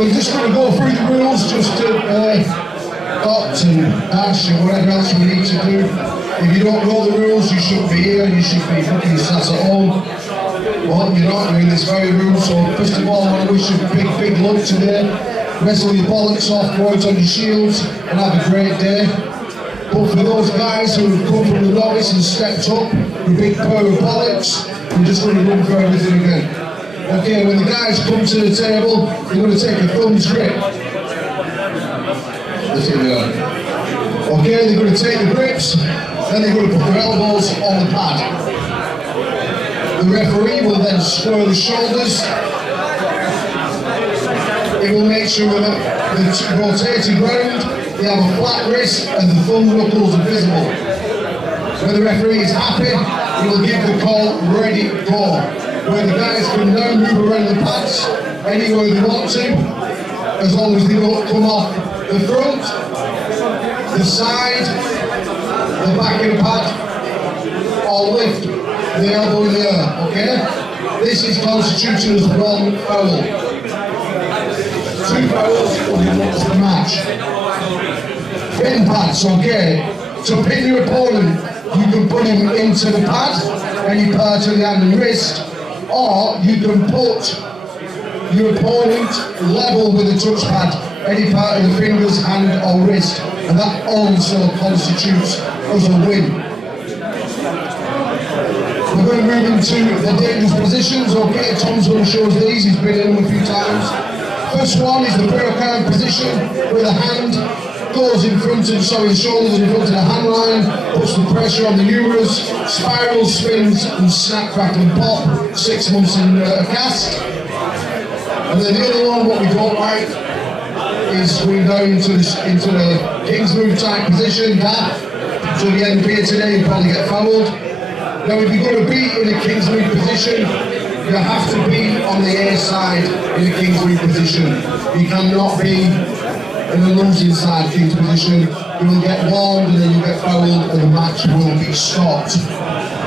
We're just going to go through the rules just to dot and dash and whatever else we need to do. If you don't know the rules, you shouldn't be here, you should be fucking sat at home. Well, you're not doing this very rule, so first of all, I want to wish you a big luck today. Wrestle your bollocks off, go out on your shields, and have a great day. But for those guys who have come from the novice and stepped up with a big pair of bollocks, we're just going to run for everything again. Okay, when the guys come to the table, they're going to take a thumbs grip. Okay, they're going to take the grips, then they're going to put their elbows on the pad. The referee will then square the shoulders. It will make sure that the rotating round, they have a flat wrist and the thumb knuckles are visible. When the referee is happy, he will give the call, ready, go. Where the guys can now move around the pads anywhere they want to, as long as they don't come off the front, the side, the back of the pad, or lift the elbow in the air, okay? This is constituted as one foul. 2 fouls for the match. Pin pads, okay? To pin your opponent, you can put him into the pad, any part of the hand and wrist, or you can put your opponent level with a touchpad, any part of the fingers, hand or wrist, and that also constitutes as a win. We're going to move into the dangerous positions. Okay, Tom's going to show us these, he's been in them a few times. First one is the Paa Uk&Ireland position, where the hand goes in front of, the shoulders in front of the hand line, puts the pressure on the humerus, spirals, spins, and snap, crackle and pop, 6 months in a cast. And then the other one, what we don't like, is going down into the King's Move type position, that. So the end here today, you'll probably get fouled. Now if you're going to be in a King's Move position, you have to be on the A side in a King's Move position. You cannot be in the losing side King's position. You will get warned and then you get fouled and the match will be stopped.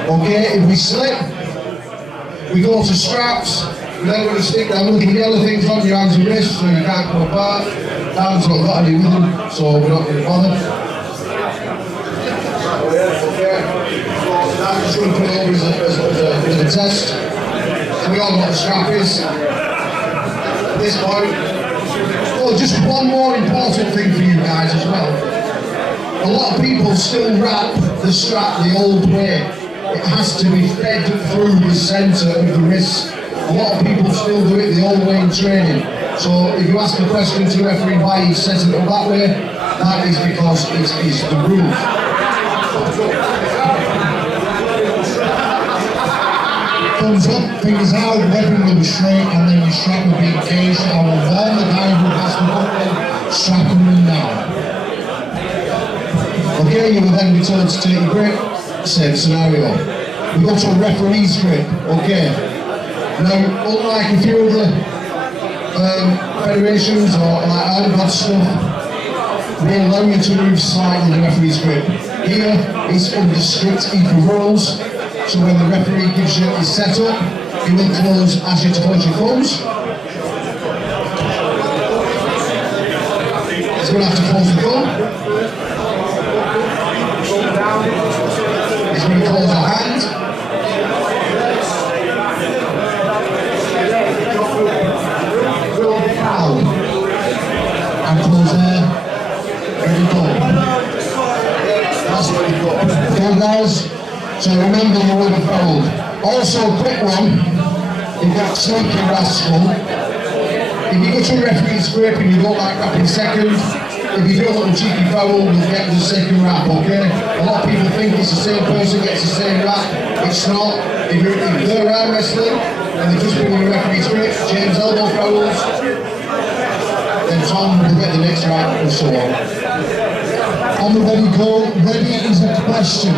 Okay, if we slip, we go to straps, we're then going to stick them little yellow things on your hands and wrists so you can't come apart. Hands not got to do with them, so we're not going to bother. Okay, so I'm just going to put it over as a test. We all know what the strap is. At this point, well, just one more important thing for you guys as well. A lot of people still wrap the strap the old way. It has to be fed through the centre of the wrist. A lot of people still do it the old way in training. So if you ask a question to the referee why he sets it up that way, that is because it's the rule. Thumbs up, fingers out, weapon will be straight, and then your strap will be engaged. I will warn the guy who has the button, strap him in now. Okay, you will then be told to take your grip. Same scenario. We go to a referee's grip, okay. Now, unlike a few other federations or like Armgods stuff, we allow you to move slightly the referee's grip. Here, it's under strict equal rules, so when the referee gives you his setup, he will close as you to close your thumbs. He's going to have to close the thumb. He's going to close our hand. And close there. Ready, go. That's ready, go. Okay, guys. So remember, you will be fouled. Also, a quick one. You've got sneaky rascal. If you go to a referee's grip and you don't like that in second, if you do a little cheeky foul, you'll get the second rap, okay? A lot of people think it's the same person gets the same rap. It's not. If they're arm wrestling and they're just bringing a referee's grip, James elbow fouls, then Tom will get the next rap and so on. On the ready go, ready is a question.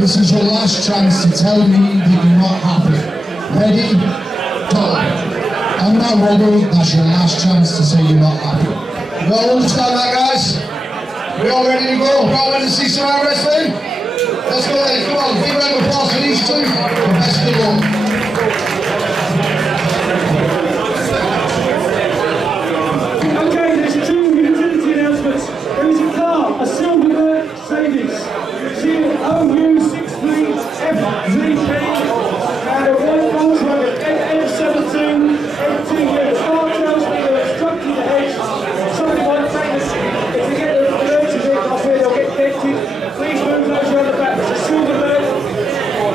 This is your last chance to tell me that you're not happy. Ready? Go. I'm not ready, that's your last chance to say you're not happy. You all understand that, guys? We all ready to go? We all ready to see some arm wrestling? Let's go then, come on, big round of applause for these two. Best of luck. Okay, there's two utility announcements. There is a car, a silver Mercedes, OU63FVP, and a white Volkswagen N17 MT. The car tells me they're obstructing the hedge. Somebody might take this. If they get the emergency vehicle off here, they'll get dented. Please move those around the back. There's a silver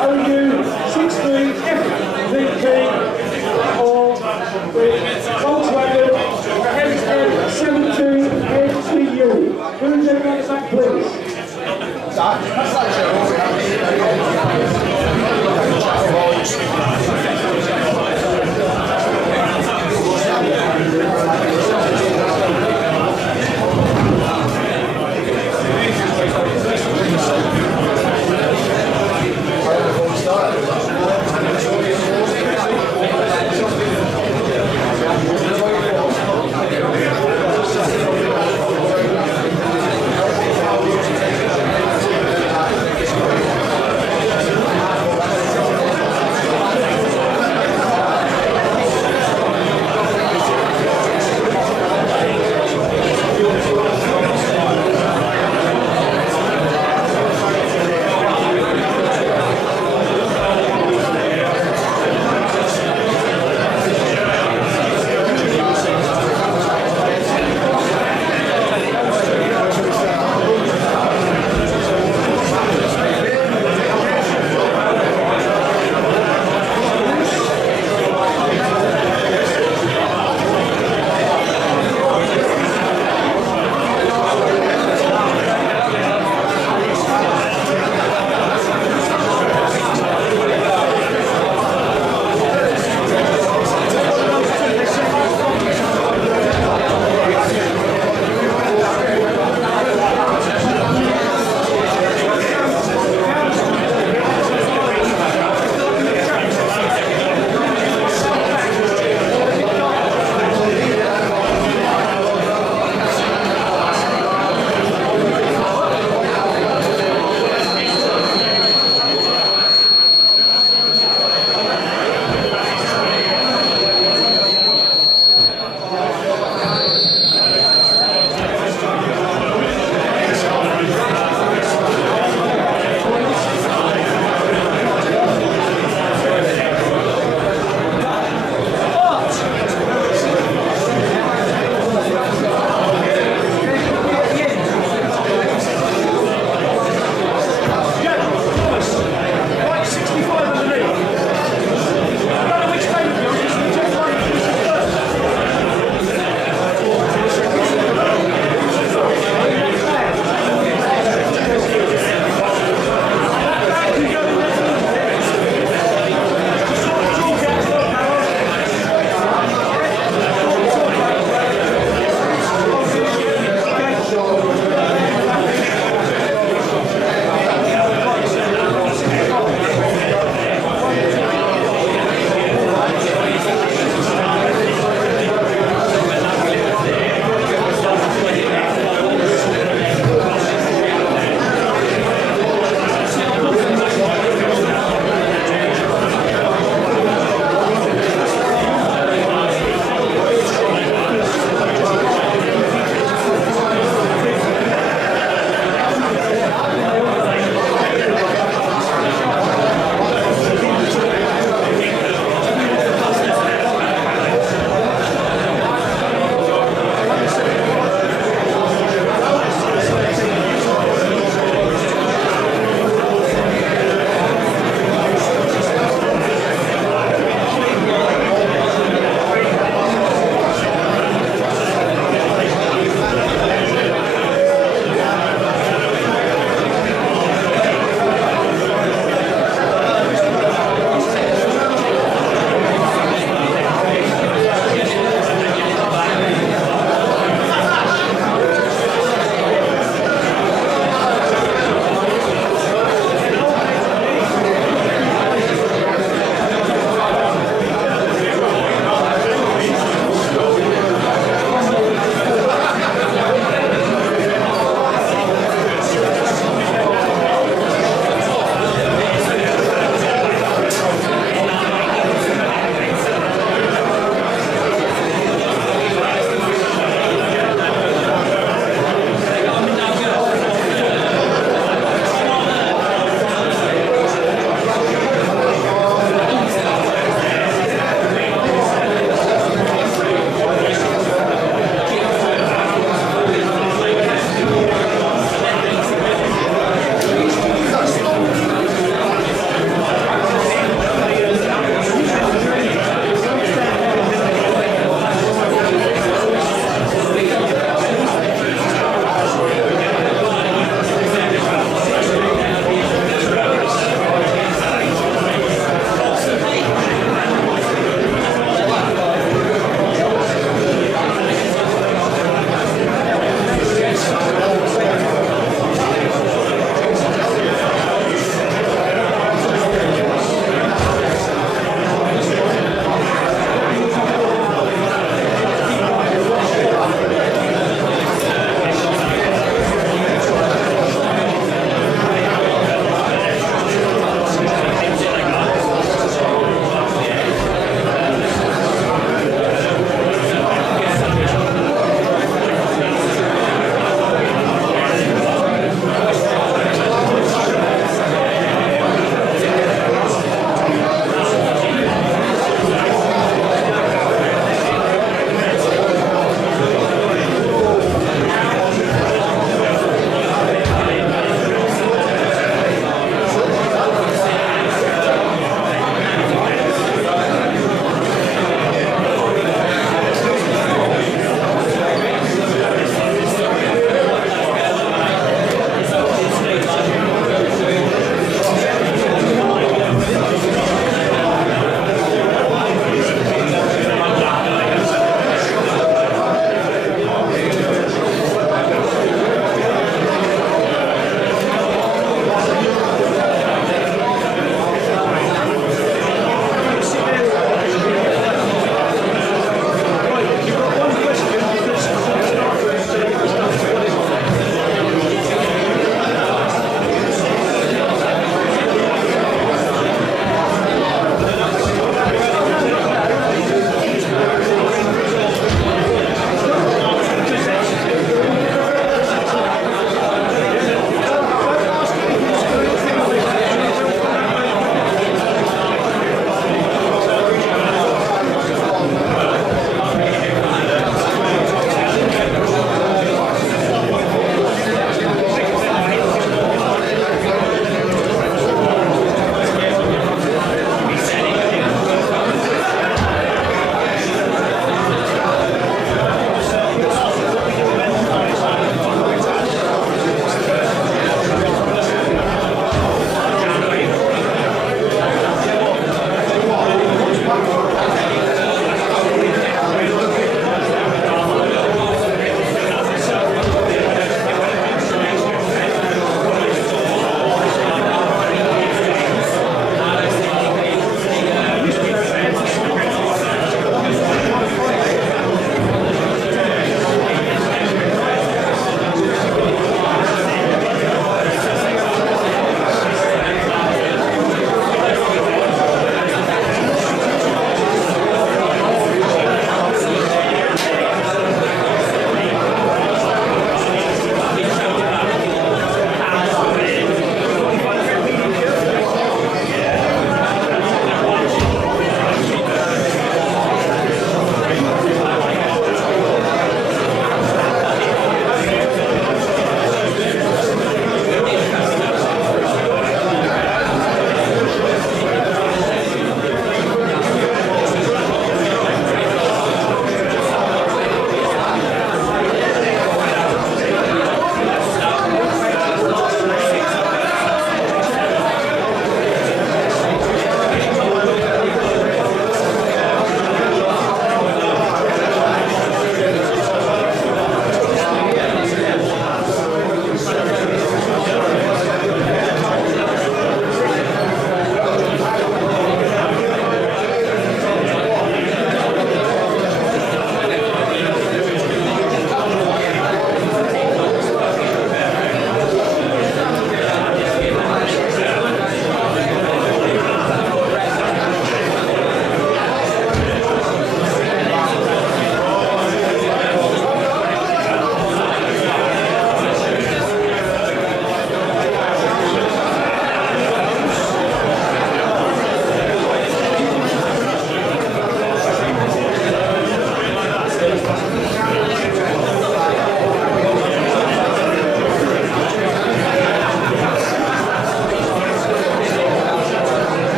OU63FVP or the Volkswagen N17 MTU. Move them around the back, please.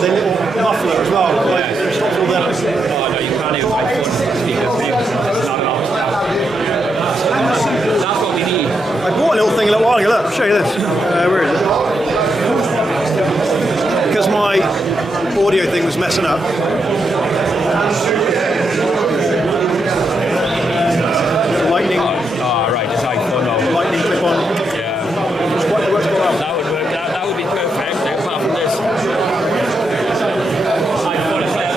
the little muffler as well. Like, it stops all the... Oh no, you can't even make fun of speakers. It's not enough. That's what we need. I bought a little thing a little while ago. Look, I'll show you this. Where is it? Because my audio thing was messing up. Lightning. Oh, right, it's iPhone. Lightning clip on. Yeah. It works quite well. That would work. That would be perfect. Apart from this. iPhone is better.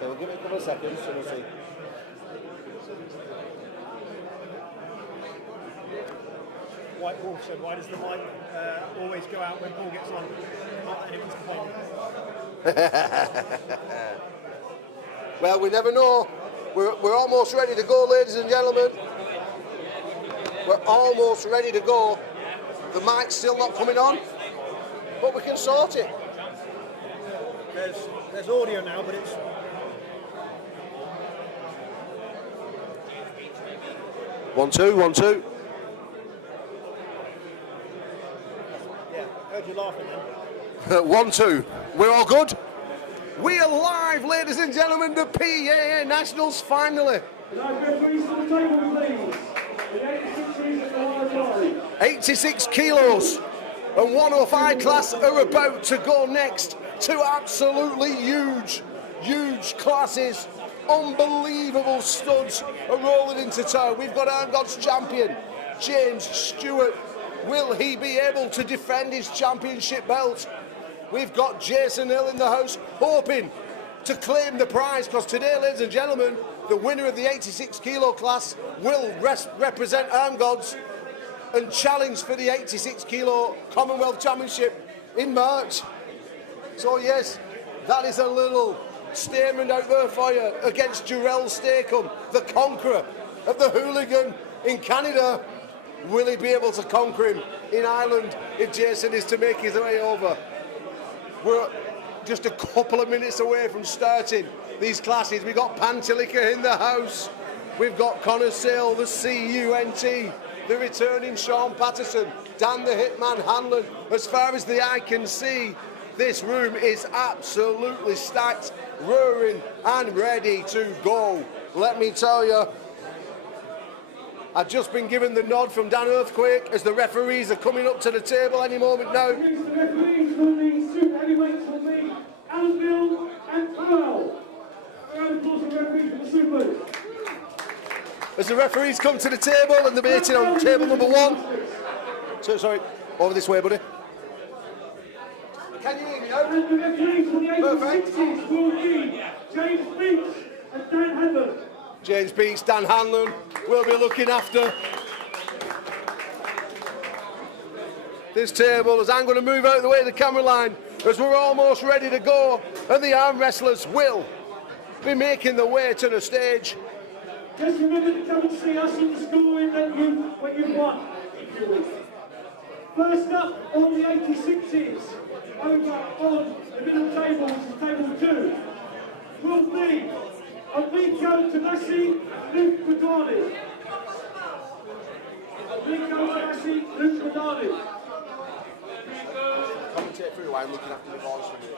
We'll give it a couple of seconds and we'll see. White Wolf said, why does the mic always go out when Paul gets on? Not that anyone's complaining. Well, we never know. We're almost ready to go, ladies and gentlemen. We're almost ready to go. The mic's still not coming on, but we can sort it. There's audio now, but it's... One, two, 1, 2. Yeah, heard you laughing then. 1, 2. We're all good? We are live, ladies and gentlemen, the PA Nationals finally. 86 kilos and 105 class are about to go next. Two absolutely huge classes. Unbelievable studs are rolling into town. We've got Armgods champion, James Stewart. Will he be able to defend his championship belt? We've got Jason Hill in the house, hoping to claim the prize, because today, ladies and gentlemen, the winner of the 86 kilo class will represent Armgods and challenge for the 86 kilo Commonwealth Championship in March. So yes, that is a little statement out there for you against Jarrell Stakem, the conqueror of the hooligan in Canada. Will he be able to conquer him in Ireland if Jason is to make his way over? We're just a couple of minutes away from starting these classes. We've got Pantelica in the house. We've got Connor Sale, the CUNT, the returning Sean Patterson, Dan the Hitman Hanlon. As far as the eye can see, this room is absolutely stacked, roaring and ready to go. Let me tell you, I've just been given the nod from Dan Earthquake as the referees are coming up to the table any moment now. The referees will be super heavyweights will be Armgods and Powell. Round of applause for the referees for the supers. As the referees come to the table and they're meeting on table number 1. So, sorry, over this way, buddy. Can you hear me now? And the referees for the Perfect. 80s will be James Beach and Dan Hanlon. James Beats, Dan Hanlon will be looking after this table as I'm going to move out of the way of the camera line as we're almost ready to go and the arm wrestlers will be making their way to the stage. Just remember to come and see us in the scoring that what you want. First up on the 86s, over on the middle table, which is table 2, will be Armgods, Luke Madani. Armgods, Luke Madani. Commentate through while I'm looking after the balls from the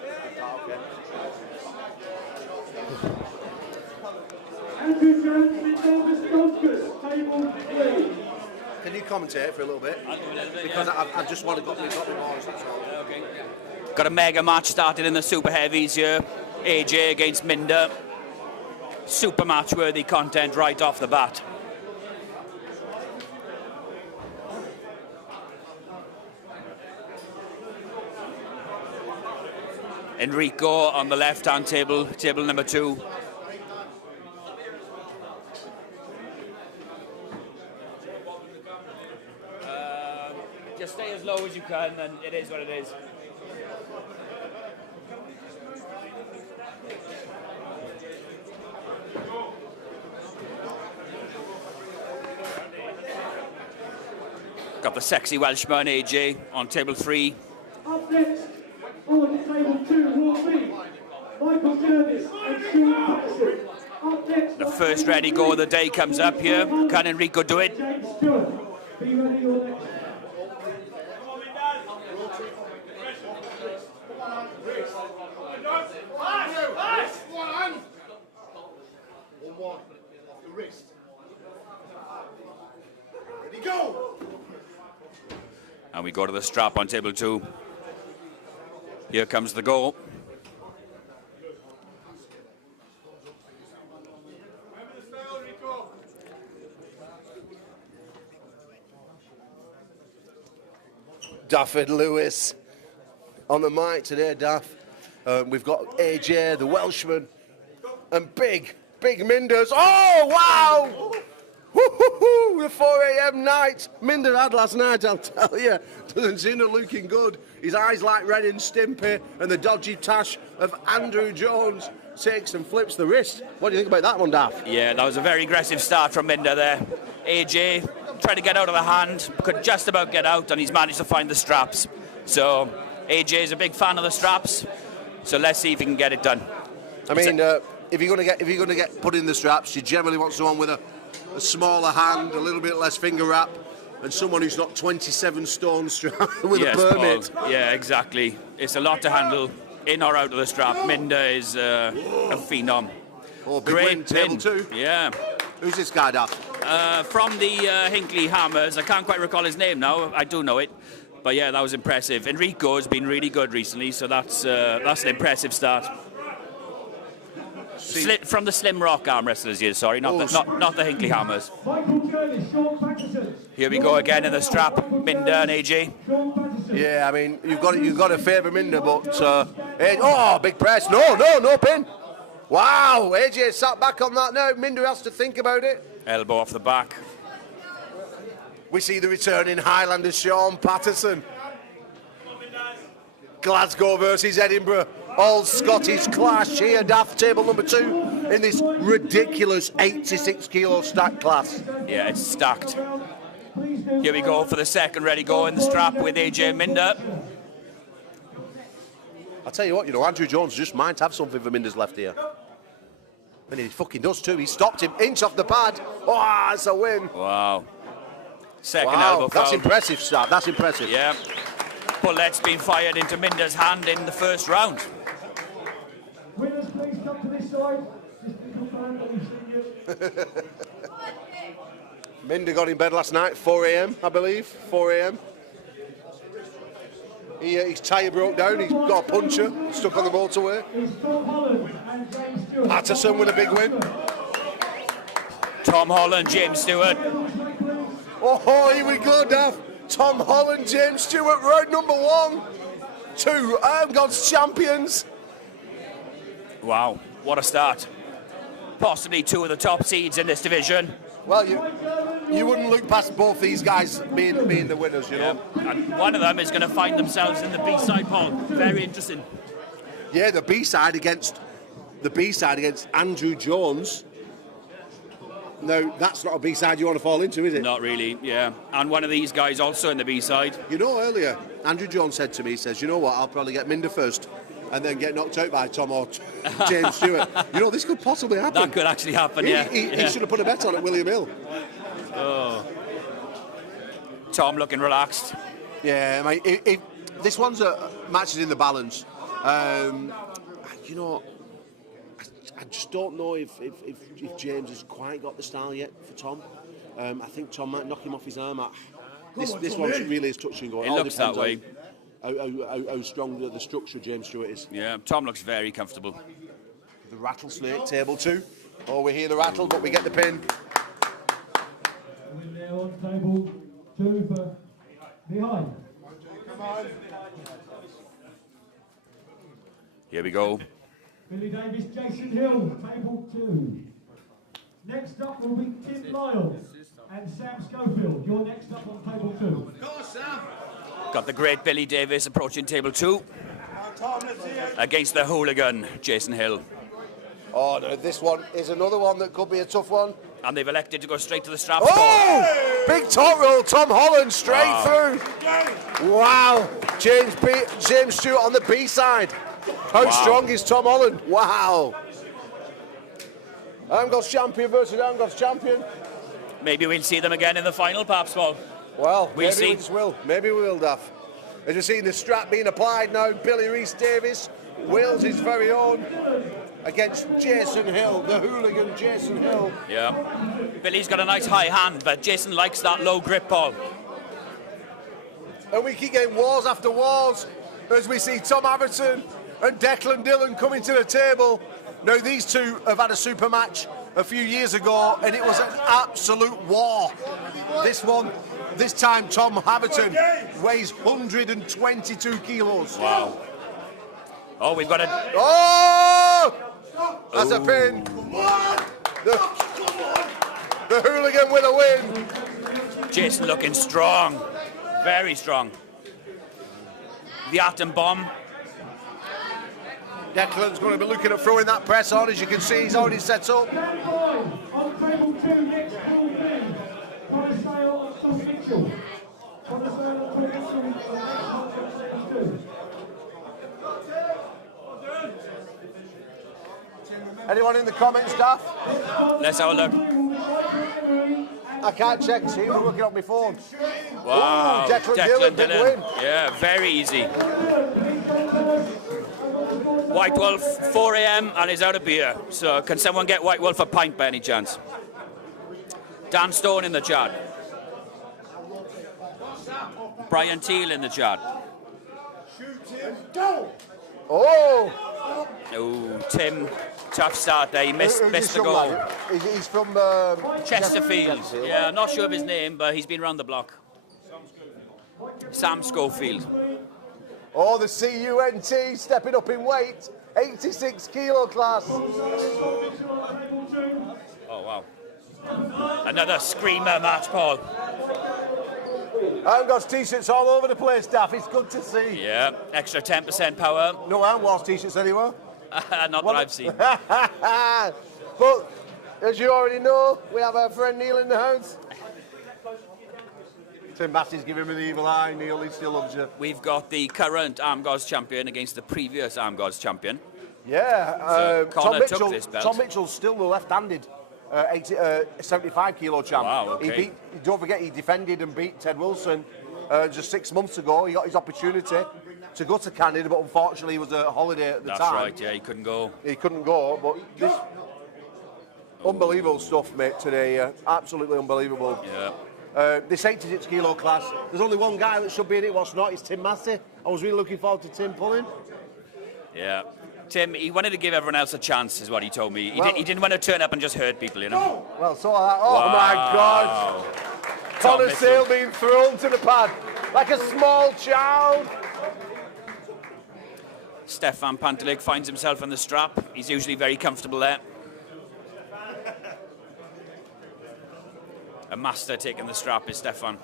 Andrew Jones, August Dodgers, table 3. Can you commentate for a little bit? Because I just want to got the balls. Okay. Got a mega match started in the super heavies here. AJ against Minder. Super match worthy content right off the bat. Enrico on the left hand table, table number 2. Just stay as low as you can, and it is what it is. Got the sexy Welshman AJ on table 3. Up next on table 2 will be Michael Jervis and Sean Patterson. Up next, The first ready go of the day comes up here. Can Enrico do it? James Stewart. Be ready your next. And we go to the strap on table 2. Here comes the goal. Dafford Lewis on the mic today, Daff. We've got AJ, the Welshman, and Big Minders. Oh, wow! Woo-hoo-hoo! The 4 a.m. night Minder had last night, I'll tell you. Doesn't seem to looking good. His eyes like Ren and Stimpy, and the dodgy tash of Andrew Jones takes and flips the wrist. What do you think about that one, Daff? Yeah, that was a very aggressive start from Minder there. AJ tried to get out of the hand, could just about get out, and he's managed to find the straps. So AJ is a big fan of the straps. So let's see if he can get it done. I mean, if you're going to get put in the straps, you generally want someone with a smaller hand, a little bit less finger wrap, and someone who's not 27 stone strap with a permit. Paul. Yeah, exactly. It's a lot to handle in or out of the strap. Minder is a phenom. Oh, big win, table 2. Yeah. Who's this guy, Daff? From the Hinckley Hammers. I can't quite recall his name now. I do know it. But yeah, that was impressive. Enrico has been really good recently, so that's an impressive start. From the Slim Rock arm wrestlers here, sorry, not the Hinckley Hammers. Michael Jervis, Sean Patterson. Here we go again in the strap, Minder and AJ. Yeah, I mean, you've got to favour Minder, but oh, big press! No pin! Wow, AJ sat back on that now. Minder has to think about it. Elbow off the back. We see the returning Highlander Sean Patterson. Glasgow versus Edinburgh. All Scottish clash here, Daft, table number 2 in this ridiculous 86 kilo stack class. Yeah, it's stacked. Here we go for the second ready go in the strap with AJ Minder. I'll tell you what, Andrew Jones just might have something for Minder's left here. And he fucking does too. He stopped him, inch off the pad. Oh, it's a win. Wow. Second Wow, elbow foul. that's impressive, Stab. That's impressive. Yeah. Bullet's been fired into Minder's hand in the first round. Winners, please come to this side. Just to confirm that we've seen you. Minder got in bed last night, 4 a.m. I believe, 4 a.m. His tyre broke down, he's got a puncture stuck on the motorway. It's Tom Holland and James Stewart. Patterson with a big win. Tom Holland, James Stewart. Oh, here we go, Dav. Tom Holland, James Stewart, round number 1. 2 Armgods champions. Wow, what a start. Possibly 2 of the top seeds in this division. Well, you wouldn't look past both these guys being the winners, you know. And one of them is going to find themselves in the B-side, Paul. Very interesting. Yeah, the B-side against Andrew Jones. No, that's not a B-side you want to fall into, is it? Not really, yeah. And one of these guys also in the B-side. You know, earlier, Andrew Jones said to me, he says, you know what, I'll probably get Minder first and then get knocked out by Tom or James Stewart. You know, this could possibly happen. That could actually happen, He yeah. should have put a bet on it, William Hill. Oh. Tom looking relaxed. Yeah, mate, if this one's matches in the balance. You know, I just don't know if James has quite got the style yet for Tom. I think Tom might knock him off his arm. This one really is touch and go. It looks that way. How strong the structure of James Stewart is. Yeah, Tom looks very comfortable. The rattlesnake, table 2. Oh, we hear the rattle, but we get the pin. We're now on table 2 for behind. Here we go. Billy Davis, Jason Hill, table 2. Next up will be Tim Lyle and Sam Schofield. You're next up on table 2. Got the great Billy Davis approaching table 2 against the hooligan, Jason Hill. Oh, no, this one is another one that could be a tough one. And they've elected to go straight to the straps. Oh! Big top roll, Tom Holland straight through. Wow. James Stewart on the B side. How strong is Tom Holland? Wow. Armgods champion versus Armgods champion. Maybe we'll see them again in the final, perhaps, Paul. Well, we'll maybe see. we just will. Maybe we will, Duff. As you see the strap being applied now, Billy Reese Davis, Wales' very own, against Jason Hill, the hooligan Jason Hill. Yeah. Billy's got a nice high hand, but Jason likes that low grip, Paul. And we keep getting wars after wars as we see Tom Haverton and Declan Dillon coming to the table. Now, these two have had a super match a few years ago, and it was an absolute war. This time Tom Haverton weighs 122 kilos. Wow. Oh, we've got a... Oh! That's a pin. The hooligan with a win. Jason looking strong. Very strong. The atom bomb. Declan's going to be looking at throwing that press on. As you can see, he's already set up. On table 2, next Paul Finn. On a sale on Tom Mitchell. On a sale on Tom Mitchell. Anyone in the comments, Staff? Let's have a look. I can't check. See, we're looking at my phone. Wow. Ooh, Declan Dillon, big win. Yeah, very easy. White Wolf, 4 a.m. and is out of beer. So can someone get White Wolf a pint by any chance? Dan Stone in the chat. Brian Teal in the chat. Oh! Oh, Tim, tough start there. He missed Who's the goal. He's from Chesterfield. Yeah, I'm not sure of his name, but he's been around the block. Sam Schofield. Oh, the CUNT stepping up in weight. 86 kilo class. Oh, wow. Another screamer match, Paul. Armgods t-shirts all over the place, Daff. It's good to see. Yeah, extra 10% power. No Armgods t-shirts anywhere. Not that I've seen. But, as you already know, we have our friend Neil in the house. Tim Bassey's giving him an evil eye. Neil, he still loves you. We've got the current Armgods champion against the previous Armgods champion. Yeah, Connor took this belt. Tom Mitchell's still the left-handed 75 kilo champ. Wow, okay. Don't forget, he defended and beat Ted Wilson just 6 months ago. He got his opportunity to go to Canada, but unfortunately he was on holiday at the time. That's right, yeah, he couldn't go. He couldn't go, but this unbelievable stuff, mate, today. Absolutely unbelievable. Yeah. This 86 kilo class, there's only one guy that should be in it. What's not? It's Tim Massey. I was really looking forward to Tim pulling. Yeah. Tim, he wanted to give everyone else a chance, is what he told me. He didn't want to turn up and just hurt people, you know? Well, so oh my God. Connor Sale being thrown to the pad like a small child. Stefan Pantelic finds himself on the strap. He's usually very comfortable there. A master taking the strap is Stefan.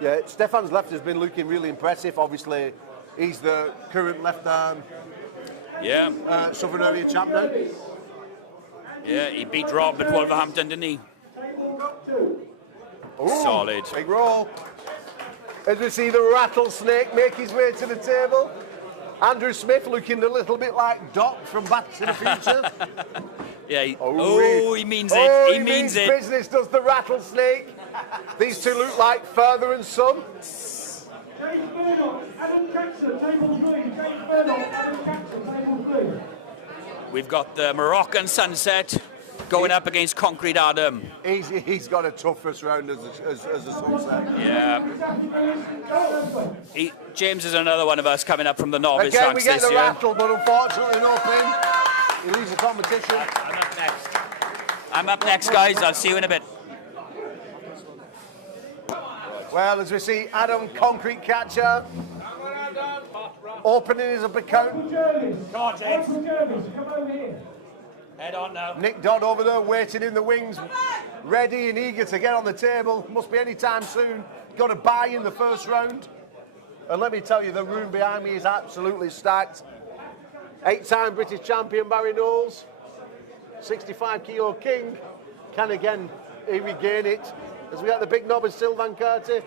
Yeah, Stefan's left has been looking really impressive. Obviously, he's the current left arm Southern Area champ now. Yeah, he beat Rob at Wolverhampton, didn't he? Ooh, solid. Big roll. As we see the rattlesnake make his way to the table. Andrew Smith looking a little bit like Doc from Back to the Future. Yeah. He means it. Oh, he means it. Business, does the rattlesnake. These two look like father and son. James Burnock, Adam Jackson, table 3. James Burnock, Adam Jackson, table 3. We've got the Moroccan Sunset going up against Concrete Adam. He's got a tough first round as a Sunset. Yeah. James is another one of us coming up from the novice Again, ranks we get this the year. rattle, but unfortunately no pin. He leaves the competition. I'm up next. I'm up next, guys. I'll see you in a bit. Well, as we see Adam Concrete Catcher opening his account. Come on, James. Come over here. Head on now. Nick Dodd over there waiting in the wings, ready and eager to get on the table. Must be any time soon. Got a bye in the first round. And let me tell you, the room behind me is absolutely stacked. 8-time British champion Barry Knowles, 65 kilo king, can again he regain it. As we got the big knob of Sylvan Carty.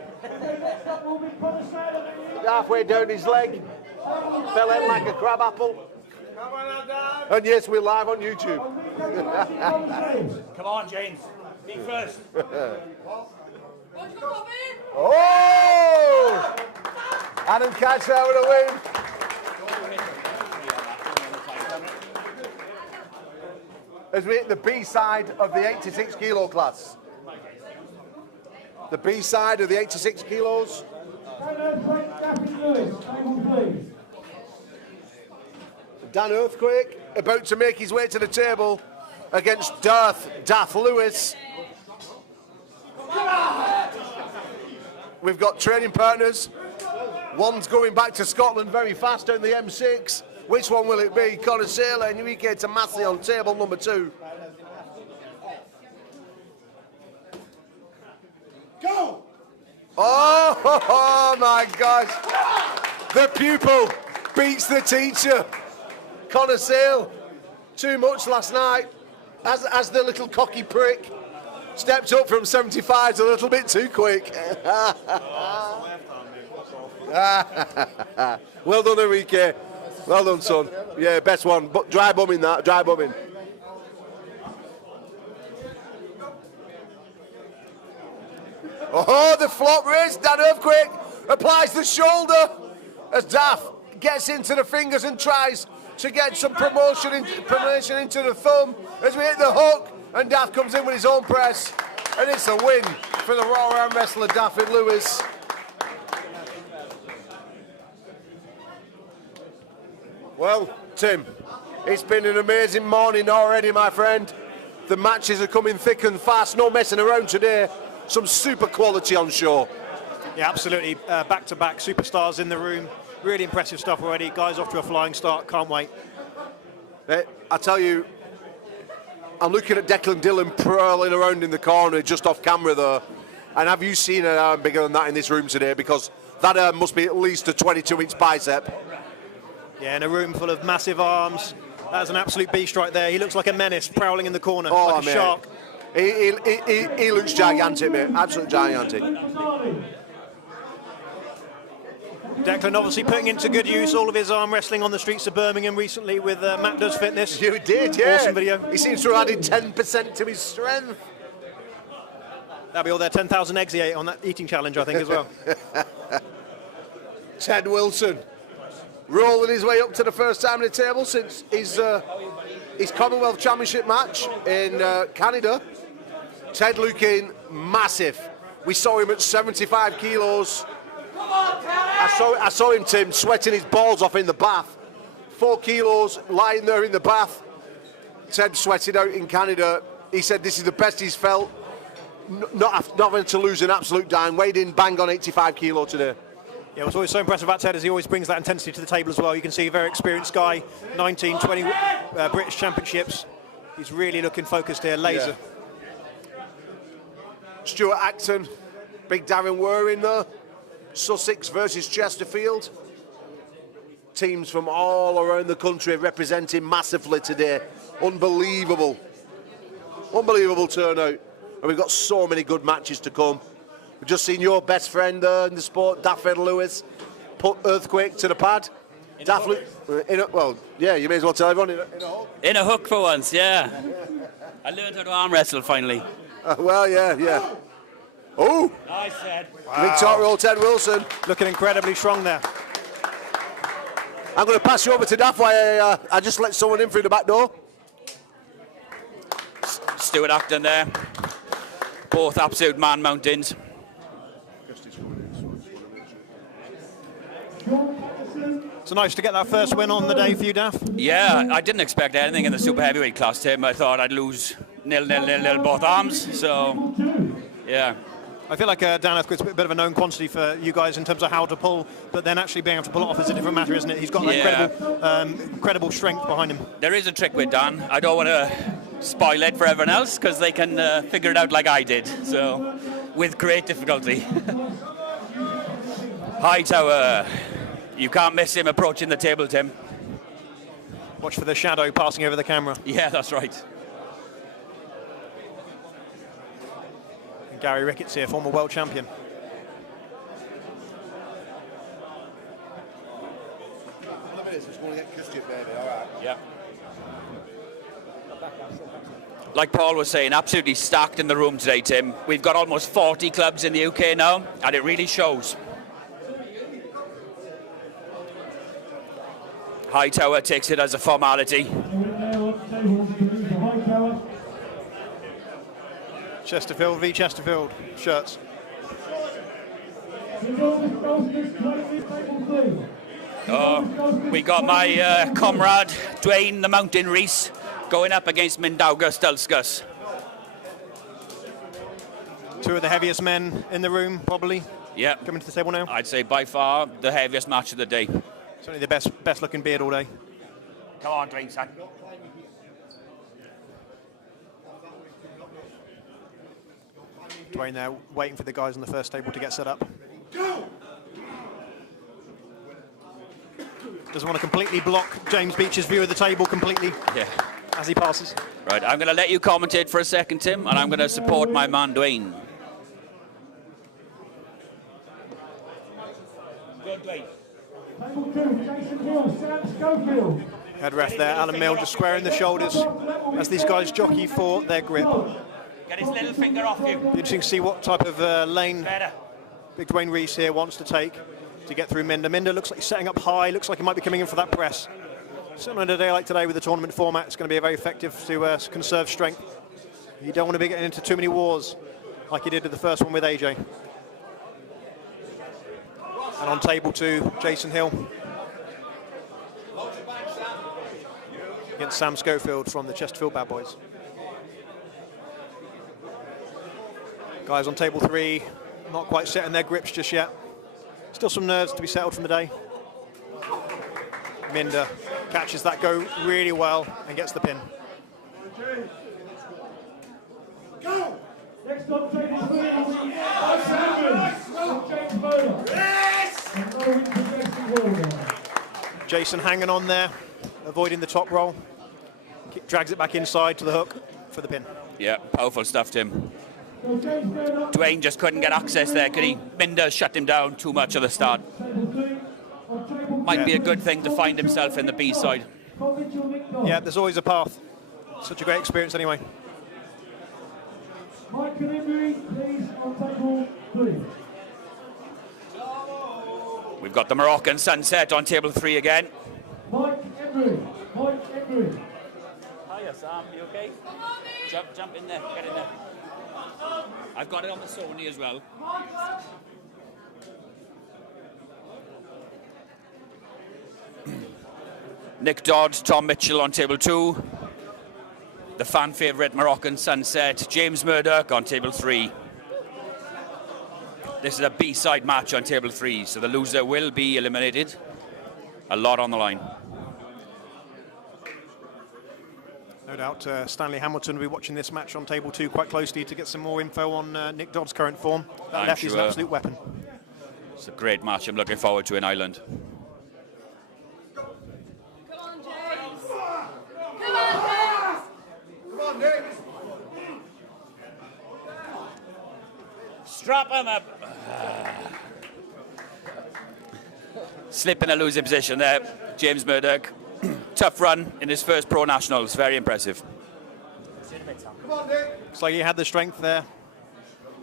Halfway down his leg, fell in like a crab apple. And yes, we're live on YouTube. Come on, James. Me first. Oh! Adam Catcher with a win. As we hit the B side of the 86 kilo class. The B side of the 86 kilos. Dan Earthquake about to make his way to the table against Dath Lewis. We've got training partners. One's going back to Scotland very fast down the M6. Which one will it be? Connor Saylor and Enrique Tomasi on table number 2. Go! Oh my gosh. The pupil beats the teacher. Connor Sale, too much last night. As the little cocky prick stepped up from 75 a little bit too quick. Well done, Enrique. Well done, son. Yeah, best one. But dry bumming that, dry bumming. Oh, the flop wrist. Dan Earthquake applies the shoulder as Daff gets into the fingers and tries to get some promotion into the thumb as we hit the hook, and Daff comes in with his own press, and it's a win for the Raw arm wrestler Daffy Lewis. Well, Tim, it's been an amazing morning already, my friend. The matches are coming thick and fast, no messing around today. Some super quality on show. Yeah, absolutely. Back-to-back superstars in the room. Really impressive stuff already. Guys off to a flying start. Can't wait. I tell you, I'm looking at Declan Dillon prowling around in the corner just off camera there. And have you seen an arm bigger than that in this room today? Because that arm must be at least a 22-inch bicep. Yeah, in a room full of massive arms. That's an absolute beast right there. He looks like a menace prowling in the corner, like a shark. He looks gigantic, mate. Absolutely gigantic. Declan obviously putting into good use all of his arm wrestling on the streets of Birmingham recently with Matt Does Fitness. You did, yeah. Awesome video. He seems to have added 10% to his strength. That'll be all their 10,000 eggs he ate on that eating challenge, I think, as well. Ted Wilson rolling his way up to the first time in the table since his Commonwealth Championship match in Canada. Ted looking massive. We saw him at 75 kilos. I saw him, Tim, sweating his balls off in the bath. 4 kilos lying there in the bath. Ted sweated out in Canada. He said this is the best he's felt. Not having to lose an absolute dime. Weighed in bang on 85 kilo today. Yeah, what's always so impressive about Ted is he always brings that intensity to the table as well. You can see a very experienced guy, 19, 20 British Championships. He's really looking focused here, laser. Yeah. Stuart Acton, big Darren Waring there. Sussex versus Chesterfield. Teams from all around the country representing massively today. Unbelievable. Unbelievable turnout. And we've got so many good matches to come. We've just seen your best friend in the sport, Daffy Lewis, put Earthquake to the pad. Well, yeah, you may as well tell everyone in a hook. In a hook for once, yeah. I learned how to arm wrestle finally. Well, yeah. Oh! Nice, Ted. Wow. Victoria Ted Wilson. Looking incredibly strong there. I'm going to pass you over to Daff while I just let someone in through the back door. Stuart Acton there. Both absolute man mountains. So nice to get that first win on the day for you, Daff. Yeah, I didn't expect anything in the super heavyweight class, Tim. I thought I'd lose nil both arms. So, yeah. I feel like Dan Earthquake's a bit of a known quantity for you guys in terms of how to pull, but then actually being able to pull it off is a different matter, isn't it? He's got that incredible strength behind him. There is a trick with Dan. I don't want to spoil it for everyone else because they can figure it out like I did. So, with great difficulty. Hightower. You can't miss him approaching the table, Tim. Watch for the shadow passing over the camera. Yeah, that's right. And Gary Ricketts here, former world champion. Yeah. Like Paul was saying, absolutely stacked in the room today, Tim. We've got almost 40 clubs in the UK now, and it really shows. Hightower takes it as a formality. Chesterfield v Chesterfield shirts. We got my comrade Dwayne the Mountain Reese going up against Mindaugas Dulskus. Two of the heaviest men in the room, probably. Yeah. Coming to the table now. I'd say by far the heaviest match of the day. Certainly the best looking beard all day. Come on, Dwayne, son. Dwayne there waiting for the guys on the first table to get set up. Doesn't want to completely block James Beach's view of the table completely as he passes. Right, I'm going to let you commentate for a second, Tim, and I'm going to support my man, Dwayne. Good, Dwayne. Head ref there, Alan Mill, just squaring the shoulders as these guys jockey for their grip. Get his little finger off you. Interesting to see what type of lane big Dwayne Reese here wants to take to get through Minder. Minder looks like he's setting up high, looks like he might be coming in for that press. Certainly on a day like today with the tournament format, it's going to be very effective to conserve strength. You don't want to be getting into too many wars like you did with the first one with AJ. And on table 2, Jason Hill against Sam Schofield from the Chesterfield Bad Boys. Guys on table 3, not quite setting their grips just yet. Still some nerves to be settled from the day. Minder catches that go really well and gets the pin. Go! Next on table 3, James Bowler. Jason hanging on there, avoiding the top roll. Drags it back inside to the hook for the pin. Yeah, powerful stuff, Tim. Dwayne just couldn't get access there, could he? Minder shut him down too much at the start. Might be a good thing to find himself in the B side. Yeah, there's always a path. Such a great experience anyway. Mike and Emery, please, on table 3. We've got the Moroccan sunset on table 3 again. Mike Emery. Hiya, Sam. You okay? Jump in there. Get in there. I've got it on the Sony as well. Nick Dodd, Tom Mitchell on table 2. The fan favourite Moroccan sunset, James Murdoch on table 3. This is a B-side match on table 3, so the loser will be eliminated. A lot on the line. No doubt Stanley Hamilton will be watching this match on table 2 quite closely to get some more info on Nick Dodd's current form. That left is an absolute weapon. It's a great match. I'm looking forward to in Ireland. Strap him up. Slipping a losing position there, James Murdoch. Tough run in his first Pro Nationals. Very impressive. Looks like he had the strength there.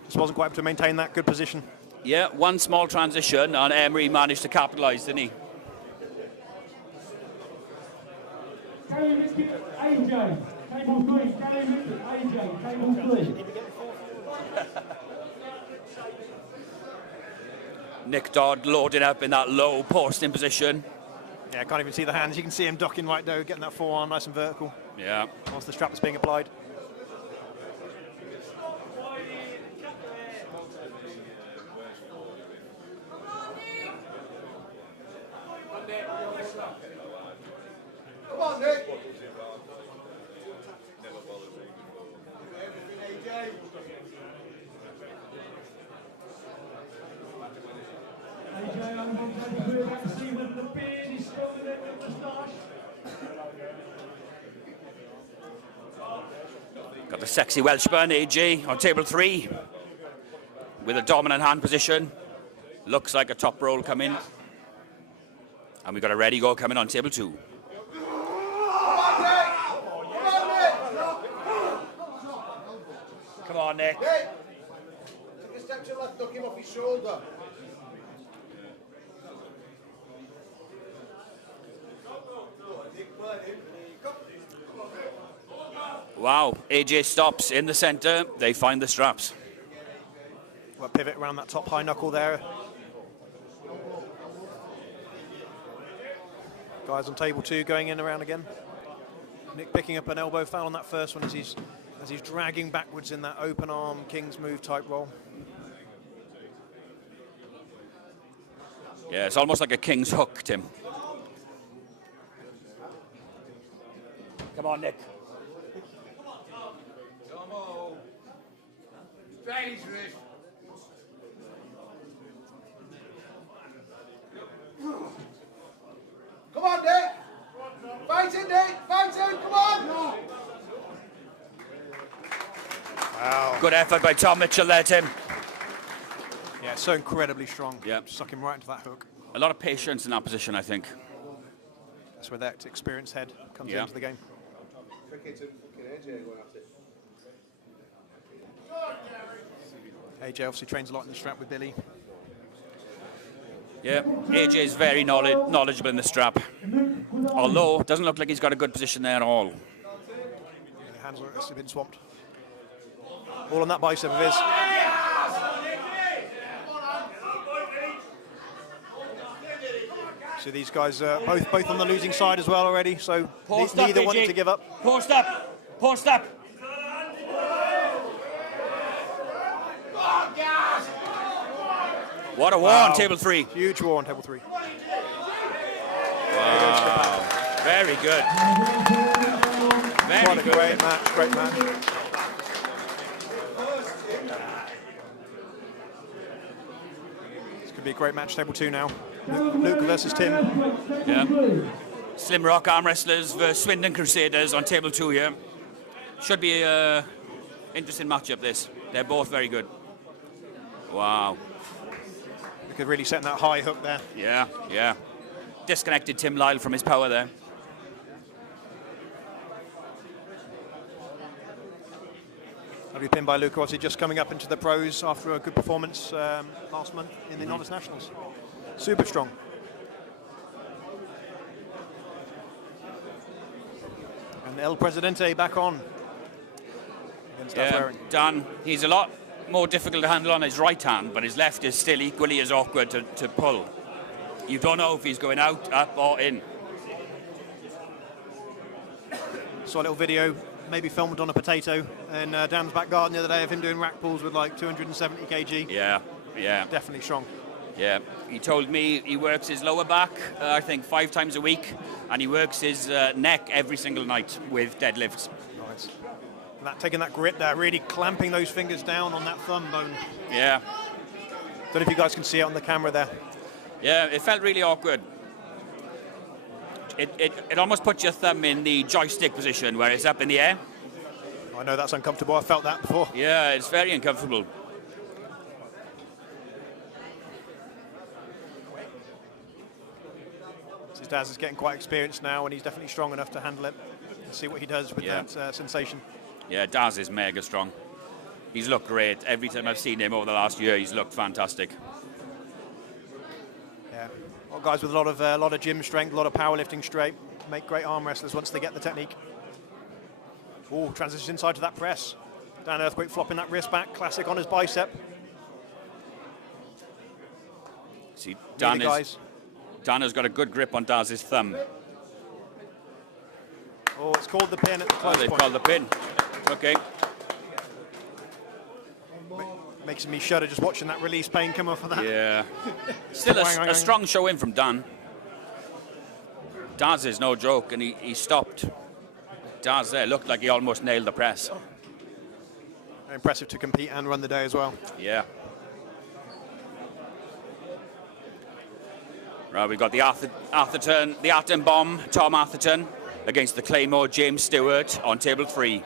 Just wasn't quite able to maintain that good position. Yeah, one small transition and Emery managed to capitalise, didn't he? AJ, table 3. AJ, table 3. Nick Dodd loading up in that low posting position. Yeah, can't even see the hands. You can see him ducking right there, getting that forearm nice and vertical. Yeah. Whilst the strap is being applied. Come on, Nick. AJ, I'm going to go back to see whether the beard is stronger than the moustache. Got the sexy Welshman, AJ, on table 3. With a dominant hand position. Looks like a top roll coming. And we've got a ready go coming on table 2. Come on, Nick. Hey, take a step to the left, knock him off his shoulder. Wow, AJ stops in the centre. They find the straps. Well, pivot around that top high knuckle there. Guys on table 2 going in around again. Nick picking up an elbow foul on that first one as he's dragging backwards in that open arm King's move type roll. Yeah, it's almost like a King's hook, Tim. Come on, Nick. Come on, Nick. Fight it, Nick. Fight it. Come on. Wow. Good effort by Tom Mitchell there, Tim. Yeah, so incredibly strong. Yeah. Suck him right into that hook. A lot of patience in that position, I think. That's where that experienced head comes into the game. AJ obviously trains a lot in the strap with Billy. Yeah, AJ is very knowledgeable in the strap. Although, it doesn't look like he's got a good position there at all. Yeah, the hands are been swamped. All on that bicep of his. So these guys are both on the losing side as well already, so neither wanting to give up. Post up! Post up! What a war on table 3. Huge war on table 3. Wow. Very good. Very What a good. great match. This could be a great match, table 2 now. Luke versus Tim. Yeah. Slim Rock arm wrestlers versus Swindon Crusaders on table 2 here. Should be an interesting matchup, this. They're both very good. Wow. We could really set that high hook there. Yeah, yeah. disconnected Tim Lyle from his power there. Lovely pin by Luca, obviously just coming up into the pros after a good performance last month in the Novice Nationals. Super strong. And El Presidente back on against Alvarin. Dan, he's a lot more difficult to handle on his right hand, but his left is still equally as awkward to pull. You don't know if he's going out, up or in. Saw a little video, maybe filmed on a potato, in Dan's back garden the other day of him doing rack pulls with like 270 kg. Yeah. Definitely strong. Yeah, he told me he works his lower back, I think 5 times a week, and he works his neck every single night with deadlifts. Nice. And taking that grit there, really clamping those fingers down on that thumb bone. Yeah. Don't know if you guys can see it on the camera there. Yeah, it felt really awkward. It almost puts your thumb in the joystick position where it's up in the air. I know that's uncomfortable, I felt that before. Yeah, it's very uncomfortable. His Daz is getting quite experienced now, and he's definitely strong enough to handle it and see what he does with that sensation. Yeah, Daz is mega strong. He's looked great. Every time I've seen him over the last year, he's looked fantastic. Yeah, well, guys with a lot of gym strength, a lot of powerlifting strength, make great arm wrestlers once they get the technique. Oh, transitions inside to that press. Dan Earthquake flopping that wrist back, classic on his bicep. See, Dan has got a good grip on Daz's thumb. Oh, it's called the pin at the close They've point. called the pin. Okay. Makes me shudder just watching that release pain come off of that. Yeah. Still a strong show in from Dan. Daz is no joke, and he stopped. Daz there looked like he almost nailed the press. Impressive to compete and run the day as well. Yeah. Right, we've got the Atherton bomb, Tom Atherton, against the Claymore James Stewart on table 3.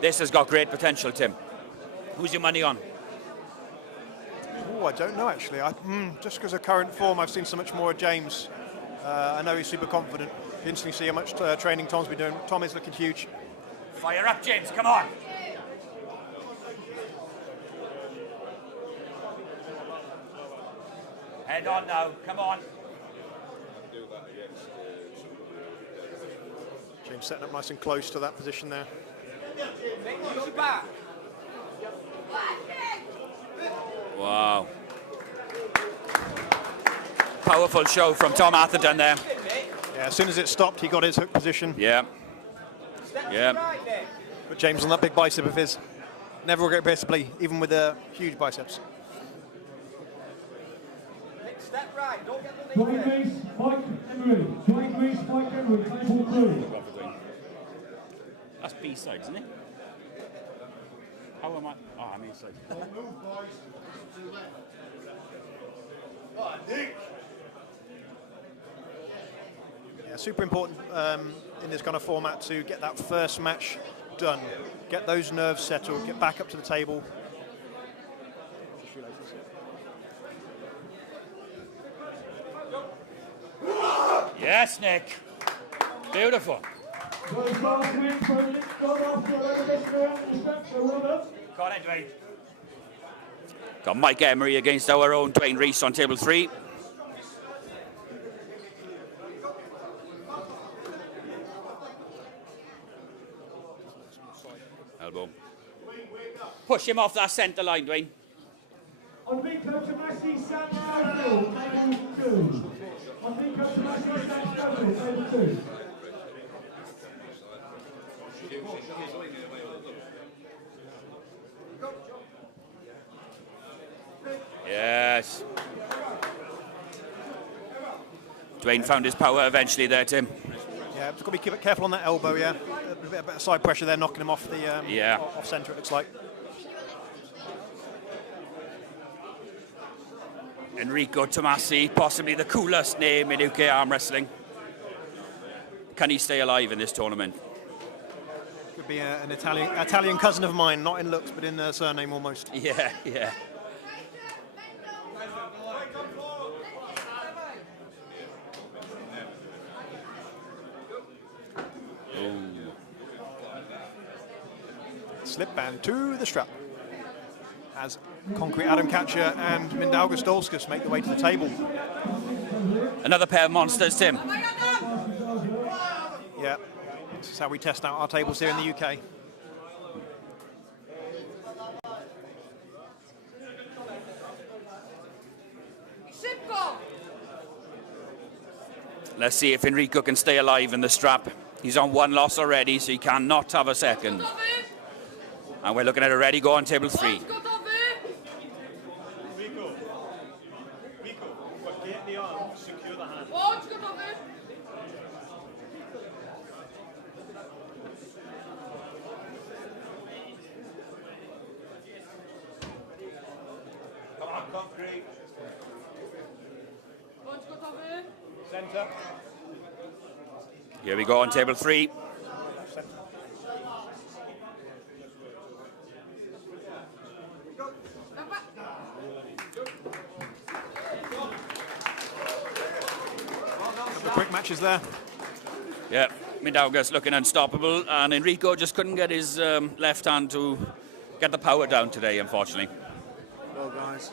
This has got great potential, Tim. Who's your money on? Oh, I don't know actually. Just because of current form, I've seen so much more of James. I know he's super confident. Instantly see how much training Tom's been doing. Tom is looking huge. Fire up, James, come on. Head on now, come on. James setting up nice and close to that position there. Wow. Powerful show from Tom Atherton there. Yeah, as soon as it stopped, he got his hook position. Yeah. Yeah. But James on that big bicep of his. Never regret basically, even with the huge biceps. Joint Grease, Mike Emery. Joint Grease, Mike Emery, table 3. That's B-side, isn't it? How am I? Oh, I'm inside. Yeah, super important in this kind of format to get that first match done. Get those nerves settled, get back up to the table. Yes, Nick. Beautiful. Got it, Dwayne. Got Mike Emery against our own Dwayne Reese on table 3. Elbow. Push him off that centre line, Dwayne. Enrico Tomasi, Sam Rowell, table 2. Enrico Tomasi, Sam Rowell, table 2. Yes. Dwayne found his power eventually there, Tim. Yeah, just got to be careful on that elbow, yeah. A bit of side pressure there, knocking him off the off centre, it looks like. Enrico Tomasi, possibly the coolest name in UK arm wrestling. Can he stay alive in this tournament? Could be an Italian cousin of mine, not in looks, but in surname almost. Yeah, yeah. slip band to the strap. As Concrete Adam Catcher and Mindaugas Dolskus make their way to the table. Another pair of monsters, Tim. Yeah, this is how we test out our tables here in the UK. Let's see if Enrico can stay alive in the strap. He's on 1 loss already, so he cannot have a second. And we're looking at a ready go on table 3. Here we go on table 3. Quick matches there. Yeah, Mindaugas looking unstoppable, and Enrico just couldn't get his left hand to get the power down today, unfortunately. Well, guys.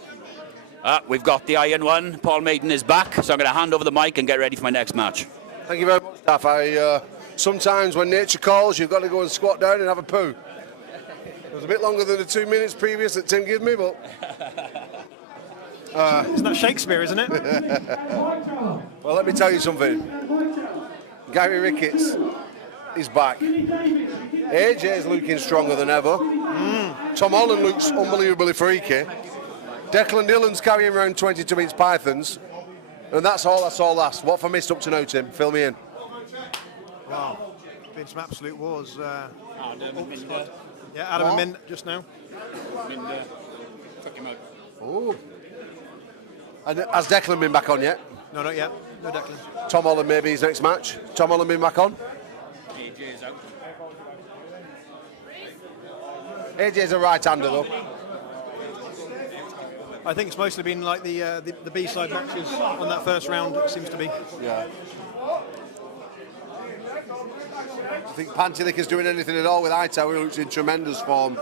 We've got the iron one. Paul Maiden is back, so I'm going to hand over the mic and get ready for my next match. Thank you very much, Staff. Sometimes when nature calls, you've got to go and squat down and have a poo. It was a bit longer than the 2 minutes previous that Tim gave me, but... Isn't that Shakespeare, isn't it? Well, let me tell you something. Gary Ricketts is back. AJ is looking stronger than ever. Tom Holland looks unbelievably freaky. Declan Dillon's carrying around 22-inch pythons. And that's all I saw last. What have I missed up to now, Tim? Fill me in. Wow, been some absolute wars. Adam and Minda. Yeah, Adam and Min just now. Minda took him out. Oh. And has Declan been back on yet? No, not yet. No Declan. Tom Holland maybe his next match. Tom Holland been back on? AJ's out. AJ's a right-hander though. I think it's mostly been like the B-side matches on that first round, it seems to be. Yeah. I think Pantelica's doing anything at all with Hightower, who looked in tremendous form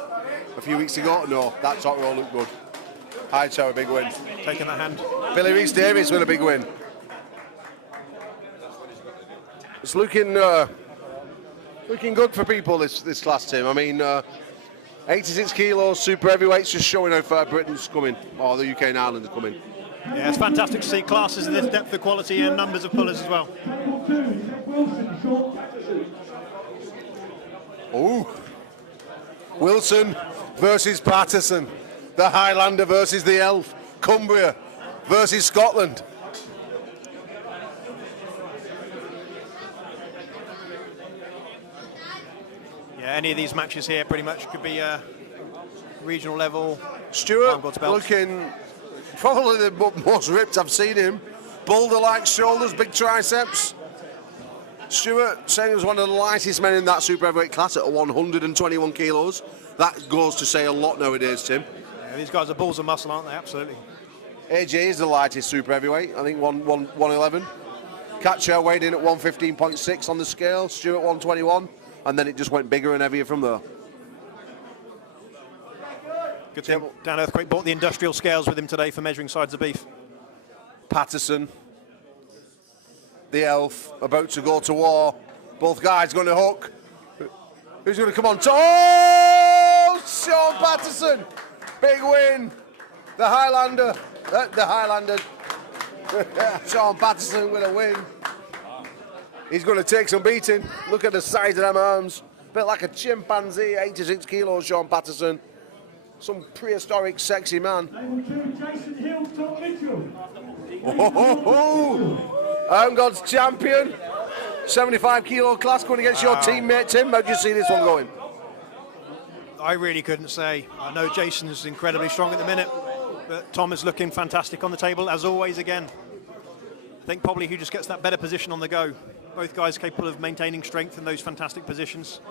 a few weeks ago. No, that top row looked good. Hightower, big win. Taking the hand. Billy Reese Davis with a big win. It's looking good for people, this class, Tim. I mean, 86 kilos, super heavyweights, just showing how far Britain's coming, or the UK and Ireland are coming. Yeah, it's fantastic to see classes in this depth of quality and numbers of pullers as well. Oh, Wilson versus Patterson, the Highlander versus the Elf, Cumbria versus Scotland. Yeah, any of these matches here pretty much could be regional level. Stuart Armgods belts. looking probably the most ripped I've seen him. Boulder-like shoulders, big triceps. Stuart saying he was one of the lightest men in that super heavyweight class at 121 kilos. That goes to say a lot nowadays, Tim. Yeah, these guys are balls of muscle, aren't they? Absolutely. AJ is the lightest super heavyweight, I think 111. Catcher weighed in at 115.6 on the scale, Stuart 121, and then it just went bigger and heavier from there. Good thing Dan Earthquake bought the industrial scales with him today for measuring sides of beef. Patterson, the Elf, about to go to war. Both guys going to hook. Who's going to come on? Oh, Sean Patterson, big win. The Highlander, Sean Patterson with a win. He's going to take some beating. Look at the size of them arms. Bit like a chimpanzee, 86 kilos, Sean Patterson. Some prehistoric, sexy man. Armgods champion, 75 kilo class going against your teammate Tim. How do you see this one going? I really couldn't say. I know Jason's incredibly strong at the minute, but Tom is looking fantastic on the table as always again. I think probably who just gets that better position on the go. Both guys capable of maintaining strength in those fantastic positions.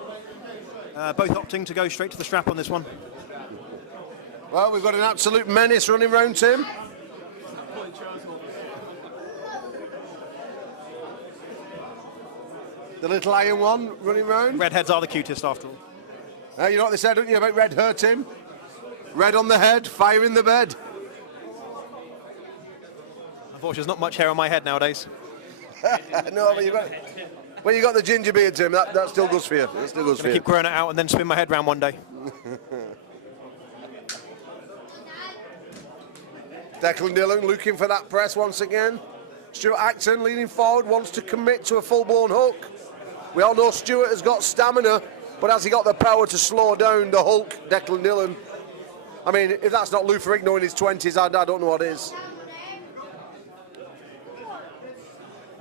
Both opting to go straight to the strap on this one. Well, we've got an absolute menace running round, Tim. The little iron one running round. Redheads are the cutest after all. You know what they said, don't you, about red hurt him? Red on the head, fire in the bed. Unfortunately, there's not much hair on my head nowadays. No, but you got the ginger beard, Tim. That still goes for you. That still goes for you. Keep growing it out and then spin my head round one day. Declan Dillon looking for that press once again. Stuart Acton leaning forward, wants to commit to a full-blown hook. We all know Stuart has got stamina, but has he got the power to slow down the Hulk, Declan Dillon? I mean, if that's not Lou Ferrigno in his 20s, I don't know what is.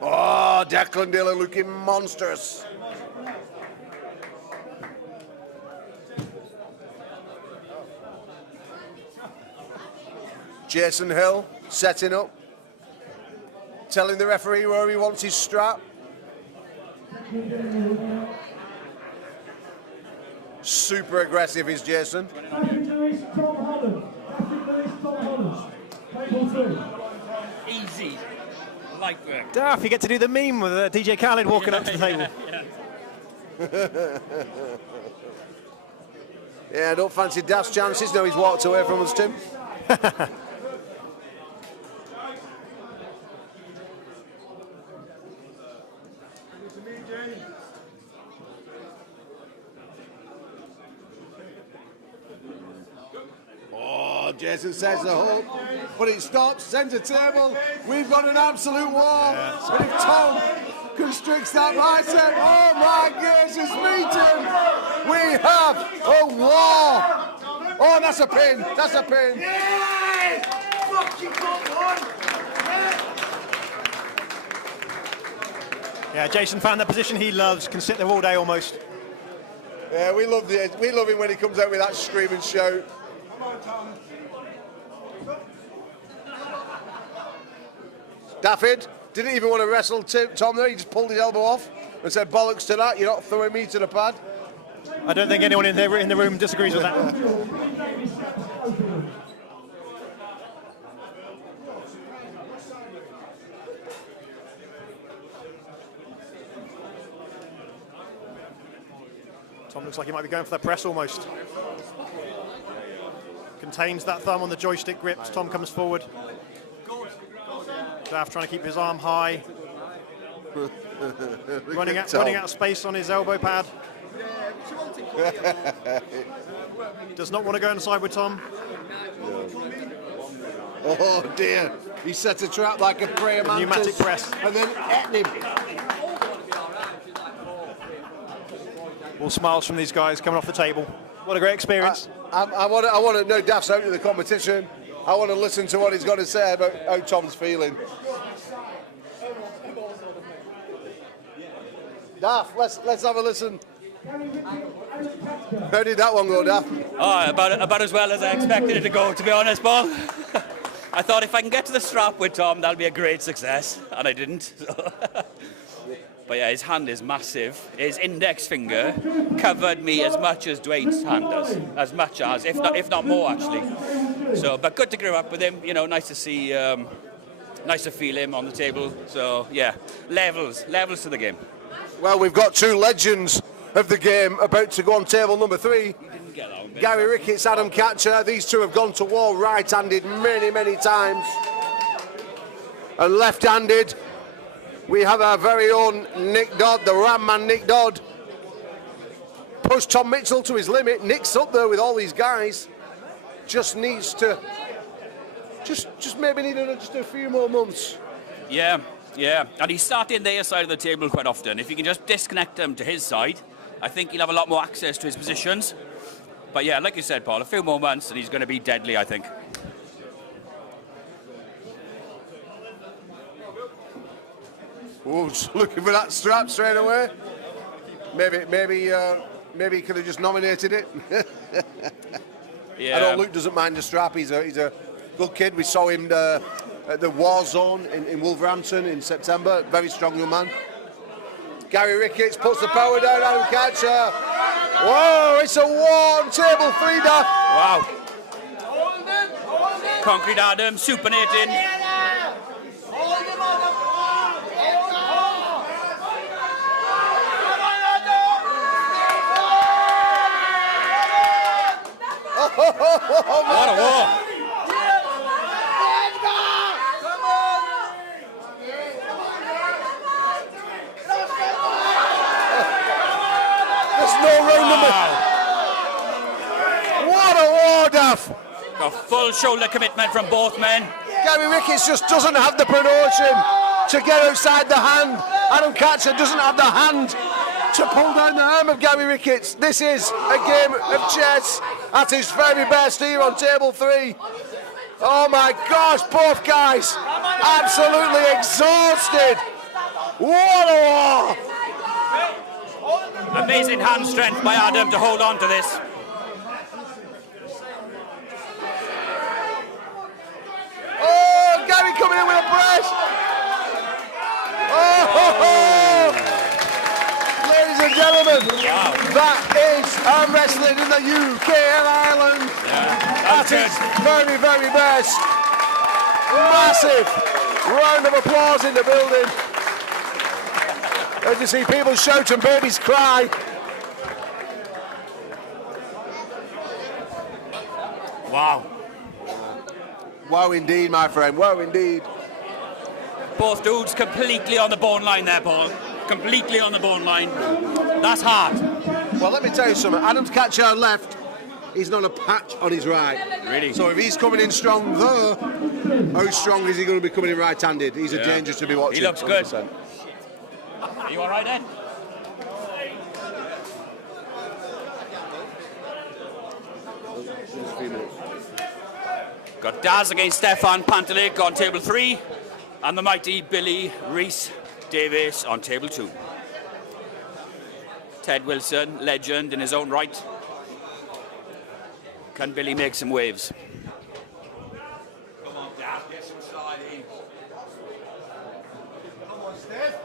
Oh, Declan Dillon looking monstrous. Jason Hill setting up, telling the referee where he wants his strap. Super aggressive is Jason. Easy. Light work. Daff, you get to do the meme with DJ Khaled walking up to the table. Yeah, I don't fancy Daff's chances. No, he's walked away from us, Tim. Oh, Jason says the hook, but it stops, centre table. We've got an absolute war. But if Tom constricts that bicep, oh my goodness, meeting, we have a war. Oh, that's a pin, that's a pin. Yeah, Jason found the position he loves, can sit there all day almost. Yeah, we love him when he comes out with that scream and shout. Daffyd didn't even want to wrestle Tom there, he just pulled his elbow off and said, bollocks to that, you're not throwing me to the pad. I don't think anyone in the room disagrees with that. Tom looks like he might be going for that press almost. Contains that thumb on the joystick grips. Tom comes forward. Daff trying to keep his arm high. running out of space on his elbow pad. Does not want to go inside with Tom. Oh dear, he set a trap like a prey mantis. Pneumatic press. And then ate him. All smiles from these guys coming off the table. What a great experience. I want to know Daff's out of the competition. I want to listen to what he's got to say about how Tom's feeling. Daff, let's have a listen. How did that one go, Daff? Oh, about as well as I expected it to go, to be honest, Paul. I thought if I can get to the strap with Tom, that'll be a great success, and I didn't. So. But yeah, his hand is massive. His index finger covered me as much as Dwayne's hand does, as much as, if not more, actually. So, but good to grow up with him. You know, nice to see, nice to feel him on the table. So yeah, levels to the game. Well, we've got two legends of the game about to go on table number 3. He didn't get that one, Gary Ricketts, Adam Catcher. These two have gone to war right-handed many times. And left-handed, we have our very own Nick Dodd, the Ram Man Nick Dodd. Pushed Tom Mitchell to his limit. Nick's up there with all these guys. Just needs to, just maybe need just a few more months. Yeah, and he's starting their side of the table quite often. If you can just disconnect him to his side, I think he'll have a lot more access to his positions. But yeah, like you said, Paul, a few more months and he's going to be deadly, I think. Oh, just looking for that strap straight away. Maybe he could have just nominated it. Yeah. I know Luke doesn't mind the strap. He's a good kid. We saw him at the War Zone in Wolverhampton in September. Very strong young man. Gary Ricketts puts the power down. Adam Catcher. Whoa! It's a war on table 3, Daff. Wow. Concrete Adam supinating. What a war! There's no round number. What a war, Duff. A full shoulder commitment from both men. Gary Ricketts just doesn't have the promotion to get outside the hand. Adam Catcher doesn't have the hand to pull down the arm of Gary Ricketts. This is a game of chess at its very best here on table 3. Oh my gosh, both guys absolutely exhausted. What a war! Amazing hand strength by Adam to hold on to this. Oh, Gary coming in with a press. Oh, ladies and gentlemen, that is arm wrestling in the UK and Ireland. That is very, very best. Massive round of applause in the building. As you see people shout and babies cry. Wow. Wow indeed, my friend, wow indeed. Both dudes completely on the bone line there, Paul. Completely on the bone line. That's hard. Well, let me tell you something. Adam's catcher left, he's not a patch on his right. Really? So if he's coming in strong there, how strong is he going to be coming in right-handed? He's a danger to be watching. He looks good. 100%. Are you all right then? Got Daz against Stefan Pantelic on table 3, and the mighty Billy Reese Davis on table 2. Ted Wilson, legend in his own right. Can Billy make some waves? Come on, Daz, get some sliding. Come on, Steph.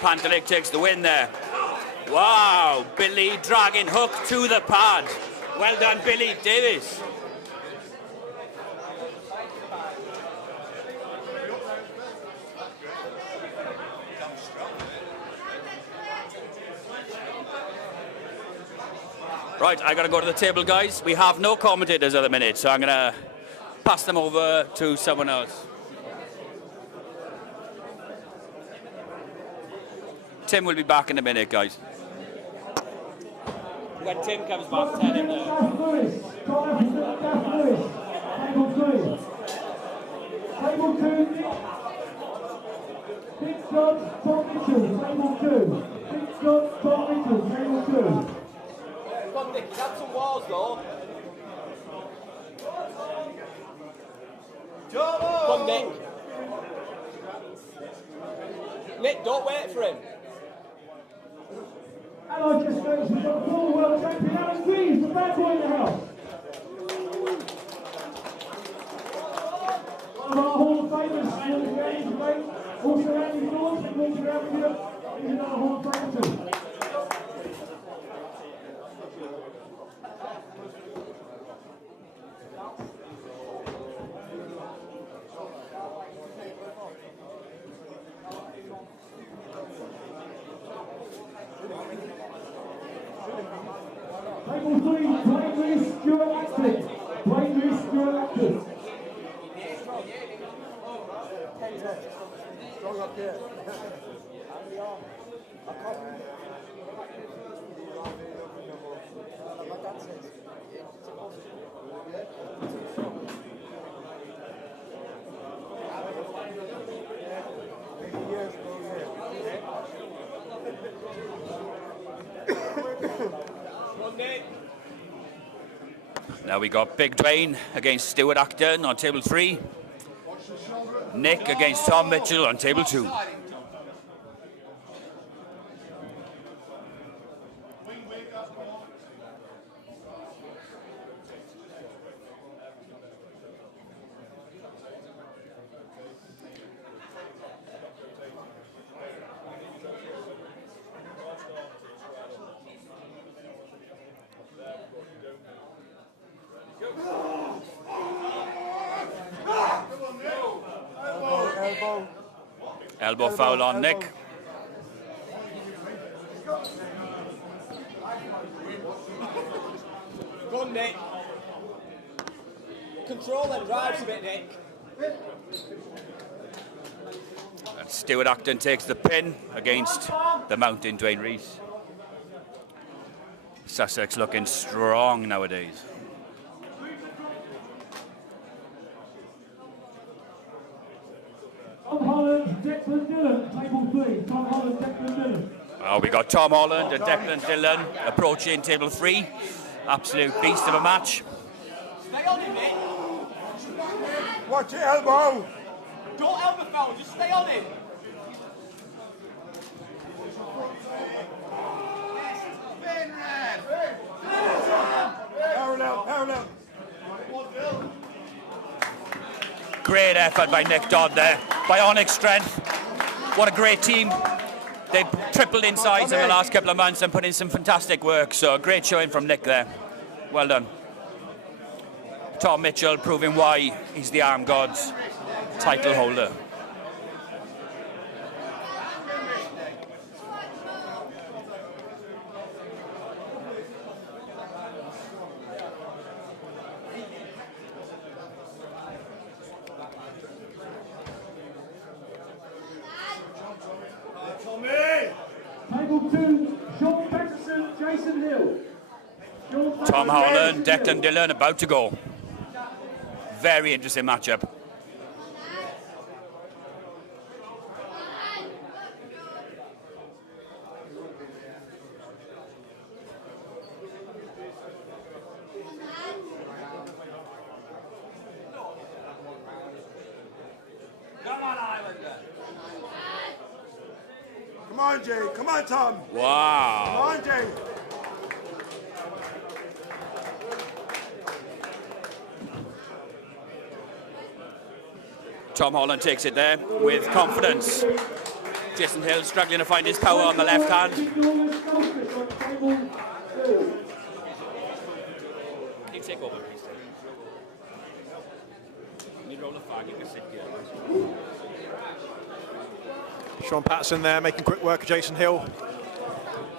Pantelic takes the win there. Wow, Billy dragging hook to the pad. Well done, Billy Davis. Right, I gotta go to the table, guys. We have no commentators at the minute, so I'm gonna pass them over to someone else. Tim will be back in a minute, guys. When Tim comes back, tell him that. Table 2. Big Scott, Tom Mitchell, table 2. Big Scott, Tom Mitchell, table 2. Come on, Nick, he's had some walls though. Come on, Nick. Nick, don't wait for him. Hello, just folks, we've got the former world champion Alan Greaves, the bad boy in the house. One of our Hall of Famers, also Andy Dawes, who walks around with you. He's another Hall of Famer too. Table 3, Blaine Lewis, Stuart Acton. Blaine Lewis, Stuart Acton. Strong up here. Now we got Big Dwayne against Stuart Acton on table 3. Nick against Tom Mitchell on table 2. Elbow foul on Nick. Go on, Nick. Control them drives a bit, Nick. And Stuart Acton takes the pin against the mountain Dwayne Reese. Sussex looking strong nowadays. Tom Holland, Declan Dillon, table 3. Tom Holland, Declan Dillon. We got Tom Holland and Declan Dillon approaching table 3. Absolute beast of a match. Stay on him, Nick. Watch your elbow. Don't elbow foul, just stay on him. Parallel. Great effort by Nick Dodd there. Bionic strength. What a great team. They've tripled in size in the last couple of months and put in some fantastic work. So a great showing from Nick there. Well done. Tom Mitchell proving why he's the Armgods title holder. Table 2, Sean Peterson, Jason Hill. Tom Holland, Declan Dillon about to go. Very interesting matchup. Come on, Jay. Come on, Tom. Wow. Come on, Jay. Tom Holland takes it there with confidence. Jason Hill struggling to find his power on the left hand. Can you take over, please? You roll the flag, you can sit here. Sean Patterson there making quick work of Jason Hill.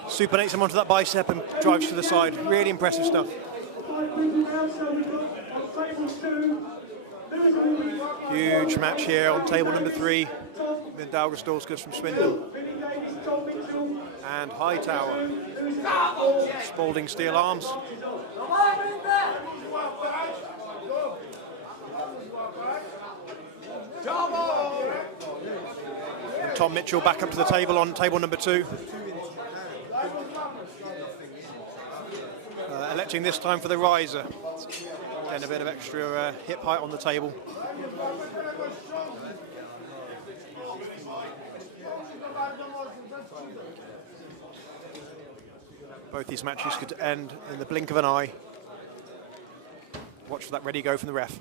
Supinates him onto that bicep and drives to the side. Really impressive stuff. Huge match here on table number 3 with Dalgastorskis from Swindon and Hightower. Spalding Steel Arms. And Tom Mitchell back up to the table on table number 2. Electing this time for the riser. And a bit of extra hip height on the table. Both these matches could end in the blink of an eye. Watch for that ready go from the ref.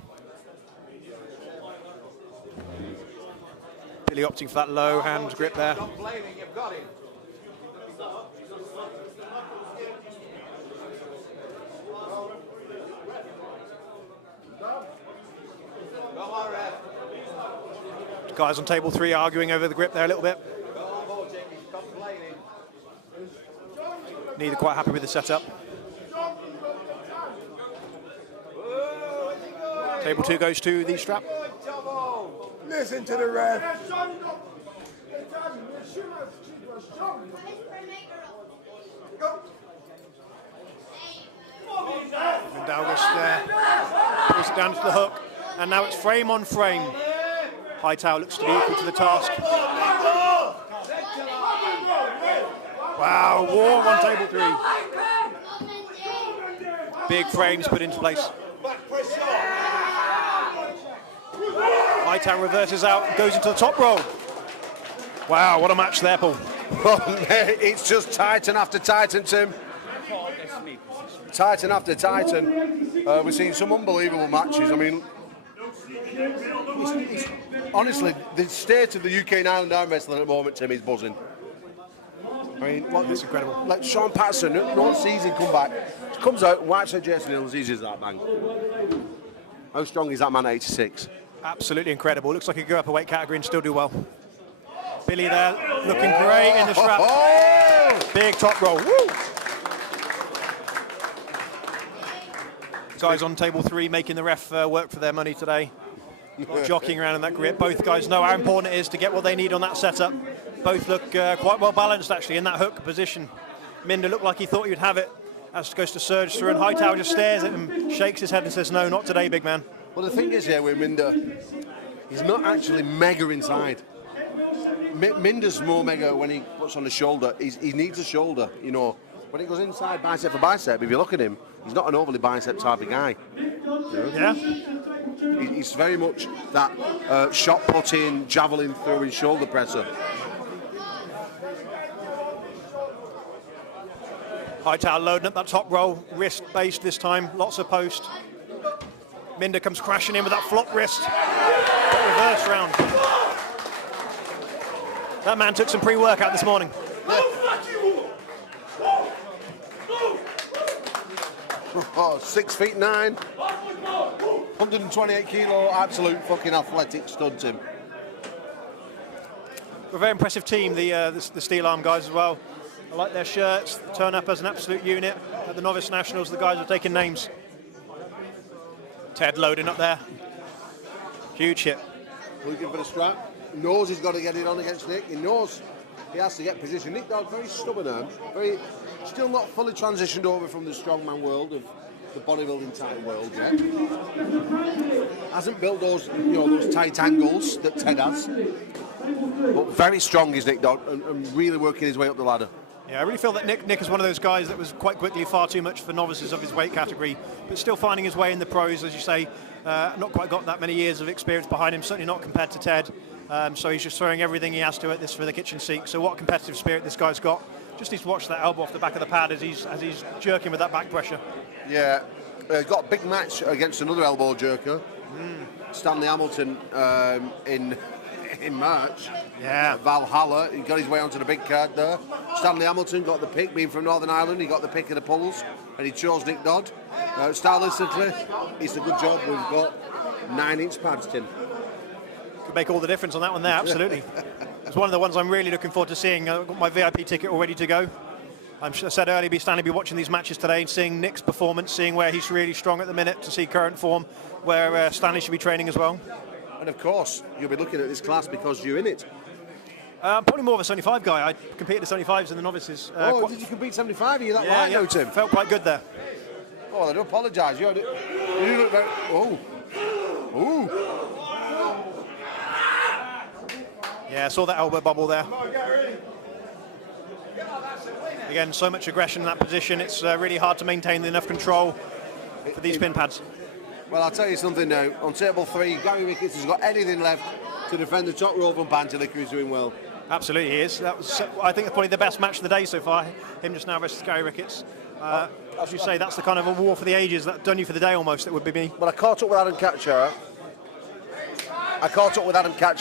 Billy opting for that low hand grip there. Guys on table 3 arguing over the grip there a little bit. Neither quite happy with the setup. Table 2 goes to the strap. Listen to the ref. And Dalgas there pulls it down to the hook, and now it's frame on frame. Hightower looks to be equal to the task. Wow, warm on table 3. Big frames put into place. Hightower reverses out and goes into the top roll. Wow, what a match there, Paul. It's just Titan after Titan, Tim. Titan after Titan. We've seen some unbelievable matches. I mean, honestly, the state of the UK&Ireland arm wrestling at the moment, Tim, is buzzing. I mean, That's incredible. like Sean Patterson, no season come back, comes out, wipes out Jason Hill as easy as that, bang. How strong is that man at 86? Absolutely incredible. Looks like he could go up a weight category and still do well. Billy there, looking great in the strap. Big top roll. Woo! Guys on table 3 making the ref work for their money today. Not jockeying around in that grip. Both guys know how important it is to get what they need on that setup. Both look quite well balanced actually in that hook position. Minder looked like he thought he would have it. As goes to surge through, and Hightower just stares at him, shakes his head and says, no, not today, big man. Well, the thing is here with Minder, he's not actually mega inside. Minder's more mega when he puts on the shoulder. He needs a shoulder, you know. When it goes inside bicep for bicep, if you look at him, he's not an overly bicep type of guy. Yeah. He's very much that shot putting, javelin throwing shoulder presser. Hightower loading up that top roll, wrist based this time, lots of post. Minder comes crashing in with that flop wrist. Got reverse round. That man took some pre-workout this morning. Oh, 6'9", 128 kilo, absolute fucking athletic stud, Tim. A very impressive team, the Steel Arm guys as well. I like their shirts, turn up as an absolute unit. At the Novice Nationals, the guys are taking names. Ted loading up there. Huge hit. Looking for the strap. He knows he's got to get it on against Nick. He knows he has to get position. Nick Dodd, very stubborn arm. Still not fully transitioned over from the strongman world of the bodybuilding type world yet. Hasn't built those, those tight angles that Ted has. But very strong is Nick Dodd and really working his way up the ladder. Yeah, I really feel that Nick is one of those guys that was quite quickly far too much for novices of his weight category, but still finding his way in the pros, as you say. Not quite got that many years of experience behind him, certainly not compared to Ted. So he's just throwing everything he has to at this for the kitchen sink. So what competitive spirit this guy's got. Just needs to watch that elbow off the back of the pad as he's jerking with that back pressure. Yeah, got a big match against another elbow jerker, Stanley Hamilton in March. Yeah. Valhalla, he got his way onto the big card there. Stanley Hamilton got the pick, being from Northern Ireland, he got the pick of the pulls, and he chose Nick Dodd. Stylistically, it's a good job. We've got 9-inch pads, Tim. Could make all the difference on that one there, absolutely. It's one of the ones I'm really looking forward to seeing. I've got my VIP ticket all ready to go. I said earlier, Stanley be watching these matches today and seeing Nick's performance, seeing where he's really strong at the minute, to see current form, where Stanley should be training as well. And of course, you'll be looking at this class because you're in it. Probably more of a 75 guy. I competed at 75s in the novices. Did you compete 75? Are you that light now, Tim? Felt quite good there. Oh, I do apologise. You look very... Oh. Yeah, I saw that elbow bubble there. Again, so much aggression in that position. It's really hard to maintain enough control for these pin pads. Well, I'll tell you something now. On table 3, Gary Ricketts has got anything left to defend the top row from Pantelica. He's doing well. Absolutely, he is. That was, I think, probably the best match of the day so far. Him just now versus Gary Ricketts. As you say, that's the kind of a war for the ages. That done you for the day almost. It would be me. But I caught up with Adam Catcher.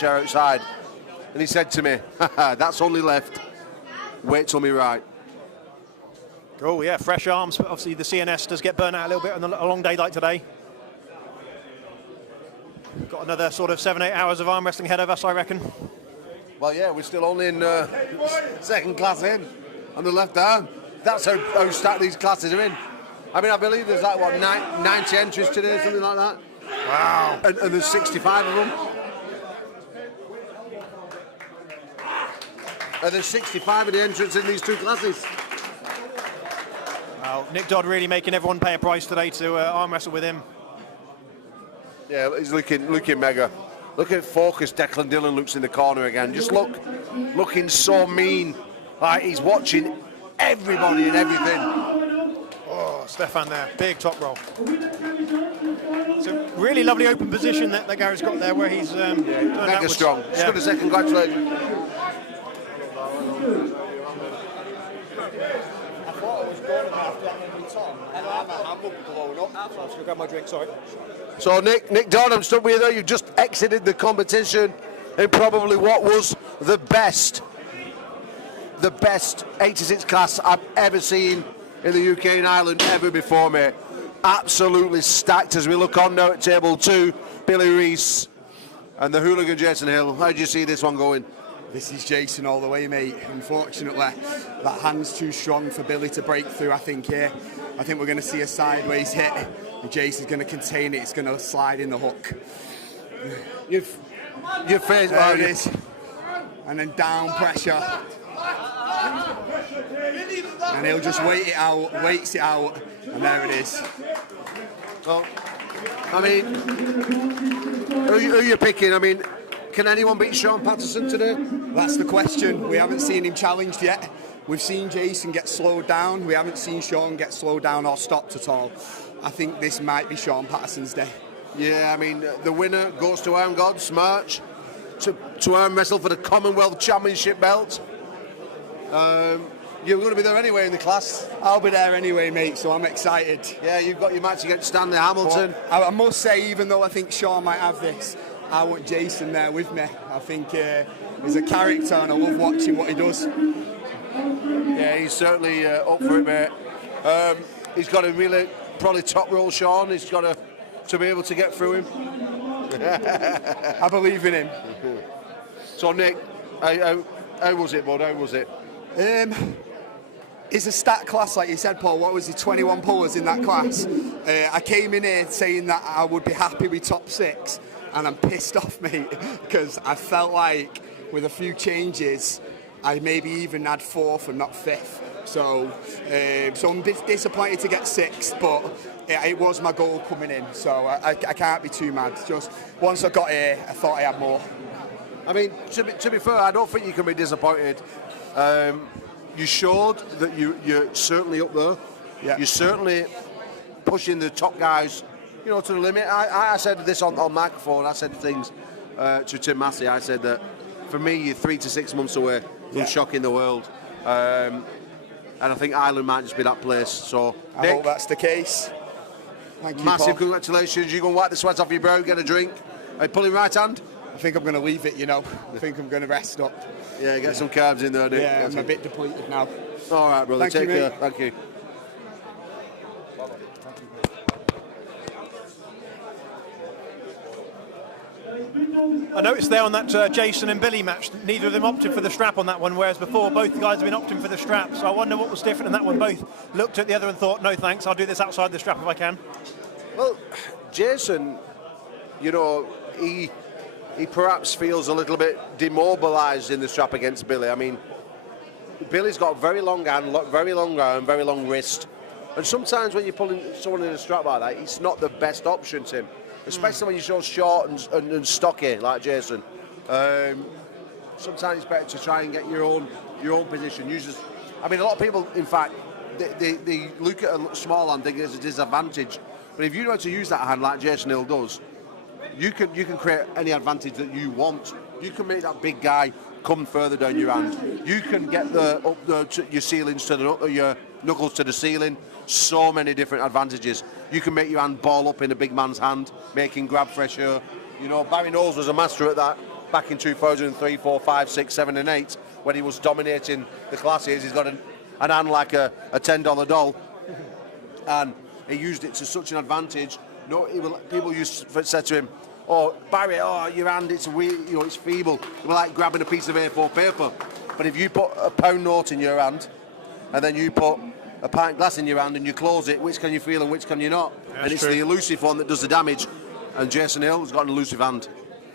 Outside, and he said to me, "That's only left. Wait till me right." Oh yeah, fresh arms. But obviously, the CNS does get burnt out a little bit on a long day like today. Got another sort of 7-8 hours of arm wrestling ahead of us, I reckon. Well, yeah, we're still only in second class in on the left arm. That's how stacked these classes are in. I mean, I believe there's like, 90 entries today, something like that. Wow. And there's 65 of them. And there's 65 of the entrants in these two classes. Well, Nick Dodd really making everyone pay a price today to arm wrestle with him. Yeah, he's looking mega. Look at focus. Declan Dillon looks in the corner again. Just looking so mean. Like he's watching everybody and everything. Oh, Stefan there, big top roll. It's a really lovely open position that Gary's got there, where he's mega strong. Just got a second, congratulations. I thought I was going to have to end with Tom, and I'm blowing up. So I was going to grab my drink, sorry. So Nick Dodd, I'm stuck with you there. You've just exited the competition in probably what was the best 86 class I've ever seen in the UK and Ireland ever before, mate. Absolutely stacked as we look on now at table 2. Billy Reese, And the hooligan Jason Hill, how do you see this one going? This is Jason all the way, mate. Unfortunately, that hand's too strong for Billy to break through, I think, here. I think we're going to see a sideways hit, and Jason's going to contain it. It's going to slide in the hook. You've faced... There it is. And then down pressure. And he'll just waits it out, and there it is. Well, I mean, who are you picking? I mean, can anyone beat Sean Patterson today? That's the question. We haven't seen him challenged yet. We've seen Jason get slowed down. We haven't seen Sean get slowed down or stopped at all. I think this might be Sean Patterson's day. Yeah, I mean, the winner goes to Armgods, March, to arm wrestle for the Commonwealth Championship belt. You're going to be there anyway in the class. I'll be there anyway, mate, so I'm excited. Yeah, you've got your match against Stanley Hamilton. But I must say, even though I think Sean might have this, I want Jason there with me. I think he's a character and I love watching what he does. Yeah, he's certainly up for it, mate. He's got a really probably top roll, Sean. He's got to be able to get through him. I believe in him. So, Nick, how was it, bud? How was it? It's a stat class, like you said, Paul. What was it, 21 pullers in that class? I came in here saying that I would be happy with top 6, and I'm pissed off, mate, because I felt like with a few changes, I maybe even had 4th and not 5th. So I'm disappointed to get 6th, but it was my goal coming in, so I can't be too mad. Just once I got here, I thought I had more. I mean, to be fair, I don't think you can be disappointed. You showed that you're certainly up there. Yeah. You're certainly pushing the top guys, you know, to the limit. I said this on microphone. I said things to Tim Massey. I said that for me, you're 3 to 6 months away from shocking the world. And I think Ireland might just be that place. So, I Nick, hope that's the case. Thank you, massive Paul. congratulations. You're going to wipe the sweat off your brow, get a drink. Are you pulling right hand? I think I'm going to leave it, you know. I think I'm going to rest up. Yeah, get some carbs in there, Nick. Yeah, I'm a bit depleted now. All right, brother. Thank Take you, care. mate. Thank you. I noticed there on that Jason and Billy match, neither of them opted for the strap on that one, whereas before both the guys have been opting for the strap. So I wonder what was different in that one. Both looked at the other and thought, no thanks, I'll do this outside the strap if I can. Well, Jason, you know, he perhaps feels a little bit demobilised in the strap against Billy. I mean, Billy's got very long hand, very long arm, very long wrist. And sometimes when you're pulling someone in a strap like that, it's not the best option, Tim. Especially when you're so short and stocky like Jason. Sometimes it's better to try and get your own position. I mean, a lot of people, in fact, they look at a small hand thinking it's a disadvantage. But if you know how to use that hand like Jason Hill does, you can create any advantage that you want. You can make that big guy come further down your hand. You can get your ceilings to your knuckles to the ceiling. So many different advantages. You can make your hand ball up in a big man's hand, making grab fresh air. You know, Barry Knowles was a master at that back in 2003, 4, 5, 6, 7 and 8 when he was dominating the classes. He's got an hand like a $10 doll, and he used it to such an advantage. No, people used to say to him, "Oh, Barry, your hand, it's weird, you know, it's feeble." It was like grabbing a piece of A4 paper. But if you put a pound note in your hand, and then you put a pint glass in your hand and you close it, which can you feel and which can you not? That's and it's true. the elusive one that does the damage. And Jason Hill has got an elusive hand.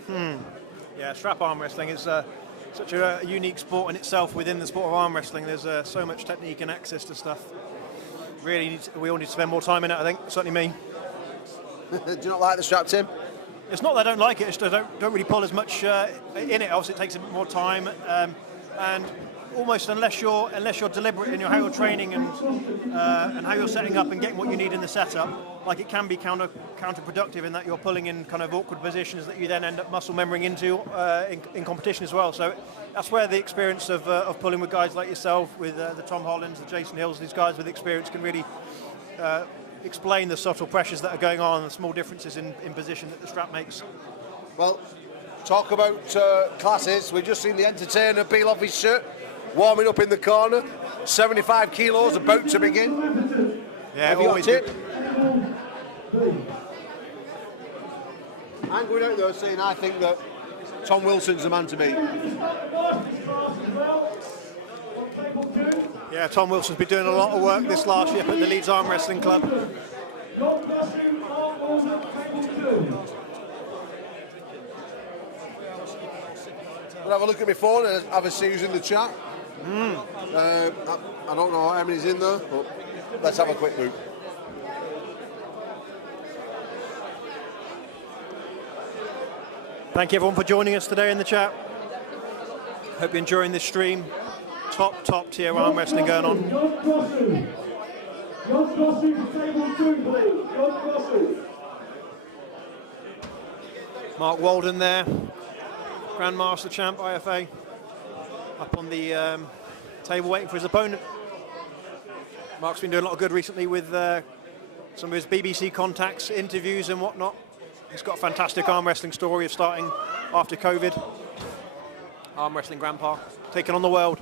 Yeah, strap arm wrestling is such a unique sport in itself. Within the sport of arm wrestling, there's so much technique and access to stuff. Really, we all need to spend more time in it, I think. Certainly me. Do you not like the strap, Tim? It's not that I don't like it, it's just I don't really pull as much in it. Obviously, it takes a bit more time, and almost unless you're deliberate in how you're training and how you're setting up and getting what you need in the setup, like it can be counterproductive in that you're pulling in kind of awkward positions that you then end up muscle memorying into in competition as well. So that's where the experience of pulling with guys like yourself, with the Tom Hollands, the Jason Hills, these guys with experience can really explain the subtle pressures that are going on and the small differences in position that the strap makes. Well, talk about classes. We've just seen the entertainer peel off his shirt, warming up in the corner. 75 kilos about to begin. Yeah, Have you got a always tip? I'm going out there saying I think that Tom Wilson's the man to beat. Yeah, Tom Wilson's been doing a lot of work this last year at the Leeds Arm Wrestling Club. We'll have a look at my phone and have a see who's in the chat. I don't know how many's in there, but let's have a quick look. Thank you everyone for joining us today in the chat. Hope you're enjoying this stream. Top tier arm wrestling going on. Mark Walden there, Grandmaster champ IFA, up on the table waiting for his opponent. Mark's been doing a lot of good recently with some of his BBC contacts, interviews and whatnot. He's got a fantastic arm wrestling story of starting after COVID. Arm wrestling grandpa, taking on the world.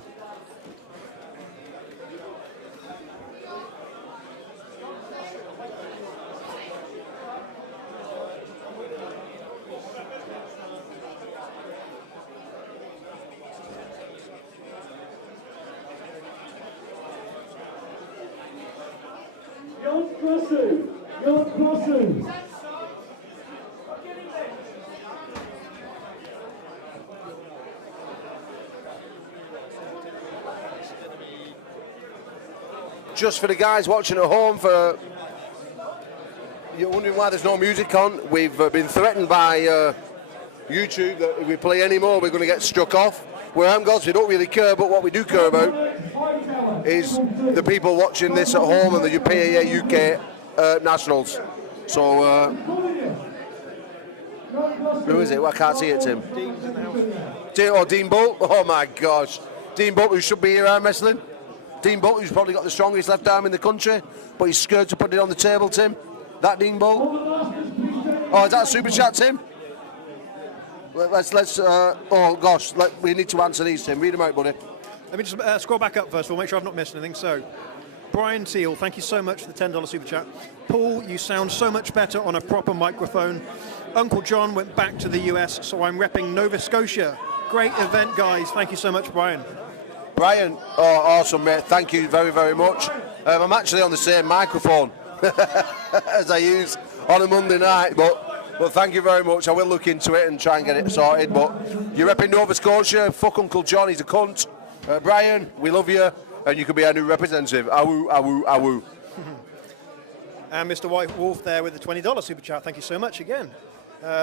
Just for the guys watching at home, for you're wondering why there's no music on, we've been threatened by YouTube that if we play any more we're going to get struck off. We're Armgods, we don't really care, but what we do care about is the people watching this at home and the Paa UK Nationals. So who is it? Well, I can't see it, Tim. Dean's in the house. Dean Bolt? Oh my gosh. Dean Bolt, who should be here arm wrestling. Dean Bolt, who's probably got the strongest left arm in the country, but he's scared to put it on the table, Tim. That Dean Bolt. Oh, is that a super chat, Tim? Let's oh gosh, we need to answer these, Tim. Read them out, buddy. Let me just scroll back up first of all, make sure I've not missed anything. So, Brian Teal, thank you so much for the $10 super chat. Paul, you sound so much better on a proper microphone. Uncle John went back to the US, so I'm repping Nova Scotia. Great event, guys. Thank you so much, Brian. Brian, oh, awesome, mate. Thank you very, very much. I'm actually on the same microphone as I use on a Monday night, but thank you very much. I will look into it and try and get it sorted. But you're repping Nova Scotia. Fuck Uncle John, he's a cunt. Brian, we love you, and you can be our new representative. Awoo, awoo, awoo. And Mr. White Wolf there with the $20 super chat. Thank you so much again.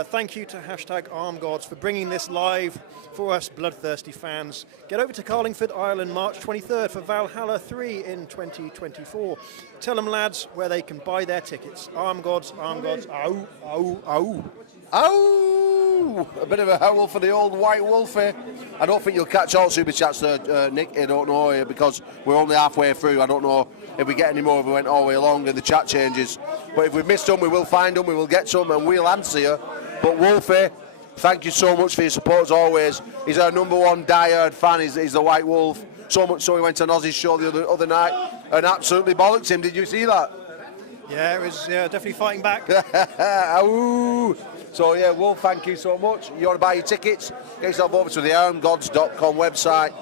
Thank you to #Armgods for bringing this live for us bloodthirsty fans. Get over to Carlingford, Ireland, March 23rd for Valhalla 3 in 2024. Tell them, lads, where they can buy their tickets. Armgods, Armgods, ow, ow, ow. Ow! A bit of a howl for the old White Wolf here. I don't think you'll catch all super chats there, Nick. I don't know, because we're only halfway through. I don't know if we get any more if we went all the way along and the chat changes. But if we've missed them, we will find them, we will get some, and we'll answer you. But Wolfie, thank you so much for your support as always. He's our #1 diehard fan, he's the White Wolf. So much so he went on Ozzy's show the other night and absolutely bollocked him. Did you see that? Yeah, it was definitely fighting back. Ow. So yeah, Wolf, thank you so much. You want to buy your tickets? Get yourself over to the armgods.com website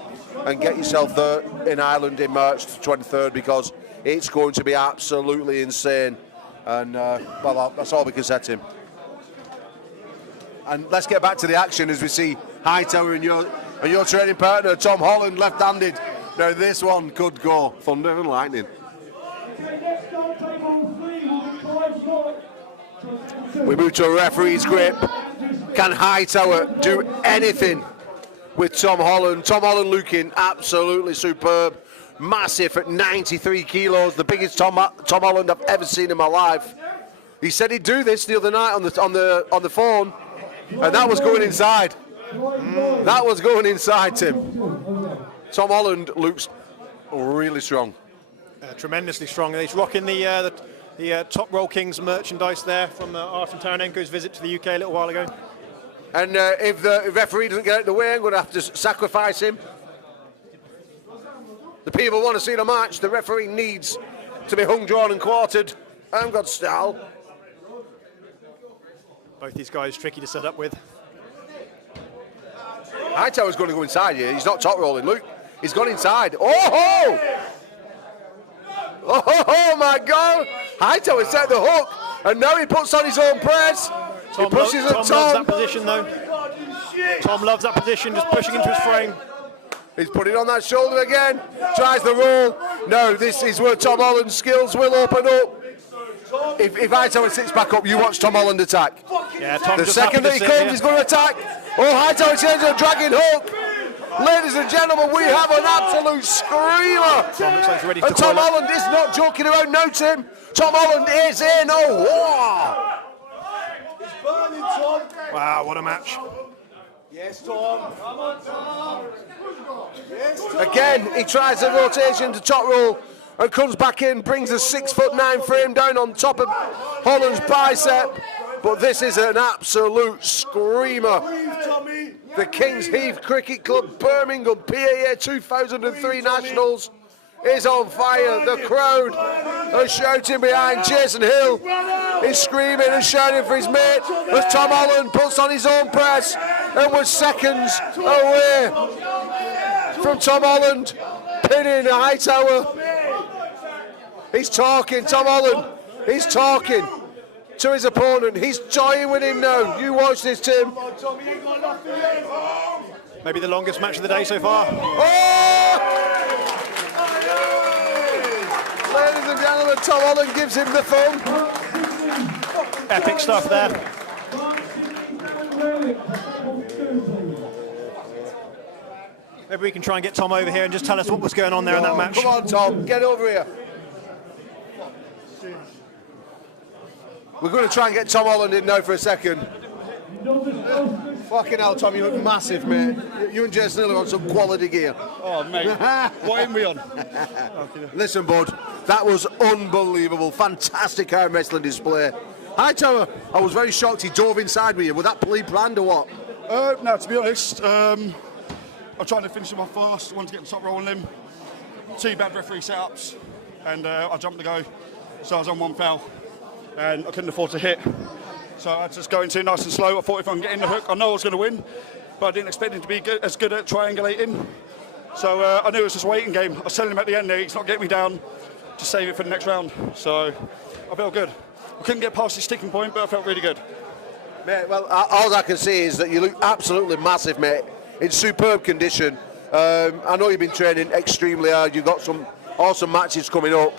and get yourself there in Ireland in March 23rd, because it's going to be absolutely insane. And well, that's all we can say to him. And let's get back to the action as we see Hightower and your training partner Tom Holland left-handed. Now this one could go thunder and lightning. We move to a referee's grip. Can Hightower do anything with Tom Holland? Tom Holland looking absolutely superb. Massive at 93 kilos, the biggest Tom Holland I've ever seen in my life. He said he'd do this the other night on the phone, and that was going inside. That was going inside, Tim. Tom Holland looks really strong. Tremendously strong. He's rocking the Top Roll Kings merchandise there from Artem Taranenko's visit to the UK a little while ago. And if the referee doesn't get out of the way, I'm going to have to sacrifice him. The people want to see the match. The referee needs to be hung, drawn and quartered. Armgods style. Both these guys tricky to set up with. Hightower's going to go inside here. He's not top rolling. Look, he's gone inside. Oh! Oh my God! Hightower set the hook, and now he puts on his own press. He pushes at Tom loves Tom. that position though. Tom loves that position, just pushing into his frame. He's putting on that shoulder again. Tries the roll. No, this is where Tom Holland's skills will open up. If Hightower sits back up, you watch Tom Holland attack. Yeah, Tom The just second that happy he to sit, comes, yeah. he's going to attack. Oh, Hightower changes a dragging hook. Ladies and gentlemen, we have an absolute screamer. Tom looks like he's ready to And Tom call it. Holland is not joking around, no, Tim. Tom Holland is in a war. Wow, what a match. Yes, Tom. Come on, Tom. Yes, Tom. Again, he tries the rotation to top roll and comes back in, brings a 6'9" frame down on top of Holland's bicep. But this is an absolute screamer. The Kings Heath Cricket Club Birmingham PAA 2003 Nationals is on fire. The crowd are shouting behind. Jason Hill is screaming and shouting for his mate as Tom Holland puts on his own press and was seconds away from Tom Holland pinning a Hightower. He's talking, Tom Holland. He's talking to his opponent. He's toying with him now. You watch this, Tim. Maybe the longest match of the day so far. Oh! Ladies and gentlemen, Tom Holland gives him the thumb. Epic stuff there. Maybe we can try and get Tom over here and just tell us what was going on there in that match. Come on, Tom, get over here. We're going to try and get Tom Holland in now for a second. Fucking hell, Tom, you look massive, mate. You and Jason Hill are on some quality gear. Oh, mate. What are we on? Listen, bud, that was unbelievable. Fantastic arm wrestling display. Hightower, I was very shocked he dove inside with you. Was that planned or what? No, to be honest, I'm trying to finish him off fast. I wanted to get the top roll on him. 2 bad referee setups, and I jumped to go, so I was on 1 foul, and I couldn't afford to hit. So I had to just go into nice and slow. I thought if I can get in the hook, I know I was going to win, but I didn't expect him to be as good at triangulating. So I knew it was just a waiting game. I was telling him at the end there, he's not getting me down, just save it for the next round. So I felt good. I couldn't get past the sticking point, but I felt really good. Mate, well, all I can say is that you look absolutely massive, mate, in superb condition. I know you've been training extremely hard. You've got some awesome matches coming up.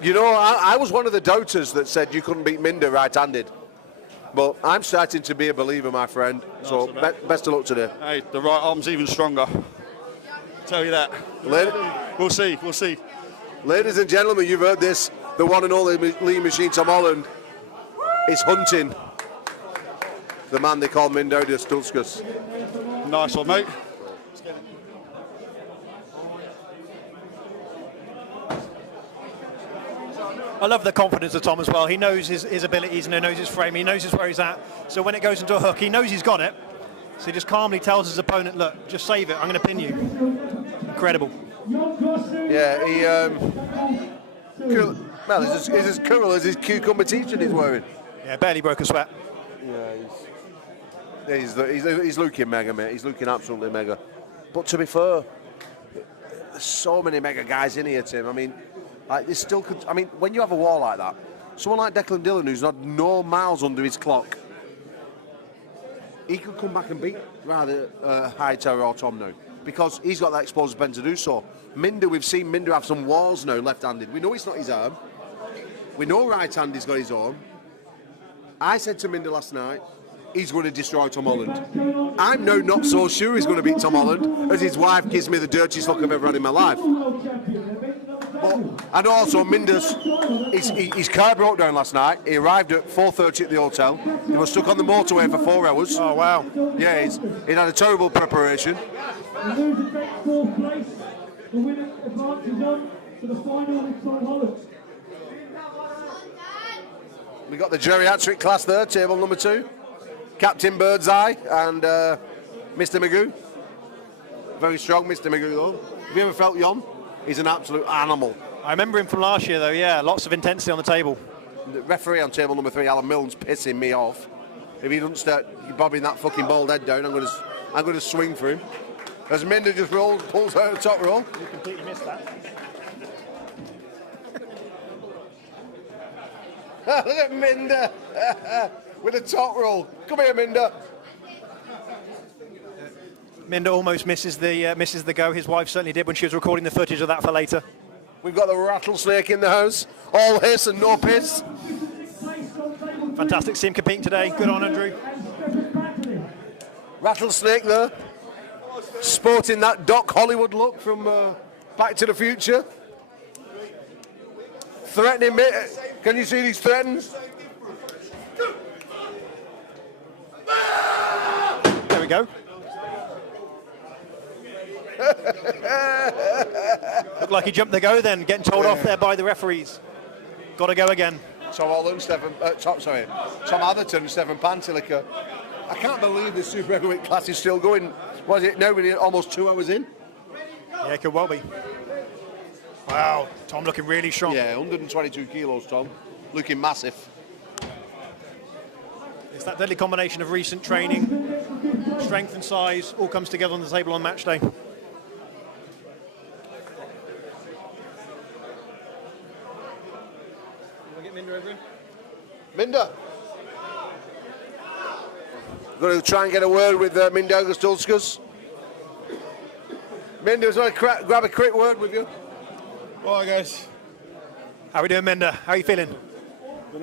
You know, I was one of the doubters that said you couldn't beat Minder right-handed. But I'm starting to be a believer, my friend. So best of luck today. Hey, the right arm's even stronger. Tell you that. We'll see, we'll see. Ladies and gentlemen, you've heard this. The one and only lean machine, Tom Holland, is hunting the man they call Mindaugas Stulskus. Nice one, mate. I love the confidence of Tom as well. He knows his abilities and he knows his frame. He knows where he's at. So when it goes into a hook, he knows he's got it. So he just calmly tells his opponent, look, just save it. I'm going to pin you. Incredible. Yeah, he... well, he's as cool as his cucumber t-shirt he's wearing. Yeah, barely broke a sweat. Yeah, he's looking mega, mate. He's looking absolutely mega. But to be fair, there's so many mega guys in here, Tim. I mean, like, there's still... I mean, when you have a wall like that, someone like Declan Dillon, who's not no miles under his clock, he could come back and beat rather Hightower or Tom now, because he's got that exposed pen to do so. Minder, we've seen Minder have some walls now, left-handed. We know it's not his arm. We know right-hand he's got his arm. I said to Minder last night, he's going to destroy Tom Holland. I'm now not so sure he's going to beat Tom Holland, as his wife gives me the dirtiest look I've ever had in my life. But, and also, Minder's, his car broke down last night. He arrived at 4:30 at the hotel. He was stuck on the motorway for 4 hours. Oh, wow. Yeah, he'd had a terrible preparation. We got the geriatric class there, table number 2. Captain Birdseye and Mr. Magoo. Very strong, Mr. Magoo, though. Have you ever felt Jon? He's an absolute animal. I remember him from last year, though, yeah. Lots of intensity on the table. The referee on table number 3, Alan Milne's pissing me off. if he doesn't start bobbing that fucking bald head down, I'm going to swing for him. As Minder just pulls out the top roll. You completely missed that. Look at Minder with a top roll. Come here, Minder. Minder almost misses the go. His wife certainly did when she was recording the footage of that for later. We've got the rattlesnake in the house. All hiss and no piss. Fantastic to see him competing today. Good on Andrew. Rattlesnake there. Sporting that Doc Hollywood look from Back to the Future. Threatening me. Can you see these threatens? There we go. Looked like he jumped the go then, getting told off there by the referees. Got to go again. Tom Atherton and Stephen Pantelica. I can't believe the super heavyweight class is still going. Was it now? We're almost 2 hours in. Yeah, it could well be. Wow, Tom looking really strong. Yeah, 122 kilos, Tom. Looking massive. It's that deadly combination of recent training, strength and size, all comes together on the table on match day. Minder. Going to try and get a word with Mindaugas Dulskas. Minder, want to grab a quick word with you? Well, guys. How are we doing, Minder? How are you feeling?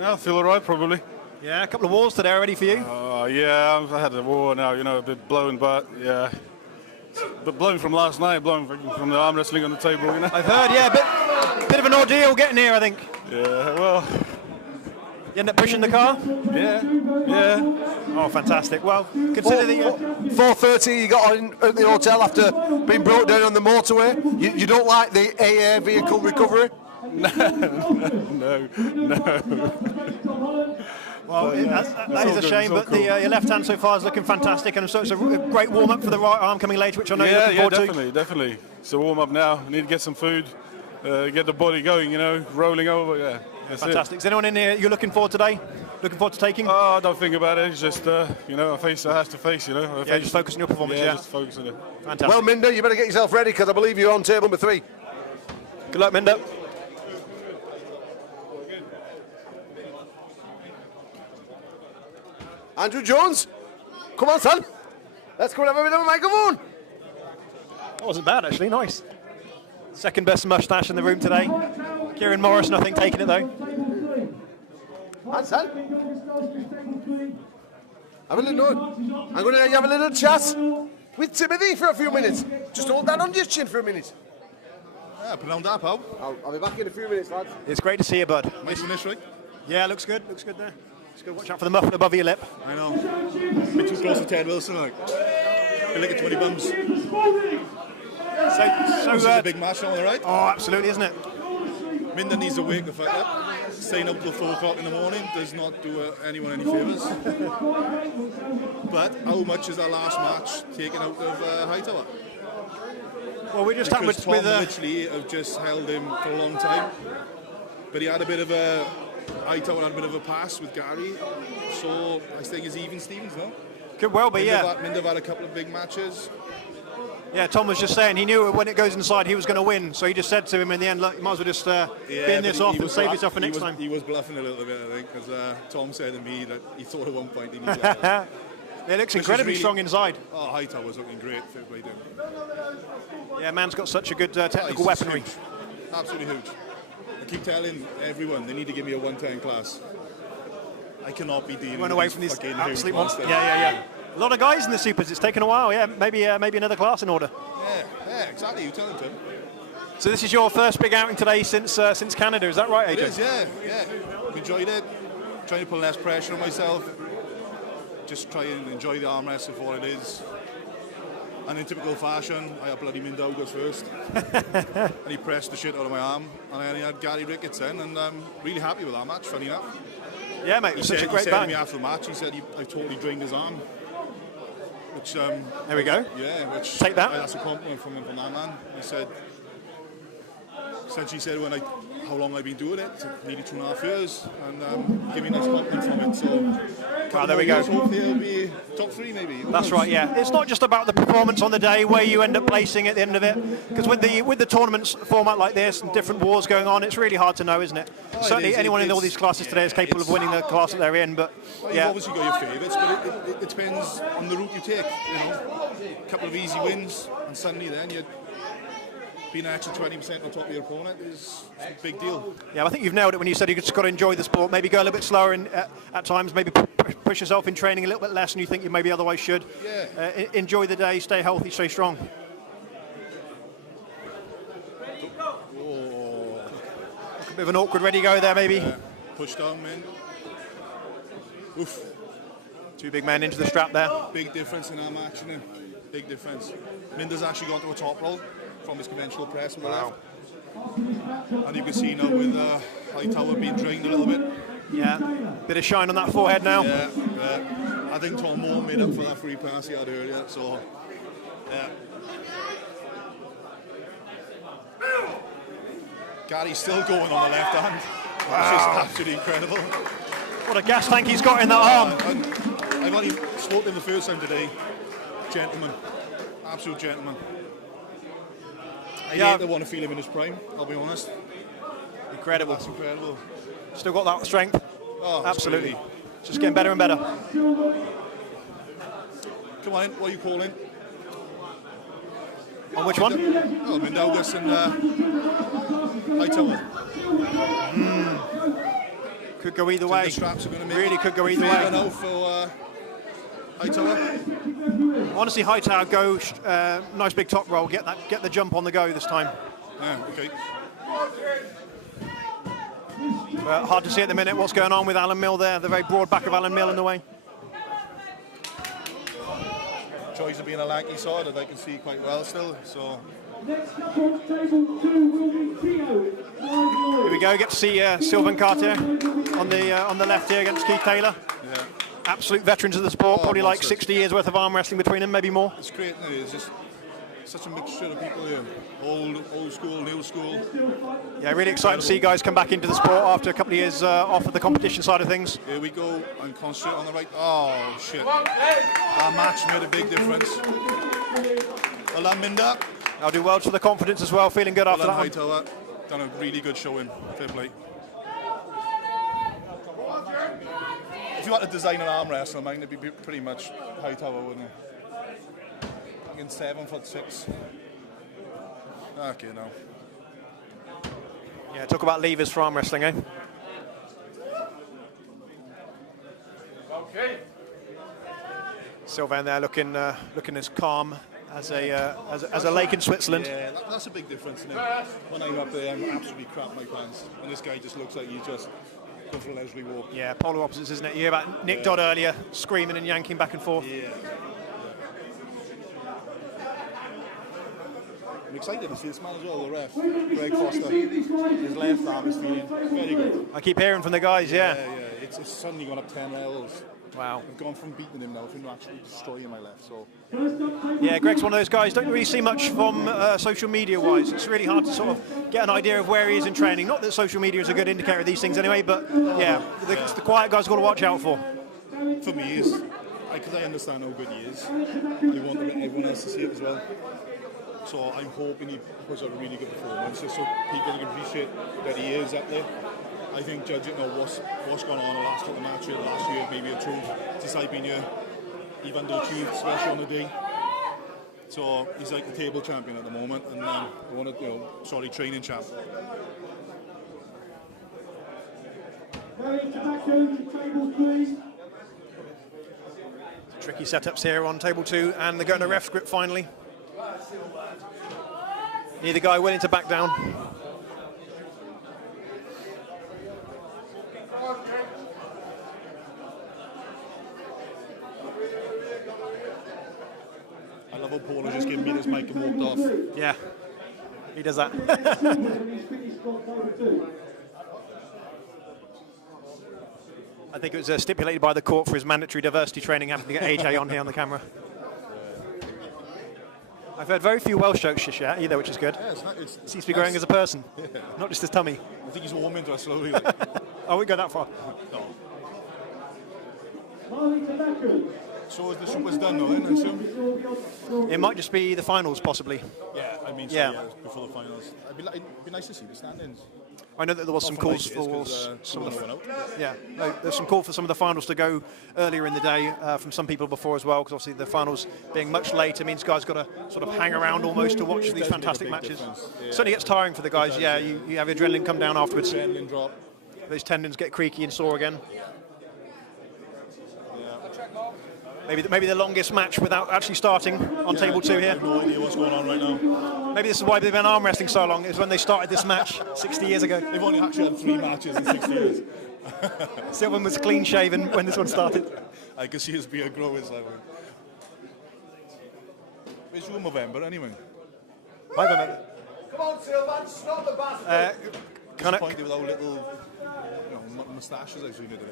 I feel alright, probably. Yeah, a couple of wars today already for you? Yeah, I had a war now, a bit blown, but yeah. But blown from last night, blown from the arm wrestling on the table, I've heard, yeah, bit of an ordeal getting here, I think. Yeah, well. You end up pushing the car? Yeah. Oh, fantastic. Well, consider the... 4:30 you got on at the hotel after being brought down on the motorway. You don't like the AA vehicle recovery? No. Well, that is a shame, but cool. Your left hand so far is looking fantastic, and so it's a great warm-up for the right arm coming later, which I know you're looking forward to. Definitely. It's a warm-up now. I need to get some food, get the body going, rolling over, yeah. Fantastic. Is anyone in here you're looking forward today? Looking forward to taking? Oh, don't think about it. It's just, a face I have to face, Just focus on your performance, yeah. Just focus on it. Fantastic. Well, Minder, you better get yourself ready, because I believe you're on table number 3. Good luck, Minder. Andrew Jones, come on, son. Let's go and have a bit of a microphone. That wasn't bad, actually. Nice. Second best mustache in the room today. Kieran Morris, nothing taking it, though. And son. Have a little note. I'm going to have a little chat with Timothy for a few minutes. Just hold that under your chin for a minute. Yeah, put it on that, pal. I'll be back in a few minutes, lads. It's great to see you, bud. Nice finish, right? Yeah, looks good. Looks good there. Just got to watch out for the muffin above your lip. I know. A bit too close to Ted Wilson, like. Feel like a 20 bums. So This is a big match, all right? Oh, absolutely, isn't it? Minder needs to wake the fuck up. Staying up till 4 o'clock in the morning does not do anyone any favours. But how much is our last match taken out of Hightower? Well, we're just because Tom literally have just held him for a long time. But he had a bit of a... Hightower had a bit of a pass with Gary. So I think it's even Stevens, no? Could well be, yeah. Minder had a couple of big matches. Yeah, Tom was just saying he knew when it goes inside he was going to win, so he just said to him in the end, look, you might as well just bin this off and save yourself for next time. He was bluffing a little bit, I think, because Tom said to me that he thought at one point he needed that. It looks incredibly strong inside. Oh, Hightower's looking great. Yeah, man's got such a good technical weaponry. Huge. Absolutely huge. I keep telling everyone they need to give me a 110 class. I cannot be dealing Went away from these absolute monsters. monsters. Yeah. A lot of guys in the supers. It's taken a while. Yeah, maybe another class in order. Yeah, exactly. You tell them to. So this is your first big outing today since Canada. Is that right, AJ? It is. Yeah. Enjoyed it. Trying to put less pressure on myself. Just try and enjoy the arm wrestle for what it is. And in typical fashion, I had bloody Mindaugas first. And he pressed the shit out of my arm. And then he had Gary Ricketts in, and I'm really happy with that match, funny enough. Yeah, mate, it was such a great He said bang. to me after the match, he said I totally drained his arm. Which, there we go. Yeah, which... Take that. That's a compliment from him, from that man. He said... Essentially said when I how long I've been doing it, nearly 2.5 years, and give me nice compliment from it. So, there we go. Hopefully it'll be top 3 maybe. That's right, yeah. It's not just about the performance on the day, where you end up placing at the end of it, because with the tournaments format like this and different wars going on, it's really hard to know, isn't it? Certainly anyone in all these classes today is capable of winning the class that they're in, but You've obviously got your favourites, but it depends on the route you take. You know, a couple of easy wins, and suddenly then you're being an extra 20% on top of your opponent is a big deal. Yeah, I think you've nailed it when you said you just got to enjoy the sport. Maybe go a little bit slower at times. Maybe push yourself in training a little bit less than you think you maybe otherwise should. Yeah. Enjoy the day. Stay healthy. Stay strong. Oh. A bit of an awkward ready go there, maybe. Push down, man. Oof. 2 big men into the strap there. Big difference in our match, isn't it? Big difference. Minder's actually gone to a top roll from his conventional press. Wow. And you can see now with Hightower being drained a little bit. Yeah, bit of shine on that forehead now. Yeah. I think Tom Moore made up for that free pass he had earlier, so yeah. Gary's still going on the left hand. Wow. It's just absolutely incredible. What a gas tank he's got in that arm. I've only spoken him the first time today. Gentleman. Absolute gentleman. I hate to want to feel him in his prime, I'll be honest. Incredible. That's incredible. Still got that strength. Oh, absolutely. Crazy. Just getting better and better. Come on in, what are you calling? On which one? Oh, Mindaugas and Hightower. Could go either way. The straps are going to make really could go either way. Now for Hightower. Honestly, Hightower go nice big top roll. Get the jump on the go this time. Yeah, okay. Hard to see at the minute what's going on with Alan Mill there. The very broad back of Alan Mill in the way. Choice of being a lanky side that I can see quite well still. So. Here we go. Get to see Sylvain Cartier on the left here against Keith Taylor. Yeah. Absolute veterans of the sport. Probably like 60 years worth of arm wrestling between them, maybe more. It's great. Isn't it? It's just such a mixture of people here. Old school, new school. Yeah, really exciting to see guys come back into the sport after a couple of years off of the competition side of things. Here we go, and concentrate on the right. Oh, shit. Our match made a big difference. Well done, Minder. I'll do well for the confidence as well, feeling good after that one. Hightower. Done a really good showing. Fair play. If you want to design an arm wrestler, mine would be pretty much Hightower, wouldn't it? In 7'6". Okay, no. Yeah, talk about levers for arm wrestling, eh? Okay. Sylvain there looking as calm as a lake in Switzerland. Yeah, that's a big difference, isn't it? When I'm up there, I'm absolutely crap my pants, and this guy just looks like he's just going for a leisurely walk. Yeah, polar opposites, isn't it? You hear about Nick Dodd earlier, screaming and yanking back and forth. Yeah. I'm excited to see this man as well, the ref, Greg Foster. His left arm is feeling very good. I keep hearing from the guys, yeah. Yeah. It's suddenly gone up 10 levels. Wow. I've gone from beating him now to actually destroying my left. So. Yeah, Greg's one of those guys, don't really see much from social media-wise. It's really hard to sort of get an idea of where he is in training. Not that social media is a good indicator of these things anyway, but yeah, it's the quiet guys got to watch out for. For me, because I understand how good he is. I want everyone else to see it as well. So I'm hoping he puts out a really good performance, just so people can appreciate that he is up there. I think judging what's gone on the last couple of matches, last year maybe a truth. Since I've been here, he underachieved, especially on the day. So he's like the table champion at the moment, and training champ. Tricky setups here on table 2, and they're going to ref script finally. Neither guy willing to back down. I love how Paul has just given me this mic and walked off. Yeah, he does that. I think it was stipulated by the court for his mandatory diversity training having to get AJ on here on the camera. I've heard very few Welsh jokes either, which is good. Yeah, it's Seems to be growing as a person, not just his tummy. I think he's warming to us slowly. Like. Oh, we go that far. No. Molly Tobacco. So is the Supers done though, then, I assume? It might just be the finals, possibly. Yeah, I mean, so, Yeah. before the finals. It'd be nice to see the standings. I know that there was some Not calls from for like it is, 'cause, some of the. someone went out. Yeah, no, there's some call for some of the finals to go earlier in the day from some people before as well, because obviously the finals being much later means guys got to sort of hang around almost to watch these Does make a fantastic big matches. difference, yeah. Certainly gets tiring for the guys. Yeah, you have your adrenaline come down afterwards. Adrenaline drop. Those tendons get creaky and sore again. Maybe the longest match without actually starting on table 2 I here. have no idea what's going on right now. Maybe this is why they've been arm wrestling so long, is when they started this match 60 years ago. They've only actually had 3 matches in 60 years. Sylvan was clean shaven when this one started. I can see his beard grow inside one. Where's your November anyway? Hi, Mehmet. Come on, Sylvan, stop the bastard. Disappointed with our little moustaches I've seen today.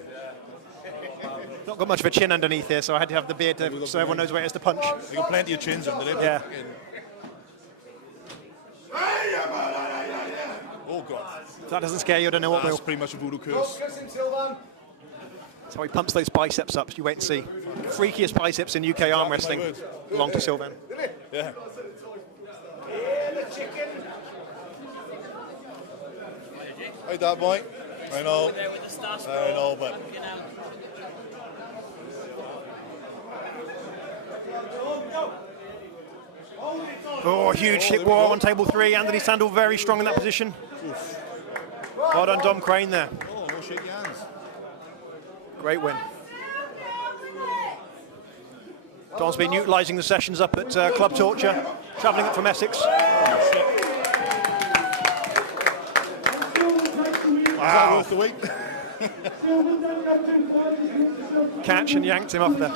Not got much of a chin underneath here, so I had to have the beard so everyone knows where it is to punch. They got plenty of chins under there. Yeah. Oh God. If that doesn't scare you, I don't know what That's will. pretty much a voodoo curse. Listen, Sylvan. That's how he pumps those biceps up. You wait and see. Freakiest biceps in UK arm wrestling belong to Sylvan. Yeah. The chicken. Hey, that boy. I know. I know, but. Oh, huge hip war on table 3. Anthony Sandel very strong in that position. Well done, Dom Crane there. Oh, no shaky hands. Great win. Dom's been utilising the sessions up at Club Torture, travelling up from Essex. Wow. Worth the wait? Catch and yanked him off there.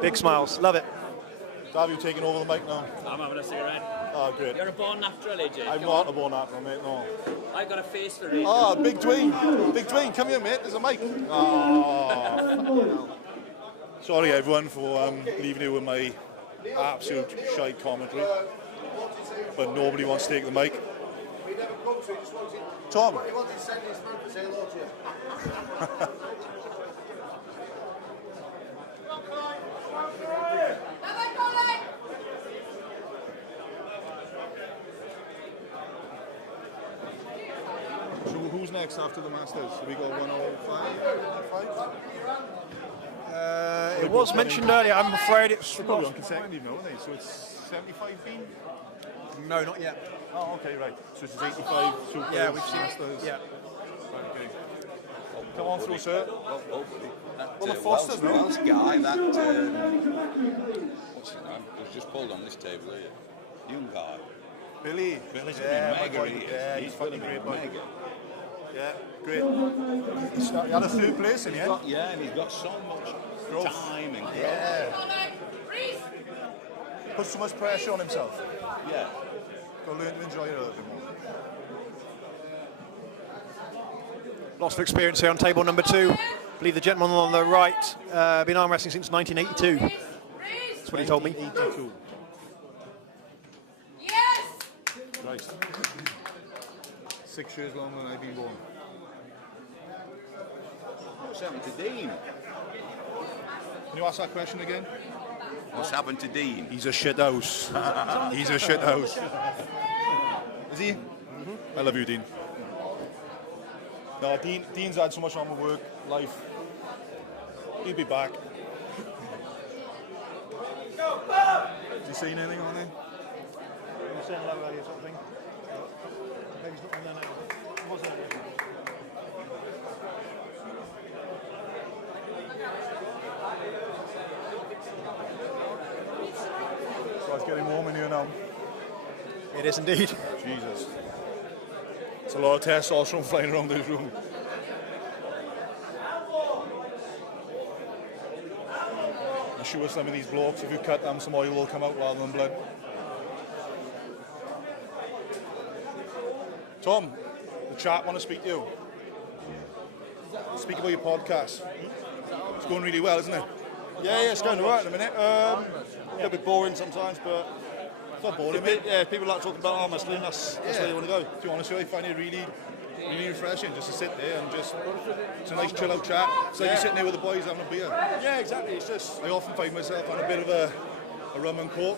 Big smiles, love it. Have you taken over the mic now? I'm having a cigarette. Oh, great. You're a born natural, AJ. I'm not a born natural, mate, no. I've got a face for it. Ah, Big Dwayne. Big Dwayne, come here, mate. There's a mic. Oh. Sorry, everyone, for leaving you with my absolute shite commentary. But nobody wants to take the mic. Tom. He wanted to send his friend to say hello to you. So who's next after the Masters? Have we got 105? It was mentioned earlier, I'm afraid it's They're probably on consecutive now, aren't they? So it's 75 bean? No, not yet. Oh, okay, right. So it's 85 Super Yeah, we've seen Masters. Yeah. Right, okay. Come on through, sir. Well, the Fosters, no? Welsh guy, that, what's his name? He's just pulled on this table here. Young guy. Billy. Billy's Yeah, mega, my boy. he is. Yeah, he's fucking gonna be great, boy. mega. Yeah, great. He had a third place in, yeah? Yeah, and he's got so much Growth. time and growth. Yeah. Put so much pressure on himself. Yeah. Got to learn to enjoy it a little bit more. Lots of experience here on table number 2. I believe the gentleman on the right been arm wrestling since 1982. That's what he told me. 82. Yes! Right. 6 years longer than I've been born. What's happened to Dean? Can you ask that question again? What's happened to Dean? He's a shit house. He's a shit house. Is he? I love you, Dean. No, Dean's had so much on with work, life. He'll be back. Has he seen anything on there? You were saying hello earlier, sort of thing. Maybe he's not on there now. Was there? So it's getting warm in here now. It is indeed. Jesus. It's a lot of testosterone flying around this room. I'm sure some of these blokes, if you cut them, some oil will come out rather than blood. Tom, the chat want to speak to you. Speak about your podcast. It's going really well, isn't it? Yeah, it's going all right at the minute. A little bit boring sometimes, but It's not boring, mate. Yeah, people like talking about arm wrestling. That's where you want to go. To be honest with you, I find it really refreshing just to sit there and just, it's a nice chill out chat. It's like you're sitting there with the boys having a beer. Yeah, exactly. It's just, I often find myself on a bit of a rum and coke,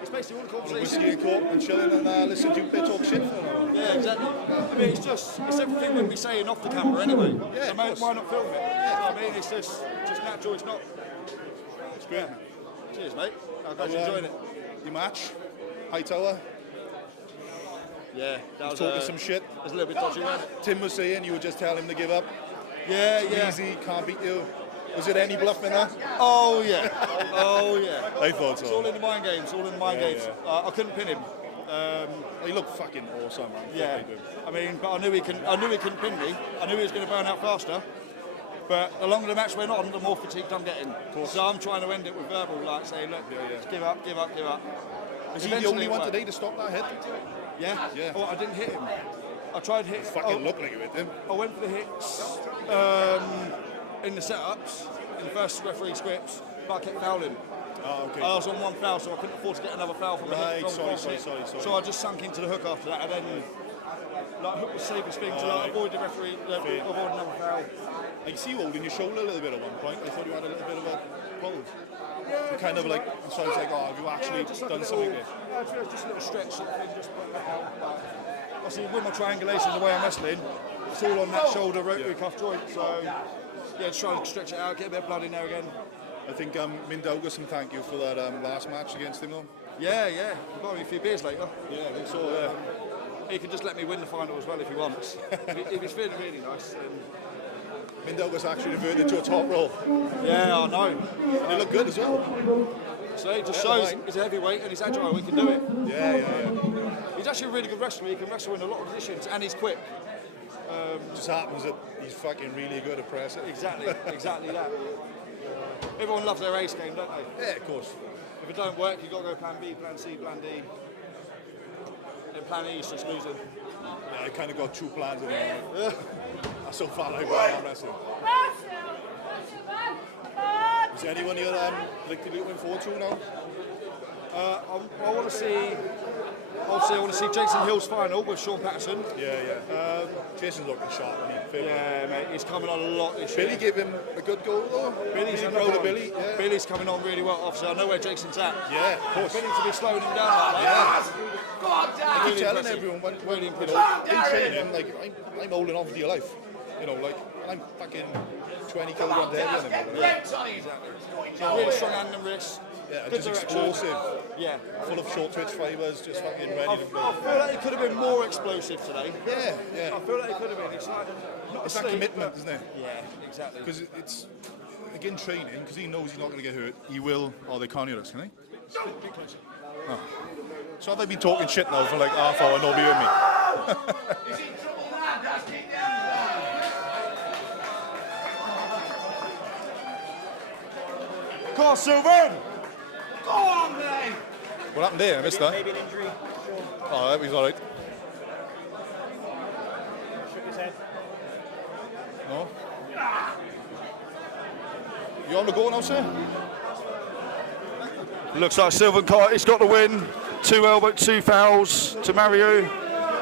it's basically all the a conversation. whiskey and coke and chilling and listening to a bit talk shit for an hour. Yeah, exactly. I mean, it's everything that we saying off the camera anyway. Yeah, so of why course. not film it? Yeah. I mean, it's just natural. It's not. It's great. Cheers, mate. I'm glad you're enjoying it. Your match, Hightower, Yeah, that was talking some shit. It was a little bit dodgy, wasn't it? Tim was saying you would just tell him to give up. Yeah, yeah. Easy, can't beat you. Was it any bluff in that? Oh yeah, oh yeah. I thought so. It's all in the mind games. All in the mind games. yeah. I couldn't pin him. He looked fucking awesome, man. Yeah. I mean, but I knew he couldn't pin me. I knew he was going to burn out faster. But the longer the match went on, the more fatigued I'm getting. So I'm trying to end it with verbal, like saying, look, just give up, give up, give up. Is he the only one today to stop that hit? Yeah? Yeah. Oh, I didn't hit him. I tried hitting. Fucking looked like you hit him. I went for the hits in the setups, in the first referee scripts, but I kept fouling. Oh, okay. I was on one foul, so I couldn't afford to get another foul from the hit. Right, from sorry. So I just sunk into the hook after that, and then like hook was safest thing to like, avoid the referee, avoid another foul. I see you holding your shoulder a little bit at one point. I thought you had a little bit of a pull. Yeah, Kind of like, so I was like, oh, have you actually just like done a something little, there? just a little stretch sort of thing, just put that out. Obviously, with my triangulation, the way I'm wrestling, it's all on that shoulder rotary cuff joint. So yeah, just try to stretch it out, get a bit of blood in there again. I think Mindaugas, and thank you for that last match against him though. Yeah, we've got a few beers later. Yeah, I think so, yeah. He can just let me win the final as well if he wants. if he's feeling really nice. Mindaugas actually reverted to a top roll. Yeah, I know. And he looked good as well. So it just shows he's a heavyweight and he's agile, he can do it. Yeah. He's actually a really good wrestler, he can wrestle in a lot of positions and he's quick. Just happens that he's fucking really good at pressing. Exactly that. Everyone loves their ace game, don't they? Yeah, of course. If it don't work, you've got to go plan B, plan C, plan D. And plan E is just losing. Yeah, I kind of got two plans in there. That's so far like where I am wrestling. Is there anyone you're particularly looking forward to now? I want to see. Obviously, I want to see Jason Hill's final with Sean Patterson. Yeah. Jason's looking sharp, isn't he? Yeah, mate, he's coming on a lot this year. Billy gave him a good goal though. Billy's proud of Billy. Yeah. Billy's coming on really well. Obviously, I know where Jason's at. Yeah, of course. Billy to be slowing him down like that. I keep telling everyone when in training, like I'm holding on for dear life. You know, like I'm fucking 20 kilograms heavier than him. Exactly. So really strong hand and wrist. Yeah, good just direction. explosive. Yeah. Full of short twitch fibres, just fucking ready I to feel go. like it could have been more explosive today. Yeah. I feel like it could have been. It's like not It's that asleep, commitment, but- isn't it? Yeah, exactly. Because it's again training, because he knows he's not going to get hurt. He will. Oh, they can't hear us, can they? Oh. So have they been talking shit now for like half hour? Nobody heard me. Go on, Sylvan! Go on, mate! What happened there? I missed that. Maybe an injury. Oh, that was all right. Shook his head. No. You on the go now, sir? Looks like Sylvan Carty's got the win. 2 fouls to Mario.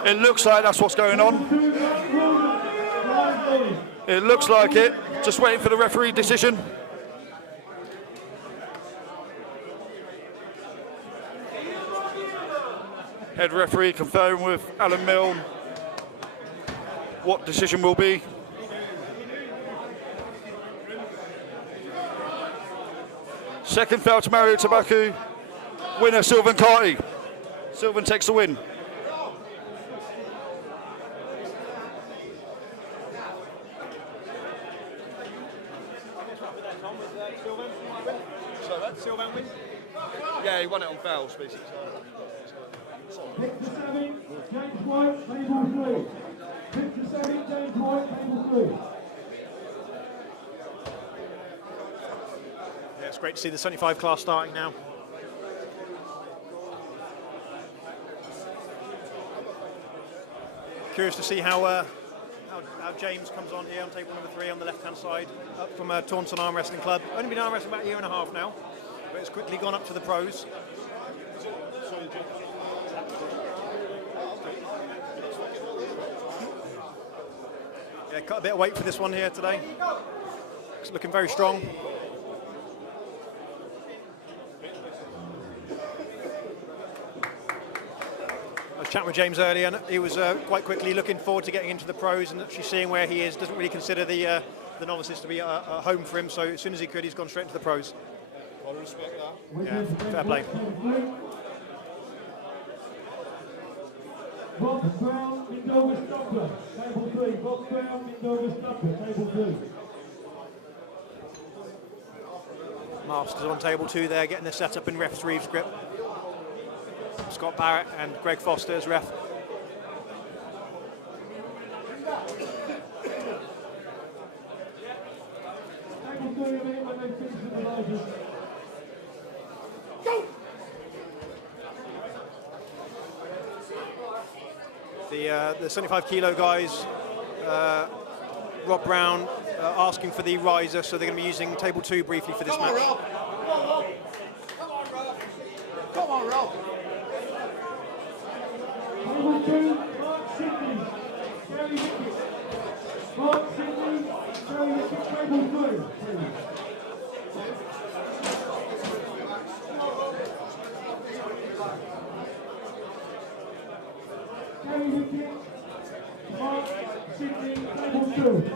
It looks like that's what's going on. It looks like it. Just waiting for the referee decision. Head referee confirming with Alan Milne what decision will be. Second foul to Mario Tabaku. Winner Sylvan Carty. Sylvan takes the win. Sylvan win? Yeah, he won it on fouls, basically. 57, James White, table 3. 57, James White, table 3. Yeah, it's great to see the 75 class starting now. Curious to see how James comes on here on table number 3 on the left-hand side, up from Taunton Arm Wrestling Club. Only been arm wrestling about a year and a half now, but it's quickly gone up to the pros. Yeah, cut a bit of weight for this one here today. It's looking very strong. I was chatting with James earlier, and he was quite quickly looking forward to getting into the pros and actually seeing where he is. Doesn't really consider the novices to be a home for him, so as soon as he could, he's gone straight into the pros. Yeah, fair play. Bob Brown, Indover Stopper, table 3. Bob Brown, Indover Stopper, table 3. Masters on table 2 there, getting the setup in ref Reeves' grip. Scott Barrett and Greg Foster as ref. Table 3 a minute when they finish with the largest. The 75 kilo guys, Rob Brown asking for the riser, so they're going to be using table 2 briefly for this match. Rob. Come on, Rob. Table 2, Mark Sidney, Gary Wickett. Mark Sidney, Gary Wickett, table 3. Gary Wickett, Mark Sidney, table 2.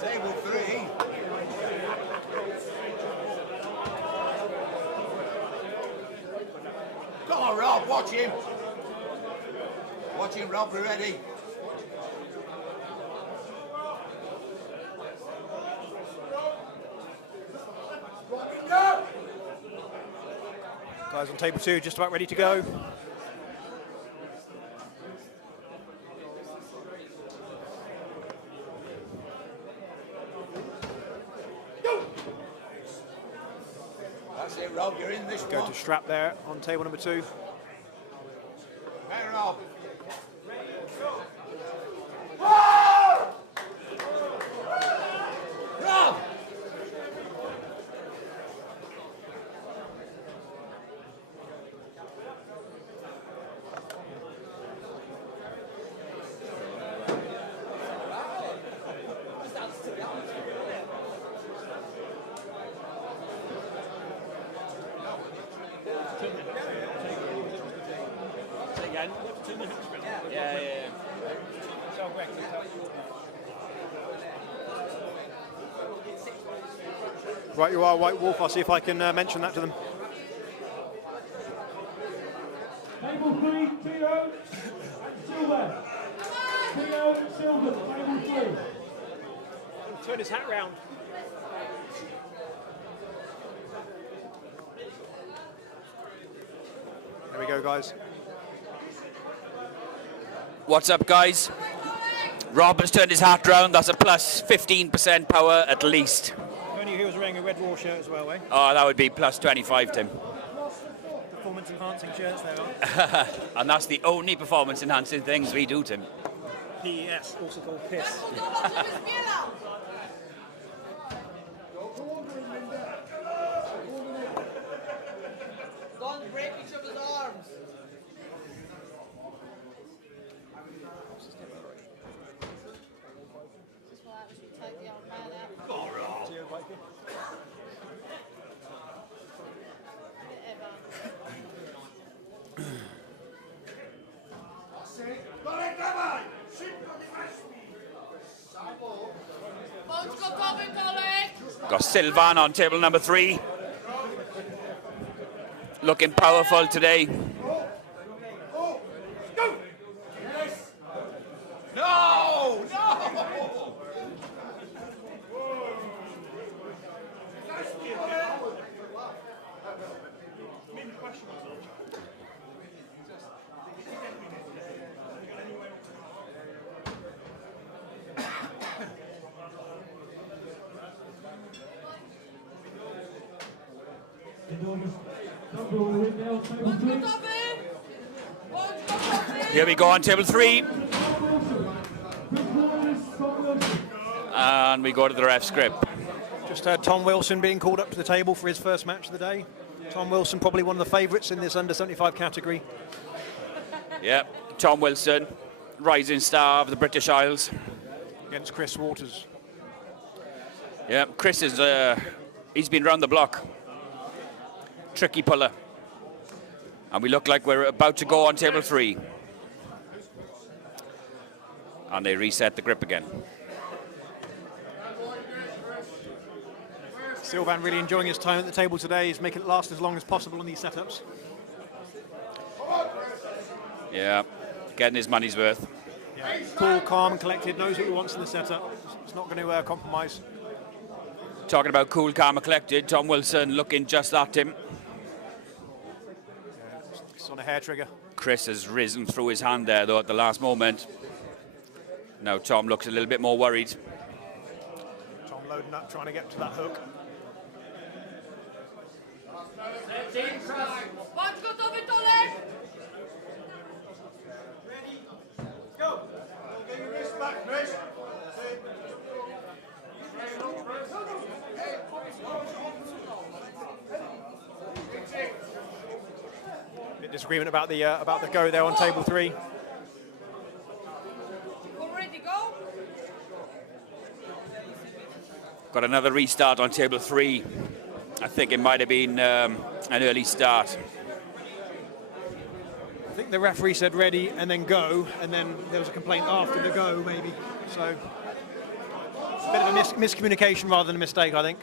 Table 3. Come on, Rob, watch him. Watch him, Rob, we're ready. Guys on table 2 just about ready to go. That's it, Rob, you're in this Go one. to strap there on table number 2. Hey, Rob. Rob! Right, you are, White Wolf. I'll see if I can mention that to them. Table 3, Tio and Silver. Tio and Silver, table 3. Turn his hat round. There we go, guys. What's up, guys? Rob has turned his hat round. That's a plus 15% power at least. If only he was wearing a red Raw shirt as well, eh? Oh, that would be plus 25, Tim. Performance enhancing shirts there, are And that's the only performance enhancing things we do, Tim. PES, also called PISS. Don't break each other's arms. Got Sylvan on table number 3. Looking powerful today. No! No! Here we go on table 3. And we go to the ref's grip. Just heard Tom Wilson being called up to the table for his first match of the day. Tom Wilson, probably one of the favourites in this under 75 category. Yeah, Tom Wilson, rising star of the British Isles. Against Chris Waters. Yeah, Chris is, he's been round the block. Tricky puller. And we look like we're about to go on table 3. And they reset the grip again. Sylvan really enjoying his time at the table today. He's making it last as long as possible on these setups. Yeah, getting his money's worth. Yeah. Cool, calm and collected, knows what he wants in the setup. It's not going to compromise. Talking about cool, calm and collected, Tom Wilson looking just at him. Yeah, it's on a hair trigger. Chris has risen through his hand there, though, at the last moment. Now Tom looks a little bit more worried. Tom loading up, trying to get to that hook. Go. Get your wrist back, Chris. Bit disagreement about the go there on table 3. Already go? Got another restart on table 3. I think it might have been an early start. I think the referee said ready and then go, and then there was a complaint after the go, maybe. So, a bit of a miscommunication rather than a mistake, I think.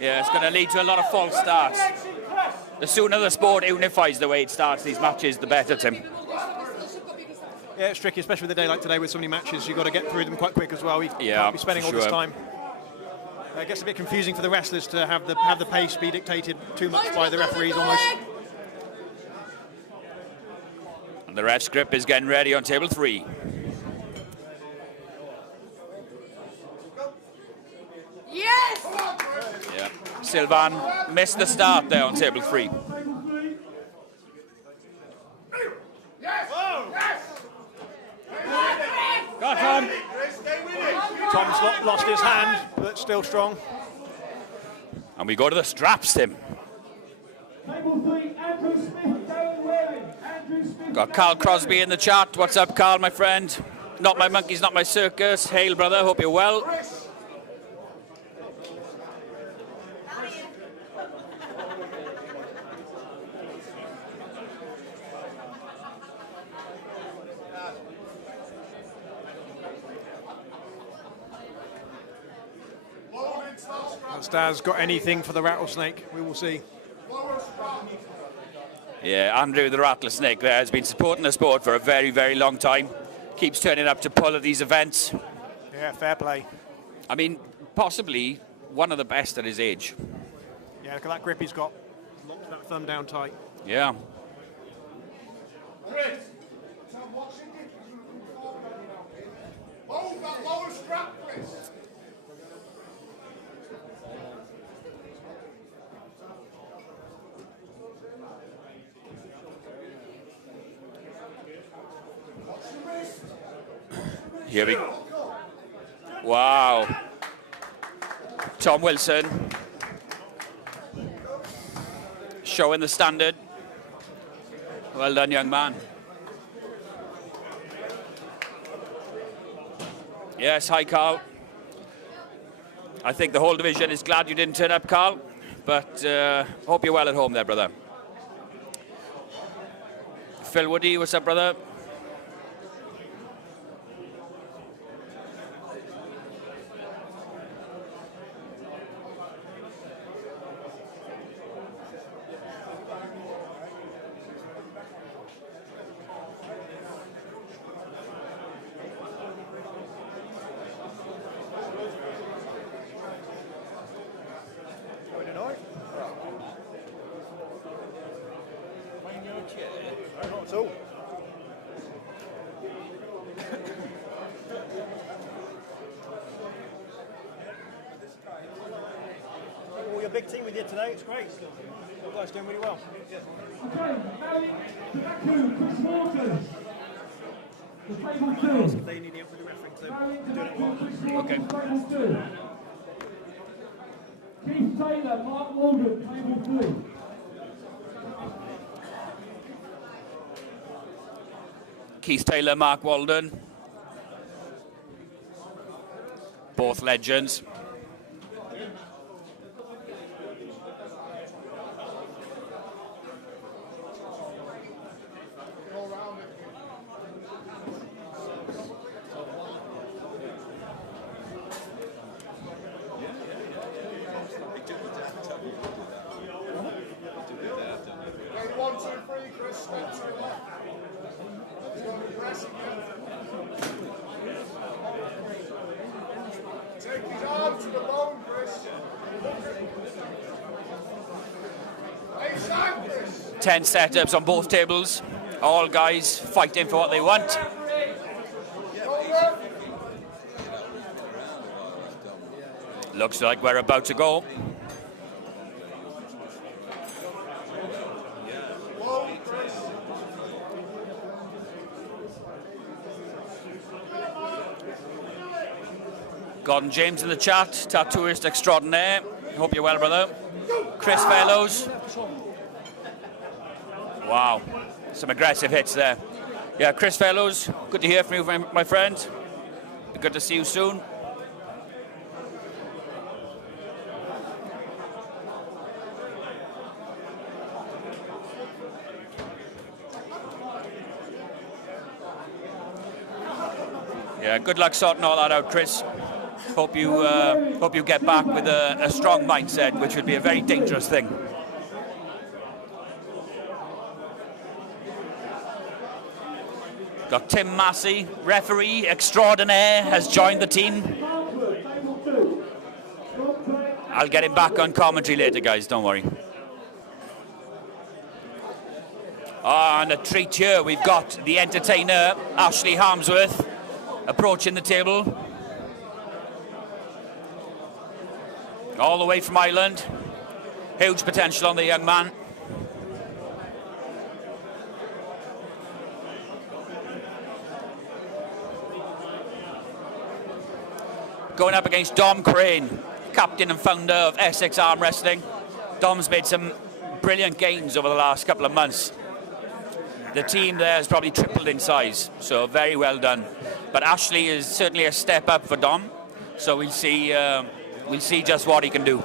Yeah, it's going to lead to a lot of false starts. The sooner the sport unifies the way it starts these matches, the better, Tim. Yeah, it's tricky, especially with a day like today with so many matches. You've got to get through them quite quick as well. You Yeah, can't be spending all this sure. time. It gets a bit confusing for the wrestlers to have the pace be dictated too much by the referees almost. And the ref's grip is getting ready on table 3. Yes! Yeah. Sylvan missed the start there on table 3. Got Tom. Tom's lost his hand, but still strong. And we go to the straps, Tim. Table 3, Andrew Smith, Darren Waring. Andrew Smith. Got Carl Crosby in the chat. What's up, Carl, my friend? Not my monkeys, not my circus. Hail, brother. Hope you're well. Has got anything for the rattlesnake? We will see. Yeah, Andrew the Rattlesnake there has been supporting the sport for a very, very long time. Keeps turning up to pull at these events. Yeah, fair play. I mean, possibly one of the best at his age. Yeah, look at that grip he's got. Locked that thumb down tight. Yeah. Chris. Hold that lower strap, Chris. Here we go. Wow. Tom Wilson showing the standard. Well done, young man. Yes, hi, Carl. I think the whole division is glad you didn't turn up, Carl, but hope you're well at home there, brother. Phil Woody, what's up, brother? Not at all. big team with you today. It's great. You guys doing really well. Okay, Tobacco, Chris Waters. The table 2. They need help with the referee too. Okay. Table 2. Keith Taylor, Mark Walden, table 3. Keith Taylor, Mark Walden. Both legends. Ready, 1, 2, 3, Chris, step to the left. Press again. Take his arm to the bone, Chris. Hey, Sam, Chris. 10 setups on both tables. All guys fighting for what they want. Looks like we're about to go. Gordon James in the chat, tattooist extraordinaire. Hope you're well, brother. Chris Fellows. Wow, some aggressive hits there. Yeah, Chris Fellows, good to hear from you, my friend. Good to see you soon. Yeah, good luck sorting all that out, Chris. Hope you get back with a strong mindset, which would be a very dangerous thing. Got Tim Massey, referee extraordinaire, has joined the team. I'll get him back on commentary later, guys, don't worry. And a treat here, we've got the entertainer, Ashley Harmsworth, approaching the table. All the way from Ireland. Huge potential on the young man. Going up against Dom Crane, captain and founder of Essex Arm Wrestling. Dom's made some brilliant gains over the last couple of months. The team there has probably tripled in size, so very well done. But Ashley is certainly a step up for Dom, so we'll see just what he can do.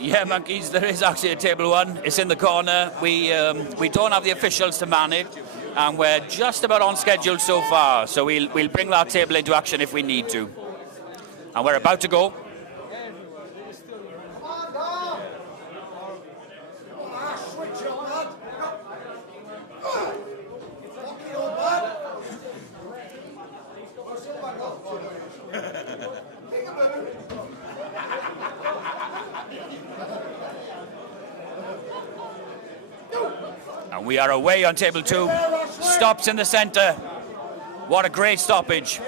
Yeah, monkeys, there is actually a table 1. It's in the corner. We don't have the officials to man it, and we're just about on schedule so far. So we'll bring that table into action if we need to. And we're about to go. And we are away on table 2. Stops in the center. What a great stoppage.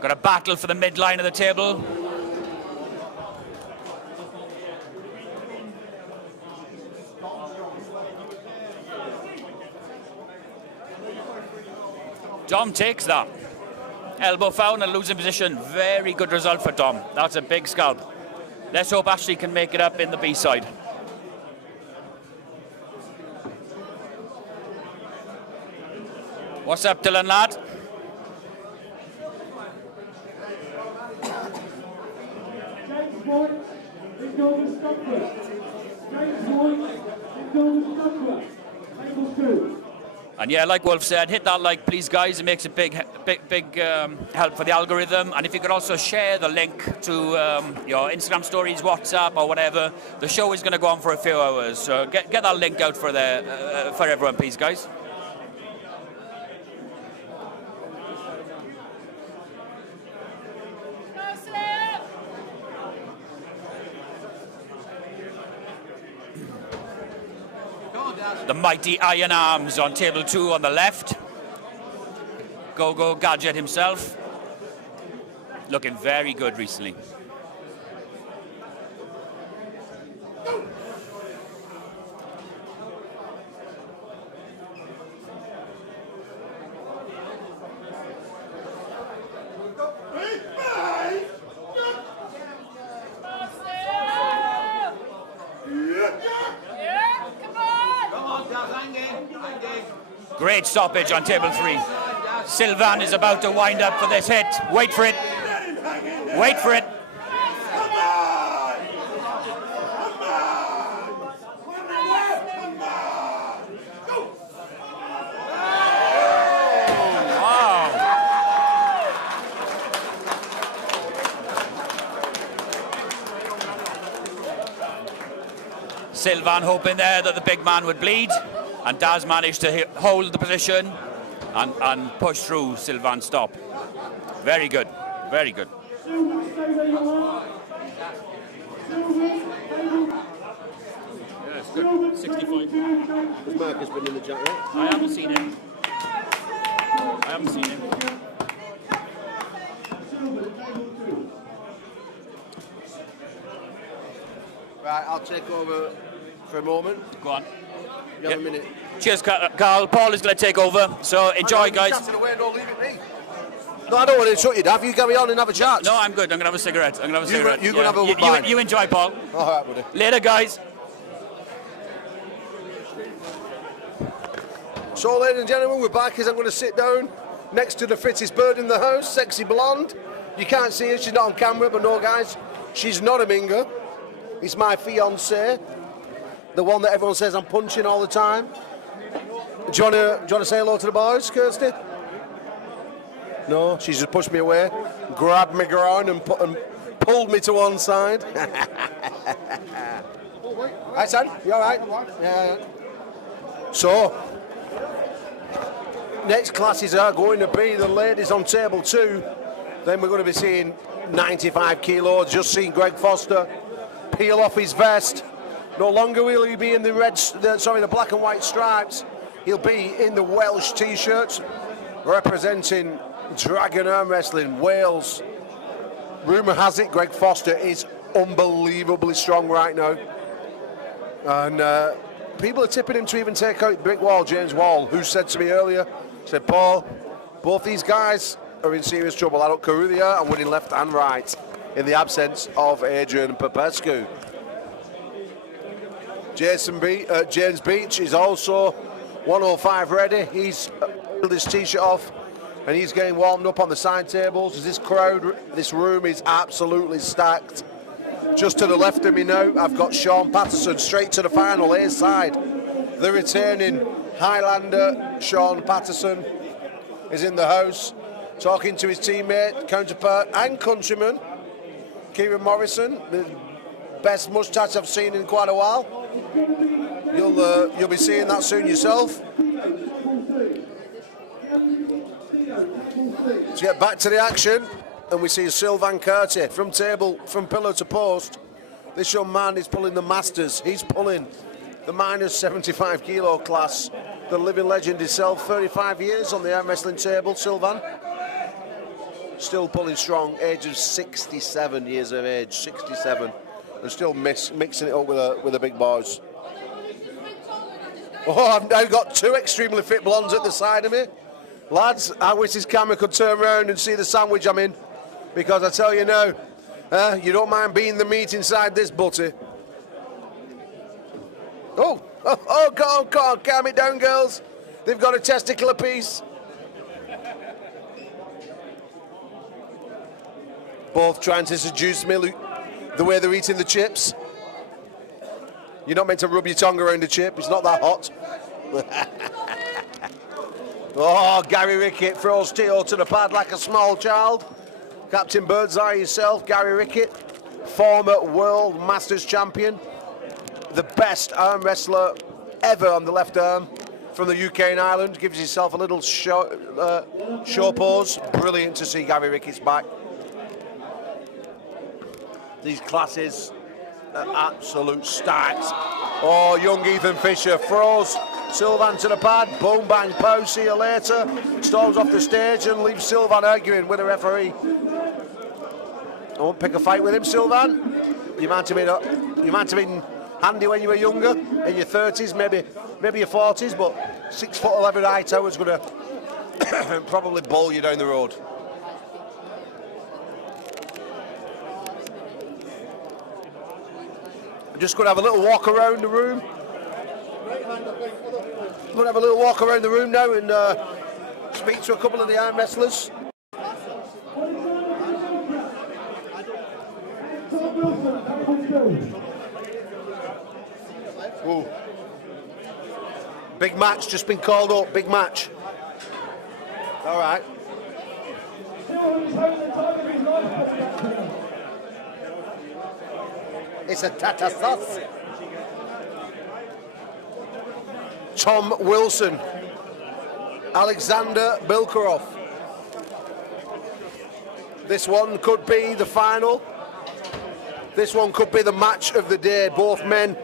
Got a battle for the midline of the table. Dom takes that. Elbow found and losing position. Very good result for Dom. That's a big scalp. Let's hope Ashley can make it up in the B-side. What's up, Dylan, lad? James Boyd, in Golden Scotland. James Boyd, in Golden Scotland. Table 2. And yeah, like Wolf said, hit that like, please, guys. It makes a big help for the algorithm. And if you could also share the link to your Instagram stories, WhatsApp, or whatever, the show is going to go on for a few hours. So get that link out for everyone, please, guys. The mighty Iron Arms on table 2 on the left. Go Gadget himself. Looking very good recently. Great stoppage on table 3. Sylvan is about to wind up for this hit. Wait for it. Wait for it. Sylvan hoping there that the big man would bleed, and Daz managed to hold the position and push through Sylvan's stop. Very good, very good. Yeah, it's good. 65. Has Marcus been in the jacket? I haven't seen him. I haven't seen him. Right, I'll take over for a moment. Go on. You have a minute. Cheers, Carl. Paul is going to take over, so enjoy, guys. Away, don't leave it me. No, I don't want to interrupt you, Dav. You carry on and have a chat. No, I'm good. I'm going to have a cigarette. I'm going to have a cigarette. You can have a you enjoy, Paul. All right, buddy. Later, guys. So, ladies and gentlemen, we're back as I'm going to sit down next to the fittest bird in the house, Sexy Blonde. You can't see her, she's not on camera, but no, guys, she's not a minger. It's my fiancée, the one that everyone says I'm punching all the time. Do you want to say hello to the boys, Kirsty? No, she's just pushed me away, grabbed me ground and pulled me to one side. Hi, son, you all right? Yeah. So, next classes are going to be the ladies on table 2. Then we're going to be seeing 95 kilos. Just seen Greg Foster peel off his vest. No longer will he be in the the black and white stripes. He'll be in the Welsh t-shirts, representing Dragon Arm Wrestling, Wales. Rumour has it Greg Foster is unbelievably strong right now. And people are tipping him to even take out Brick Wall, James Wall, who said to me earlier, said, Paul, both these guys are in serious trouble. I don't care who they are, I'm winning left and right in the absence of Adrian Popescu. James Beach is also 105 ready. He's pulled his t-shirt off and he's getting warmed up on the side tables. As this room is absolutely stacked. Just to the left of me now, I've got Sean Patterson straight to the final, A side. The returning Highlander, Sean Patterson, is in the house, talking to his teammate, counterpart and countryman, Kieran Morrison, the best moustache I've seen in quite a while. You'll be seeing that soon yourself. Let's get back to the action, and we see Sylvan Curti from pillar to post. This young man is pulling the masters. He's pulling the minus 75 kilo class. The living legend himself, 35 years on the arm wrestling table, Sylvan. Still pulling strong, age of 67 years of age, 67. And still mixing it up with the big boys. Oh, I've now got two extremely fit blondes at the side of me. Lads, I wish this camera could turn around and see the sandwich I'm in. Because I tell you now, you don't mind being the meat inside this butty. Oh, go on, calm it down, girls. They've got a testicle apiece. Both trying to seduce me, the way they're eating the chips. You're not meant to rub your tongue around a chip, it's not that hot. Oh, Gary Rickett throws Tito to the pad like a small child. Captain Birdseye yourself, Gary Rickett, former World Masters champion, the best arm wrestler ever on the left arm from the UK and Ireland. Gives himself a little show pose. Brilliant to see Gary Rickett's back. These classes are absolute stacks. Oh, young Ethan Fisher throws Sylvan to the pad, boom, bang, pow, see you later. Storms off the stage and leaves Sylvan arguing with the referee. I won't pick a fight with him, Sylvan. You might have been handy when you were younger, in your 30s, maybe your 40s, but 6'11" high tower's going to probably bowl you down the road. I'm just going to have a little walk around the room. I'm going to have a little walk around the room now and speak to a couple of the arm wrestlers. Ooh. Big match just been called up, big match. All right. It's a tata sauce. Tom Wilson, Alexander Bilkorov. This one could be the final. This one could be the match of the day. Both men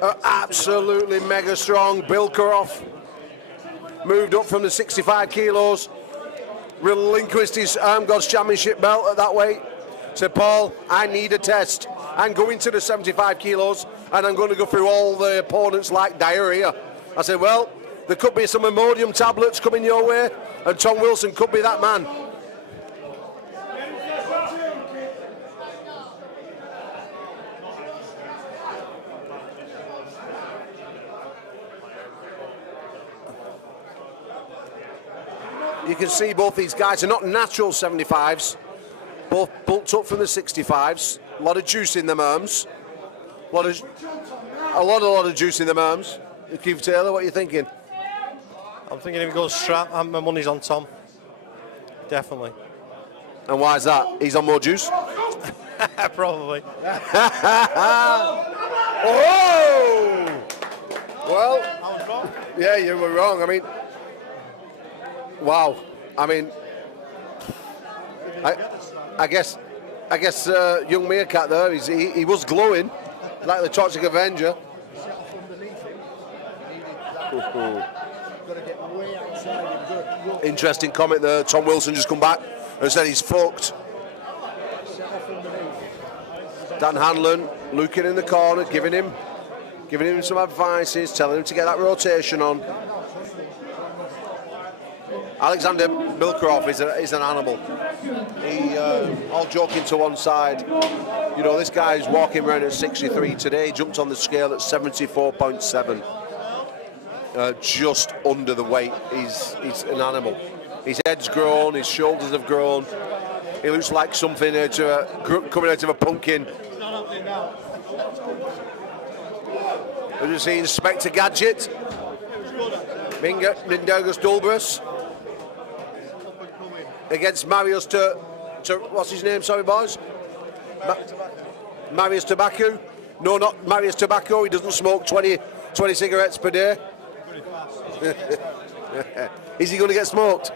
are absolutely mega strong. Bilkorov moved up from the 65 kilos, relinquished his Armgods championship belt at that weight. Said, Paul, I need a test. I'm going to the 75 kilos and I'm going to go through all the opponents like diarrhea. I said, well, there could be some Imodium tablets coming your way and Tom Wilson could be that man. You can see both these guys are not natural 75s, both bulked up from the 65s. A lot of juice in them arms. A lot of juice in them arms. Keith Taylor, what are you thinking? I'm thinking if he goes strap, my money's on Tom. Definitely. And why is that? He's on more juice? Probably. Oh! Well, I was wrong. Yeah, you were wrong. I mean, wow. I mean, I guess young Meerkat there, he was glowing like the Toxic Avenger. Interesting comment there. Tom Wilson just come back and said he's fucked. Dan Hanlon looking in the corner, giving him some advices, telling him to get that rotation on. Alexander Bilkorov is an animal. He, all joking to one side, you know, this guy's walking around at 63 today. He jumped on the scale at 74.7. Just under the weight. He's an animal. His head's grown, his shoulders have grown. He looks like something coming out of a pumpkin. As you see, Inspector Gadget, Mindaugas Dulbras against Marius to what's his name? Sorry, boys. Marius Tobacco. No, not Marius Tobacco. He doesn't smoke 20 cigarettes per day. Is he going to get smoked?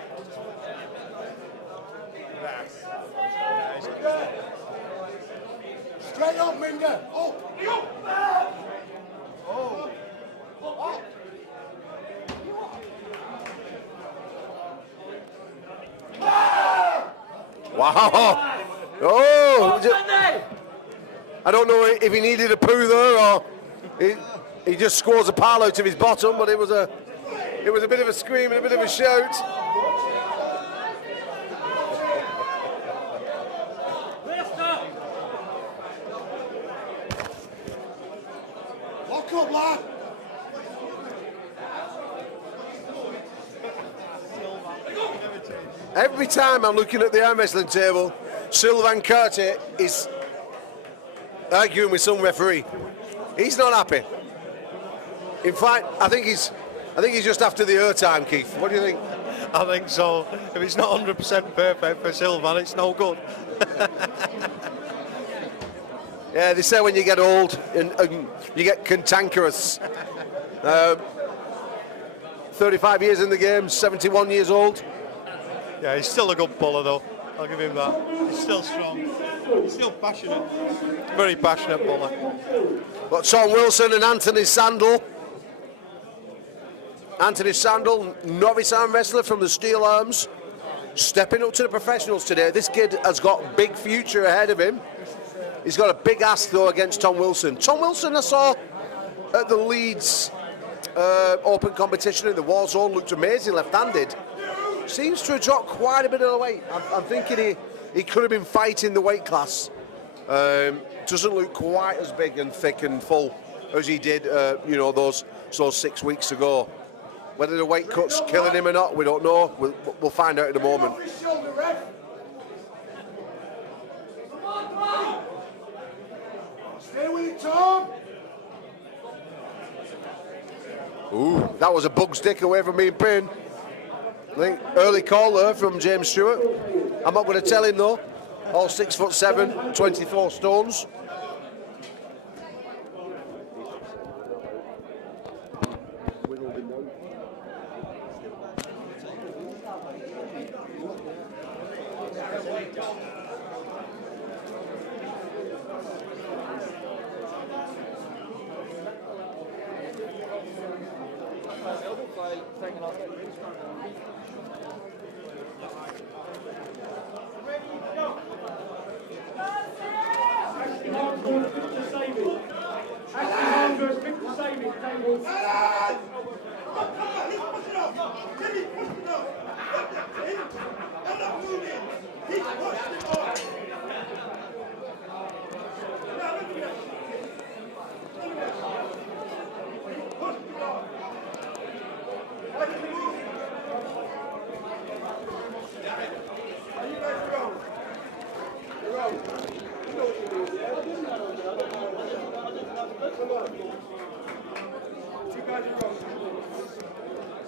Straight up, Minga. Oh. Wow. Oh. I don't know if he needed a poo there or he just squaws a pile out of his bottom, but it was a bit of a scream and a bit of a shout. Lock up, lad. Every time I'm looking at the arm wrestling table, Sylvain Cartier is arguing with some referee. He's not happy. In fact, I think he's just after the airtime, Keith. What do you think? I think so. If it's not 100% perfect for Sylvan, it's no good. Yeah, they say when you get old and you get cantankerous. 35 years in the game, 71 years old. Yeah, he's still a good bowler though. I'll give him that. He's still strong. He's still passionate. Very passionate bowler. But Tom Wilson and Anthony Sandel Anthony Sandel, novice arm wrestler from the Steel Arms, stepping up to the professionals today. This kid has got a big future ahead of him. He's got a big ask though against Tom Wilson. Tom Wilson I saw at the Leeds Open competition in the war zone, looked amazing left-handed. Seems to have dropped quite a bit of the weight. I'm thinking he could have been fighting the weight class. Doesn't look quite as big and thick and full as he did, you know, those 6 weeks ago. Whether the weight cut's killing him or not, we don't know. We'll find out in a moment. Stay with you, Tom. Ooh, that was a bug stick away from being pinned. I think early call there from James Stewart. I'm not going to tell him though. All 6'7", 24 stones.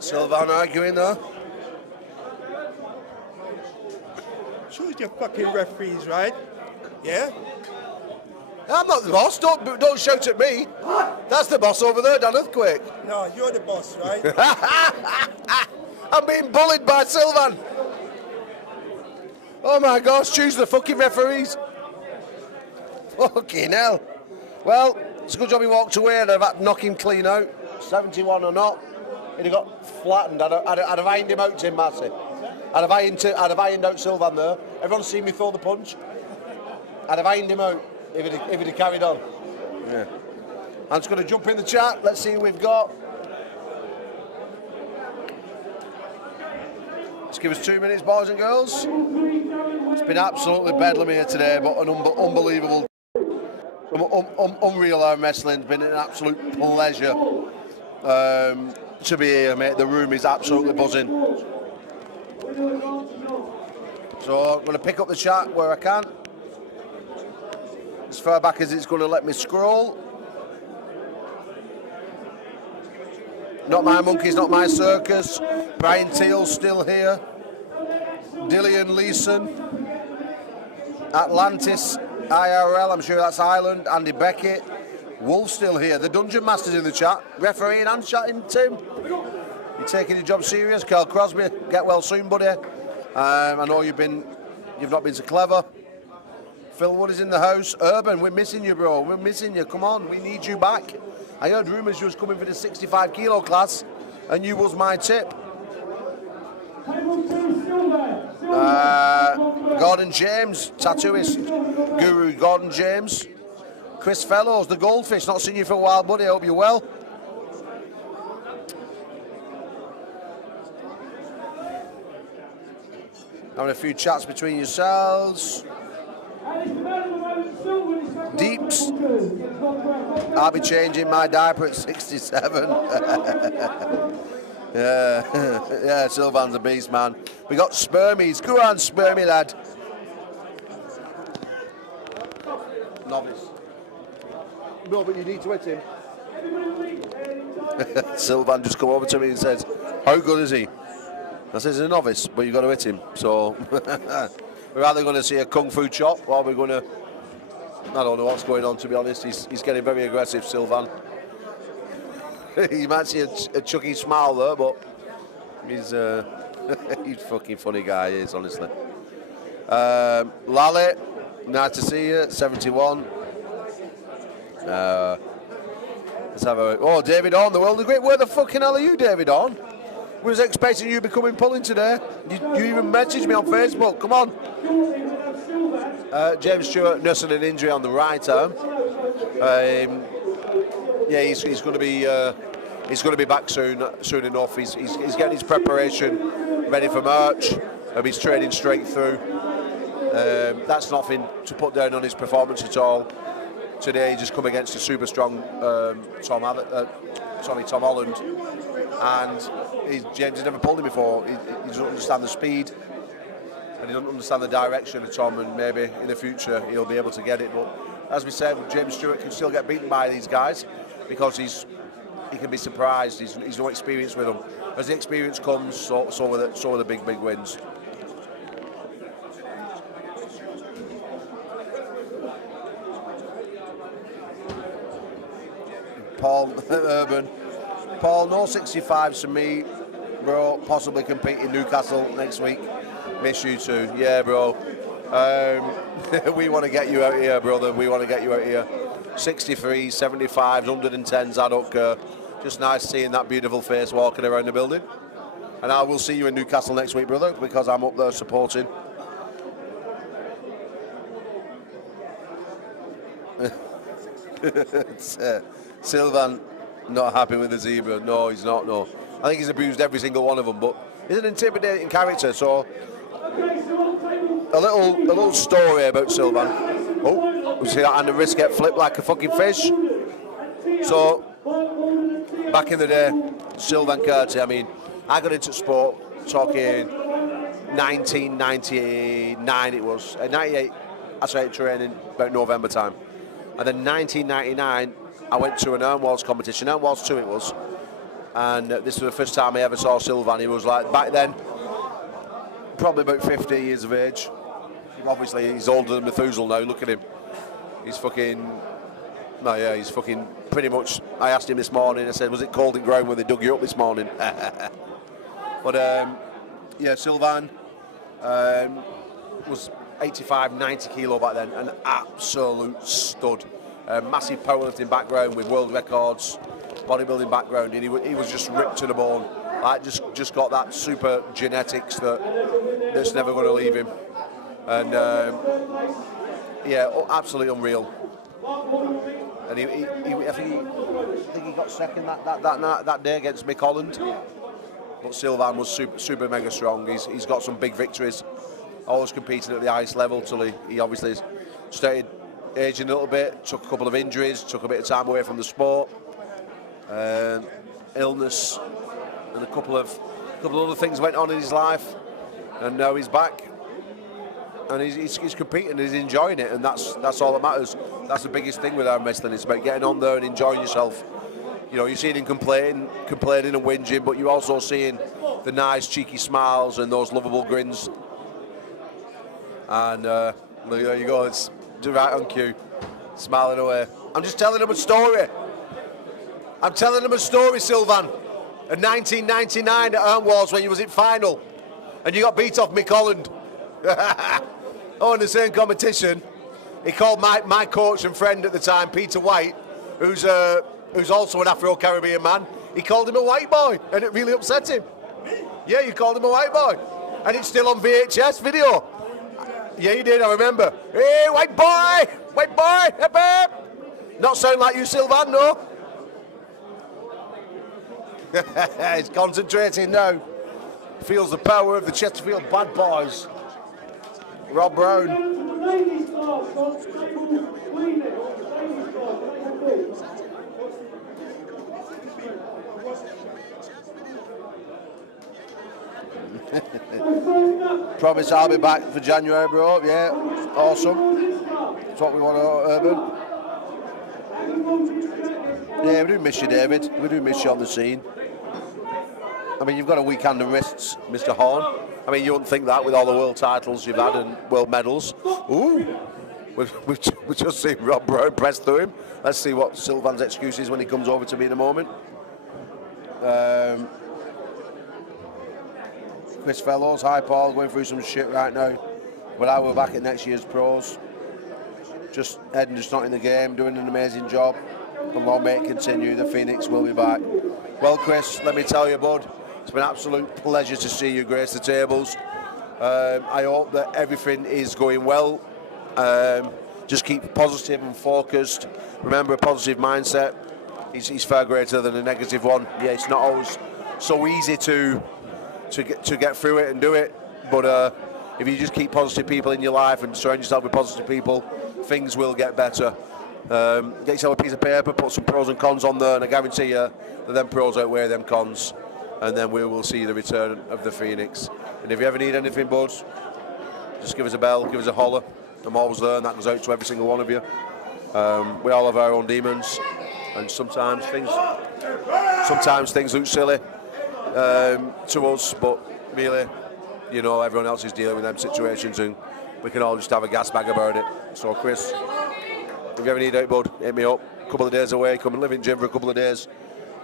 Sylvan arguing there. Choose your fucking referees, right? Yeah? I'm not the boss. Don't shout at me. That's the boss over there, Dan Earthquake. No, you're the boss, right? I'm being bullied by Sylvan. Oh my gosh, choose the fucking referees. Fucking hell. Well, it's a good job he walked away and I've had to knock him clean out. 71 or not. He'd have got flattened. I'd have ironed him out, Tim Massey. I'd have ironed out Sylvan there. Everyone's seen me throw the punch. I'd have ironed him out if he'd have carried on. Yeah. I'm just going to jump in the chat. Let's see who we've got. Let's give us 2 minutes, boys and girls. It's been absolutely bedlam here today, but an unbelievable, unreal arm wrestling. It's been an absolute pleasure to be here, mate. The room is absolutely buzzing. So I'm going to pick up the chat where I can, as far back as it's going to let me scroll. Not my monkeys, not my circus. Brian Teal's still here. Dillian Leeson. Atlantis IRL, I'm sure that's Ireland. Andy Beckett. Wolf still here. The Dungeon Master's in the chat. Refereeing and chatting, Tim. You're taking your job serious. Carl Crosby, get well soon, buddy. I know you've not been so clever. Phil Wood is in the house. Urban, we're missing you, bro. We're missing you. Come on, we need you back. I heard rumours you was coming for the 65 kilo class, and you was my tip. Gordon James, tattooist, Guru Gordon James. Chris Fellows, the Goldfish, not seen you for a while, buddy. I hope you're well. Having a few chats between yourselves. Deeps. I'll be changing my diaper at 67. yeah, Sylvan's a beast, man. We got Spermies. Go on, Spermy lad. Novice. No, but you need to hit him. Sylvan just come over to me and says, "How good is he?" I says, "He's a novice, but you've got to hit him." So we're either going to see a kung fu chop, or we're going to. I don't know what's going on, to be honest. He's getting very aggressive, Sylvan. You might see a chucky smile there, but he's he's a fucking funny guy, he is, honestly. Lally, nice to see you, 71. Let's have a... Oh, David Horn, the world of great. Where the fucking hell are you, David Horn? Was expecting you to be coming pulling today. You even messaged me on Facebook. Come on. James Stewart nursing an injury on the right arm. Yeah, he's going to be back soon enough. He's getting his preparation ready for March. He's training straight through. That's nothing to put down on his performance at all. Today he just come against a super strong Tom Holland, and James has never pulled him before. He doesn't understand the speed, and he doesn't understand the direction of Tom, and maybe in the future he'll be able to get it. But as we said, James Stewart can still get beaten by these guys because he can be surprised. He's no experience with them. As the experience comes, so are the big wins. Paul Urban. Paul, no 65s for me, bro. Possibly compete in Newcastle next week. Miss you too. Yeah, bro. We want to get you out here, brother. We want to get you out here. 63s, 75s, 110s, I don't care. Just nice seeing that beautiful face walking around the building. And I will see you in Newcastle next week, brother, because I'm up there supporting. Sylvan not happy with the zebra. No, he's not. No, I think he's abused every single one of them. But he's an intimidating character. So a little story about Sylvan. Oh, we see that and the wrist get flipped like a fucking fish. So back in the day, Sylvan Carty. I mean, I got into sport talking 1999. It was 98. I started training about November time, and then 1999. I went to an Armgods competition, Armgods 2 it was, and this was the first time I ever saw Sylvan. He was like, back then, probably about 50 years of age. Obviously, he's older than Methuselah now, look at him. He's fucking, no, yeah, he's fucking pretty much, I asked him this morning, I said, was it cold and ground when they dug you up this morning? But, yeah, Sylvan was 85, 90 kilo back then, an absolute stud. Massive powerlifting background with world records, bodybuilding background, and he was just ripped to the bone. Like just got that super genetics that's never going to leave him. And yeah, absolutely unreal. And I think he got second that day against Mick Holland. But Sylvan was super mega strong. He's got some big victories. Always competing at the highest level till he obviously started aging a little bit, took a couple of injuries, took a bit of time away from the sport, illness, and a couple of other things went on in his life, and now he's back, and he's competing, and he's enjoying it, and that's all that matters. That's the biggest thing with arm wrestling. It's about getting on there and enjoying yourself. You know, you're seeing him complaining and whinging, but you're also seeing the nice cheeky smiles and those lovable grins. And there you go. It's right on cue, smiling away. I'm just telling him a story. I'm telling him a story, Sylvan. In 1999 at Armgods when you was in final, and you got beat off Mick Holland. Oh, in the same competition, he called my coach and friend at the time, Peter White, who's also an Afro-Caribbean man. He called him a white boy, and it really upset him. Yeah, you called him a white boy, and it's still on VHS video. Yeah, you did, I remember. Hey, white boy, hip hip. Not sound like you, Sylvan, no? He's concentrating now. Feels the power of the Chesterfield Bad Boys. Rob Brown. Promise I'll be back for January, bro. Yeah, awesome. That's what we want, Urban. Yeah, we do miss you, David. We do miss you on the scene. I mean, you've got a weak hand and wrists, Mr. Horn. I mean, you wouldn't think that with all the world titles you've had and world medals. Ooh, we've just seen Rob Brown press through him. Let's see what Sylvan's excuse is when he comes over to me in a moment. Chris Fellows, hi Paul, going through some shit right now. But I will back at next year's pros. Just Ed and just not in the game, doing an amazing job. and long may it continue. The Phoenix will be back. Well, Chris, let me tell you, bud, it's been an absolute pleasure to see you grace the tables. I hope that everything is going well. Just keep positive and focused. Remember, a positive mindset is far greater than a negative one. Yeah, it's not always so easy to get through it and do it, but if you just keep positive people in your life and surround yourself with positive people, things will get better. Get yourself a piece of paper, put some pros and cons on there, and I guarantee you that them pros outweigh them cons, and then we will see the return of the Phoenix. And if you ever need anything, bud, just give us a bell, give us a holler. I'm always there, and that goes out to every single one of you. We all have our own demons, and sometimes things look silly to us, but really, you know, everyone else is dealing with them situations, and we can all just have a gas bag about it. So, Chris, if you ever need out, bud, hit me up. A couple of days away, come and live in gym for a couple of days.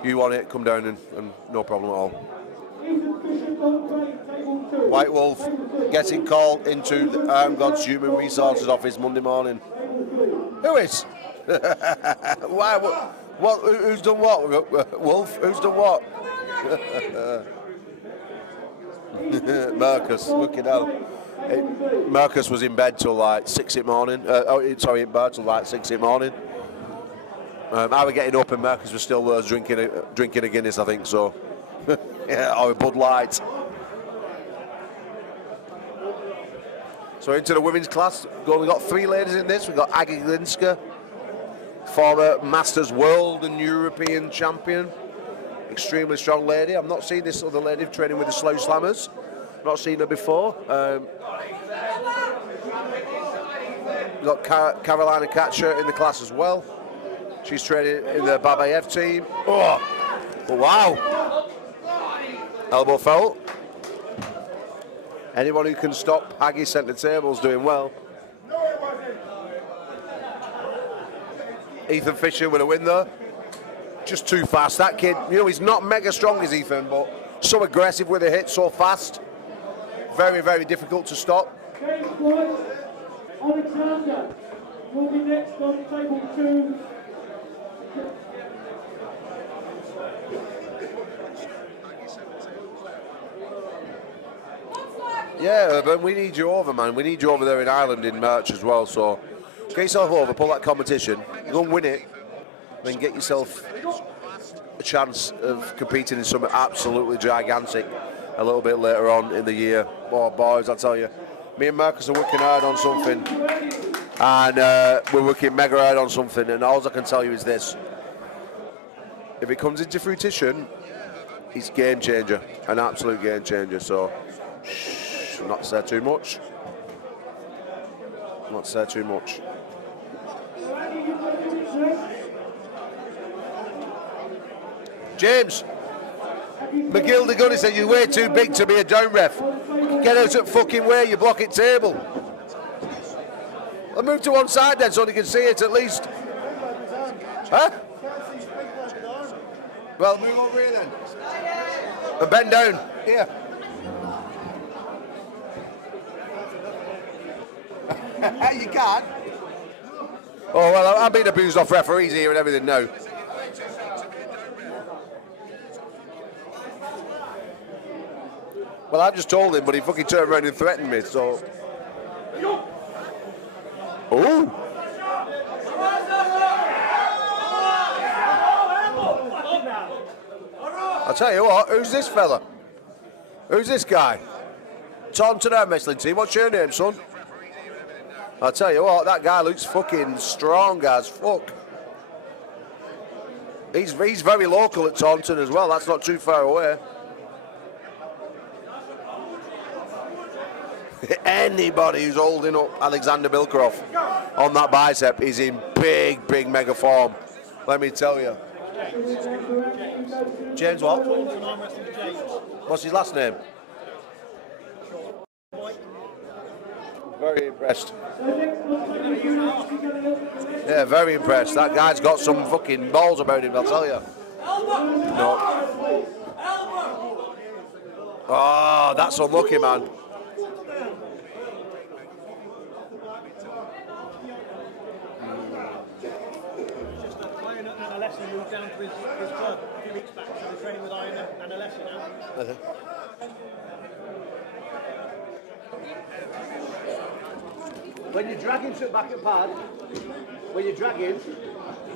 You want it, come down, and no problem at all. White Wolf getting called into the Armgods Human Resources office Monday morning. Who is? Why? What? Who's done what? Wolf? Who's done what? Marcus, look at hell. Marcus was in bed till like 6 in the morning. In bed till like 6 in the morning. I was getting up and Marcus was still there drinking a Guinness, I think so. Yeah, or a Bud Light. So into the women's class. We've only got 3 ladies in this. We've got Aggie Glinska, former Masters World and European champion. Extremely strong lady. I've not seen this other lady training with the Slow Slammers. Not seen her before. We've got Carolina Catcher in the class as well. She's training in the Babayev team. Oh, wow. Elbow foul. Anyone who can stop Aggie centre table's doing well. Ethan Fisher with a win there. Just too fast. That kid, you know, he's not mega strong as Ethan, but so aggressive with a hit, so fast. Very, very difficult to stop. Alexander will be next on table 2. Yeah, but we need you over, man. We need you over there in Ireland in March as well. So get yourself over, pull that competition, go and win it, then get yourself a chance of competing in something absolutely gigantic a little bit later on in the year. Oh, boys, I tell you, me and Marcus are working hard on something, and we're working mega hard on something, and all I can tell you is this: if it comes into fruition, it's game changer, an absolute game changer. So, shh, not to say too much. Not to say too much. James, McGill the Gunny said you're way too big to be a down ref. Get out of fucking way, you blocking table. I'll move to one side then so they can see it at least. Huh? Well, move over here then. And bend down. Here. You can't. Oh, well, I'm being abused off referees here and everything now. Well, I just told him, but he fucking turned around and threatened me, so... Ooh! I'll tell you what, who's this fella? Who's this guy? Taunton Arm Wrestling Team, what's your name, son? I'll tell you what, that guy looks fucking strong as fuck. He's very local at Taunton as well, that's not too far away. Anybody who's holding up Alexander Bilcroft on that bicep is in big, big mega form. Let me tell you. James what? What's his last name? Very impressed. Yeah, very impressed. That guy's got some fucking balls about him, I'll tell you. No. Oh, that's unlucky, man. When you're dragging to the back of the pad, when you're dragging,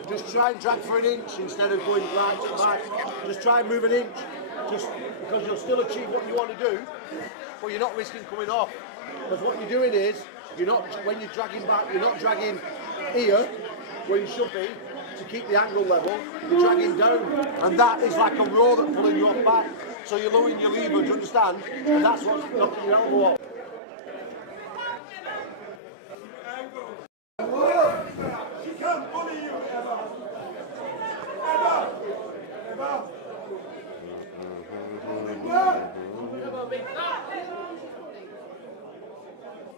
just try and drag for an inch instead of going right to back. Just try and move an inch, just because you'll still achieve what you want to do, but you're not risking coming off. Because what you're doing is, when you're dragging back, you're not dragging here, where you should be, to keep the angle level, you're dragging down. And that is like a row that's pulling you off back. So you're lowering your lever, do you understand? And that's what's knocking your elbow off. She can't bully you ever.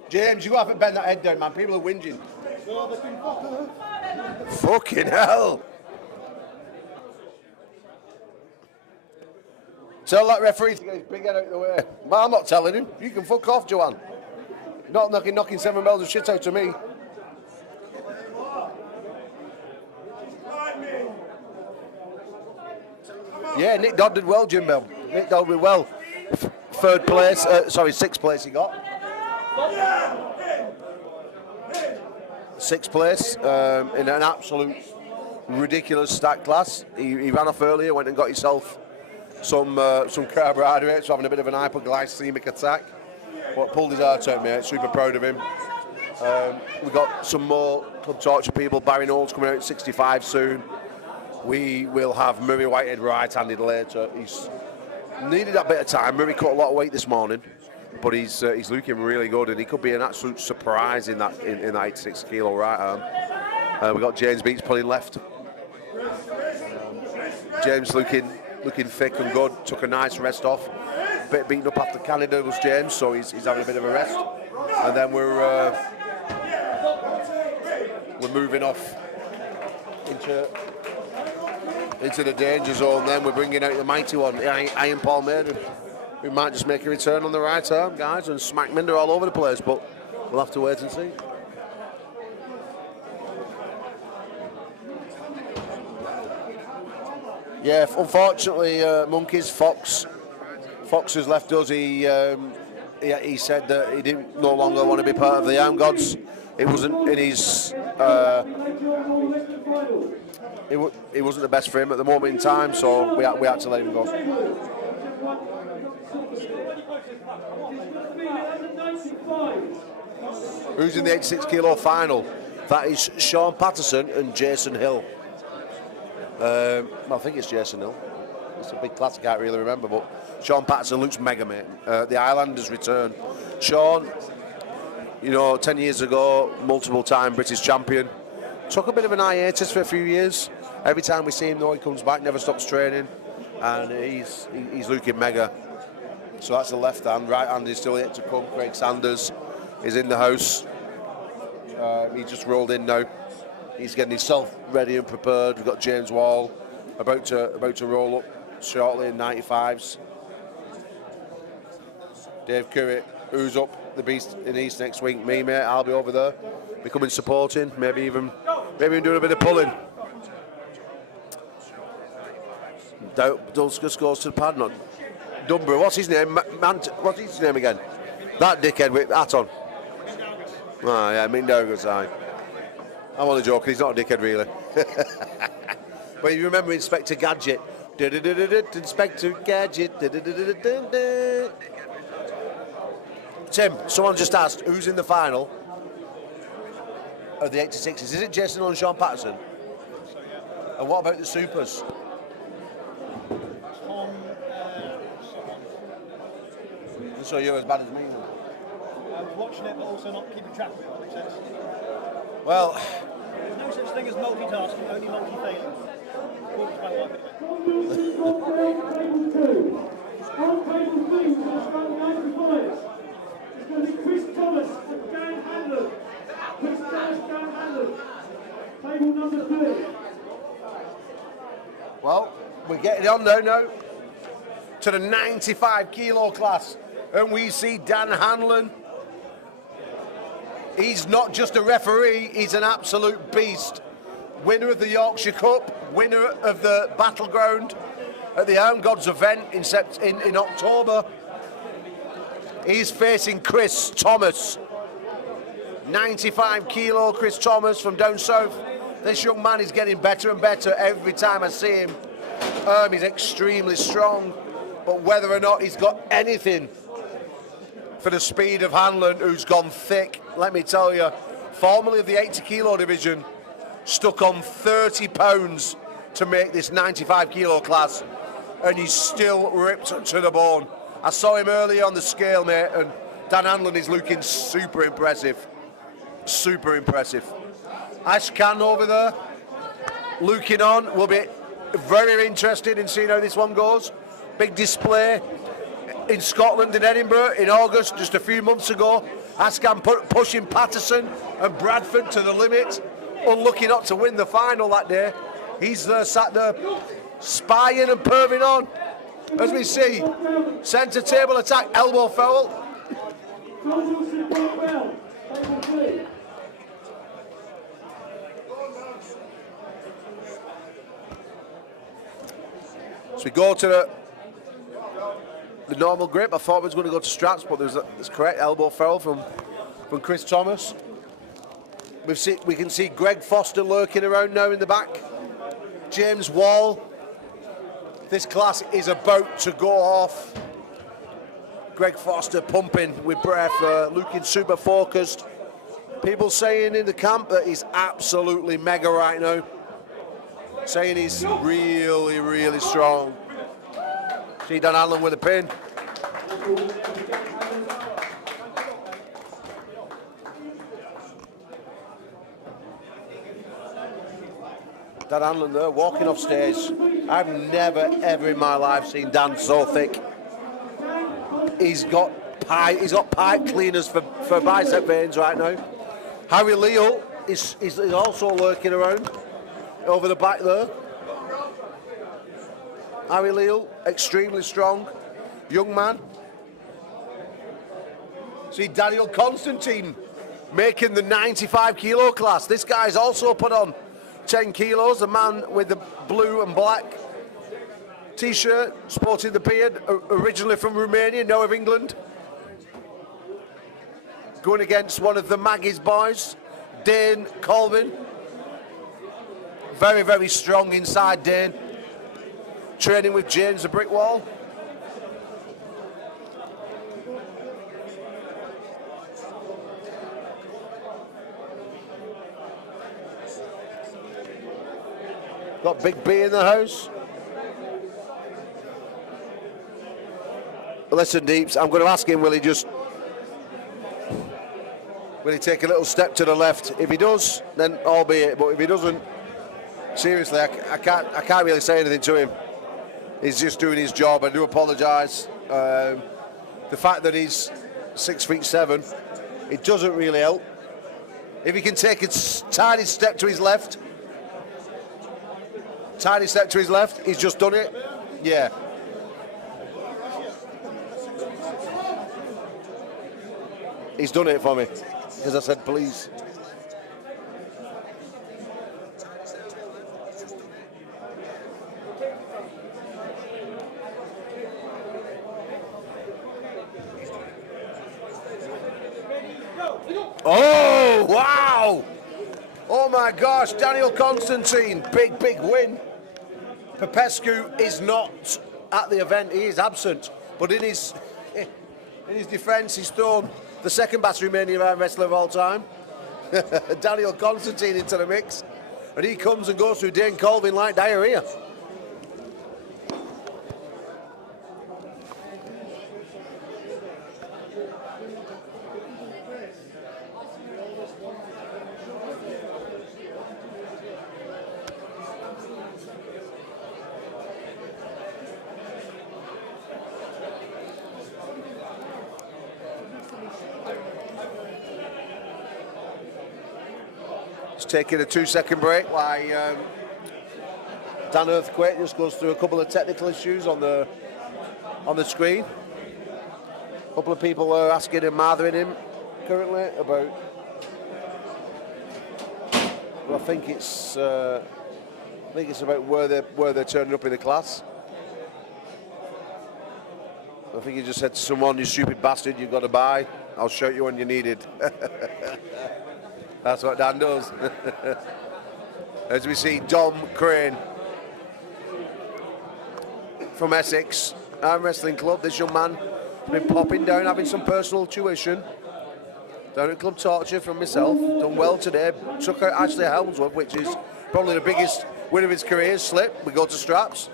James, you haven't bent that head down, man. People are whinging. Fucking hell. Tell that referee to get his big head out of the way. But I'm not telling him. You can fuck off, Joanne. Not knocking 7 bells of shit out of me. Yeah, Nick Dodd did well, Jim Bell. Nick Dodd did well. Third place, sixth place he got. Sixth place in an absolute ridiculous stack class. He ran off earlier, went and got himself some carbohydrates, having a bit of an hypoglycemic attack. What pulled his heart out, mate. Super proud of him. We've got some more Club Torture people. Barry Knowles coming out at 65 soon. We will have Murray Whitehead right-handed later. He's needed that bit of time. Murray cut a lot of weight this morning, but he's looking really good, and he could be an absolute surprise in that 86 kilo right arm. We've got James Beats pulling left. James looking thick and good. Took a nice rest off. Bit beaten up after Canada was James, so he's having a bit of a rest. And then we're moving off into the danger zone. Then we're bringing out the mighty one, Iron Paul Maiden, who might just make a return on the right arm, guys, and smack Minder all over the place, but we'll have to wait and see. Yeah, unfortunately, Monkeys, Fox has left us. He said that he didn't no longer want to be part of the Armgods. It wasn't in his. It wasn't the best for him at the moment in time, so we had to let him go. Who's in the 86 kilo final? That is Sean Patterson and Jason Hill. I think it's Jason Hill. It's a big class, I can't really remember, but Sean Patterson looks mega, mate. The Islanders return. Sean, 10 years ago, multiple-time British champion. Took a bit of an hiatus for a few years. Every time we see him, though, he comes back, never stops training, and he's looking mega. So that's the left hand. Right hand is still yet to come. Craig Sanders is in the house. He just rolled in now. He's getting himself ready and prepared. We've got James Wall about to roll up shortly in 95s. Dave Curry, who's up the beast in East next week. Me, mate, I'll be over there, becoming supporting, maybe even doing a bit of pulling. Dulsker goes to the pad, not Dunbar. What's his name? What's his name again? That dickhead with hat on. Ah, yeah, Mindaugas, aye. I'm only joking, he's not a dickhead, really. But you remember Inspector Gadget. Inspector Gadget. Tim, someone just asked, who's in the final of the 86s? Is it Jason and Sean Patterson? And what about the Supers? So you're as bad as me. I was watching it, but also not keeping track of it, that makes sense. Well, there's no such thing as multitasking, only multi-failing. According to my wife, On table 2, starting 95. It's going to be Chris Thomas and Dan Hanlon. Chris Thomas, Dan Hanlon. Table number 3. Well, we're getting on now to the 95 kilo class. And we see Dan Hanlon. He's not just a referee, he's an absolute beast. Winner of the Yorkshire Cup, winner of the Battleground, at the Armgods event in October. He's facing Chris Thomas. 95 kilo Chris Thomas from down south. This young man is getting better and better every time I see him. He's extremely strong, but whether or not he's got anything for the speed of Hanlon, who's gone thick, let me tell you, formerly of the 80 kilo division, stuck on 30 pounds to make this 95 kilo class, and he's still ripped to the bone. I saw him earlier on the scale, mate, and Dan Hanlon is looking super impressive. Super impressive. Ashkan over there, looking on. We'll be very interested in seeing how this one goes. Big display in Scotland, in Edinburgh, in August, just a few months ago. Ashkan pushing Patterson and Bradford to the limit. Unlucky not to win the final that day. He's sat there spying and perving on. As we see, centre table attack, elbow foul. So we go to the normal grip. I thought it was going to go to straps, but there's correct elbow foul from Chris Thomas. We can see Greg Foster lurking around now in the back. James Wall. This class is about to go off. Greg Foster pumping with breath, looking super focused. People saying in the camp that he's absolutely mega right now. Saying he's really, really strong. See Dan Hanlon with a pin. Dan Hanlon there, walking off stage. I've never, ever in my life seen Dan so thick. He's got pipe cleaners for bicep veins right now. Harry Leal is also lurking around over the back there. Harry Leal, extremely strong, young man. See Daniel Constantine making the 95 kilo class. This guy's also put on 10 kilos, the man with the blue and black t-shirt, sporting the beard, originally from Romania, now of England. Going against one of the Maggie's boys, Dane Colvin. Very, very strong inside Dane. Training with James the Brick Wall. Got Big B in the house. Listen, Deeps, I'm going to ask him, will he take a little step to the left? If he does, then albeit, but if he doesn't, seriously, I can't really say anything to him. He's just doing his job. I do apologise. The fact that he's 6'7", it doesn't really help. If he can take a tiny step to his left, he's just done it. Yeah. He's done it for me, because I said please. Oh, wow! Oh my gosh, Daniel Constantine, big win. Popescu is not at the event, he is absent, but in his defence, he's thrown the second best Romanian wrestler of all time, Daniel Constantine, into the mix, and he comes and goes through Dane Colvin like diarrhea. Taking a 2-second break while Dan Earthquake just goes through a couple of technical issues on the screen. A couple of people are asking and mothering him currently about. Well, I think it's about where they're turning up in the class. I think he just said to someone, "You stupid bastard, you've got to buy. I'll show you when you need it." That's what Dan does. As we see Dom Crane from Essex Arm Wrestling Club. This young man has been popping down, having some personal tuition down at Club Torture from myself. Done well today. Took out Ashley Helmsworth, which is probably the biggest win of his career. Slip. We go to straps.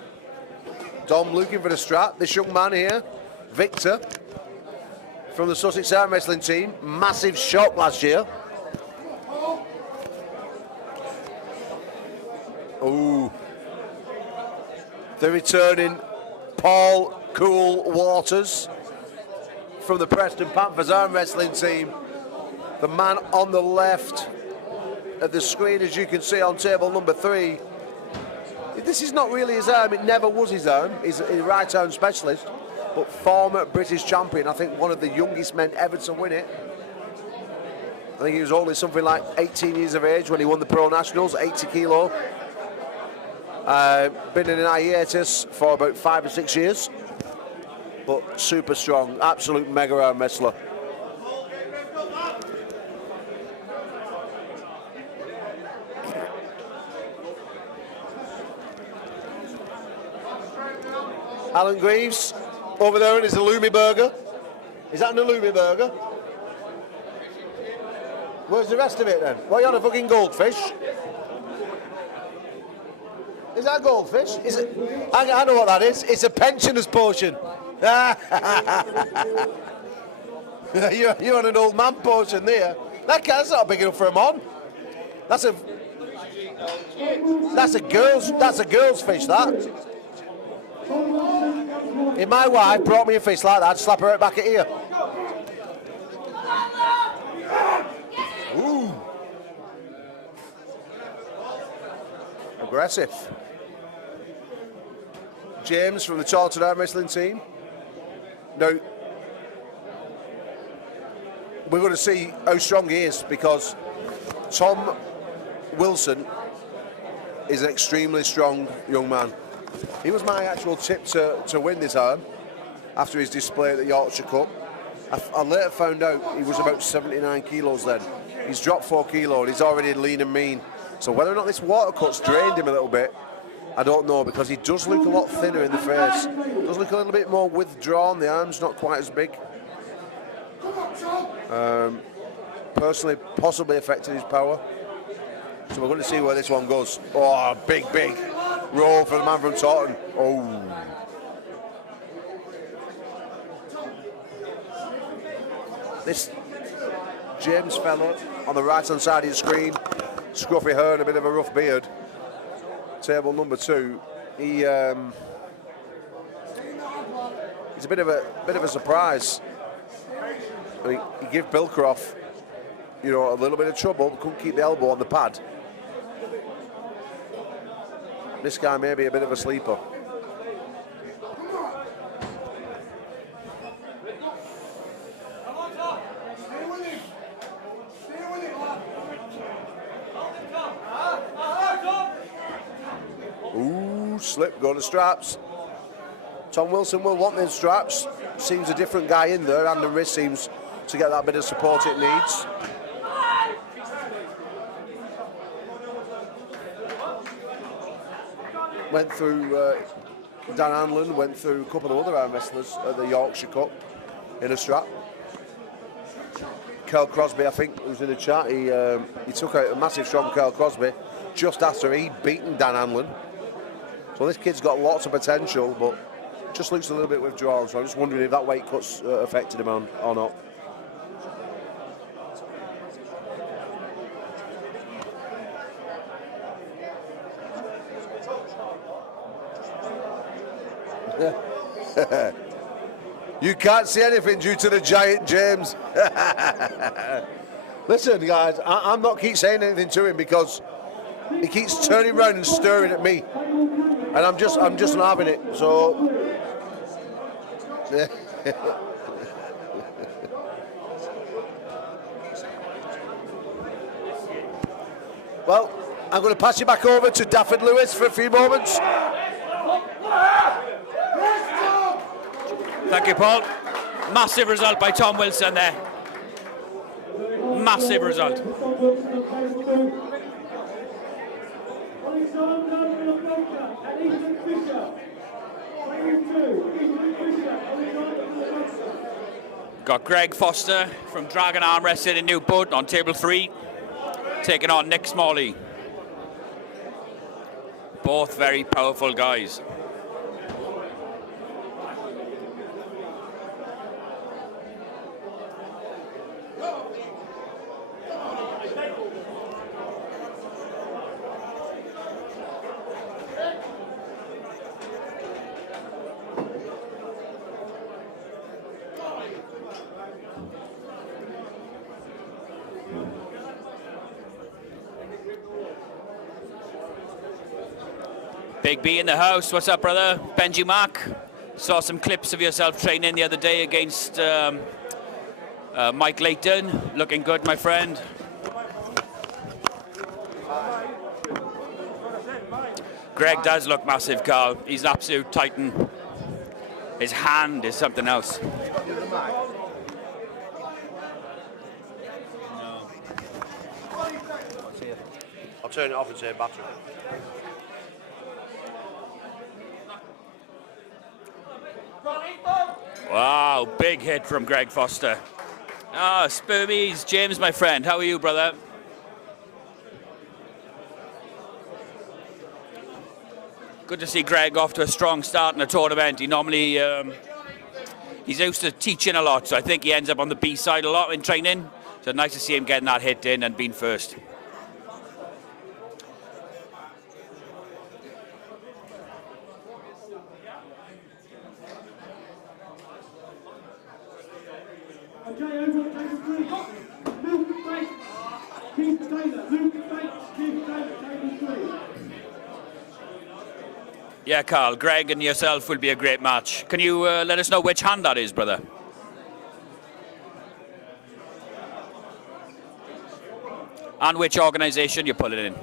Dom looking for the strap. This young man here, Victor, from the Sussex Arm Wrestling team. Massive shock last year. Ooh. The returning Paul Cool Waters from the Preston Panthers Arm Wrestling team. The man on the left of the screen, as you can see on table number 3. This is not really his arm, it never was his arm. He's a right arm specialist, but former British champion. I think one of the youngest men ever to win it. I think he was only something like 18 years of age when he won the Pro Nationals, 80 kilo. Been in an hiatus for about 5 or 6 years, but super strong, absolute mega arm wrestler. Alan Greaves over there in his halloumi burger. Is that an halloumi burger? Where's the rest of it then? Why are you on a fucking goldfish? Is that goldfish? Is it? I know what that is. It's a pensioner's portion. You're on an old man portion there. That's not big enough for a mon. That's a girl's fish. That. If my wife brought me a fish like that, I'd slap her right back at here. Ooh. Aggressive. James from the Charlton Arm Wrestling team. Now, we're going to see how strong he is, because Tom Wilson is an extremely strong young man. He was my actual tip to win this arm after his display at the Yorkshire Cup. I later found out he was about 79 kilos then. He's dropped 4 kilos and he's already lean and mean. So whether or not this water cut's drained him a little bit, I don't know, because he does look a lot thinner in the face. Does look a little bit more withdrawn. The arm's not quite as big. Personally, possibly affected his power. So we're going to see where this one goes. Oh, big roll for the man from Taunton. Oh. This James fellow on the right-hand side of the screen, scruffy hair and a bit of a rough beard. Table number 2. He's a bit of a surprise. I mean, he gave Bilcroft, a little bit of trouble. Couldn't keep the elbow on the pad. This guy may be a bit of a sleeper. Ooh, slip, go to straps. Tom Wilson will want these straps. Seems a different guy in there, and the wrist seems to get that bit of support it needs. Went through Dan Hanlon, went through a couple of other arm wrestlers at the Yorkshire Cup in a strap. Carl Crosby, I think, was in the chat. He took out a massive strong Carl Crosby just after he'd beaten Dan Hanlon. So this kid's got lots of potential, but just looks a little bit withdrawn. So I'm just wondering if that weight cut's affected him or not. You can't see anything due to the giant James. Listen, guys, I'm not keep saying anything to him because he keeps turning around and staring at me, and I'm just not having it. So, well, I'm going to pass you back over to Dafford Lewis for a few moments. Thank you, Paul. Massive result by Tom Wilson there. Massive result. Got Greg Foster from Dragon Arm Wrestling in Newport on table 3, taking on Nick Smalley. Both very powerful guys. Big B in the house. What's up, brother? Benji Mark. Saw some clips of yourself training the other day against Mike Layton. Looking good, my friend. Greg does look massive, Carl. He's an absolute titan. His hand is something else. I'll turn it off and say battery. Wow, big hit from Greg Foster. Ah, Spermies, James, my friend. How are you, brother? Good to see Greg off to a strong start in a tournament. He normally, he's used to teaching a lot, so I think he ends up on the B side a lot in training. So nice to see him getting that hit in and being first. Yeah, Carl, Greg and yourself will be a great match. Can you let us know which hand that is, brother? And which organisation you're pulling in?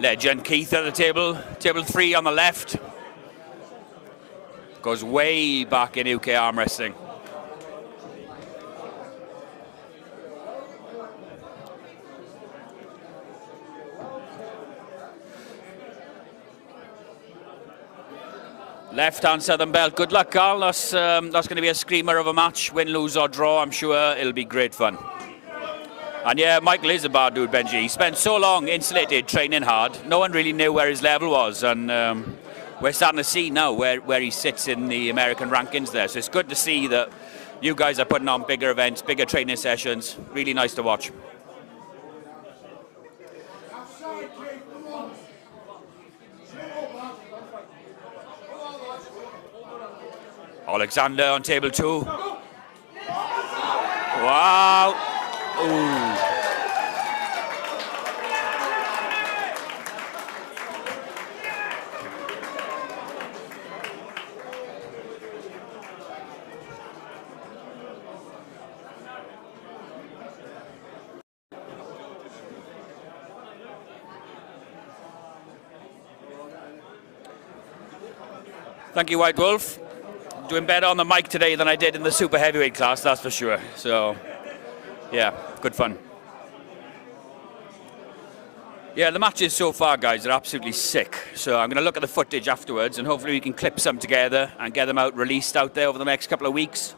Legend Keith at the table. Table 3 on the left. Goes way back in UK arm wrestling. Left-hand Southern Belt. Good luck, Carl. That's going to be a screamer of a match. Win, lose or draw, I'm sure it'll be great fun. And yeah, Michael is a bad dude, Benji. He spent so long insulated, training hard. No one really knew where his level was. And we're starting to see now where he sits in the American rankings there. So it's good to see that you guys are putting on bigger events, bigger training sessions. Really nice to watch. Alexander on table 2. Wow. Ooh. Thank you, White Wolf. Doing better on the mic today than I did in the super heavyweight class, that's for sure. So, yeah, good fun. Yeah, the matches so far, guys, are absolutely sick. So I'm going to look at the footage afterwards, and hopefully we can clip some together and get them out released out there over the next couple of weeks.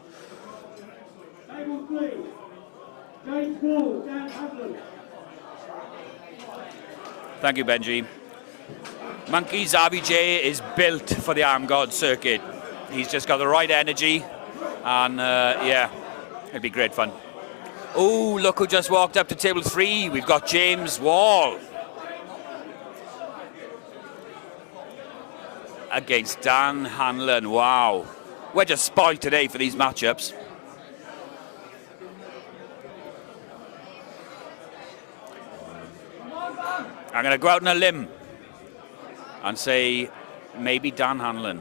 Thank you, Benji. Monkey's RVJ is built for the Armgods circuit. He's just got the right energy, and yeah, it'll be great fun. Oh, look who just walked up to table 3. We've got James Wall against Dan Hanlon. Wow, we're just spoiled today for these matchups. I'm going to go out on a limb and say maybe Dan Hanlon.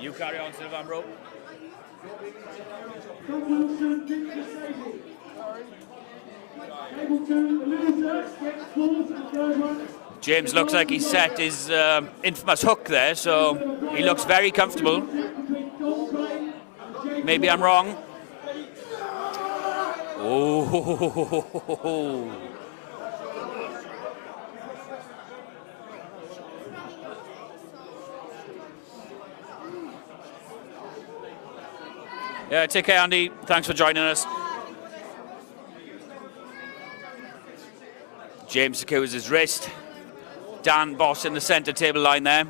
You carry on, Sylvan, bro. James looks like he's set his infamous hook there, so he looks very comfortable. Maybe I'm wrong. Oh. Yeah, take care, Andy. Thanks for joining us. James secures his wrist. Dan Boss in the centre table line there.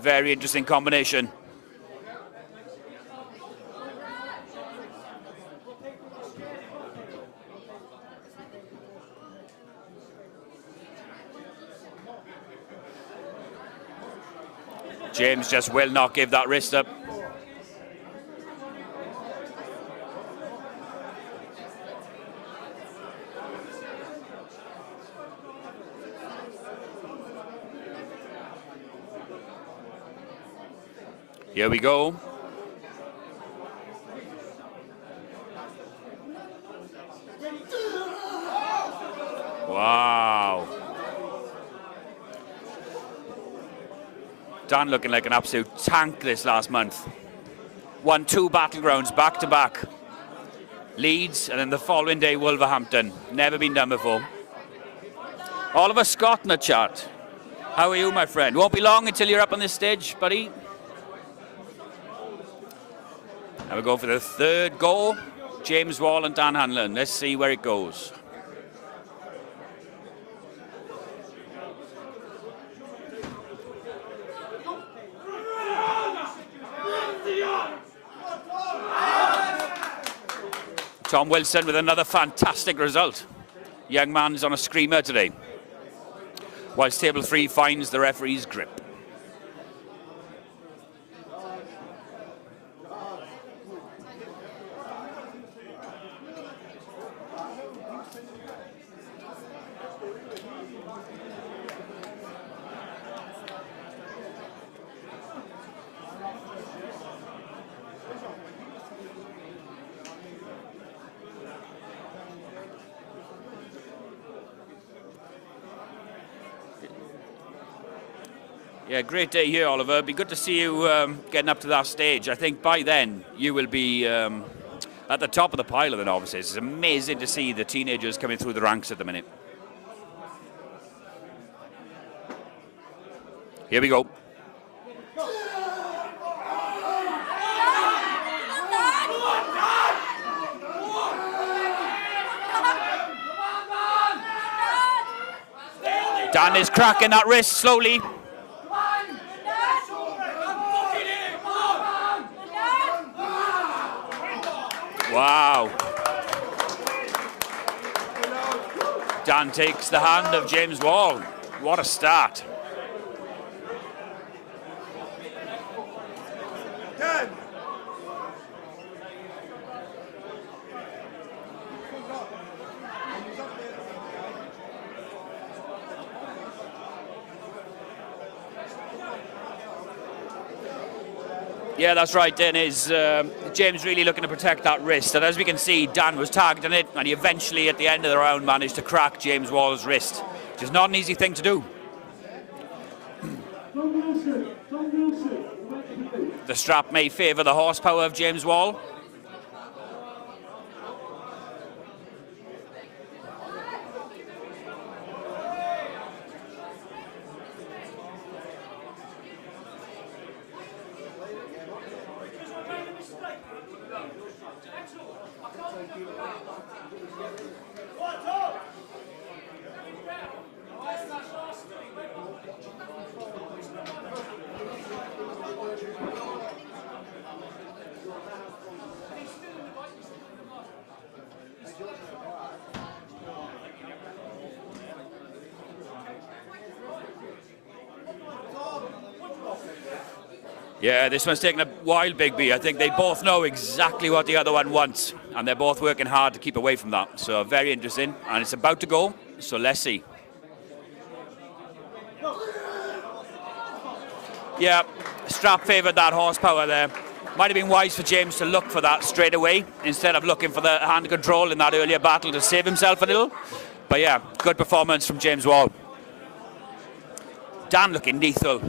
Very interesting combination. James just will not give that wrist up. Here we go. Wow. Dan looking like an absolute tank this last month. Won 2 battlegrounds back to back. Leeds and then the following day Wolverhampton. Never been done before. Oliver Scott in the chat. How are you, my friend? Won't be long until you're up on this stage, buddy. And we go for the third goal. James Wall and Dan Hanlon. Let's see where it goes. Tom Wilson with another fantastic result. Young man is on a screamer today. Whilst table 3 finds the referee's grip. Yeah, great day here, Oliver. It'd be good to see you getting up to that stage. I think by then you will be at the top of the pile of the novices. It's amazing to see the teenagers coming through the ranks at the minute. Here we go. Dan is cracking that wrist slowly. Wow. Dan takes the hand of James Wall. What a start. Yeah, that's right, Dan. Is James really looking to protect that wrist? And as we can see, Dan was targeting it, and he eventually, at the end of the round, managed to crack James Wall's wrist, which is not an easy thing to do. The strap may favour the horsepower of James Wall. Yeah, this one's taking a while, Big B. I think they both know exactly what the other one wants, and they're both working hard to keep away from that. So very interesting, and it's about to go, so let's see. Yeah, strap favoured that horsepower there. Might have been wise for James to look for that straight away instead of looking for the hand control in that earlier battle to save himself a little. But yeah, good performance from James Wall. Dan looking lethal.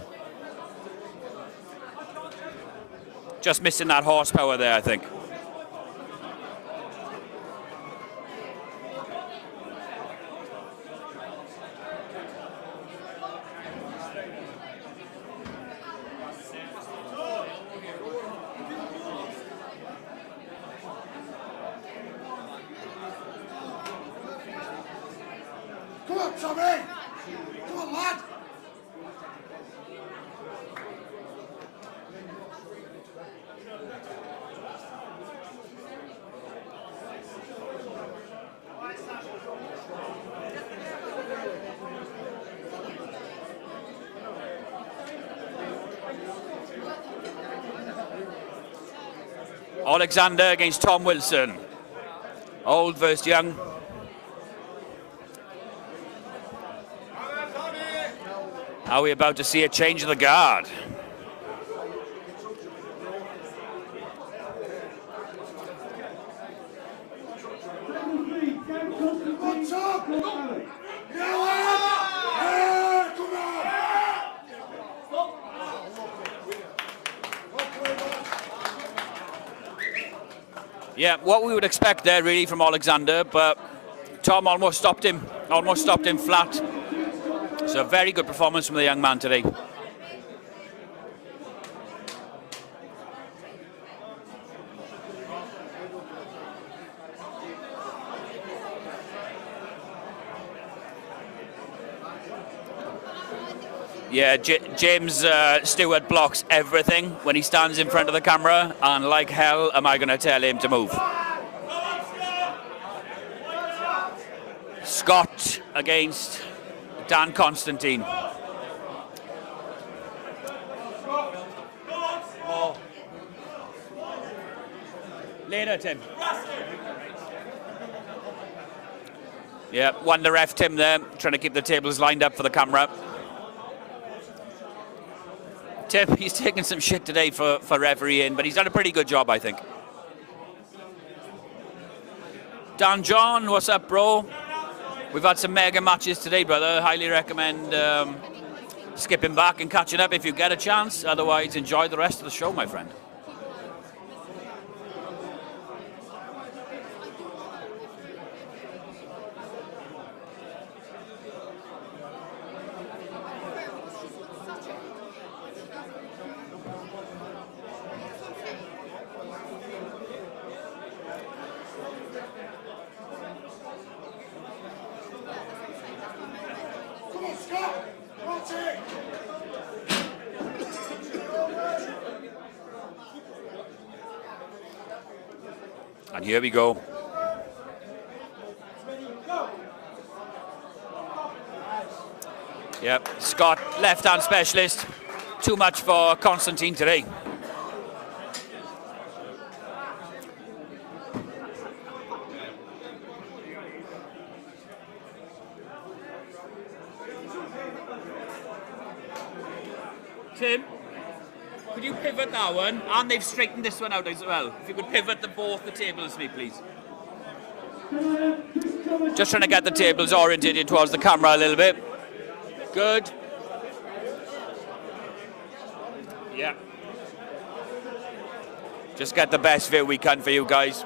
Just missing that horsepower there, I think. Come on, Tommy! Come on, lad! Alexander against Tom Wilson. Old versus young. Are we about to see a change of the guard? Yeah, what we would expect there really from Alexander, but Tom almost stopped him flat. So a very good performance from the young man today. Yeah, James Stewart blocks everything when he stands in front of the camera, and like hell am I going to tell him to move. Scott against Dan Constantine. Later, Tim. Yeah, wonder ref Tim there, trying to keep the tables lined up for the camera. Tim, he's taken some shit today for refereeing, but he's done a pretty good job, I think. Dan John, what's up, bro? We've had some mega matches today, brother. Highly recommend skipping back and catching up if you get a chance. Otherwise, enjoy the rest of the show, my friend. And here we go. Yep, Scott, left-hand specialist. Too much for Constantine today. Tim, could you pivot that one? And they've straightened this one out as well. If you could pivot both the tables for me, please. Just trying to get the tables orientated towards the camera a little bit. Good. Yeah. Just get the best view we can for you guys.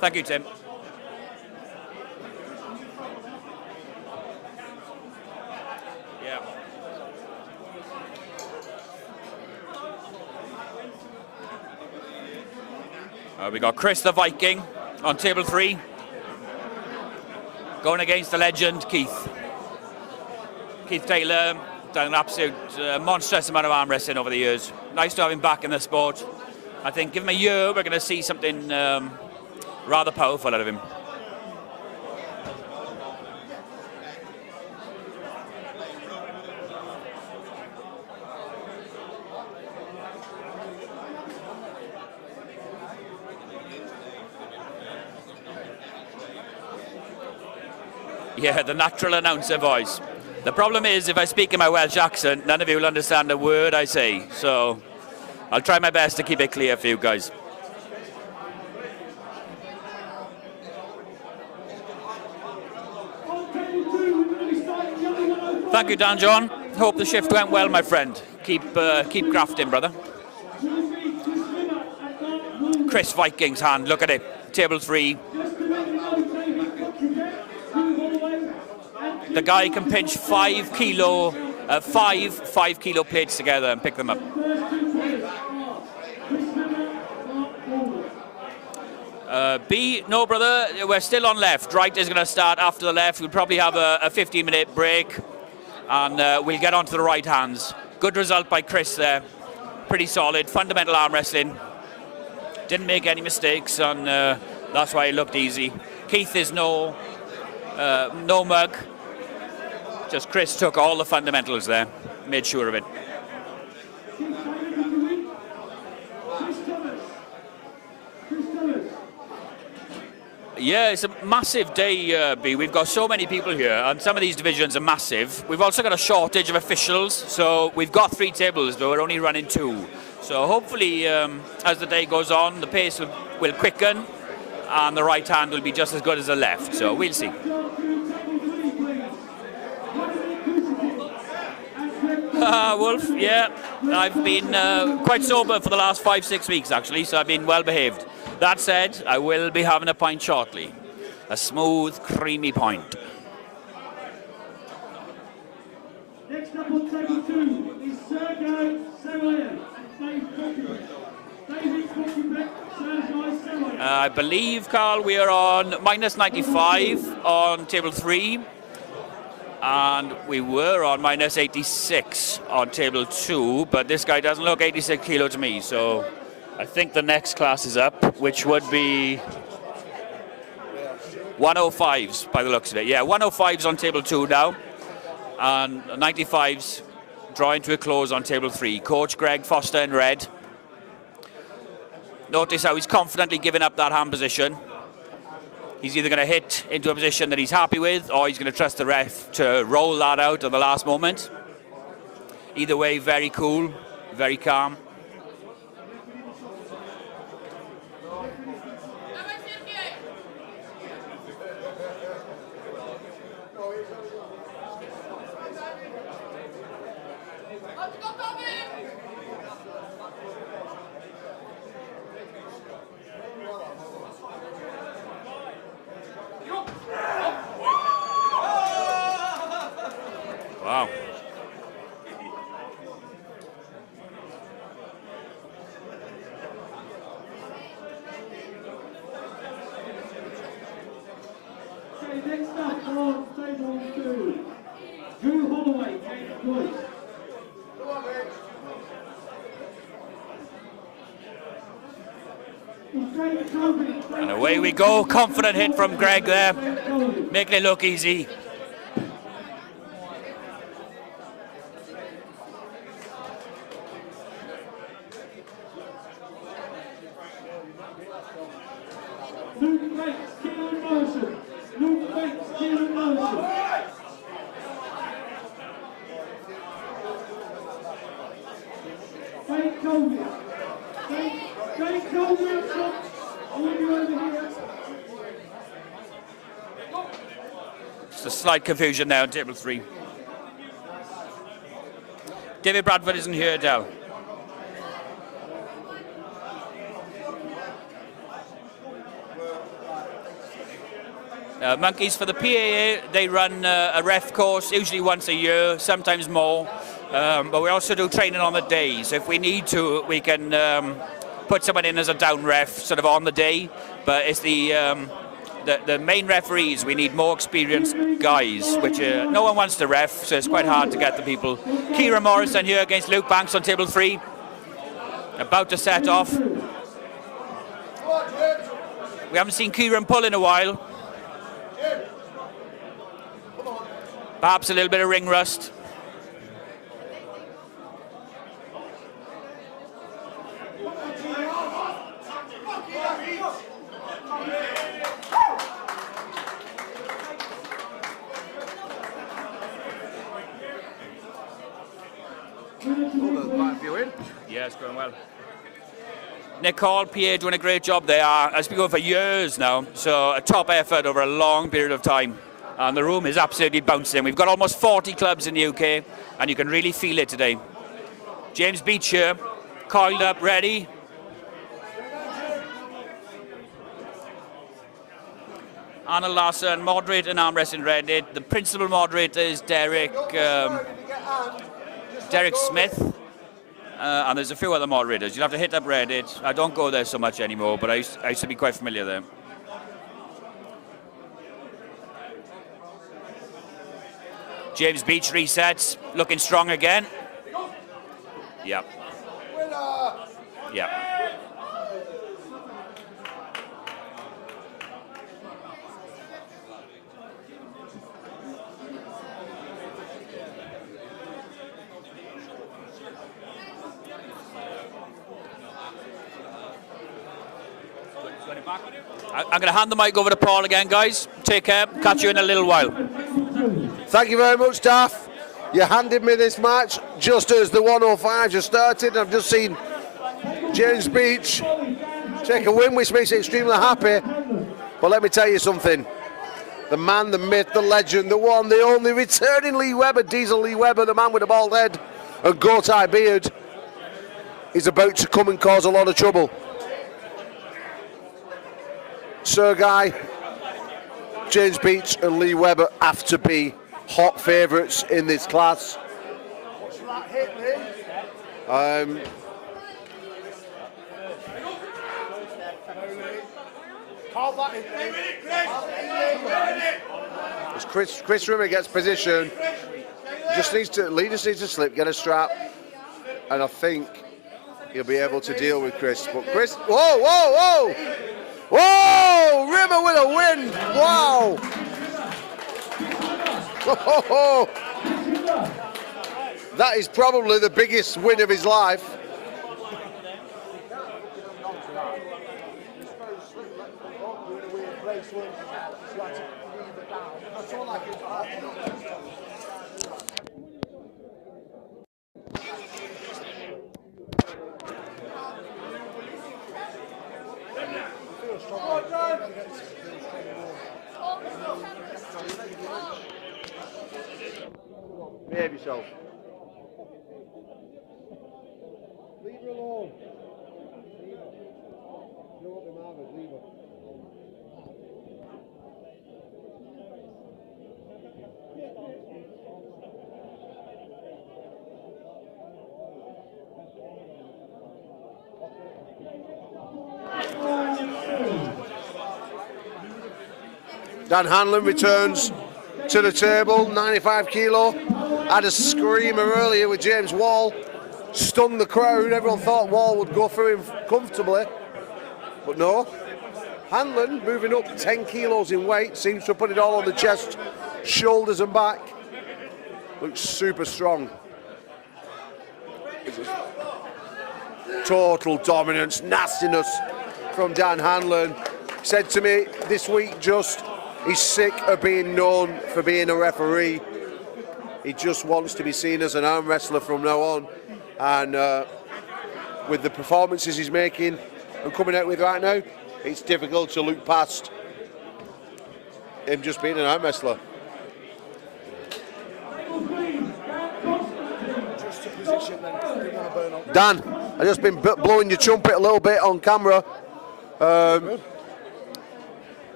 Thank you, Tim. We got Chris the Viking on table 3, going against the legend Keith. Keith Taylor done an absolute monstrous amount of arm wrestling over the years. Nice to have him back in the sport. I think give him a year, we're going to see something rather powerful out of him. Yeah, the natural announcer voice. The problem is, if I speak in my Welsh accent, none of you will understand a word I say. So, I'll try my best to keep it clear for you guys. Thank you, Dan John. Hope the shift went well, my friend. Keep grafting, brother. Chris Viking's hand, look at it. Table 3. The guy can pinch 5 kilo plates together and pick them up. B, no brother, we're still on left. Right is going to start after the left. We'll probably have a 15-minute break, and we'll get onto the right hands. Good result by Chris there. Pretty solid, fundamental arm wrestling. Didn't make any mistakes, and that's why it looked easy. Keith is no mug. Just Chris took all the fundamentals there, made sure of it. Yeah, it's a massive day, B. We've got so many people here, and some of these divisions are massive. We've also got a shortage of officials, so we've got 3 tables, but we're only running 2. So hopefully, as the day goes on, the pace will quicken, and the right hand will be just as good as the left. So we'll see. Wolf, yeah, I've been quite sober for the last 5-6 weeks, actually, so I've been well behaved. That said, I will be having a pint shortly. A smooth, creamy pint. Next up on table 2 is Sergei Sarayev and David Kochubek, Sergei Sarayev. I believe, Carl, we are on minus 95 on table 3. And we were on minus 86 on table 2, but this guy doesn't look 86 kilo to me, so I think the next class is up, which would be 105s by the looks of it. Yeah, 105s on table 2 now, and 95s drawing to a close on table 3. Coach Greg Foster in red. Notice how he's confidently giving up that hand position. He's either going to hit into a position that he's happy with, or he's going to trust the ref to roll that out at the last moment. Either way, very cool, very calm. Wow. Okay, next up on table 2, Drew Holloway, James Boyce. And away we go, confident hit from Greg there, making it look easy. Luke Bates, Keelan Motion. Luke Bates, Keelan Motion. Dave Colby. Dave Colby up top. All you over here. Just a slight confusion there on table 3. David Bradford isn't here, Dell. Monkeys for the PAA, they run a ref course, usually once a year, sometimes more. But we also do training on the day. So if we need to, we can put someone in as a down ref sort of on the day. But it's the main referees, we need more experienced guys, which no one wants to ref, so it's quite hard to get the people. Kieran Morrison here against Luke Banks on table 3. About to set off. We haven't seen Kieran pull in a while. Perhaps a little bit of ring rust. Quite a few in. Yeah, it's going well. Nick Hall, PA, doing a great job there. It's been going for years now, so a top effort over a long period of time. And the room is absolutely bouncing. We've got almost 40 clubs in the UK, and you can really feel it today. James Beach here, coiled up, ready. Anna Larson, moderator and arm wrestling ready. The principal moderator is Derek Smith. And there's a few other moderators. You'll have to hit up Reddit. I don't go there so much anymore, but I used to be quite familiar there. James Beach resets, looking strong again. Yep. Yep. I'm going to hand the mic over to Paul again, guys. Take care. Catch you in a little while. Thank you very much, Daff. You handed me this match just as the 105 just started. I've just seen James Beach take a win, which makes me extremely happy. But let me tell you something. The man, the myth, the legend, the one, the only returning Lee Webber, Diesel Lee Webber, the man with the bald head and goat-eye beard, is about to come and cause a lot of trouble. Sergei, James Beach and Lee Webber have to be hot favourites in this class. As Chris Rimmer gets position, Lee just needs to slip, get a strap, and I think he'll be able to deal with Chris. But Chris, whoa! Whoa! Rimmer with a win! Wow! Oh, that is probably the biggest win of his life. Behave yourself. Leave her alone. You don't want them armors, leave her. Dan Hanlon returns to the table, 95 kilo. Had a screamer earlier with James Wall, stunned the crowd. Everyone thought Wall would go through him comfortably, but no. Hanlon moving up 10 kilos in weight, seems to have put it all on the chest, shoulders and back. Looks super strong. Total dominance, nastiness from Dan Hanlon. Said to me this week just, he's sick of being known for being a referee. He just wants to be seen as an arm wrestler from now on. And with the performances he's making and coming out with right now, it's difficult to look past him just being an arm wrestler. Dan, I've just been blowing your trumpet a little bit on camera.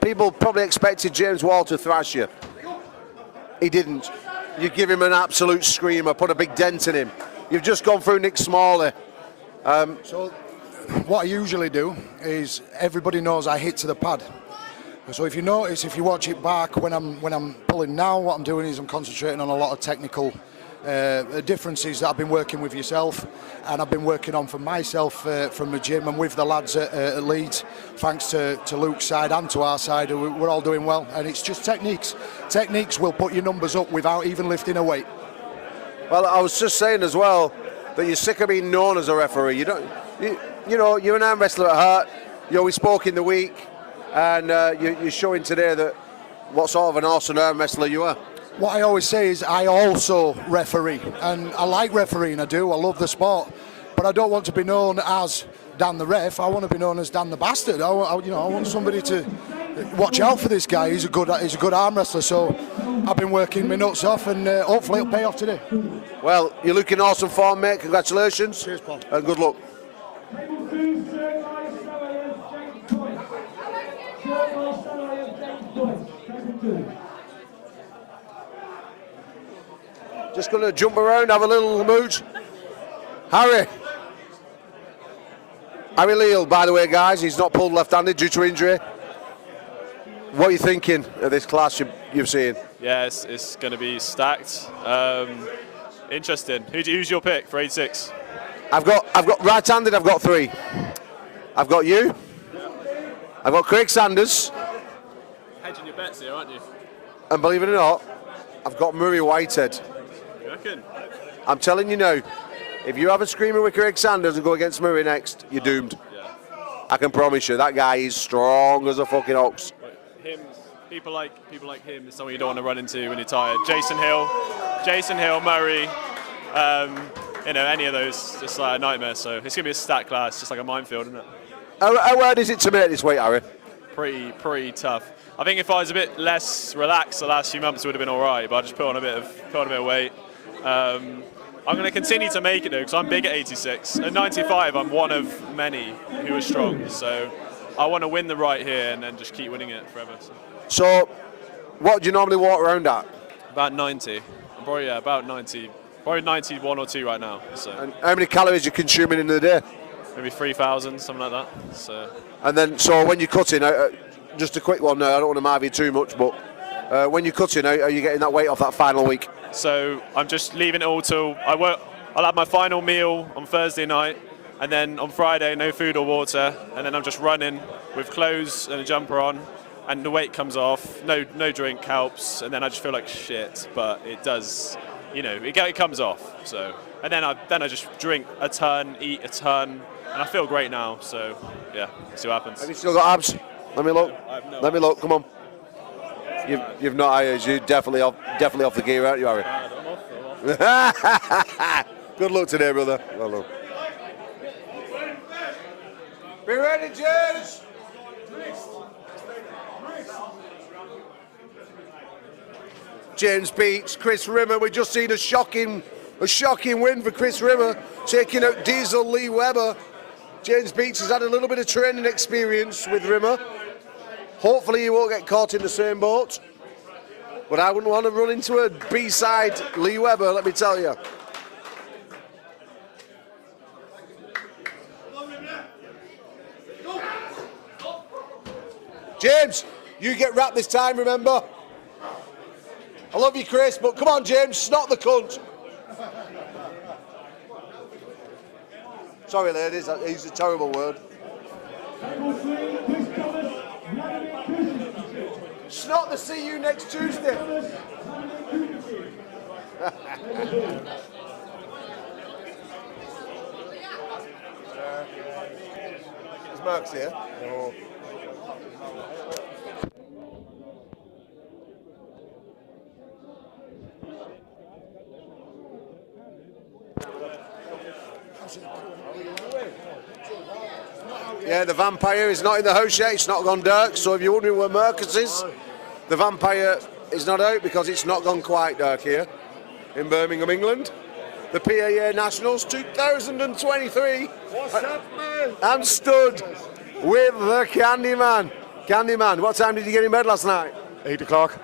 People probably expected James Wall to thrash you. He didn't. You give him an absolute screamer, put a big dent in him. You've just gone through Nick Smalley. So what I usually do is, everybody knows I hit to the pad. So if you notice, if you watch it back, when I'm pulling now, what I'm doing is I'm concentrating on a lot of technical differences that I've been working with yourself, and I've been working on for myself from the gym and with the lads at Leeds, thanks to Luke's side and to our side. We're all doing well, and it's just techniques. Techniques will put your numbers up without even lifting a weight. Well, I was just saying as well that you're sick of being known as a referee. You know, you're an arm wrestler at heart. You know, we spoke in the week, and you're showing today that what sort of an awesome arm wrestler you are. What I always say is I also referee, and I like refereeing, I do, I love the sport, but I don't want to be known as Dan the ref. I want to be known as Dan the bastard. I want somebody to watch out for this guy. He's a good arm wrestler. So I've been working my nuts off, and hopefully it'll pay off today. Well, you're looking awesome form, mate. Congratulations. Cheers, Paul. And good luck. Just going to jump around, have a little mooch. Harry Leal, by the way, guys, he's not pulled left-handed due to injury. What are you thinking of this class you've seen? Yeah, it's going to be stacked. Interesting. Who's your pick for 86? I've got right-handed. I've got 3. I've got you. I've got Craig Sanders. Hedging your bets here, aren't you? And believe it or not, I've got Murray Whitehead. You reckon? I'm telling you now, if you have a screamer with Craig Sanders and go against Murray next, you're doomed. Yeah. I can promise you, that guy is strong as a fucking ox. People like him is someone you don't want to run into when you're tired. Jason Hill, Murray, any of those, just like a nightmare. So it's gonna be a stat class, just like a minefield, isn't it? How hard is it to make this weight, Harry? Pretty tough. I think if I was a bit less relaxed the last few months, it would have been all right. But I just put on a bit of weight. I'm going to continue to make it though, because I'm big at 86. At 95, I'm one of many who are strong. So I want to win the right here and then just keep winning it forever. So what do you normally walk around at? About 90. Probably about 90. Probably 91 or 2 right now. So. And how many calories are you consuming in a day? Maybe 3,000, something like that. So. And then, so when you're cutting, just a quick one. I don't want to marv you too much, but when you're cutting, are you getting that weight off that final week? So I'm just leaving it all till I'll have my final meal on Thursday night, and then on Friday, no food or water, and then I'm just running with clothes and a jumper on, and the weight comes off. No drink helps, and then I just feel like shit, but it does, it comes off. So, and then I just drink a ton, eat a ton, and I feel great now. So yeah, see what happens. Have you still got abs? Let me look. Let me look. Come on. You've not hired. You're definitely off the gear, aren't you, Harry? I'm off. Good luck today, brother. Well done. Be ready, James. James beats Chris Rimmer. We've just seen a shocking win for Chris Rimmer, taking out Diesel Lee Webber. James Beats has had a little bit of training experience with Rimmer. Hopefully he won't get caught in the same boat. But I wouldn't want to run into a B-side Lee Webber, let me tell you. James, you get wrapped this time, remember? I love you, Chris, but come on, James, snot the cunt. Sorry, ladies, I used a terrible word. Snot the see you next Tuesday. Is Mark's here? No. Yeah, the vampire is not in the house yet. It's not gone dark. So if you're wondering where Marcus is, the vampire is not out because it's not gone quite dark here in Birmingham, England. The Paa Nationals 2023. What's up, man? I'm stood with the Candyman. Candyman, what time did you get in bed last night? 8 o'clock.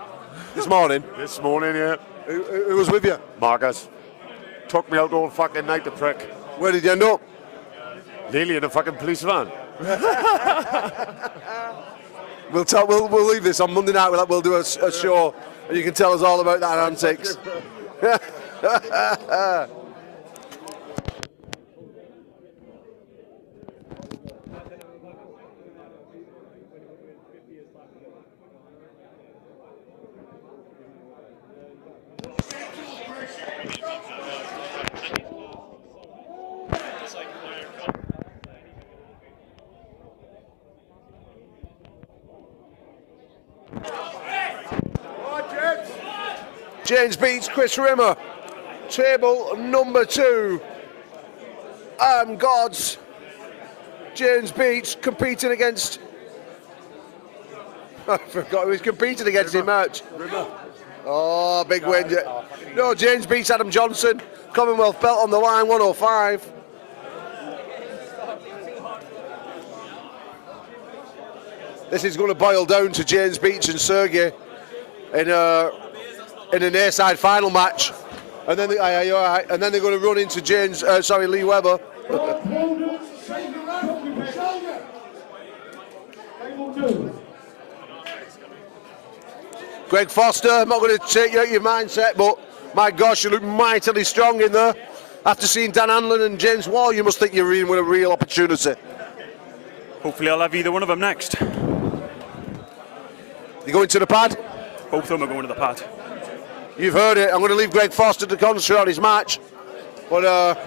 This morning? This morning, yeah. Who was with you? Marcus. Took me out all fucking night, the prick. Where did you end up? Nearly in a fucking police van. We'll leave this on Monday night. We'll do a show, and you can tell us all about that antics. James beats Chris Rimmer. Table number 2. Armgods James Beach competing against... I forgot who he's competing against in March. Oh, big win. No, James beats Adam Johnson. Commonwealth belt on the line, 105. This is going to boil down to James Beach and Sergey in an airside final match. And then, and then they're going to run into Lee Webber. Greg Foster, I'm not going to take you out your mindset, but my gosh, you look mightily strong in there. After seeing Dan Hanlon and James Wall, you must think you're in with a real opportunity. Hopefully I'll have either one of them next. You going to the pad? Both of them are going to the pad. You've heard it. I'm going to leave Greg Foster to concentrate on his match. But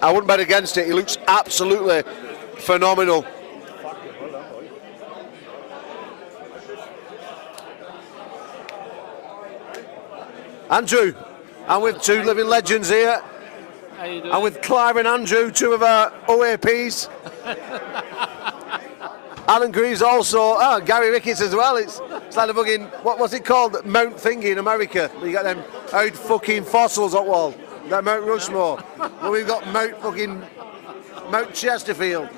I wouldn't bet against it. He looks absolutely phenomenal. Andrew, I'm with two living legends here. How you doing? I'm with Clive and Andrew, two of our OAPs. Alan Greaves also, Gary Ricketts as well. It's like the fucking, what's it called? Mount Thingy in America. You got them old fucking fossils up wall. That Mount Rushmore. Well, we've got Mount Chesterfield.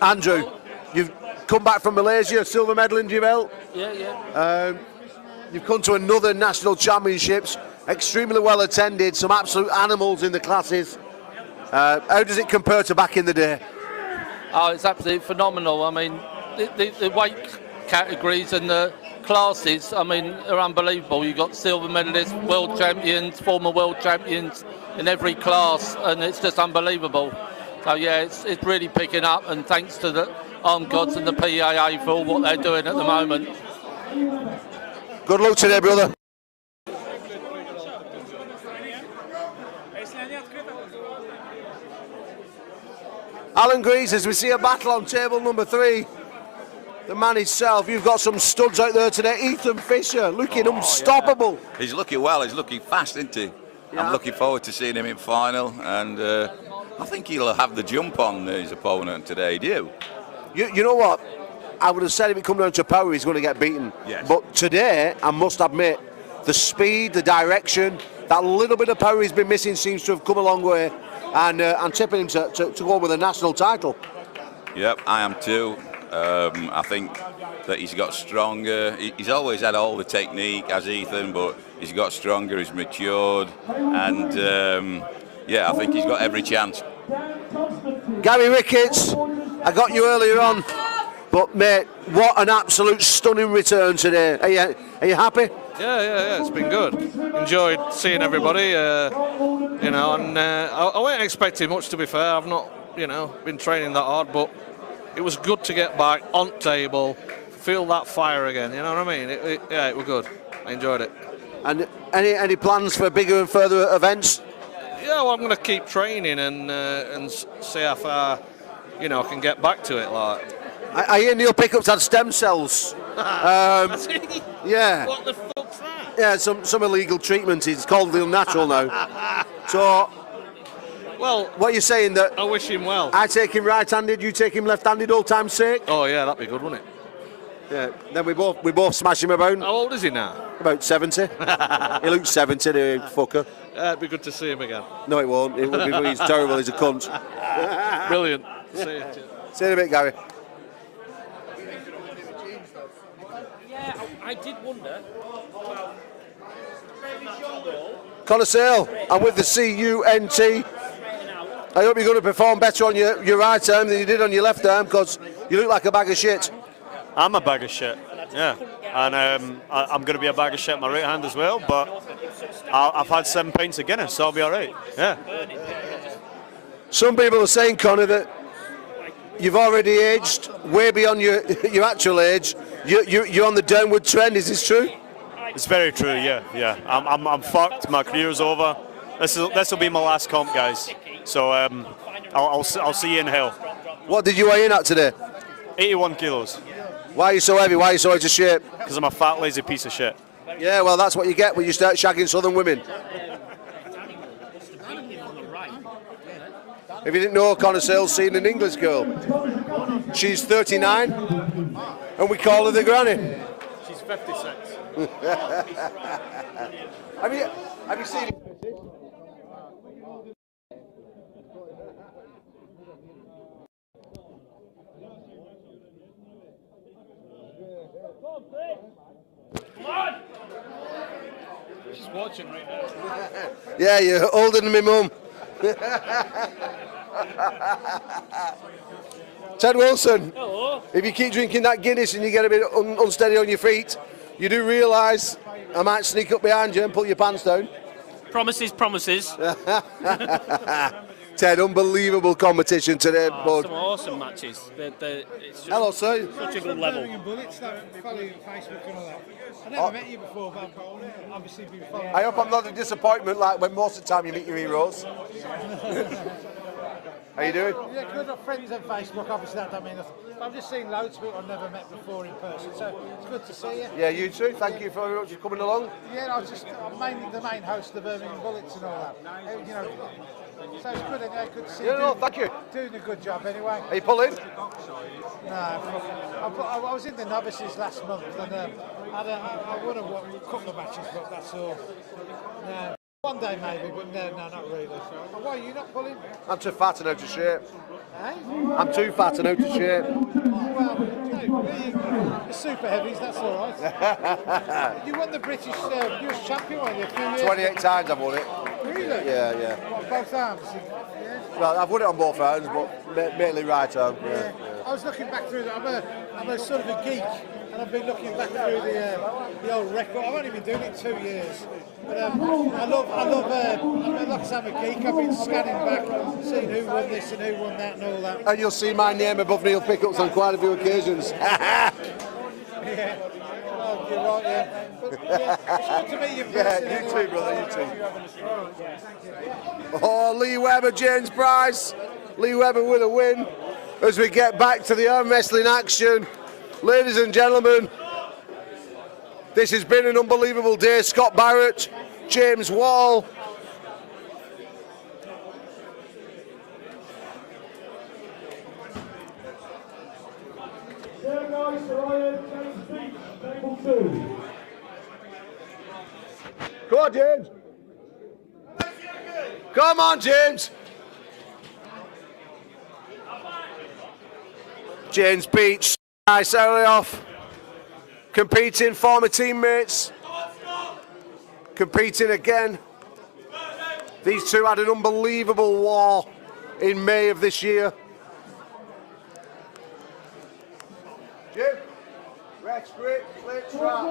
Andrew, you've come back from Malaysia, silver medal in your belt. Yeah. You've come to another national championships, extremely well attended, some absolute animals in the classes. How does it compare to back in the day? Oh, it's absolutely phenomenal. I mean, the weight categories and the classes, I mean, are unbelievable. You've got silver medalists, world champions, former world champions in every class, and it's just unbelievable. So yeah, it's really picking up, and thanks to the Armgods and the PAA for all what they're doing at the moment. Good luck today, brother. Alan Greaves, as we see a battle on table number 3. The man himself, you've got some studs out there today. Ethan Fisher, looking unstoppable. Yeah. He's looking well, he's looking fast, isn't he? Yeah. I'm looking forward to seeing him in final, and I think he'll have the jump on his opponent today, do you? You know what? I would have said if it come down to power, he's going to get beaten. Yes. But today, I must admit, the speed, the direction, that little bit of power he's been missing seems to have come a long way. And I'm tipping him to go with a national title. Yep, I am too. I think that he's got stronger. He's always had all the technique, as Ethan, but he's got stronger, he's matured. And yeah, I think he's got every chance. Gary Ricketts, I got you earlier on. But mate, what an absolute stunning return today. Are you happy? Yeah, it's been good. Enjoyed seeing everybody, you know, and I wasn't expecting much, to be fair. I've not, you know, been training that hard, but it was good to get back on table, feel that fire again, you know what I mean? Yeah, it was good. I enjoyed it. And any plans for bigger and further events? Yeah, well, I'm going to keep training and see how far, you know, I can get back to it, like. I hear Neil Pickup's had stem cells. Yeah. What the fuck's that? Yeah, some illegal treatment. It's called the unnatural now. So, well, what are you saying that? I wish him well. I take him right-handed, you take him left-handed, all time's sake. Oh yeah, that'd be good, wouldn't it? Yeah. Then we both smash him about. How old is he now? About 70. He looks 70, the fucker. It'd be good to see him again. No, it won't. It would be. He's terrible. He's a cunt. Brilliant. See you. See you in a bit, Gary. Yeah, I did wonder. Connor Sale, I'm with the CUNT. I hope you're going to perform better on your right arm than you did on your left arm, because you look like a bag of shit. I'm a bag of shit, yeah. And I'm going to be a bag of shit in my right hand as well, but I've had 7 pints of Guinness, so I'll be all right, yeah. Some people are saying, Connor, that you've already aged way beyond your actual age. You're on the downward trend. Is this true? It's very true. Yeah. I'm fucked. My career's over. This will be my last comp, guys. So I'll see you in hell. What did you weigh in at today? 81 kilos. Why are you so heavy? Why are you so out of shape? Because I'm a fat, lazy piece of shit. Yeah, well, that's what you get when you start shagging southern women. If you didn't know, Connor Sale's seen an English girl. She's 39, and we call her the granny. She's 56. Have you seen? She's watching right now. Yeah, you're older than my mum. Ted Wilson, Hello. if you keep drinking that Guinness and you get a bit unsteady on your feet, you do realise I might sneak up behind you and pull your pants down. Promises, promises. Ted, unbelievable competition today, bud. Some awesome matches. It's just Hello, sir. Such a good level. Bullets that follow you on Facebook and all that. I never met you before, but I've obviously been following. I hope I'm not a disappointment like when most of the time you meet your heroes. How you doing? Yeah, good. Our friends on Facebook, obviously that don't mean nothing. But I've just seen loads of people I've never met before in person, so it's good to see you. Yeah, you too. Thank you very much for coming along. Yeah, I'm mainly the main host of the Birmingham Bullets and all that. You know, so it's good. Good to see you. No, thank you. Doing a good job anyway. Are you pulling? No, I was in the novices last month and I won a couple of matches, but that's all. No. One day maybe, but no, not really. Why are you not pulling? I'm too fat and out of shape. Eh? I'm too fat and out of shape. Well, no, the super heavies, that's all right. You won the British US champion one a few years 28 times I've won it. Really? Yeah. What, both arms? Yeah. Well, I've won it on both arms, but mainly right arm. Yeah. I was looking back through I'm a sort of a geek, and I've been looking back through the old record. I've only been doing it 2 years. But I love, like I say, I'm a geek. I've been scanning back, seeing who won this and who won that and all that. And you'll see my name above Neil Pickups on quite a few occasions. Yeah. Oh, you're right, yeah. But, it's good to meet you. Yeah, you too, brother, you too. Oh, Lee Webber, James Price. Lee Webber with a win. As we get back to the arm wrestling action. Ladies and gentlemen, this has been an unbelievable day. Scott Barrett, James Wall. Go on, James. Come on, James. James Beach, nice early off. Competing, former teammates. Competing again. These two had an unbelievable war in May of this year. Jim, rest grip, split trap.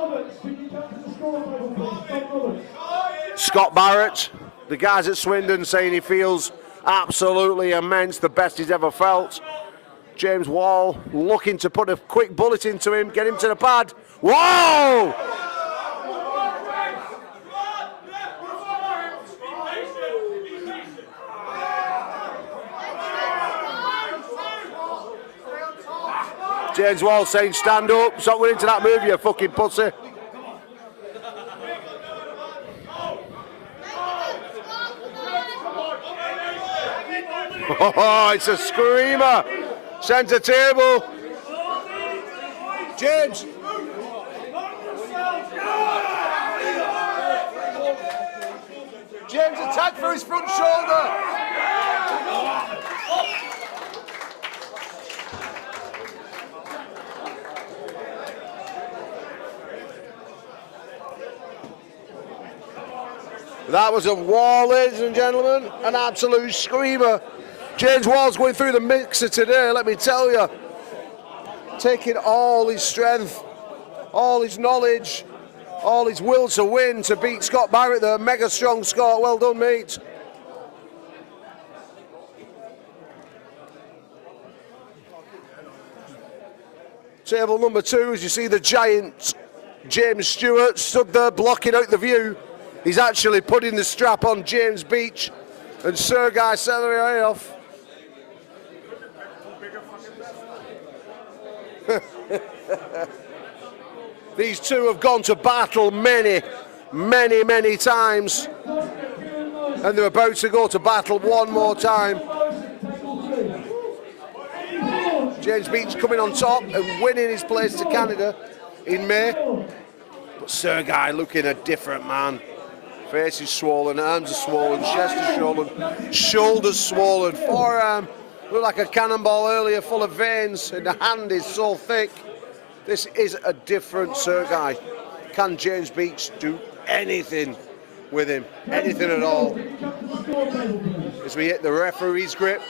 Scott Barrett, the guys at Swindon saying he feels absolutely immense, the best he's ever felt. James Wall looking to put a quick bullet into him, get him to the pad. Whoa! James Wall saying stand up, stop going into that move, you fucking pussy. Oh, it's a screamer. Centre table. James. James attacked for his front shoulder. That was a war, ladies and gentlemen, an absolute screamer. James Wall's going through the mixer today, let me tell you. Taking all his strength, all his knowledge, all his will to win to beat Scott Barrett, the mega strong Scott. Well done, mate. Table number 2, as you see the giant James Stewart stood there blocking out the view. He's actually putting the strap on James Beach and Sergei Severyayev. These two have gone to battle many times, and they're about to go to battle one more time. James Beach coming on top and winning his place to Canada in May. But Sergei looking a different man. Face is swollen, arms are swollen, chest is swollen, shoulders swollen, forearm looked like a cannonball earlier, full of veins, and the hand is so thick. This is a different Sergei. Can James Beach do anything with him? Anything at all? As we hit the referee's grip.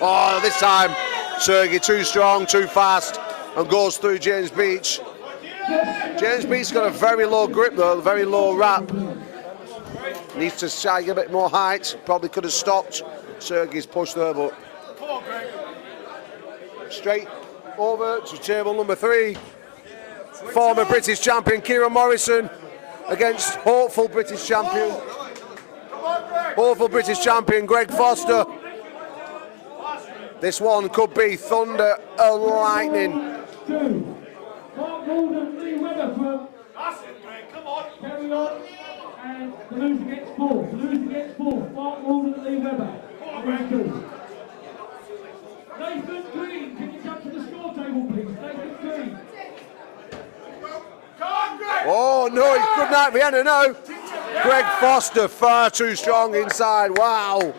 Oh, this time Sergei too strong, too fast, and goes through James Beach. James Beach's got a very low grip though, very low wrap. Needs to try to get a bit more height. Probably could have stopped Sergei's push there, but straight over to table number 3. Former British champion Kieran Morrison against hopeful British champion Greg Foster. This one could be thunder and lightning. Carry on, and the loser gets 4. The loser gets 4. Mark Walden and Lee Webber. Nathan Green, can you come to the score table, please? Nathan Green. Oh no, it's good night Vienna, no. Greg Foster far too strong inside, wow.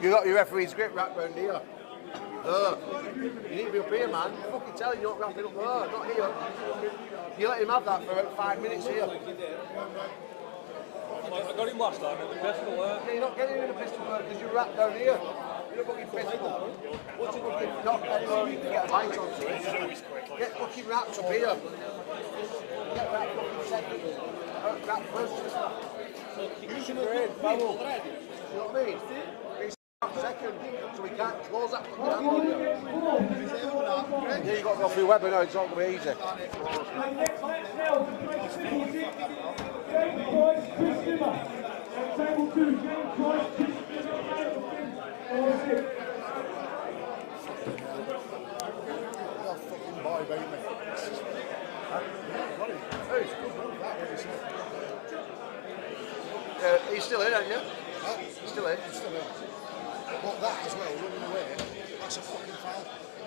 You got your referee's grip wrapped round here. You need to be up here, man. I'm fucking telling you, not wrapping up there, not here. You let him have that for about 5 minutes here. I got him last time in the pistol work. Yeah, you're not getting him in the pistol work because you're wrapped down here. You're a fucking pistol. What's it fucking not anywhere you can get a bite onto it? Get fucking wrapped up here. Get wrapped fucking second. Wrapped first. You should have been foul. You know what I mean? Second, so we can't close that fucking hand on you. Yeah, you got to go through Webber now, it's not going to be easy. He's still in, aren't you? He's still in. But that as well, running away, that's a fucking foul.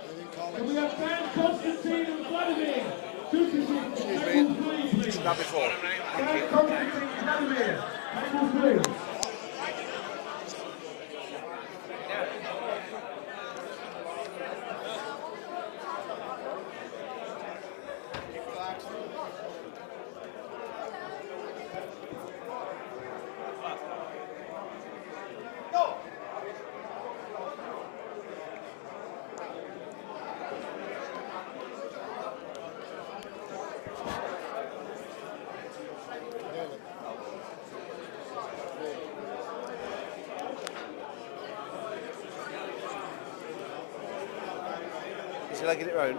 They didn't call it. We have Dan Constantine and Vladimir. Excuse me, just grab before. Dan Constantine and Vladimir. Table 3. Is he legging it round?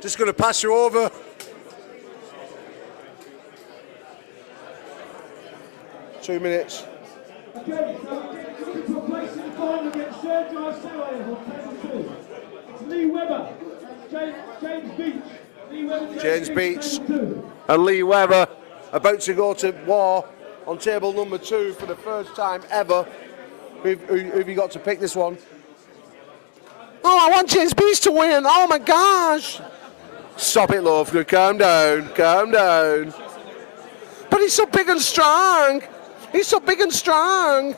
Just going to pass you over. Two minutes. Okay, so looking for a place in the final against Sergei Sarajev on table 2. It's Lee Webber, James Beach. Lee Webber, James Beach and Lee Webber about to go to war on table number 2 for the first time ever. Who've you got to pick this one? Oh, I want James Beach to win. Oh my gosh. Stop it, love. Calm down. Calm down. But he's so big and strong. He's so big and strong.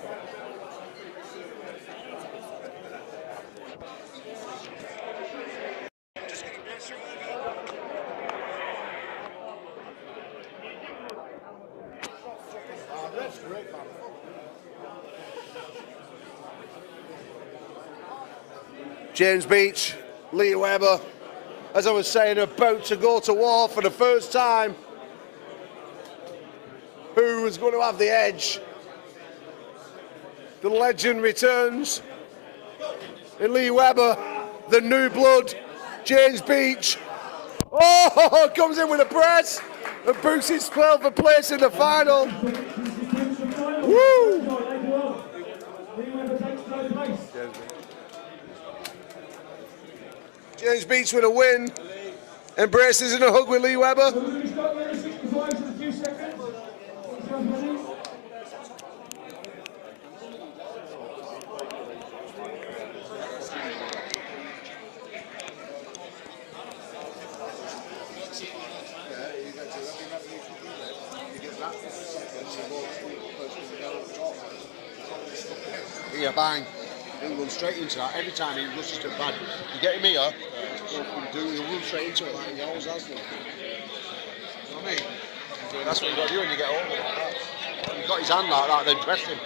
James Beach, Lee Webber, as I was saying, about to go to war for the first time. who was going to have the edge. The legend returns in Lee Webber, the new blood, James Beach. Oh, comes in with a press and boosts his 12th place in the final. Woo! James Beach with a win. Embraces in a hug with Lee Webber. Yeah, bang. He'll run straight into that. Every time he rushes to bad. You get him here, he'll run straight into it like he always has done. You know what I mean? That's what you've got to do when you get over like that. You've got his hand like that, then press him.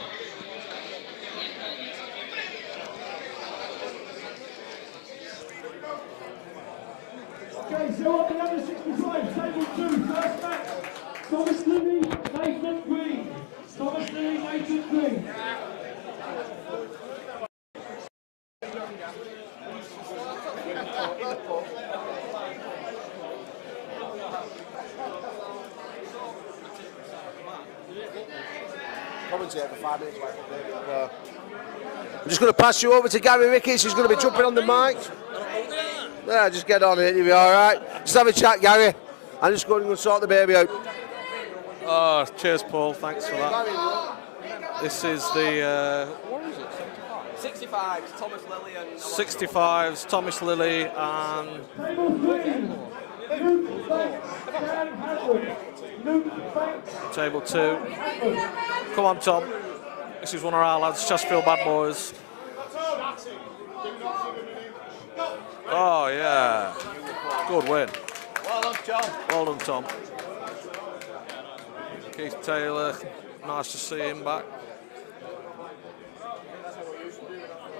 Okay, so up the under 65, table 2, first match. Thomas Lilly, Nathan Green. Thomas Lilly, Nathan Green. Commentator for 5 minutes. I'm just going to pass you over to Gary Ricketts, who's going to be jumping on the mic. Yeah, just get on it, you'll be all right. Just have a chat, Gary. I'm just going to sort the baby out. Oh, cheers, Paul. Thanks for that. This is the what is it? 65s, Thomas Lilly and 65s, Thomas Lilly and table 2. Come on, Tom. This is one of our lads, Chesterfield Bad Boys. Oh yeah, good win. Well done, Tom. Well done, Tom. Keith Taylor, nice to see him back.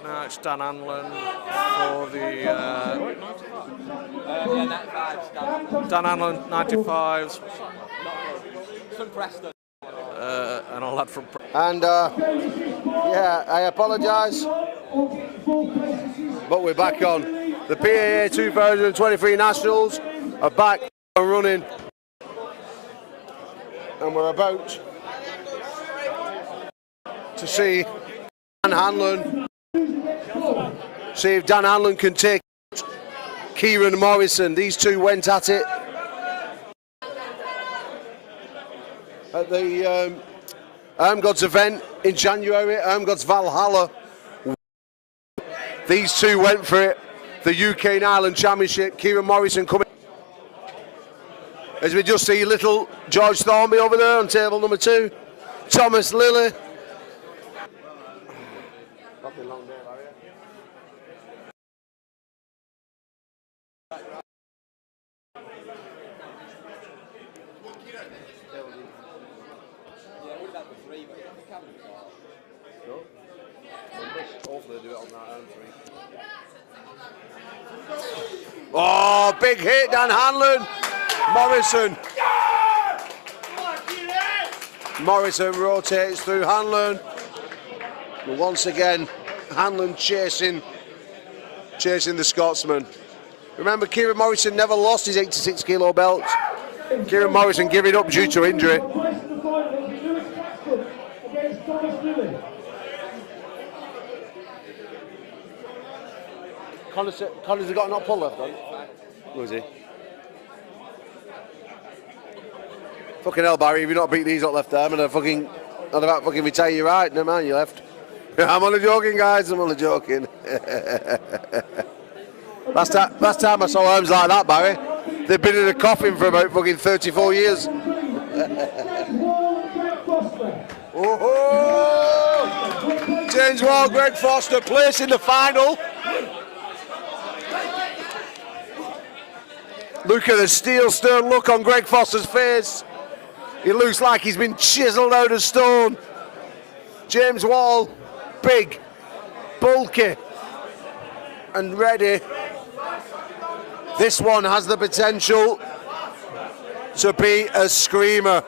Now it's Dan Hanlon for the Dan Hanlon 95s. From Preston. And a lad from And yeah, I apologise, but we're back on. The PAA 2023 Nationals are back and running, and we're about to see Dan Hanlon. See if Dan Hanlon can take Kieran Morrison. These two went at it at the Armgods event in January, Armgods Valhalla. These two went for it. The UK&Ireland Championship. Kieran Morrison coming. As we just see little George Thornby over there on table number 2. Thomas Lilly. Oh, big hit, Dan Hanlon. Morrison rotates through Hanlon. And once again, Hanlon chasing the Scotsman. Remember, Kieran Morrison never lost his 86 kilo belt. Kieran Morrison giving up due to injury. Connor's got an pull left on. Who is he? Fucking hell, Barry, if you not beat these up left arm, and I'd about fucking retire you right. No man, you left. I'm only joking, guys. I'm only joking. last time I saw arms like that, Barry, they've been in a coffin for about fucking 34 years. Oh, James Wall, Greg Foster, place in the final. Look at the steel stern look on Greg Foster's face. He looks like he's been chiseled out of stone. James Wall, big, bulky, and ready. This one has the potential to be a screamer.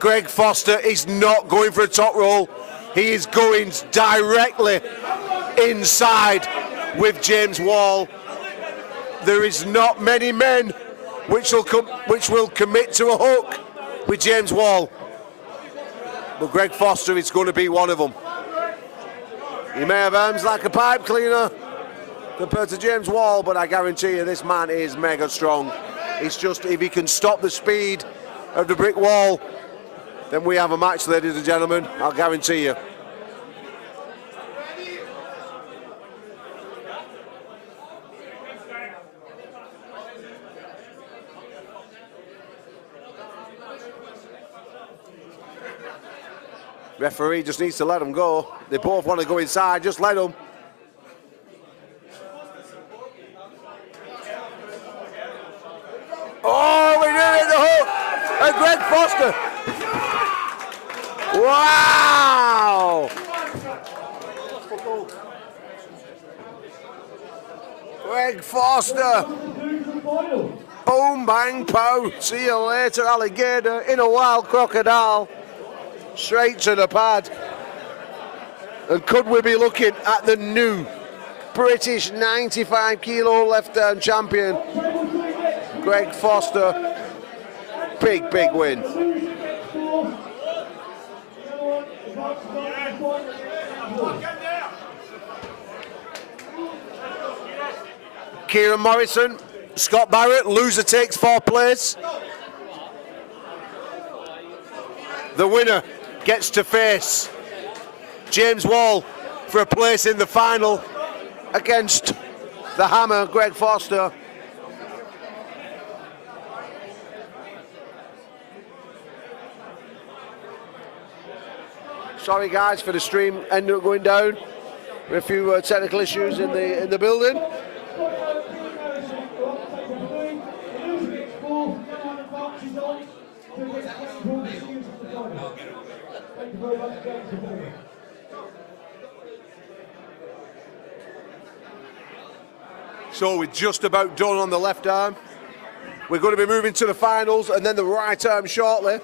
Greg Foster is not going for a top roll. He is going directly inside with James Wall. There is not many men which will commit to a hook with James Wall. But Greg Foster is going to be one of them. He may have arms like a pipe cleaner compared to James Wall, but I guarantee you this man is mega strong. It's just if he can stop the speed of the brick wall, then we have a match, ladies and gentlemen, I'll guarantee you. Referee just needs to let them go. They both want to go inside, just let them. Oh, we did it, the hook! And Greg Foster. Wow! Greg Foster. Boom, bang, pow. See you later, alligator. In a wild crocodile. Straight to the pad. And could we be looking at the new British 95 kilo left arm champion, Greg Foster? Big, big win. Kieran Morrison, Scott Barrett, loser takes 4th place. The winner gets to face James Wall for a place in the final against the Hammer, Greg Foster. Sorry guys for the stream ended up going down with a few technical issues in the building. So we're just about done on the left arm. We're going to be moving to the finals and then the right arm shortly.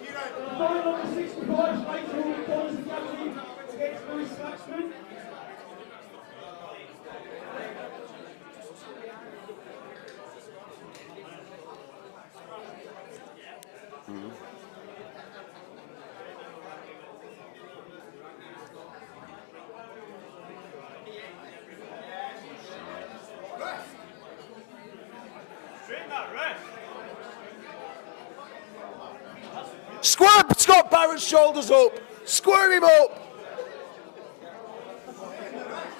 Square Scott Barrett's shoulders up. Square him up.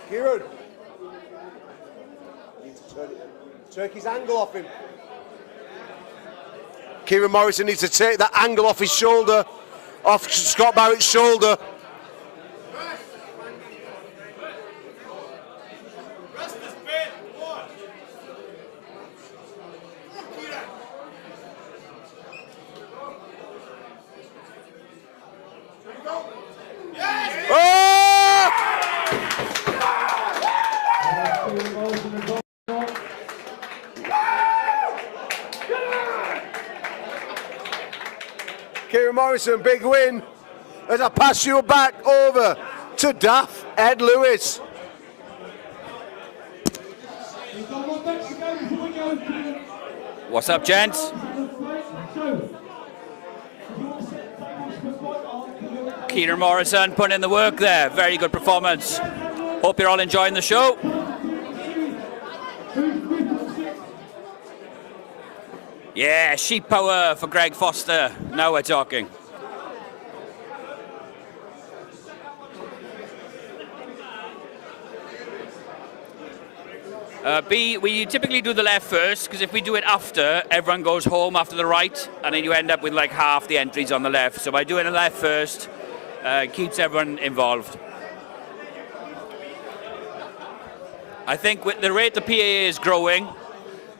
Kieran. Take his angle off him. Kieran Morrison needs to take that angle off his shoulder, off Scott Barrett's shoulder. Kieran Morrison, big win. As I pass you back over to Daft Ed Lewis. What's up, gents? Kieran Morrison putting in the work there. Very good performance. Hope you're all enjoying the show. Yeah, sheep power for Greg Foster. Now we're talking. B, we typically do the left first, because if we do it after, everyone goes home after the right, and then you end up with like half the entries on the left. So by doing the left first, keeps everyone involved. I think with the rate the PAA is growing,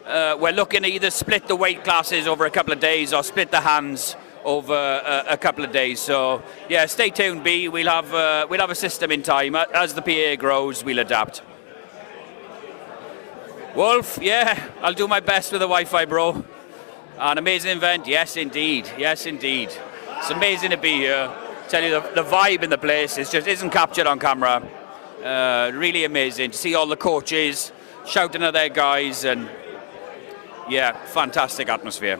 we're looking to either split the weight classes over a couple of days or split the hands over a couple of days. So yeah, stay tuned, B. We'll have a system in time. As the PAA grows, we'll adapt. Wolf, yeah, I'll do my best with the Wi-Fi, bro. An amazing event, yes indeed, yes indeed. It's amazing to be here. Tell you, the vibe in the place isn't captured on camera. Really amazing to see all the coaches shouting at their guys, and yeah, fantastic atmosphere.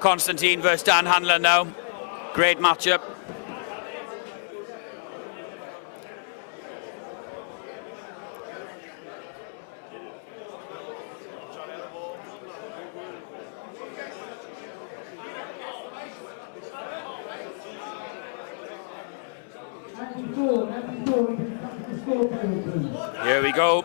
Constantine versus Dan Hanlon now. Great matchup. Here we go.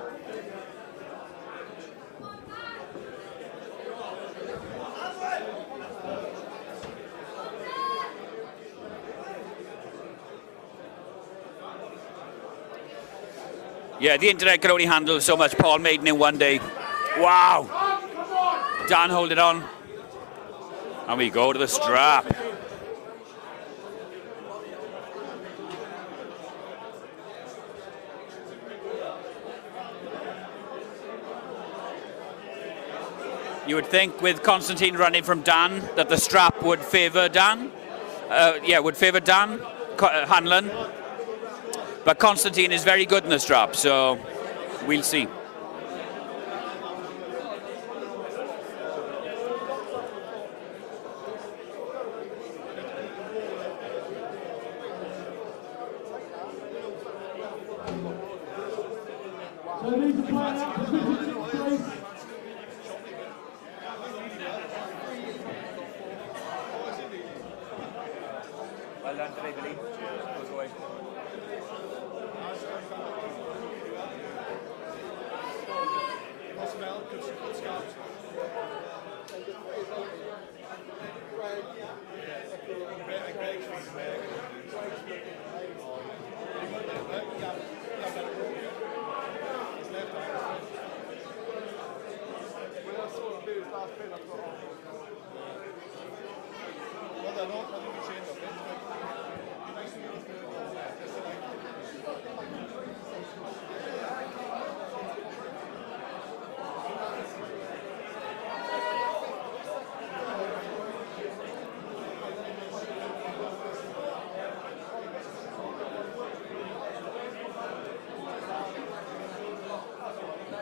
Yeah, the internet can only handle so much Paul Maiden in one day. Wow. Dan hold it on. And we go to the strap. You would think with Constantine running from Dan that the strap would favour Dan. Would favour Dan Hanlon. But Constantine is very good in the strap, so we'll see. Well done today, Billy. Goes away.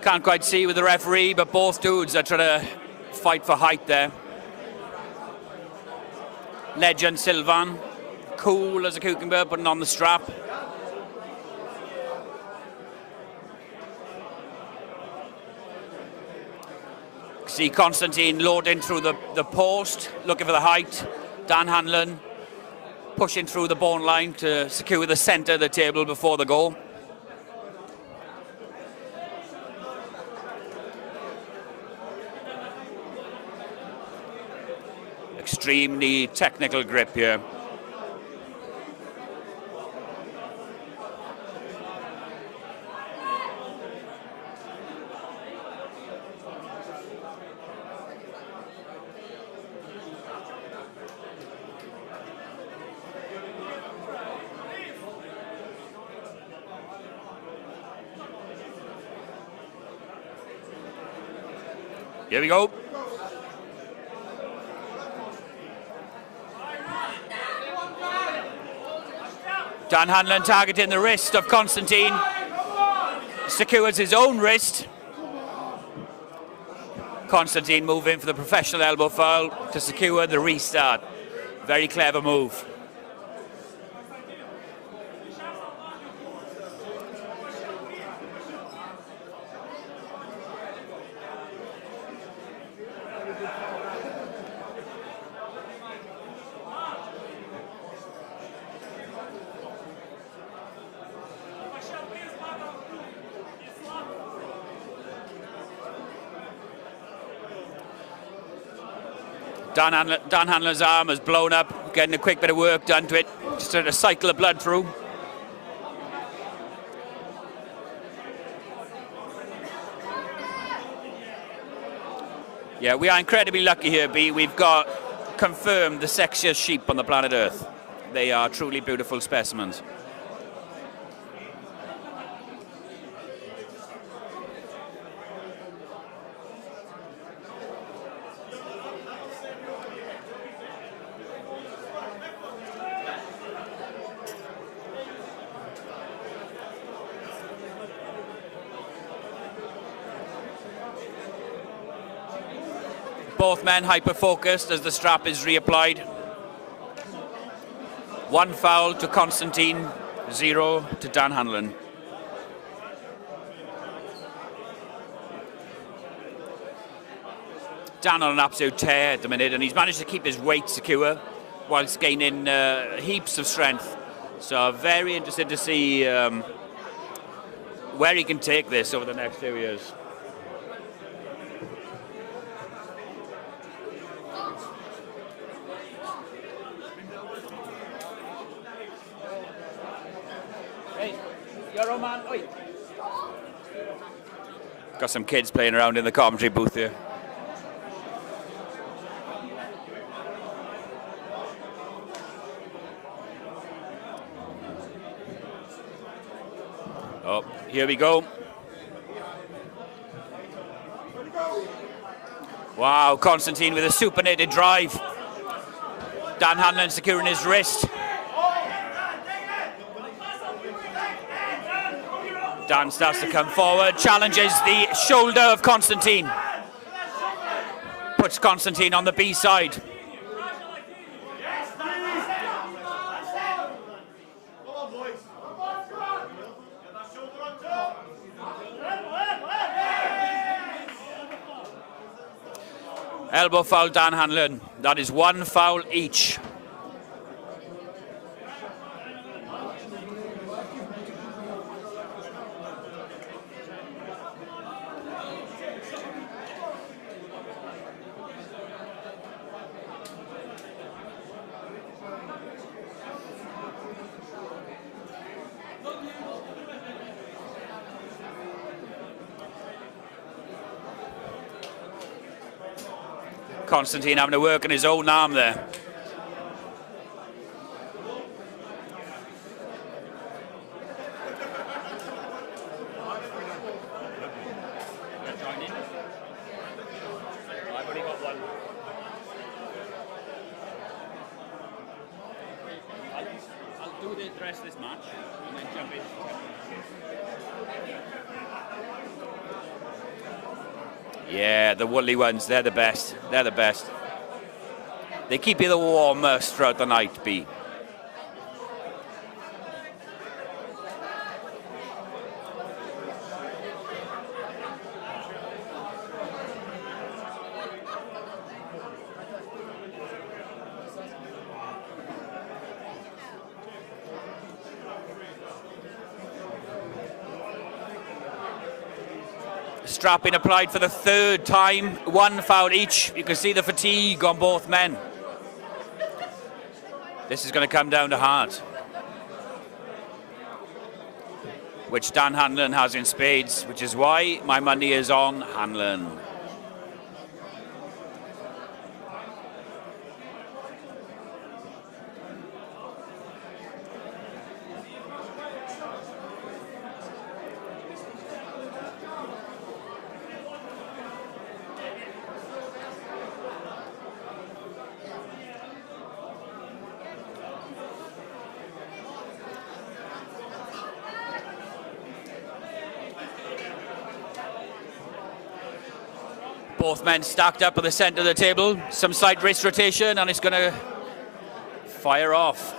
Can't quite see with the referee, but both dudes are trying to fight for height there. Legend Sylvan, cool as a cucumber, putting on the strap. See Constantine loading through the post, looking for the height. Dan Hanlon pushing through the bone line to secure the centre of the table before the goal. Extremely technical grip here. Here we go. Dan Hanlon targeting the wrist of Constantine. Secures his own wrist. Constantine moving for the professional elbow foul to secure the restart. Very clever move. Dan Hanlon's arm has blown up, getting a quick bit of work done to it, just to cycle the blood through. Yeah, we are incredibly lucky here, B. We've got confirmed the sexiest sheep on the planet Earth. They are truly beautiful specimens. Both men hyper-focused as the strap is reapplied. 1 foul to Constantine, 0 to Dan Hanlon. Dan on an absolute tear at the minute, and he's managed to keep his weight secure whilst gaining heaps of strength. So very interested to see where he can take this over the next few years. Hey, you're a man. Oi. Got some kids playing around in the commentary booth here. Oh, here we go. Wow, Constantine with a supinated drive. Dan Hanlon securing his wrist. Dan starts to come forward, challenges the shoulder of Constantine. Puts Constantine on the B side. Elbow foul Dan Hanlon. That is 1 foul each. Constantine having to work on his own arm there. I've only got one. I'll do the rest of this match and then jump in. Yeah, the woolly ones, they're the best. They're the best. They keep you the warmest throughout the night, B. Strap being applied for the 3rd time, 1 foul each. You can see the fatigue on both men. This is going to come down to heart, which Dan Hanlon has in spades, which is why my money is on Hanlon. Both men stacked up at the centre of the table. Some slight wrist rotation, and it's going to fire off.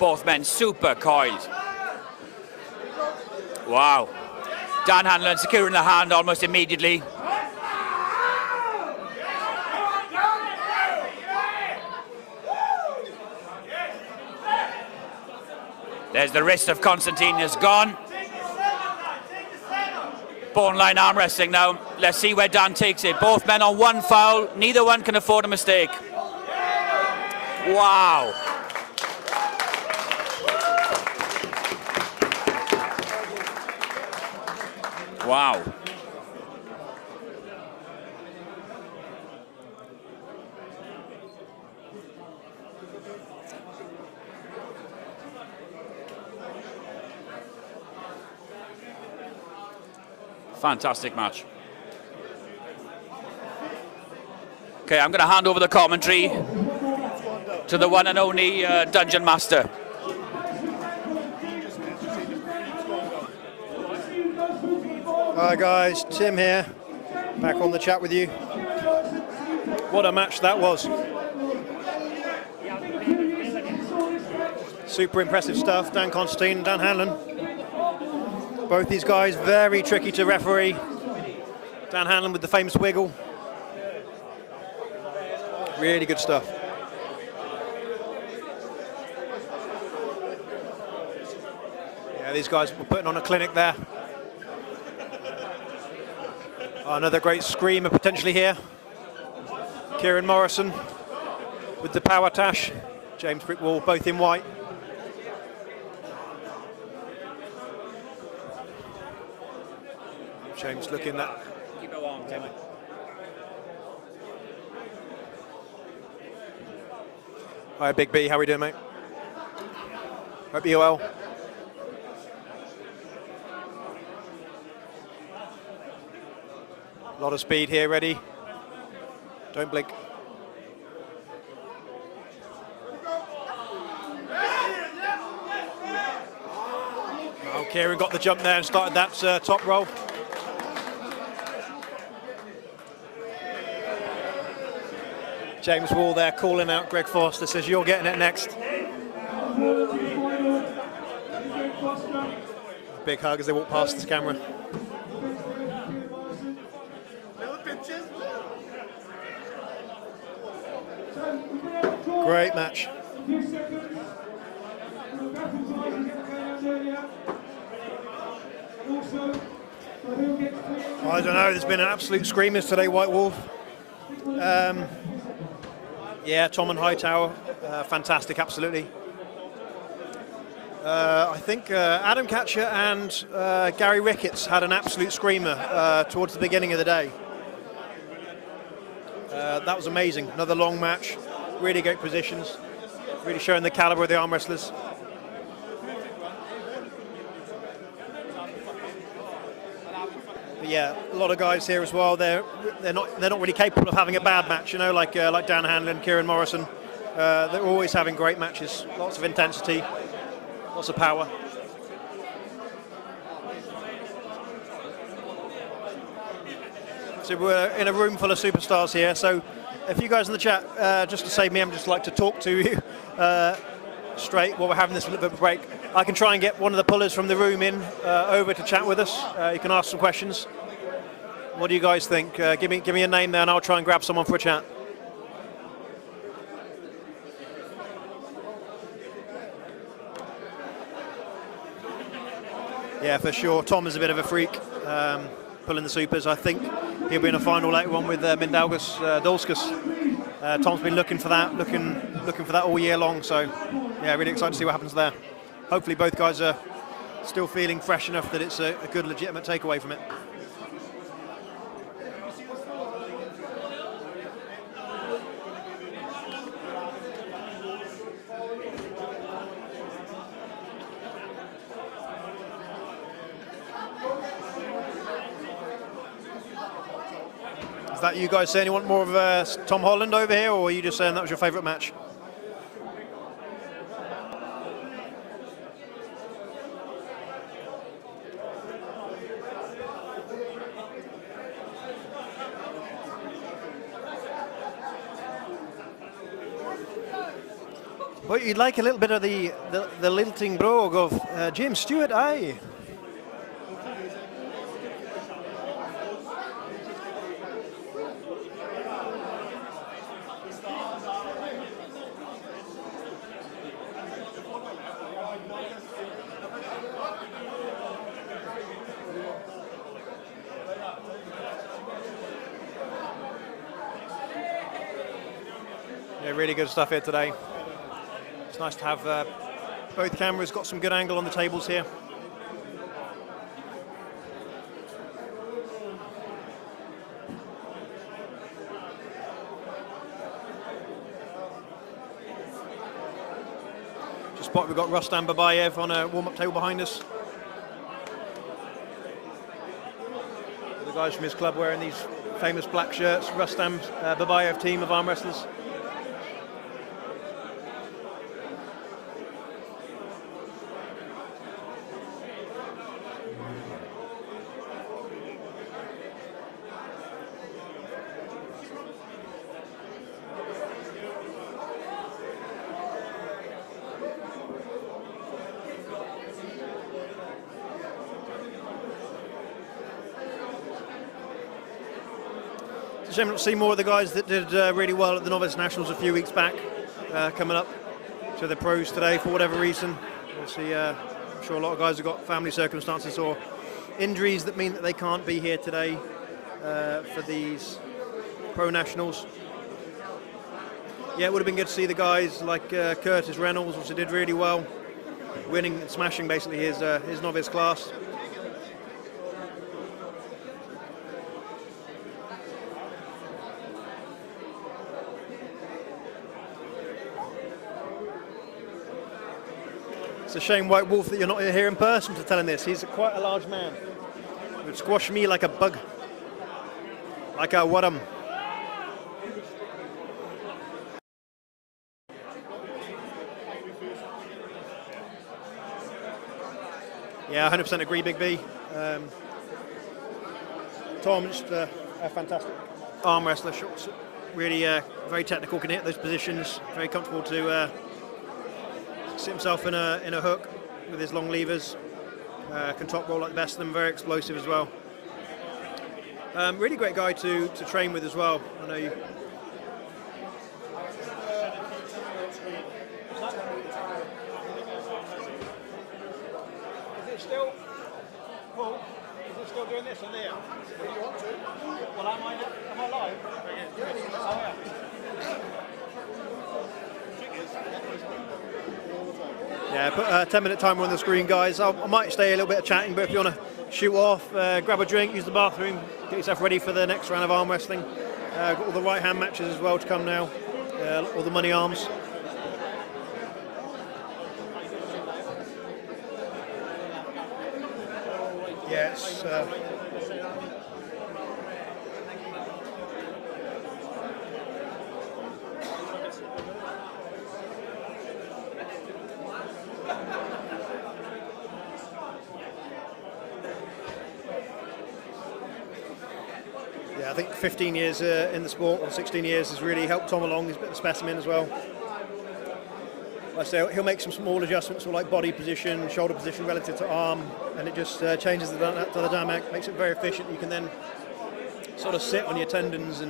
Both men super coiled. Wow. Dan Hanlon securing the hand almost immediately. There's the wrist of Constantine is gone. Bone line arm wrestling now. Let's see where Dan takes it. Both men on 1 foul. Neither one can afford a mistake. Wow. Wow. Fantastic match. Okay, I'm going to hand over the commentary to the one and only Dungeon Master. Hi guys, Tim here, back on the chat with you. What a match that was. Super impressive stuff, Dan Constantine and Dan Hanlon. Both these guys very tricky to referee. Dan Hanlon with the famous wiggle. Really good stuff. Yeah, these guys were putting on a clinic there. Another great screamer potentially here. Kieran Morrison with the power tash. James Brickwall both in white. James looking that. Keep it warm, Tim. Hi, Big B. How are we doing, mate? Hope you're well. A lot of speed here, ready. Don't blink. Oh, Kieran got the jump there and started that top roll. James Wall there calling out Greg Foster, says you're getting it next. Big hug as they walk past the camera. Great match. I don't know, there's been an absolute screamers today, White Wolf. Yeah, Tom and Hightower, fantastic, absolutely. I think Adam Catcher and Gary Ricketts had an absolute screamer towards the beginning of the day. That was amazing. Another long match, really great positions, really showing the caliber of the arm wrestlers. But yeah, a lot of guys here as well. They're not really capable of having a bad match, you know, like Dan Hanlon, Kieran Morrison. They're always having great matches, lots of intensity, lots of power. So we're in a room full of superstars here. So if you guys in the chat, just to save me, I'm just like to talk to you straight while we're having this little bit of a break. I can try and get one of the pullers from the room in over to chat with us. You can ask some questions. What do you guys think? Give me a name there and I'll try and grab someone for a chat. Yeah, for sure. Tom is a bit of a freak, pulling the supers. I think he'll be in a final later on with Mindaugas Dulskas. Tom's been looking for that, looking for that all year long. So, yeah, really excited to see what happens there. Hopefully, both guys are still feeling fresh enough that it's a good, legitimate takeaway from it. Is that you guys saying you want more of Tom Holland over here, or are you just saying that was your favourite match? Well, you'd like a little bit of the lilting brogue of James Stewart, aye. Yeah, really good stuff here today. It's nice to have both cameras, got some good angle on the tables here. Just spot, we've got Rustam Babayev on a warm-up table behind us. The guys from his club wearing these famous black shirts, Rustam Babayev team of arm wrestlers. shame not to see more of the guys that did really well at the Novice Nationals a few weeks back, coming up to the pros today for whatever reason. Obviously, I'm sure a lot of guys have got family circumstances or injuries that mean that they can't be here today for these Pro Nationals. Yeah, it would have been good to see the guys like Curtis Reynolds, which did really well, winning and smashing basically his novice class. It's a shame, White Wolf, that you're not here in person to tell him this. He's quite a large man. He would squash me like a bug, like a wadum. Yeah, 100% agree, Big B. Tom, just a fantastic arm wrestler. Really very technical, can hit those positions. Very comfortable to sit himself in a hook with his long levers. Can top roll like the best of them. Very explosive as well. Really great guy to train with as well. I know you. Still, Paul, is it still doing this on there? If you want to. Well, am I live? Oh, yeah. Yeah, put a 10-minute timer on the screen, guys. I might stay a little bit of chatting, but if you want to shoot off, grab a drink, use the bathroom, get yourself ready for the next round of arm wrestling. Got all the right hand matches as well to come now, all the money arms. Yes. Yeah, I think 15 years in the sport, or 16 years, has really helped Tom along. He's a bit of a specimen as well. Like I say, he'll make some small adjustments for like body position, shoulder position relative to arm, and it just changes the dynamic, makes it very efficient. You can then sort of sit on your tendons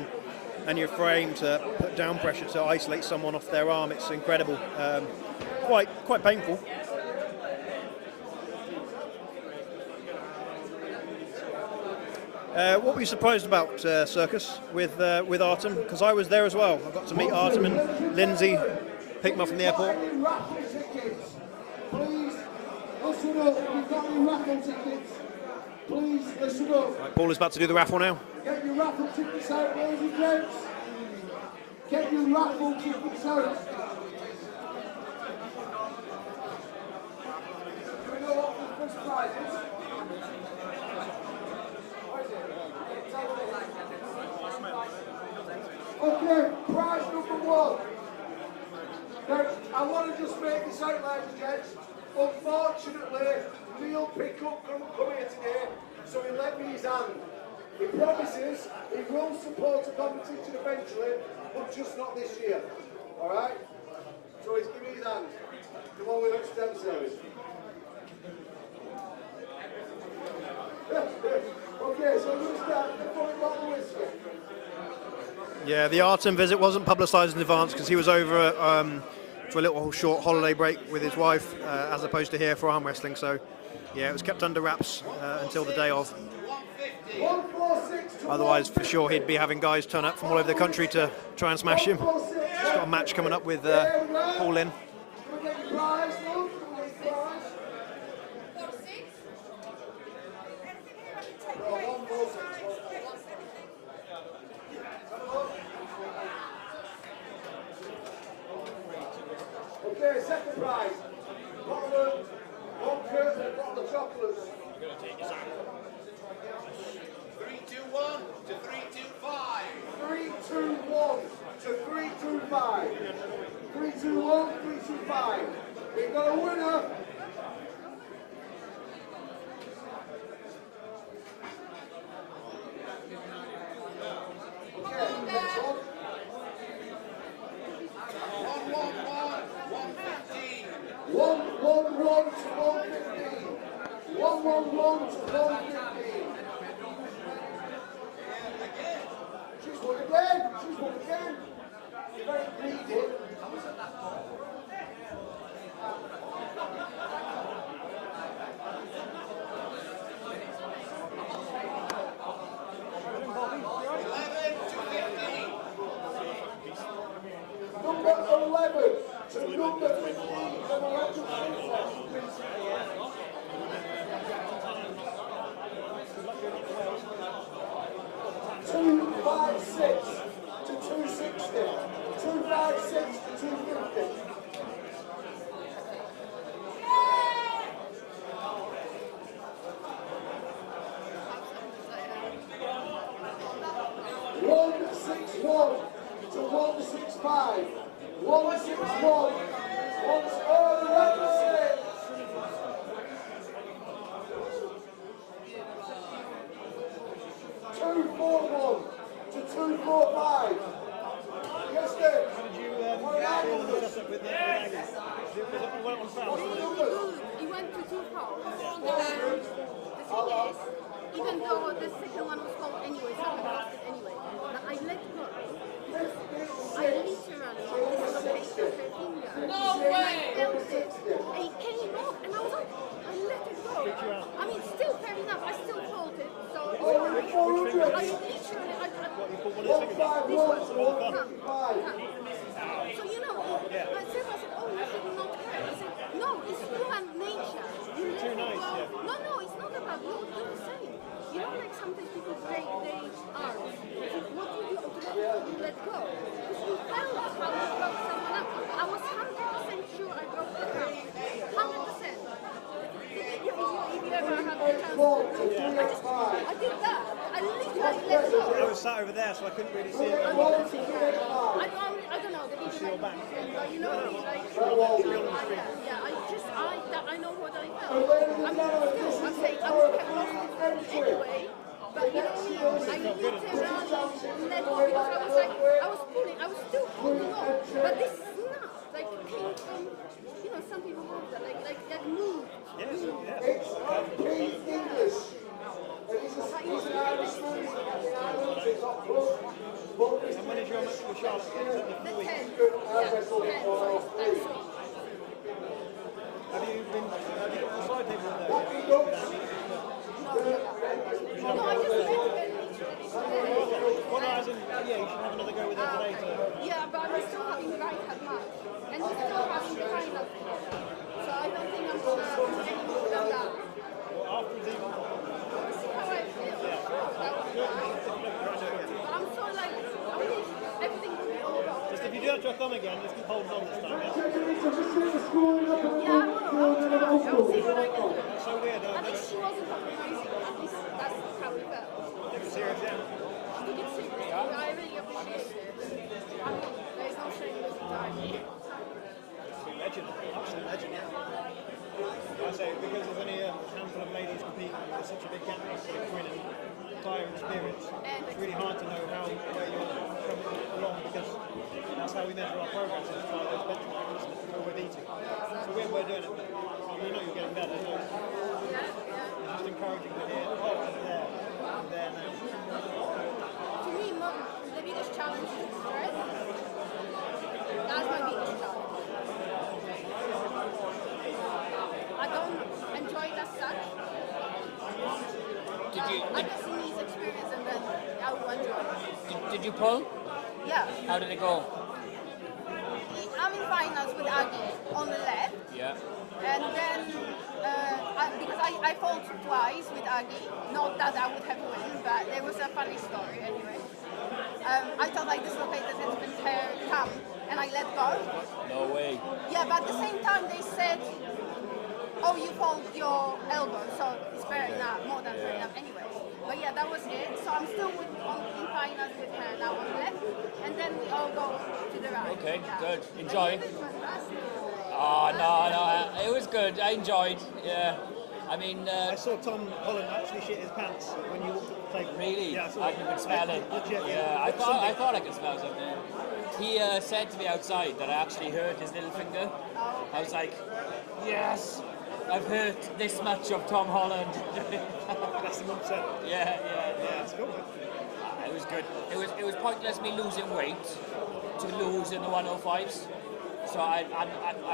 and your frame to put down pressure to isolate someone off their arm. It's incredible, quite painful. What were you surprised about, Circus, with Artem? Because I was there as well. I got to meet Artem and Lindsay. Pick them up from the airport. Please listen up. If you've got any raffle tickets, please listen up. Right, Paul is about to do the raffle now. Get your raffle tickets out, ladies and gents. Get your raffle tickets out. Do we know what the first prize is? Okay, prize number one. Now, I want to just make this out, ladies and gents. Unfortunately, Neil Pickup couldn't come here today, so he lent me his hand. He promises he will support the competition eventually, but just not this year. Alright? So he's giving me his hand. Come on with stem cells. Okay, so I'm going to start with the front bottle of whiskey. Yeah, the Artem visit wasn't publicised in advance because he was over for a little short holiday break with his wife, as opposed to here for arm wrestling. So, yeah, it was kept under wraps until the day of. Otherwise, for sure, he'd be having guys turn up from all over the country to try and smash him. He's got a match coming up with Paul Lynn. Okay, second prize. Bottle of curtain and bottle of chocolates. 321 to 325. 321 to 325. 321, 325. We've got a winner. Okay, next one. 111 to 115. 111 to 115. She's winning. He went to 2 pounds. The thing is, even though the second one was called anyway, so I lost it anyway. But I let go. I literally dislocated her finger. No And way! I felt it. And it came off, and I was like, I let it go. I mean, still fair enough. I still felt it. So it's alright. I literally, this one. So you know, but Sarah said, oh, you should not hurt. I said, no, it's human nature. You let Too it nice, go. yeah. No, it's not about you. Do the same. You know, like sometimes people break their arms. What do you do? You let go. Because you felt how you broke someone up. I was 100% sure I broke the arm. 100%. If you ever have the chance, I did that. I literally let go. I was sat over there, so I couldn't really see it. I don't know. The video but you know, like, I know what I felt. I'm saying I would have lost it anyway. But you know me, I literally let go because I was pulling. I was still holding on. But this snap, like, came from, you know, some people move that, like that move. Yes, yes. It's English. And when is your match with Charlotte? The 10th. Have you got the side table there? No, I just Well, no, as in, yeah, you should have another go with it today. Yeah, but I'm still having the right hand match. And we're still having the final. So I don't think I'm going to do any more than that. Well, after it's even. See how I feel. That was fine. But I'm so like, I wish everything would be over. Just if you do that to your thumb again, just keep holding on this time, yeah? Yeah, I will try. I'll see what I can do. That's so weird, At least she wasn't compromising. At least that's how it felt. Take it serious, yeah? She took it seriously. I really appreciate it. I mean, there's no shame in time. Legend, absolute legend, yeah. I say, because there's only a handful of ladies competing, there's such a big gap between fire and experience. It's really hard to know where you're coming along, because that's how we measure our progress, is by those benchmarks that we're beating. So we're doing it. You know you're getting better, don't you? It's just encouraging to hear, oh, I'm there now. To me, the biggest challenge is stress. That's my biggest challenge. I don't enjoy it as such. I just see his experience and then I will enjoy it. Did you pull? Yeah. How did it go? I'm in finals with Aggie on the left. Yeah. And then, because I fought twice with Aggie, not that I would have won, but there was a funny story anyway. I thought I dislocated her thumb and I let go. No way. Yeah, but at the same time they said, oh, you fold your elbow, so it's fair enough, more than fair enough anyway. But yeah, that was it. So I'm still in finals with her now on the left, and then we all go to the right. Okay, yeah. good. Enjoy. It was fantastic. Oh, no, it was good. I enjoyed. Yeah. I mean, I saw Tom Holland actually shit his pants when you walked up the table. Really? Yeah, I saw I could smell it. Legit, Yeah, I thought I could smell something. He said to me outside that I actually hurt his little finger. I was like, yes, I've hurt this much of Tom Holland. That's the 1%. Yeah. It's cool. It was good. It was pointless me losing weight to lose in the 105s. So I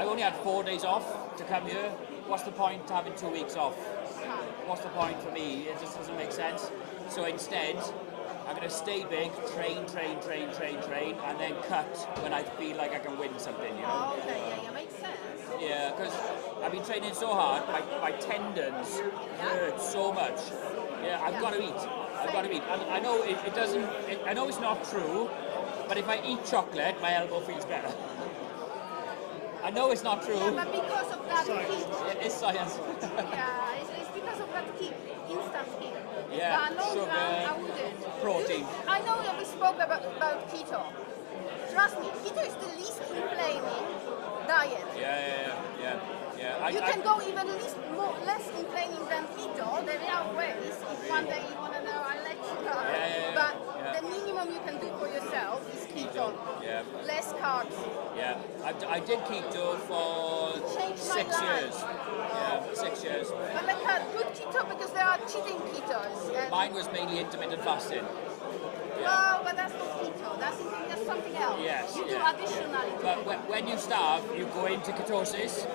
only had 4 days off to come here. What's the point having 2 weeks off? What's the point for me? It just doesn't make sense. So instead, I'm going to stay big, train, and then cut when I feel like I can win something, you know? Okay, yeah, makes sense. Yeah, because I've been training so hard, my tendons hurt so much. Yeah, I've got to eat. And I know it doesn't, I know it's not true, but if I eat chocolate, my elbow feels better. I know it's not true. Yeah, but because of that heat. It's science. Yeah, it's because of that heat, instant heat. Yeah, but long sugar, run, I wouldn't. protein. I know that we spoke about keto. Trust me, keto is the least inflaming diet. Yeah. You can go even less inflaming than keto. There are ways. If one day you want to know, I'll let you know. But the minimum you can do for yourself is keto. Yeah. Less carbs. Yeah. I did keto for 6 years. Yeah, 6 years. But like a good keto, because there are cheating ketos. And Mine was mainly intermittent fasting. no, but that's not keto. That's something else. Yes. You do additionally. But when you starve, you go into ketosis,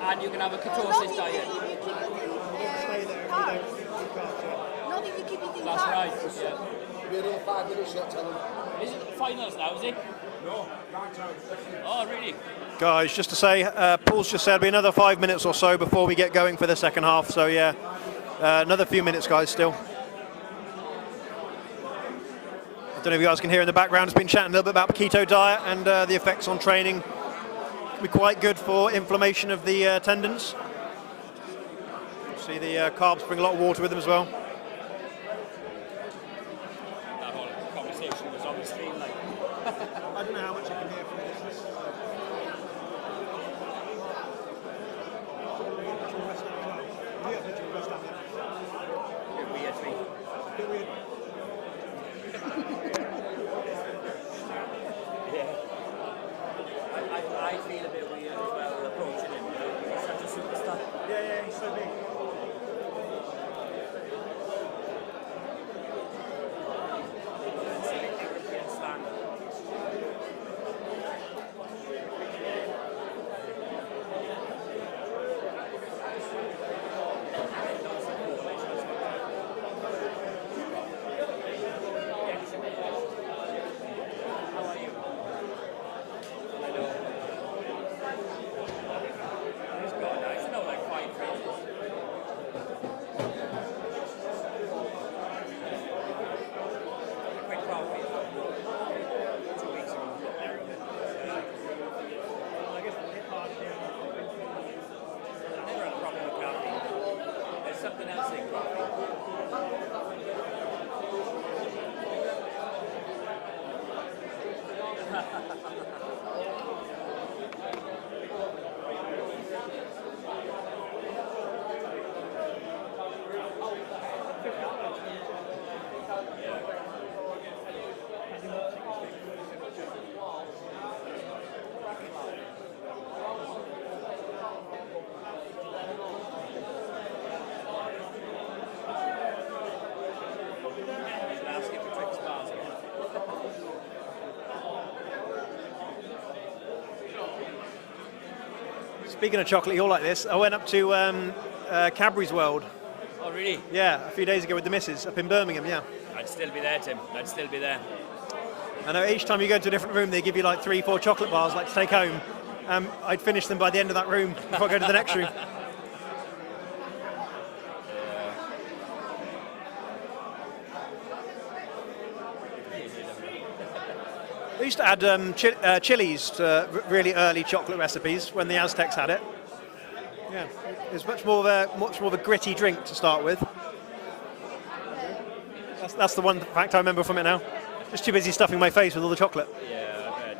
and you can have a ketosis diet. If you keep it in carbs. Not if you keep it in That's carbs. right. Yeah. We're another 5 minutes yet, tell them. Is it finals now? Is it? No. Oh, really? Guys, just to say, Paul's just said it'll be another 5 minutes or so before we get going for the second half. So yeah, another few minutes, guys, still. I don't know if you guys can hear in the background, it's been chatting a little bit about the keto diet and the effects on training. Can be quite good for inflammation of the tendons. See the carbs bring a lot of water with them as well. That whole conversation was on the stream, like. I don't know how much you can hear from this. I feel a bit weird as well approaching him. He's such a superstar. Yeah, he's so big. Speaking of chocolate, you're like this. I went up to Cadbury's World. Oh, really? Yeah, a few days ago with the missus up in Birmingham, yeah. I'd still be there, Tim. I'd still be there. I know each time you go into a different room, they give you like 3-4 chocolate bars, like to take home. I'd finish them by the end of that room before I go to the next room. They used to add chilies to really early chocolate recipes when the Aztecs had it. Yeah, it was much more of a gritty drink to start with. That's the one fact I remember from it now. Just too busy stuffing my face with all the chocolate. Yeah, I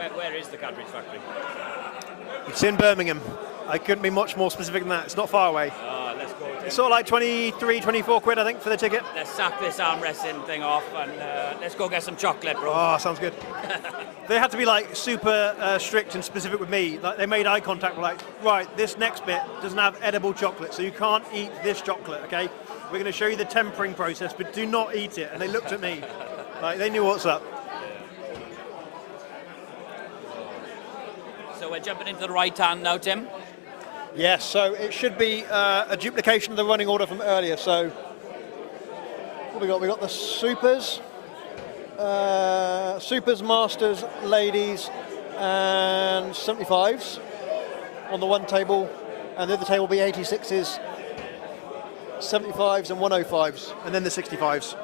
bet. Where is the Cadbury's factory? It's in Birmingham. I couldn't be much more specific than that. It's not far away. Let's go. Tim. It's sort of like 23, 24 quid, I think, for the ticket. Let's sack this arm wrestling thing off and let's go get some chocolate, bro. Oh, sounds good. They had to be like super strict and specific with me. Like they made eye contact. Were like, right, this next bit doesn't have edible chocolate, so you can't eat this chocolate. Okay, we're going to show you the tempering process, but do not eat it. And they looked at me like they knew what's up. So we're jumping into the right hand now, Tim. Yes, so it should be a duplication of the running order from earlier. So What we got? We got the Supers, Supers, Masters, Ladies, and 75s on the one table, and the other table will be 86s, 75s, and 105s, and then the 65s,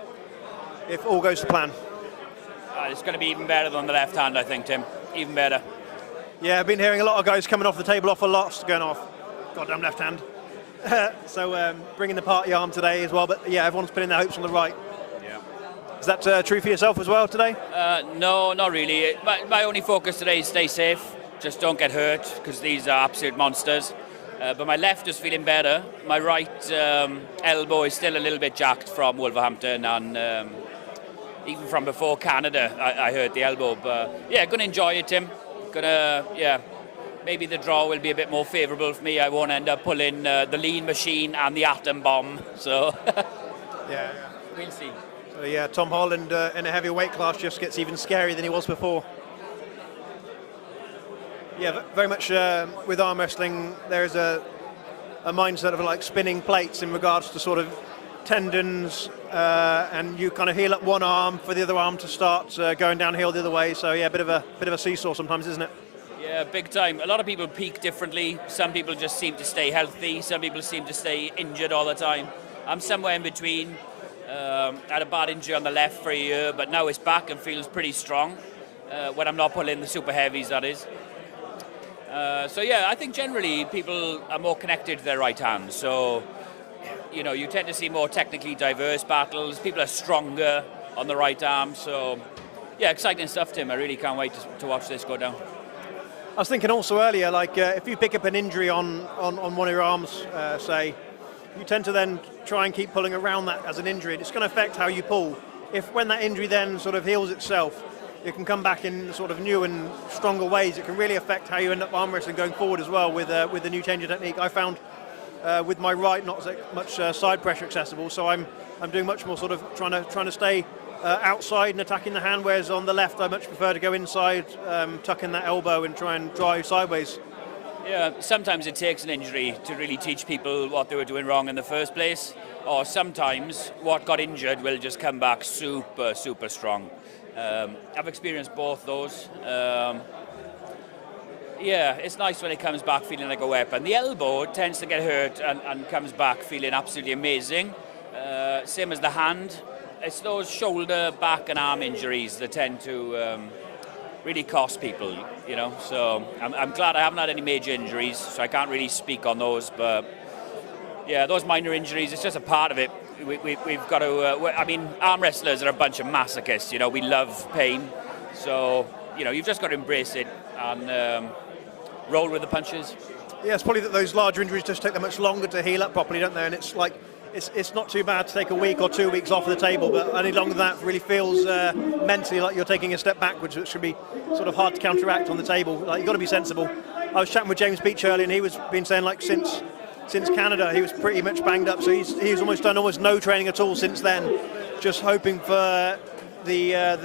if all goes to plan. It's going to be even better than the left hand, I think, Tim. Even better. Yeah, I've been hearing a lot of guys coming off the table off a lot, going off. Goddamn left hand. So bringing the party arm today as well, but yeah, everyone's putting their hopes on the right. Yeah. Is that true for yourself as well today? No, not really. My only focus today is stay safe. Just don't get hurt, because these are absolute monsters. But my left is feeling better. My right elbow is still a little bit jacked from Wolverhampton, and even from before Canada, I hurt the elbow. But yeah, gonna enjoy it, Tim. Maybe the draw will be a bit more favourable for me. I won't end up pulling the lean machine and the atom bomb. So yeah, we'll see. So yeah, Tom Holland in a heavier weight class just gets even scarier than he was before. Yeah, very much with arm wrestling, there's a mindset of like spinning plates in regards to sort of tendons, and you kind of heal up one arm for the other arm to start going downhill the other way. So yeah, a bit of a seesaw sometimes, isn't it? Yeah, big time. A lot of people peak differently. Some people just seem to stay healthy. Some people seem to stay injured all the time. I'm somewhere in between. Had a bad injury on the left for a year, but now it's back and feels pretty strong when I'm not pulling the super heavies, that is. So yeah, I think generally people are more connected to their right hand. So, you know, you tend to see more technically diverse battles. People are stronger on the right arm. So yeah, exciting stuff, Tim. I really can't wait to watch this go down. I was thinking also earlier, like if you pick up an injury on one of your arms, say, you tend to then try and keep pulling around that as an injury. It's going to affect how you pull. When that injury then sort of heals itself, it can come back in sort of new and stronger ways. It can really affect how you end up arm wrestling going forward as well with the new change of technique. I found with my right not so much side pressure accessible, so I'm doing much more sort of trying to stay outside and attacking the hand, whereas on the left I much prefer to go inside, tuck in that elbow and try and drive sideways. Yeah, sometimes it takes an injury to really teach people what they were doing wrong in the first place, or sometimes what got injured will just come back super, super strong. I've experienced both those. Yeah, it's nice when it comes back feeling like a weapon. The elbow tends to get hurt and comes back feeling absolutely amazing. Same as the hand. It's those shoulder, back and arm injuries that tend to really cost people, you know. So I'm glad I haven't had any major injuries, so I can't really speak on those. But yeah, those minor injuries, it's just a part of it. We've got to, I mean, arm wrestlers are a bunch of masochists, you know, we love pain. So, you know, you've just got to embrace it and roll with the punches. Yeah, it's probably that those larger injuries just take them much longer to heal up properly, don't they? And it's like, it's not too bad to take a week or 2 weeks off the table, but any longer than that really feels mentally like you're taking a step backwards, which should be sort of hard to counteract on the table. Like, you've got to be sensible. I was chatting with James Beach earlier, and he was been saying like since Canada he was pretty much banged up, so he's almost done almost no training at all since then, just hoping for the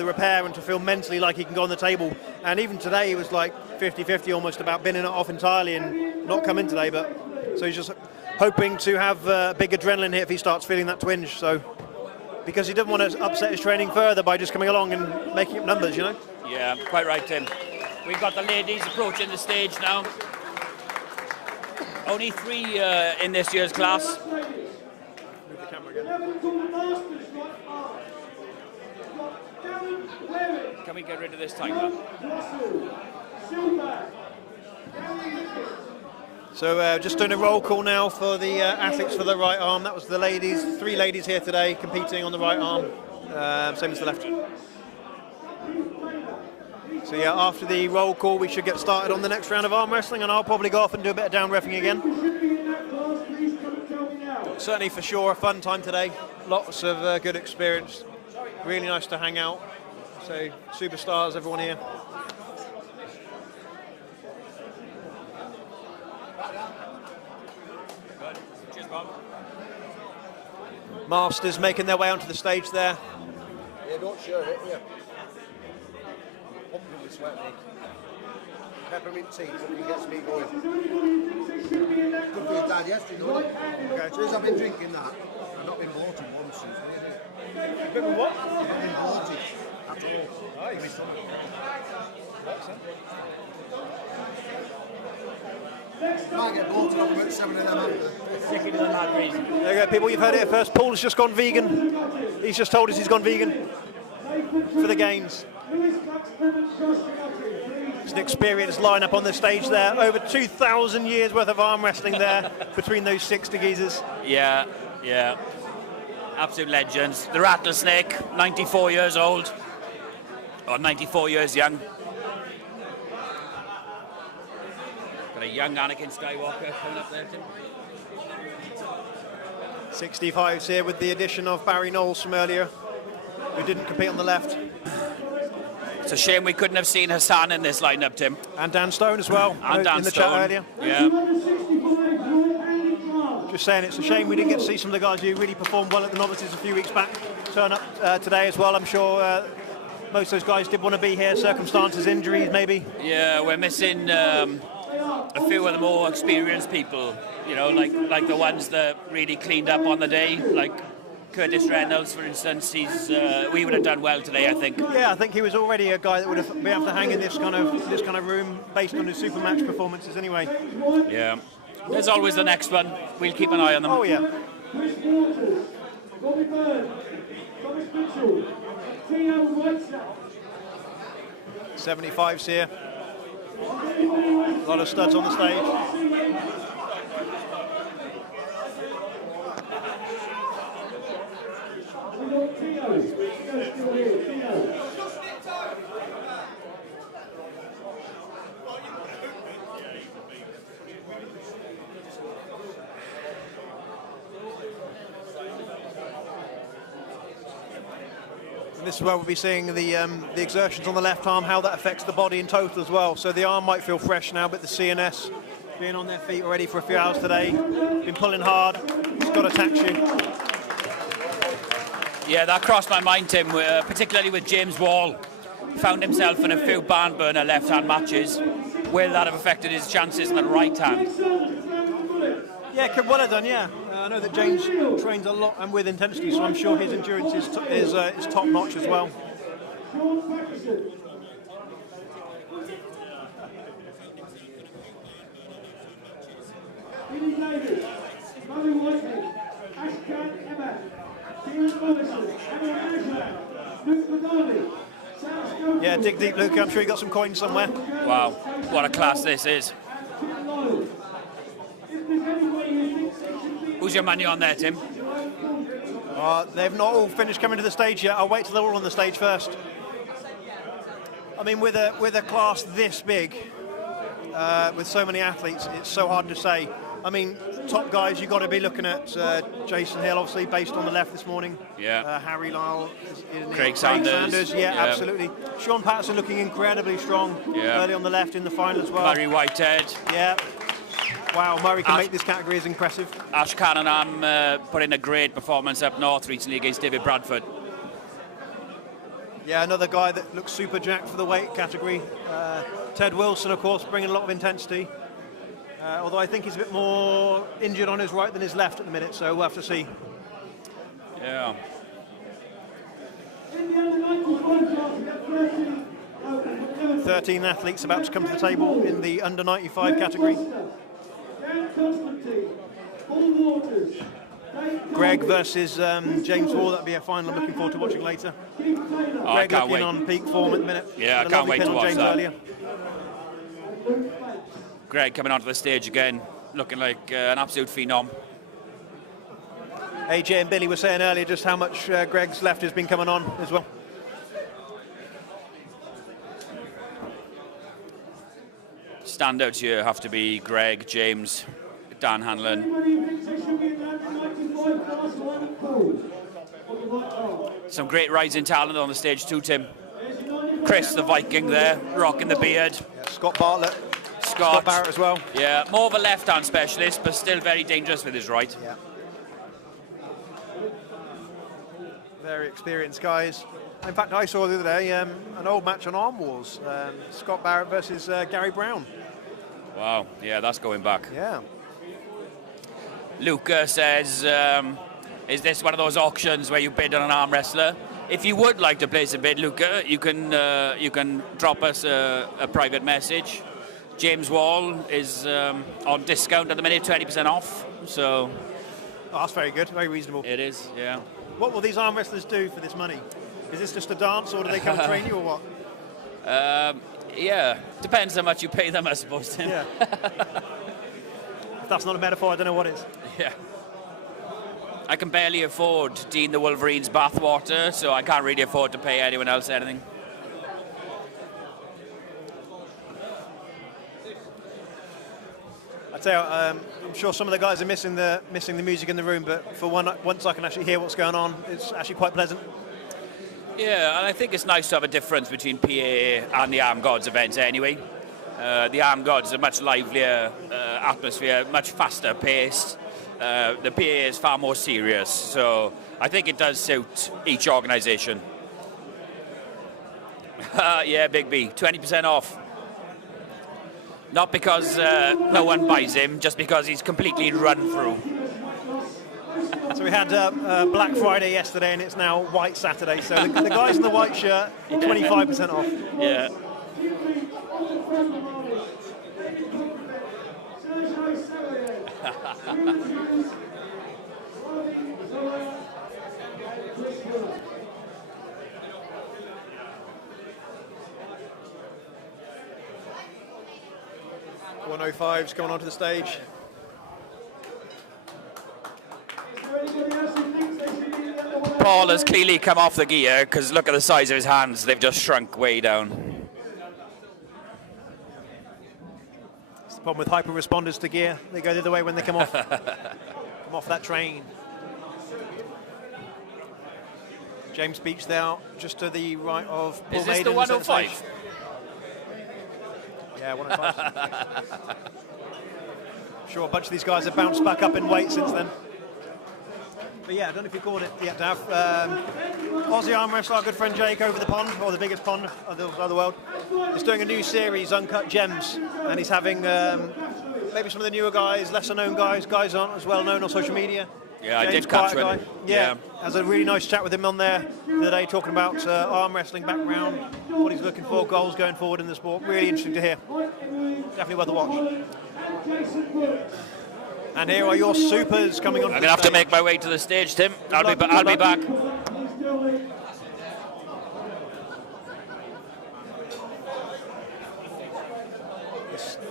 repair and to feel mentally like he can go on the table. And even today he was like 50-50 almost about binning it off entirely and not come in today, but so he's just hoping to have a big adrenaline hit if he starts feeling that twinge, so because he didn't want to upset his training further by just coming along and making up numbers, you know. Yeah, quite right, Tim. We've got the ladies approaching the stage now. Only 3 in this year's class. Move the camera again. Can we get rid of this timer? So just doing a roll call now for the athletes for the right arm. That was the ladies, 3 ladies here today competing on the right arm, same as the left. So yeah, after the roll call we should get started on the next round of arm wrestling, and I'll probably go off and do a bit of down reffing again. Certainly for sure a fun time today, lots of good experience, really nice to hang out. So superstars, everyone here. Cheers, Bob. Masters making their way onto the stage there. Yeah, don't share it, yeah. Pumping with sweat, mate. Peppermint tea, something gets me going. Good for your digestion, isn't it? Okay. Since I've been drinking that, I've not been water once since. bit of what? Might get bloated up about 7 of them after. Second than that reason. There you go, people. You've heard it here first. Paul's just gone vegan. He's just told us he's gone vegan for the games. It's an experienced lineup on the stage there. Over 2,000 years worth of arm wrestling there between those 60 geezers. Yeah, yeah. Absolute legends. The Rattlesnake, 94 years old. Or 94 years young. Got a young Anakin Skywalker coming up there, Tim. 65s here with the addition of Barry Knowles from earlier, who didn't compete on the left. It's a shame we couldn't have seen Hassan in this lineup, Tim. And Dan Stone as well, And Dan in the Stone. chat earlier. Yeah. Just saying, it's a shame we didn't get to see some of the guys who really performed well at the novices a few weeks back turn up today as well. I'm sure most of those guys did want to be here. Circumstances, injuries, maybe. Yeah, we're missing a few of the more experienced people, you know, like the ones that really cleaned up on the day, like Curtis Reynolds, for instance. We would have done well today, I think. Yeah, I think he was already a guy that would have been able to hang in this kind of room based on his super match performances anyway. Yeah. There's always the next one. We'll keep an eye on them. Oh, yeah. 75s here. A lot of studs on the stage. And this is where we'll be seeing the exertions on the left arm, how that affects the body in total as well. So the arm might feel fresh now, but the CNS being on their feet already for a few hours today, been pulling hard, it's got to tax you. Yeah, that crossed my mind, Tim, particularly with James Wall. Found himself in a few barn burner left-hand matches. Will that have affected his chances in the right hand? Yeah, could well have done, yeah. I know that James trains a lot and with intensity, so I'm sure his endurance is top-notch as well. Yeah, dig deep, Luke. I'm sure you got some coins somewhere. Wow, what a class this is. Who's your money on there, Tim? They've not all finished coming to the stage yet. I'll wait till they're all on the stage first. I mean, with a class this big, with so many athletes, it's so hard to say. I mean, top guys, you've got to be looking at Jason Hill, obviously, based on the left this morning. Yeah. Harry Lyle. Craig Sanders. Yeah, absolutely. Sean Patterson looking incredibly strong early on the left in the final as well. Murray Whitehead. Yeah. Wow, Murray can make this category is impressive. Ash Cannonham put in a great performance up north recently against David Bradford. Yeah, another guy that looks super jacked for the weight category. Ted Wilson, of course, bringing a lot of intensity. Although I think he's a bit more injured on his right than his left at the minute, so we'll have to see. Yeah. 13 athletes about to come to the table in the under 95 category. Greg versus James Wall, that'll be a final I'm looking forward to watching later. Greg looking on peak form at the minute. Yeah, I can't wait to watch James that. Earlier. Greg coming onto the stage again, looking like an absolute phenom. AJ and Billy were saying earlier just how much Greg's left has been coming on as well. Standouts here have to be Greg, James, Dan Hanlon. Some great rising talent on the stage too, Tim. Chris the Viking there, rocking the beard. Yeah, Scott Bartlett. Scott Barrett as well. Yeah, more of a left-hand specialist, but still very dangerous with his right. Yeah. Very experienced guys. In fact, I saw the other day an old match on Arm Wars. Scott Barrett versus Gary Brown. Wow, yeah, that's going back. Yeah. Luca says is this one of those auctions where you bid on an arm wrestler? If you would like to place a bid, Luca, you can drop us a private message. James Wall is on discount at the minute, 20% off. So that's very good, very reasonable. It is, yeah. What will these arm wrestlers do for this money? Is this just a dance, or do they come and train you, or what? Yeah, depends how much you pay them, I suppose, Tim. Yeah. If that's not a metaphor, I don't know what is. Yeah. I can barely afford Dean the Wolverine's bathwater, so I can't really afford to pay anyone else anything. I tell you, I'm sure some of the guys are missing the music in the room, but for once I can actually hear what's going on. It's actually quite pleasant. Yeah, and I think it's nice to have a difference between PA and the Armgods events anyway. The Armgods are much livelier atmosphere, much faster paced. The PA is far more serious, so I think it does suit each organisation. Yeah, Big B, 20% off. Not because no one buys him, just because he's completely run through. So we had Black Friday yesterday, and it's now White Saturday. So the guys in the white shirt, 25% off. Yeah. .105's coming onto the stage. Paul has clearly come off the gear because look at the size of his hands, they've just shrunk way down. It's the problem with hyper responders to gear. They go the other way when they come off. Come off that train. James Beach there, just to the right of Paul Is this Maiden the 105? Yeah, 105. Sure, a bunch of these guys have bounced back up in weight since then. But yeah, I don't know if you called it yet, Dav. Aussie arm wrestler, our good friend Jake over the pond, or the biggest pond of the world, is doing a new series, Uncut Gems, and he's having maybe some of the newer guys, lesser known guys aren't as well known on social media. Yeah, James, I did catch quiet one. guy. Yeah, has a really nice chat with him on there the other day, talking about arm wrestling background, what he's looking for, goals going forward in the sport. Really interesting to hear. Definitely worth a watch. And here are your supers coming on. I'm going to have to make my way to the stage, Tim. I'll be back.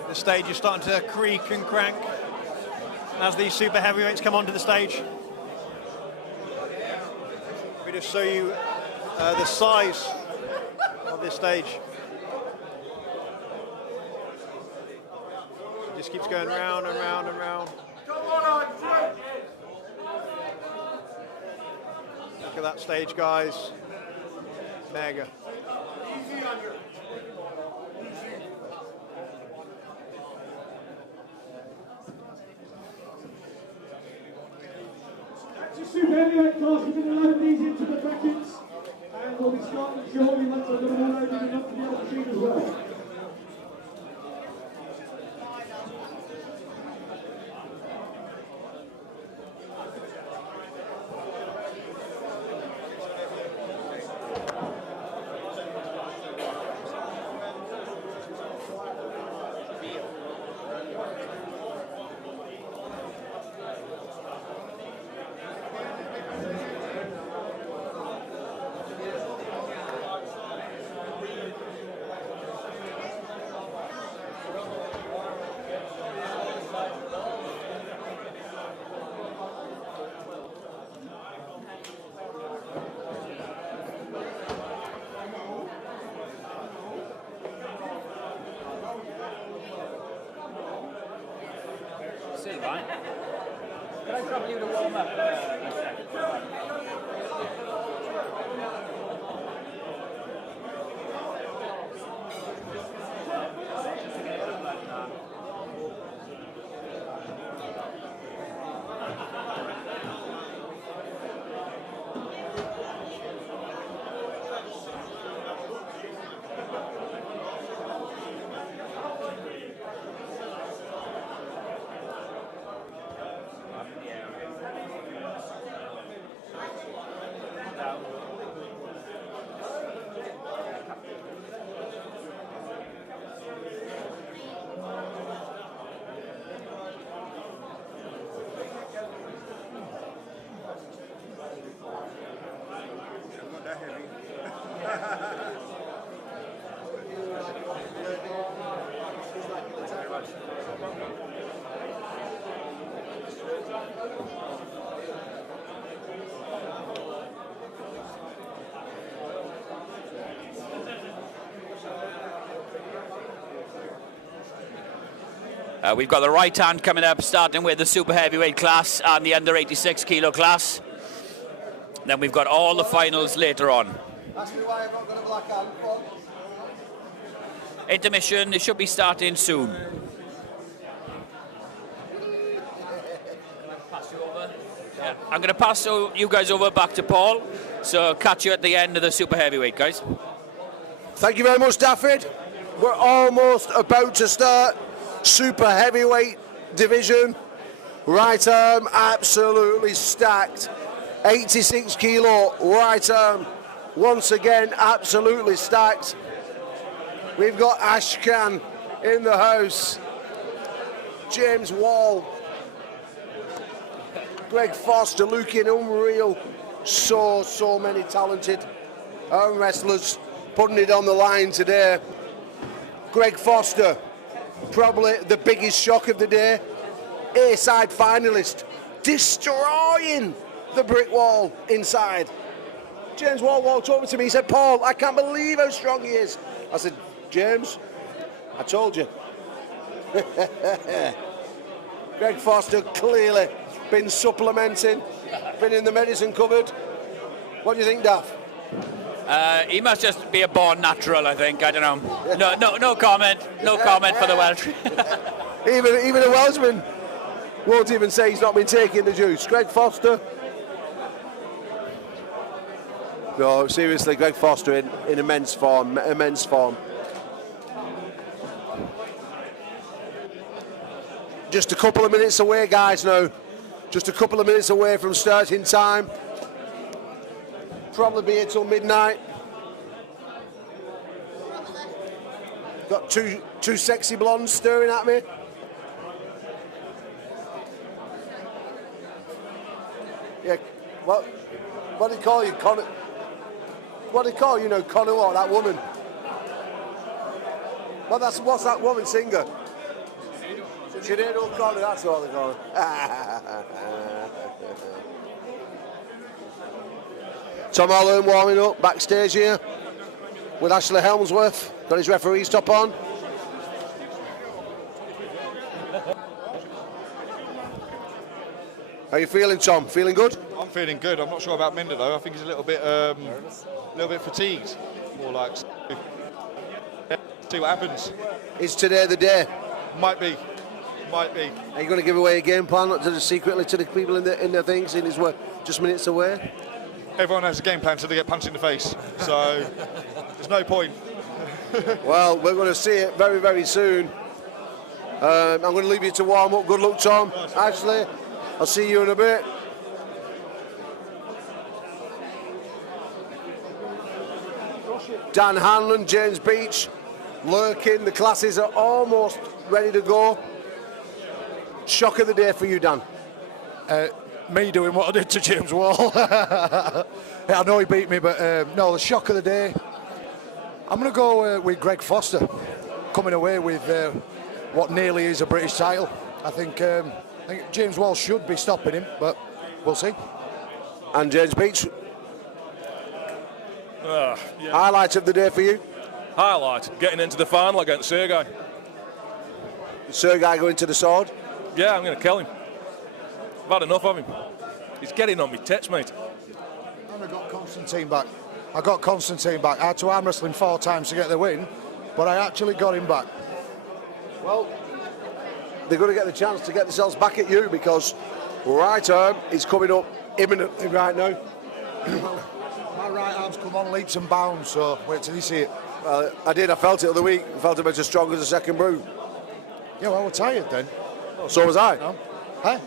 The stage is starting to creak and crank as these super heavyweights come onto the stage. Let me just show you the size of this stage. It just keeps going round and round and round. Look at that stage, guys. Mega. Super heavyweight class, we're going to load these into the brackets, and we'll be starting shortly once I've got them all loaded and up to the other machine as well. Silvine, could I drop you to warm up a second? We've got the right hand coming up, starting with the super heavyweight class and the under 86 kilo class. Then we've got all the finals later on. Ask me why I've not got a black hand. Intermission, it should be starting soon. Yeah, I'm going to pass you guys over back to Paul. So catch you at the end of the super heavyweight, guys. Thank you very much, Daffyd. We're almost about to start. Super heavyweight division. Right arm absolutely stacked. 86 kilo right arm. Once again, absolutely stacked. We've got Ashkan in the house. James Wall. Greg Foster looking unreal. So many talented arm wrestlers putting it on the line today. Greg Foster, probably the biggest shock of the day. A-side finalist, destroying the brick wall inside. James Wall walked over to me, he said, Paul, I can't believe how strong he is. I said, James, I told you. Greg Foster clearly been supplementing, been in the medicine cupboard. What do you think, Daff? He must just be a born natural, I think. I don't know. No comment. No comment for the Welsh. even a Welshman won't even say he's not been taking the juice. Greg Foster. No, seriously, Greg Foster in immense form. Just a couple of minutes away, guys, now. Just a couple of minutes away from starting time. Probably be here till midnight. Got two sexy blondes staring at me. Yeah, what do they call you, Connor? What do they call you, Connor? What, that woman? What's that woman singer? Sinead O'Connor, that's all they call her. Tom Holland warming up backstage here with Ashley Helmsworth. Got his referee's top on. How you feeling, Tom? Feeling good? I'm feeling good. I'm not sure about Minder though. I think he's a little bit fatigued. More like see what happens. Is today the day? Might be. Are you going to give away a game plan secretly to the people in the things in his work just minutes away? Everyone has a game plan until they get punched in the face. So there's no point. Well, we're going to see it very, very soon. I'm going to leave you to warm up. Good luck, Tom. Ashley, I'll see you in a bit. Dan Hanlon, James Beach, lurking. The classes are almost ready to go. Shock of the day for you, Dan. Me doing what I did to James Wall. I know he beat me, but no, the shock of the day. I'm going to go with Greg Foster, coming away with what nearly is a British title. I think James Wall should be stopping him, but we'll see. And James Beach. Yeah. Highlight of the day for you? Highlight, getting into the final against Sergei. Sergei going to the sword? Yeah, I'm going to kill him. I've had enough of him. He's getting on me tits, mate. And I got Constantine back. I had to arm wrestle him 4 times to get the win, but I actually got him back. Well, they're going to get the chance to get themselves back at you because right arm is coming up imminently right now. My right arm's come on leaps and bounds, so wait till you see it. Well, I did. I felt it the other week. I felt about as strong as a second brew. Yeah, well, we're tired then. So was I. No? Huh?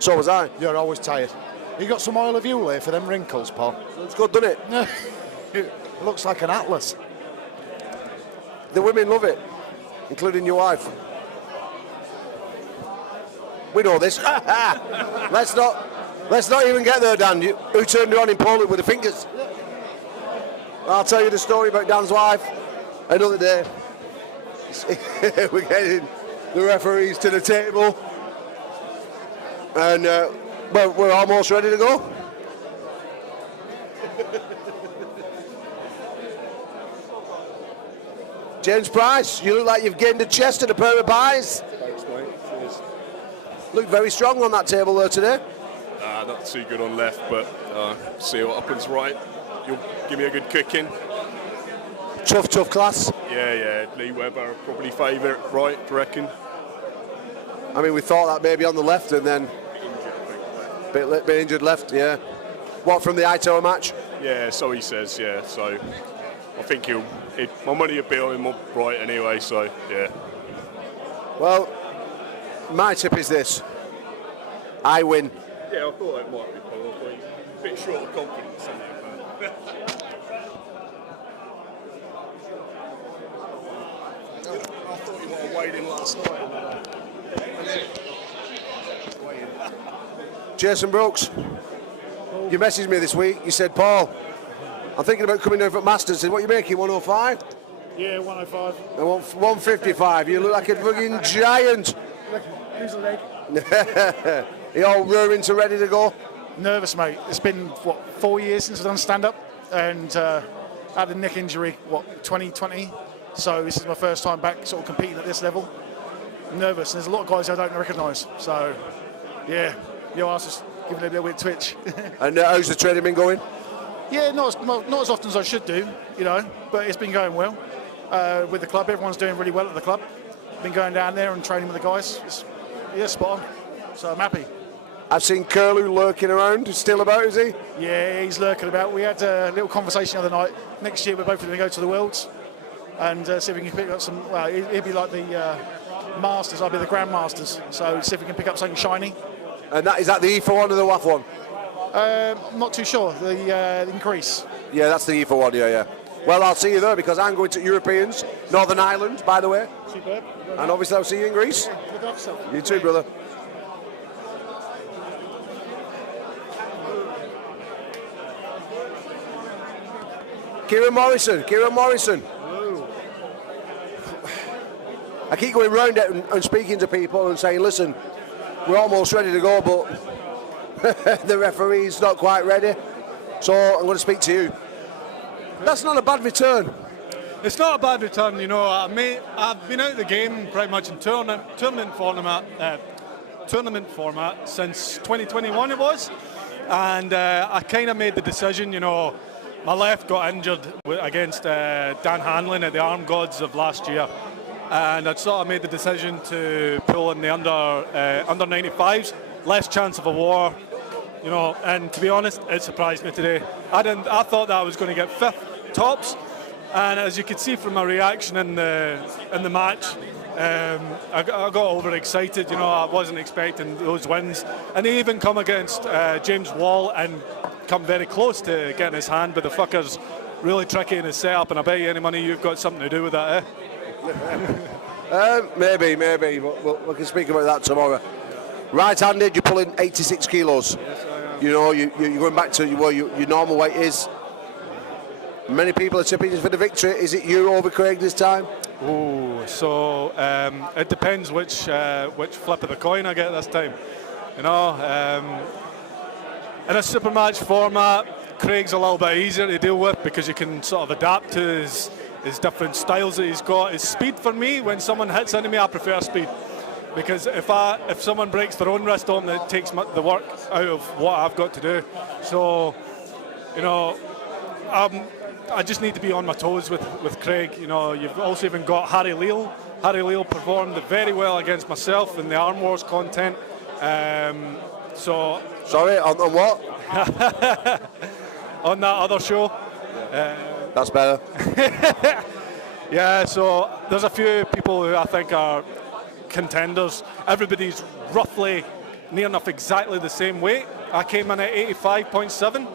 So was I. You're always tired. You got some oil of Ulay for them wrinkles, Paul? Looks good, doesn't it? It looks like an atlas. The women love it, including your wife. We know this. Let's not even get there, Dan. Who turned her on in Poland with the fingers? I'll tell you the story about Dan's wife another day. We're getting the referees to the table, and we're almost ready to go. James Price, you look like you've gained a chest and a pair of pies. Thanks, mate. Looked very strong on that table there today. Not too good on left, but see what happens right. You'll give me a good kicking. Tough class. Yeah. Lee Webber probably favourite, right? Do you reckon? I mean, we thought that maybe on the left, and then bit injured left. Yeah. What, from the Ito match? Yeah, so he says. Yeah, so I think my money would be on him right anyway. So yeah. Well, my tip is this: I win. Yeah, I thought it might be probably a bit short of confidence. I thought you might have weighed in last night. Jason Brooks, you messaged me this week. You said, Paul, I'm thinking about coming over at Masters. I said, what are you making, 105? Yeah, 105. I want 155. You look like a fucking giant. Who's the leg? You all rearing to ready to go? Nervous, mate. It's been, 4 years since I've done stand-up, and had a neck injury, 2020. So this is my first time back sort of competing at this level. Nervous. There's a lot of guys I don't recognise. So, yeah, your ass is giving it a little bit of twitch. And how's the training been going? Yeah, not as often as I should do, but it's been going well with the club. Everyone's doing really well at the club. Been going down there and training with the guys. It's spot on. So I'm happy. I've seen Curlew lurking around. Still about, is he? Yeah, he's lurking about. We had a little conversation the other night. Next year we're both going to go to the Worlds and see if we can pick up some. Well, he'll be like the Masters. I'll be the Grandmasters. So see if we can pick up something shiny. And is that the EFA one or the WAF one? I'm not too sure. The increase. Yeah, that's the EFA one. Yeah. Well, I'll see you there because I'm going to Europeans, Northern Ireland, by the way. Superb. And obviously I'll see you in Greece. Yeah, look after yourself. You too, brother. Kieran Morrison. I keep going round it and speaking to people and saying, listen, we're almost ready to go, but the referee's not quite ready. So I'm going to speak to you. That's not a bad return. It's not a bad return, I've been out of the game pretty much in tournament format since 2021 it was, and I kind of made the decision, my left got injured against Dan Hanlon at the Armgods of last year, and I'd sort of made the decision to pull in the under 95s, less chance of a war, and to be honest, it surprised me today. I thought that I was going to get 5th tops, and as you could see from my reaction in the match, I got overexcited. I wasn't expecting those wins, and he even come against James Wall and come very close to getting his hand, but the fucker's really tricky in his setup, and I bet you any money you've got something to do with that, Maybe, but we can speak about that tomorrow. Right-handed, you're pulling 86 kilos. Yes, I am. You're going back to where your normal weight is. Many people are tipping for the victory. Is it you over Craig this time? Oh, so it depends which flip of the coin I get this time. In a super match format, Craig's a little bit easier to deal with because you can sort of adapt to his different styles that he's got. His speed for me, when someone hits into me, I prefer speed. Because if someone breaks their own wrist on, it takes the work out of what I've got to do. So, I just need to be on my toes with Craig. You've also even got Harry Leal. Harry Leal performed very well against myself in the Arm Wars content. Sorry, on what? On that other show. That's better. Yeah, so there's a few people who I think are contenders. Everybody's roughly near enough exactly the same weight. I came in at 85.7.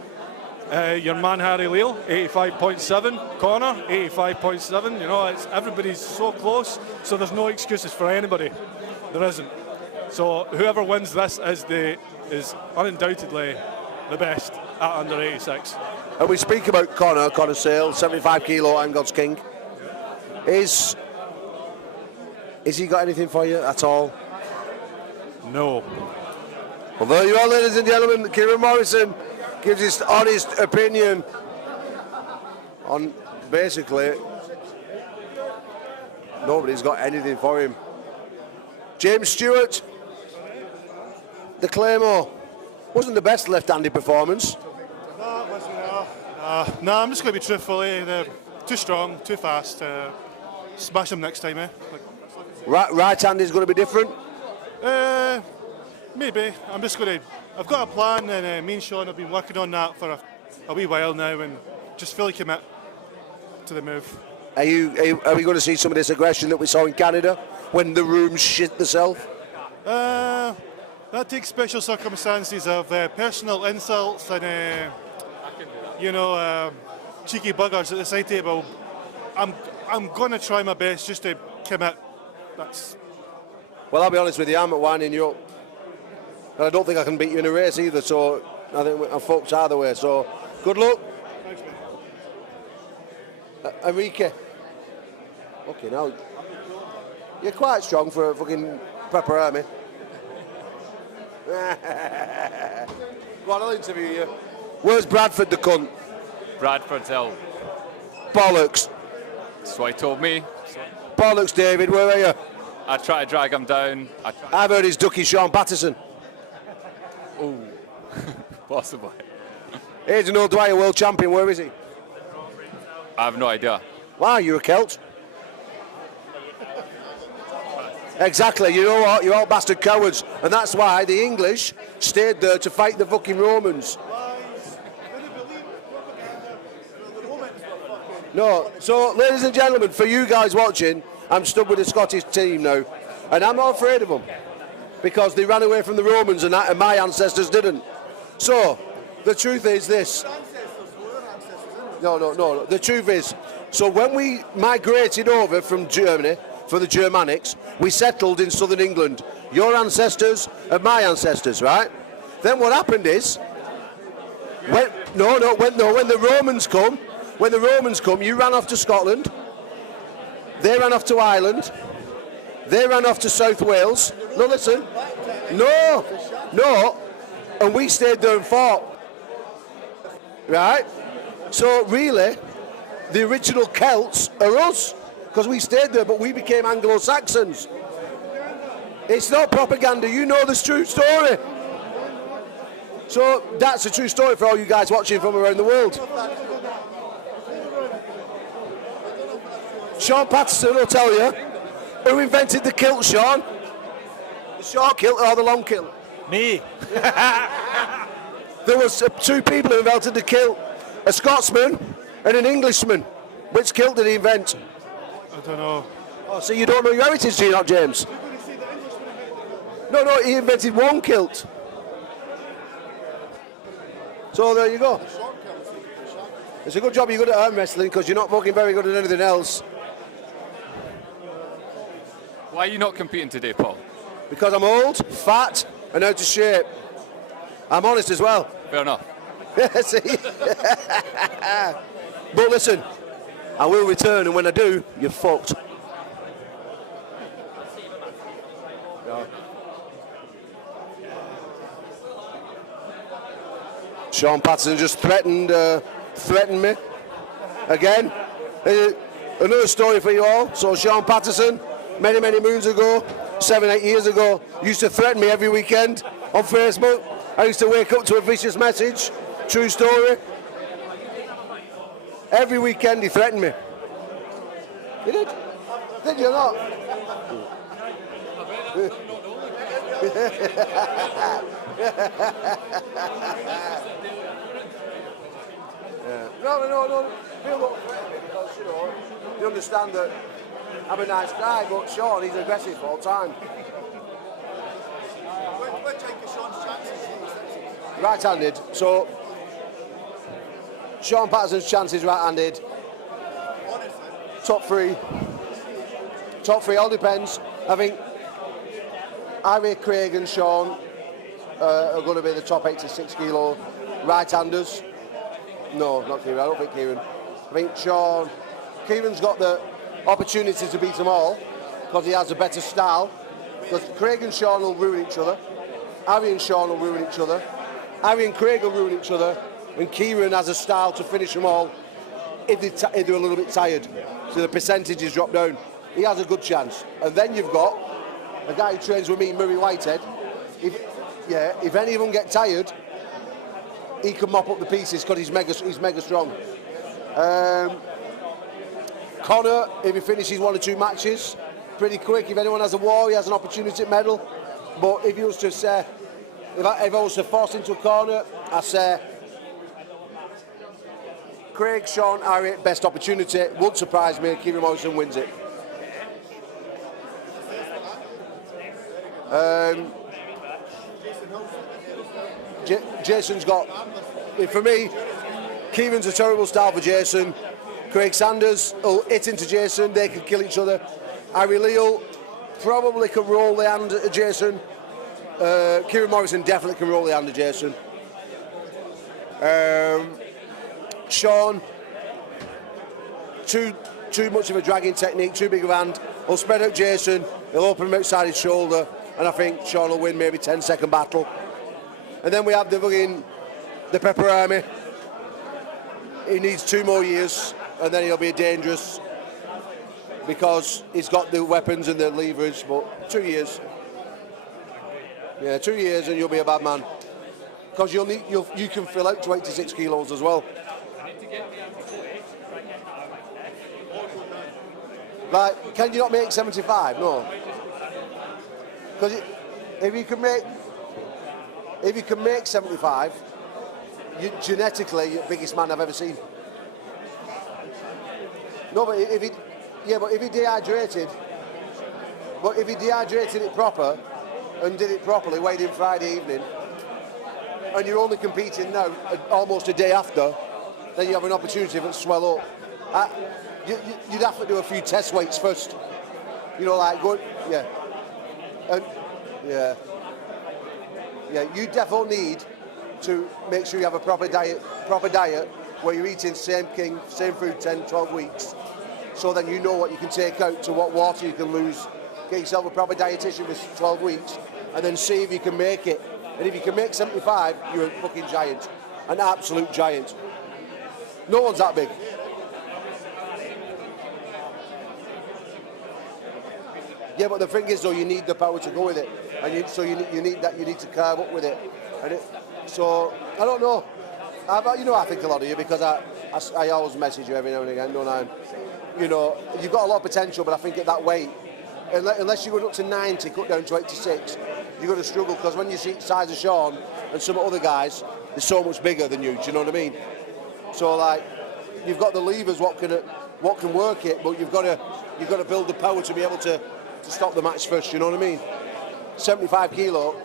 Your man Harry Leal, 85.7. Connor, 85.7. Everybody's so close, so there's no excuses for anybody. There isn't. So whoever wins this is undoubtedly the best at under 86. And we speak about Connor Sale, 75 kilo Armgods King. Is he got anything for you at all? No. Well, there you are, ladies and gentlemen. Kieran Morrison gives his honest opinion on basically nobody's got anything for him. James Stewart, the Claymore. Wasn't the best left-handed performance. No, it wasn't. No, I'm just going to be truthful. They're too strong, too fast. Smash them next time, eh? Right-handed is going to be different? Maybe. I've got a plan, and me and Sean have been working on that for a wee while now, and just fully commit to the move. Are we going to see some of this aggression that we saw in Canada when the room shit themselves? That takes special circumstances of personal insults and, cheeky buggers at the side table. I'm going to try my best just to commit. Well, I'll be honest with you, I'm winding you up. And I don't think I can beat you in a race either, so I think I'm fucked either way. So, good luck. Thanks, mate. Enrique. Okay, now, you're quite strong for a fucking Prepper Army. Go on, I'll interview you. Where's Bradford the cunt? Bradford's ill. Bollocks. That's what he told me. Bollocks, David, where are you? I try to drag him down. I've heard he's ducky Sean Patterson. Oh, possibly. Aidan O'Dwyer, world champion, where is he? I have no idea. Why, you're a Celt? Exactly, you know what, you're all bastard cowards, and that's why the English stayed there to fight the fucking Romans. No, so ladies and gentlemen, for you guys watching, I'm stood with the Scottish team now, and I'm not afraid of them, because they ran away from the Romans and my ancestors didn't. So, the truth is this. No, the truth is, so when we migrated over from Germany, for the Germanics, we settled in southern England. Your ancestors and my ancestors, right? Then what happened is, when the Romans come, you ran off to Scotland, they ran off to Ireland, they ran off to South Wales. No, listen. No, and we stayed there and fought. Right? So really, the original Celts are us, because we stayed there, but we became Anglo-Saxons. It's not propaganda, you know this true story. So that's a true story for all you guys watching from around the world. Sean Patterson will tell you who invented the kilt, Sean. The short kilt or the long kilt? Me. There was two people who invented the kilt, a Scotsman and an Englishman. Which kilt did he invent? I don't know. Oh, so you don't know your heritage, do you not, James? No, he invented one kilt. So there you go. It's a good job you're good at arm wrestling, because you're not fucking very good at anything else. Why are you not competing today, Paul? Because I'm old, fat, and out of shape. I'm honest as well. Fair enough. See? But listen, I will return, and when I do, you're fucked. No. Sean Patterson just threatened me again. Another story for you all. So Sean Patterson, many moons ago, 7-8 years ago, used to threaten me every weekend on Facebook. I used to wake up to a vicious message. True story. Every weekend he threatened me. He did? Did you not? Yeah. No. People don't threaten me because, they understand that I'm a nice guy, but Sean, he's aggressive all the time. Where take Sean's chances? Right-handed, so Sean Patterson's chances right-handed. Top three, all depends. I think Harry, Craig and Sean are going to be the top 86 kilo right-handers. No, not Kieran, I don't think Kieran. I think Kieran's got the opportunity to beat them all because he has a better style. Because Craig and Sean will ruin each other. Harry and Sean will ruin each other. Harry and Craig will ruin each other. And Kieran has a style to finish them all if they're a little bit tired. So the percentages drop down. He has a good chance. And then you've got a guy who trains with me, Murray Whitehead. yeah, if any of them get tired, he can mop up the pieces because he's mega strong. Connor, if he finishes 1 or 2 matches, pretty quick. If anyone has a war, he has an opportunity to medal. But if you was to say, if I was to force into a corner, I say Craig, Sean, Harry, best opportunity. Would surprise me. Kieran Morrison wins it. Jason's got, for me, Kieran's a terrible style for Jason. Craig Sanders will hit into Jason, they can kill each other. Harry Leal probably can roll the hand at Jason. Kieran Morrison definitely can roll the hand at Jason. Sean, too much of a dragging technique, too big of a hand. He'll spread out Jason, he'll open him outside his shoulder, and I think Sean will win maybe 10-second battle. And then we have the Pepper Army. He needs 2 more years, and then he'll be dangerous because he's got the weapons and the leverage. But 2 years, yeah, 2 years, and you'll be a bad man because you can fill out to 86 kilos as well. Like, can you not make 75? No, because if you can make 75. You're genetically the biggest man I've ever seen. No, but if he dehydrated, it proper and did it properly, weighed in Friday evening, and you're only competing now almost a day after, then you have an opportunity to swell up. You'd have to do a few test weights first. You know, like good, yeah, and yeah. You definitely need to make sure you have a proper diet where you're eating same food 10-12 weeks, so then you know what you can take out to what water you can lose. Get yourself a proper dietitian for 12 weeks and then see if you can make it. And if you can make 75, you're a fucking giant, an absolute giant. No one's that big. Yeah, but the thing is though, you need the power to go with it, and you need to carve up with it. So I don't know. I think a lot of you because I always message you every now and again, don't I? You know, you've got a lot of potential, but I think at that weight, unless you're going up to 90, cut down to 86, you're going to struggle because when you see the size of Sean and some other guys, they're so much bigger than you. Do you know what I mean? So like, you've got the levers, what can work it, but you've got to build the power to be able to stop the match first. You know what I mean? 75 kilo.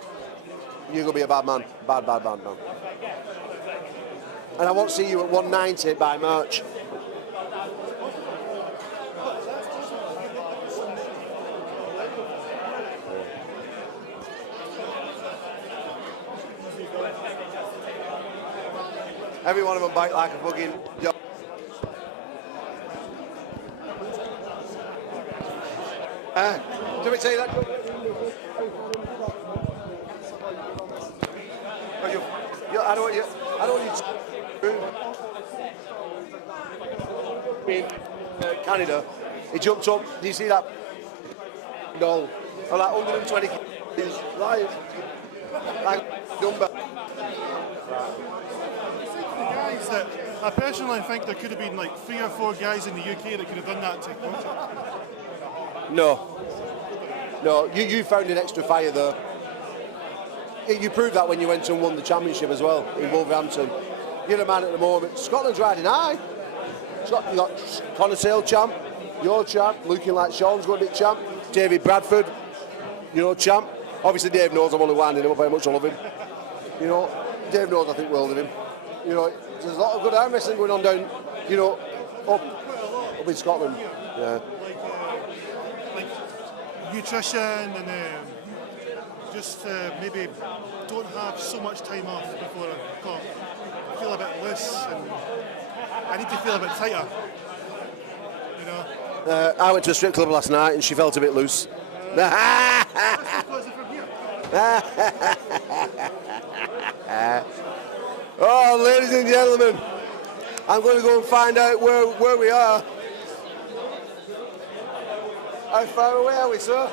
You're going to be a bad man. Bad man. And I won't see you at 190 by March. Every one of them bite like a fucking dog. Do we say that? I don't want you in Canada, he jumped up. Do you see that? No, I'm like 120 kilos. Like number. Guys that I personally think there could have been like 3 or 4 guys in the UK that could have done that technology. No, you found an extra fire though. You proved that when you went and won the championship as well in Wolverhampton. You're the man at the moment. Scotland's riding high. You got Conor Sale champ, your champ, looking like Sean's going to be champ. David Bradford, champ. Obviously Dave knows I'm only winding him up how much I love him. Dave knows I think well of him. There's a lot of good arm wrestling going on down, up in Scotland. Yeah. Like nutrition and just maybe don't have so much time off before a comp. I feel a bit loose and I need to feel a bit tighter. I went to a strip club last night and she felt a bit loose. Oh, ladies and gentlemen, I'm going to go and find out where we are. How far away are we, sir?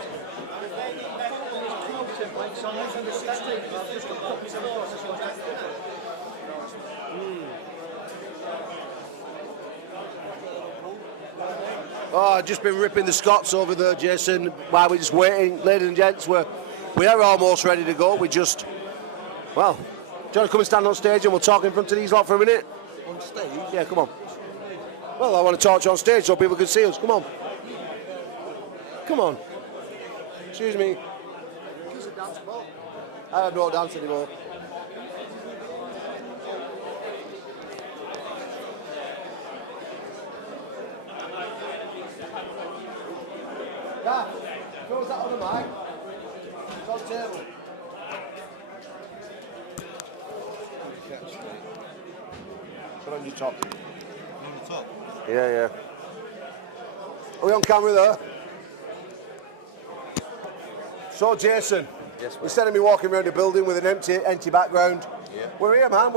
Oh, I've just been ripping the Scots over there, Jason, while we're just waiting. Ladies and gents, we are almost ready to go. We just, well, do you want to come and stand on stage and we'll talk in front of these lot for a minute? On stage? Yeah, come on. Well, I want to talk to you on stage so people can see us. Come on. Come on. Excuse me. I have no dance anymore. Dad, throw that on the mic. It's on the table. Put on your top. On the top? Yeah. Are we on camera there? So, Jason, instead of me walking around the building with an empty background, we're here, man.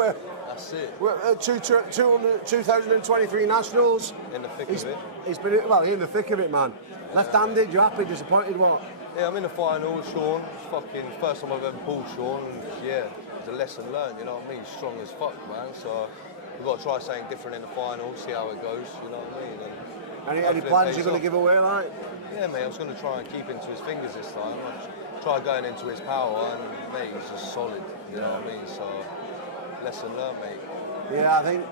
That's it. We're at 2023 Nationals. In the thick of it. He's been, well, in the thick of it, man. Left-handed, you happy, disappointed, what? Yeah, I'm in the final with Sean. It's fucking first time I've ever pulled Sean, and yeah, it's a lesson learned, you know what I mean? He's strong as fuck, man. So we've got to try something different in the final, see how it goes, you know what I mean? And any plans you're going to give away, like? Yeah, mate, I was going to try and keep into his fingers this time. I tried going into his power, and mate, he's just solid, you know what I mean? So lesson learned, mate. Yeah, I think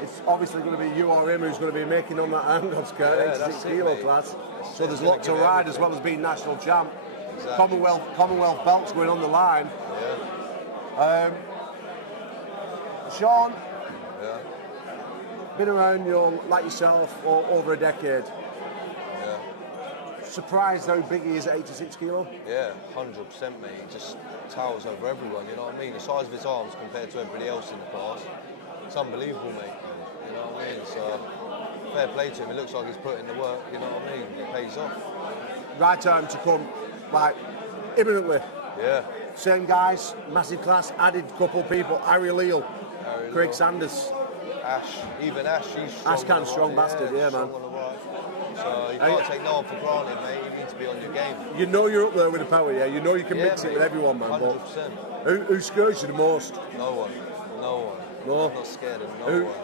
it's obviously going to be you or him who's going to be making on that Armgods card, 86 kilo class. So there's a lot to ride as well as being national champ. Exactly. Commonwealth belts going on the line. Yeah. Sean, been around, you know, like yourself, over a decade. Yeah. Surprised how big he is at 86 kilo? Yeah, 100%, mate. He just towers over everyone, you know what I mean? The size of his arms compared to everybody else in the class, it's unbelievable, mate. You know what I mean? So, fair play to him. It looks like he's put in the work, you know what I mean? It pays off. Right time to come, like, imminently. Yeah. Same guys, massive class, added couple people, Harry Leal, Craig Sanders. Ash, even Ash, he's strong. Ash can, strong bastard, yeah, man. So you can't take no one for granted, mate. You need to be on your game. You know you're up there with the power, yeah? You know you can mix it with everyone, man. 100%. But who scares you the most? No one. No. I'm not scared of no one.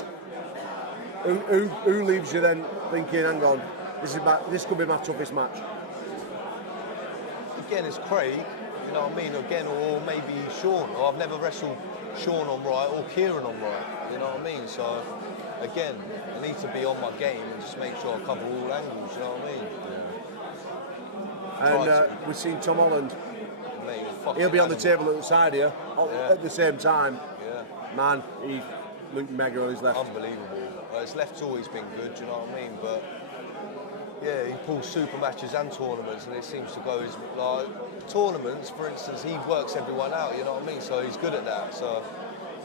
Who leaves you then thinking, hang on, this could be my toughest match? Again, it's Craig, you know what I mean? Again, or maybe Sean. Or I've never wrestled Sean on right or Kieran on right, you know what I mean? So, again, I need to be on my game and just make sure I cover all angles, you know what I mean? And we've seen Tom Holland. Mate, he'll be on the table at the side here at the same time. Yeah. Man, he looked mega on his left. Unbelievable. Well, his left's always been good, you know what I mean? But yeah, he pulls super matches and tournaments, and it seems to go his like tournaments. For instance, he works everyone out, you know what I mean? So he's good at that. So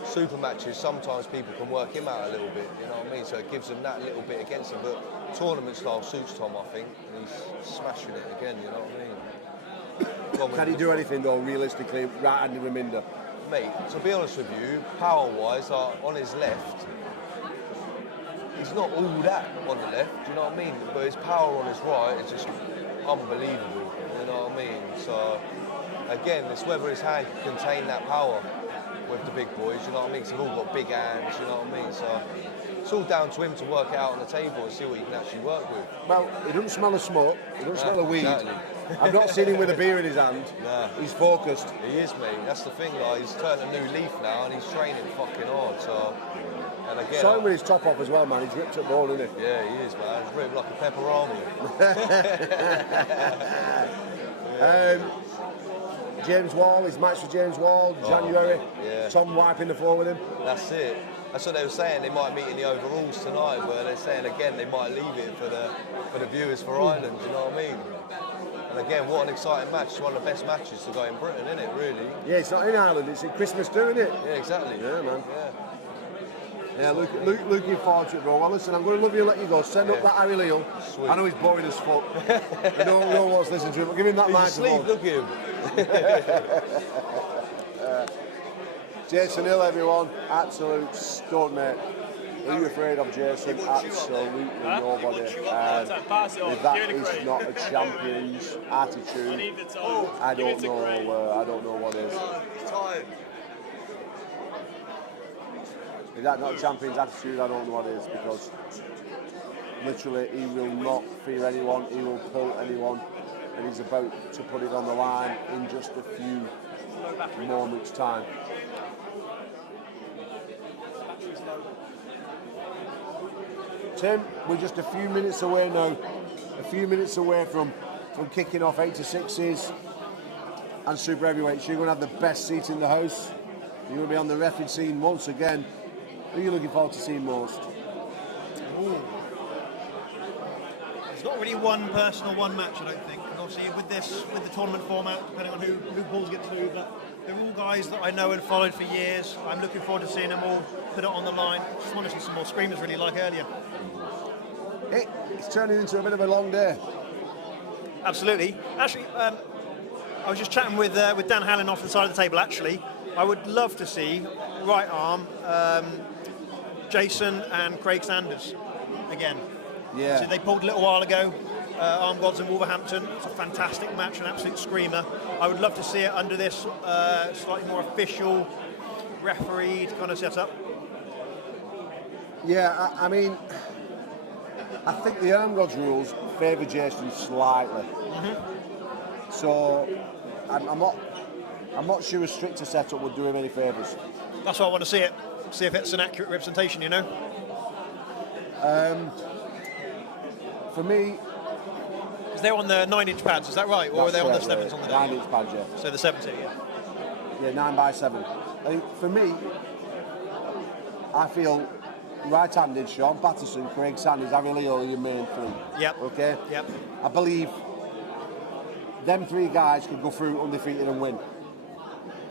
super matches, sometimes people can work him out a little bit, you know what I mean? So it gives him that little bit against him. But tournament style suits Tom, I think, and he's smashing it again, you know what I mean? Can he do anything though, realistically, right-handed with Minder? Mate, to be honest with you, power-wise, on his left, he's not all that on the left, do you know what I mean? But his power on his right is just unbelievable, you know what I mean? So, again, it's whether his hand can contain that power with the big boys, you know what I mean? Because they've all got big hands, you know what I mean? So, it's all down to him to work it out on the table and see what he can actually work with. Well, he doesn't smell of smoke, he doesn't smell of weed. Exactly. I've not seen him with a beer in his hand. Nah. He's focused. He is, mate. That's the thing, like, he's turned a new leaf now and he's training fucking hard, so... And again... Saw him with his top off as well, man. He's ripped up ball, isn't he? Yeah, he is, man. He's ripped like a pepperoni. James Wall, his match with James Wall, January. Yeah. Tom wiping the floor with him. That's it. That's what they were saying. They might meet in the overalls tonight, where they're saying again they might leave it for the viewers for Ireland. You know what I mean? And again, what an exciting match! It's one of the best matches to go in Britain, isn't it? Really? Yeah, it's not in Ireland. It's in Christmas too, isn't it? Yeah, exactly. Yeah, man. Yeah. Yeah, looking forward to it, bro. Well, listen, I'm going to love you and let you go. Send up that Harry Leal. Sweet. I know he's boring as fuck. I don't know what's listening to him, but give him that microphone. Look at him. Jason Hill, everyone. Absolute stud, mate. Who are you afraid of, Jason? Absolutely nobody. If that is not a champion's attitude, I don't know what is. If that's not a champion's attitude, I don't know what is, because literally he will not fear anyone, he will pull anyone, and he's about to put it on the line in just a few moments' time. Tim, we're just a few minutes away now, a few minutes away from kicking off 86s and super heavyweights. You're going to have the best seat in the house. You're going to be on the referee scene once again. Who are you looking forward to seeing most? Ooh. There's not really one person or one match, I don't think. And obviously with the tournament format, depending on who balls get to do, but they're all guys that I know and followed for years. I'm looking forward to seeing them all put it on the line. Just want to see some more screamers, really, like earlier. It's turning into a bit of a long day. Absolutely. Actually, I was just chatting with Dan Hallen off the side of the table, actually. I would love to see right arm Jason and Craig Sanders again. Yeah. So they pulled a little while ago, Armgods and Wolverhampton. It's a fantastic match, an absolute screamer. I would love to see it under this slightly more official, refereed kind of setup. Yeah, I mean, I think the Armgods rules favour Jason slightly. So I'm not sure a stricter setup would do him any favours. That's why I want to see it. See if it's an accurate representation, you know. For me, because they're on the 9-inch pads, is that right? Or are they on the 7s on the day? 9-inch pads, yeah. So the 7s, yeah. Yeah, 9x7. I think for me, I feel right-handed Sean Patterson, Craig Sanders, Harry Leo are your main three. Yep. Okay? Yep. I believe them three guys could go through undefeated and win.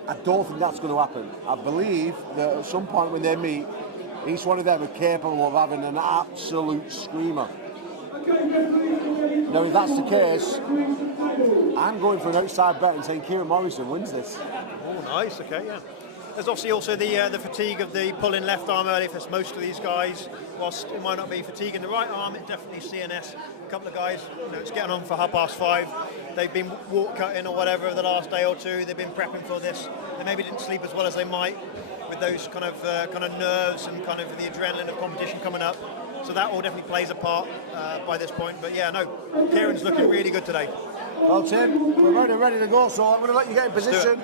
I don't think that's going to happen. I believe that at some point when they meet, each one of them are capable of having an absolute screamer. Now, if that's the case, I'm going for an outside bet and saying Kieran Morrison wins this. Oh, nice. Okay, yeah. There's obviously also the fatigue of the pulling left arm early for most of these guys. Whilst it might not be fatigue in the right arm, it definitely CNS. A couple of guys, it's getting on for 5:30. They've been walk cutting or whatever the last day or two. They've been prepping for this. They maybe didn't sleep as well as they might with those kind of nerves and kind of the adrenaline of competition coming up. So that all definitely plays a part by this point. But yeah, no, Kieran's looking really good today. Well, Tim, we're ready to go, so I'm going to let you get in position.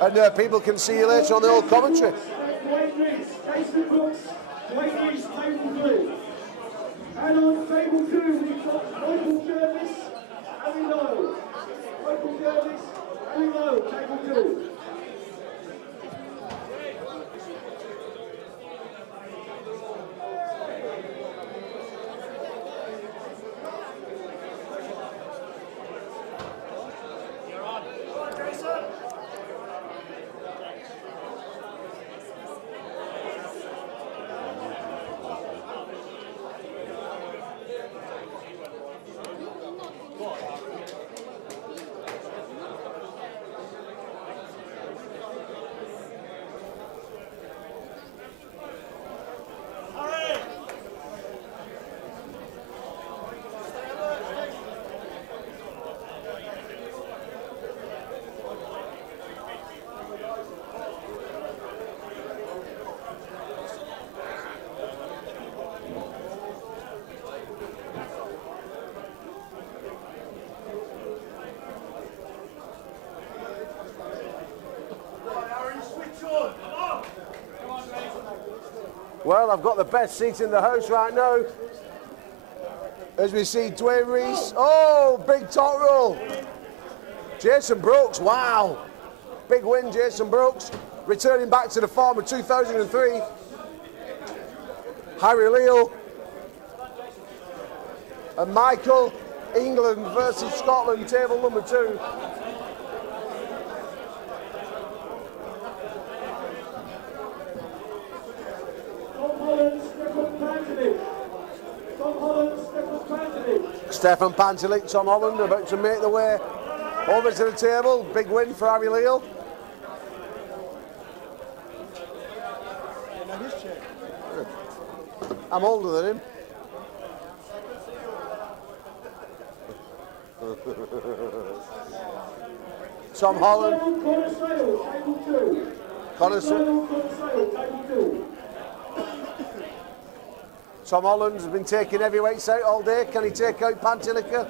And people can see you later on the old commentary. And on table 2, we've got Michael Jervis, Harry Lowe. Michael Jervis, Harry Lowe, table 2. Well, I've got the best seat in the house right now. As we see Dwayne Reese. Oh, big top roll. Jason Brooks, wow. Big win, Jason Brooks. Returning back to the form of 2003. Harry Leo. And Michael, England versus Scotland, table number 2. Stefan Pantelic, Tom Holland about to make the way over to the table. Big win for Harry Leo. I'm older than him. Tom Holland. Connor Sale. Tom Holland has been taking heavyweights out all day. Can he take out Pantilica?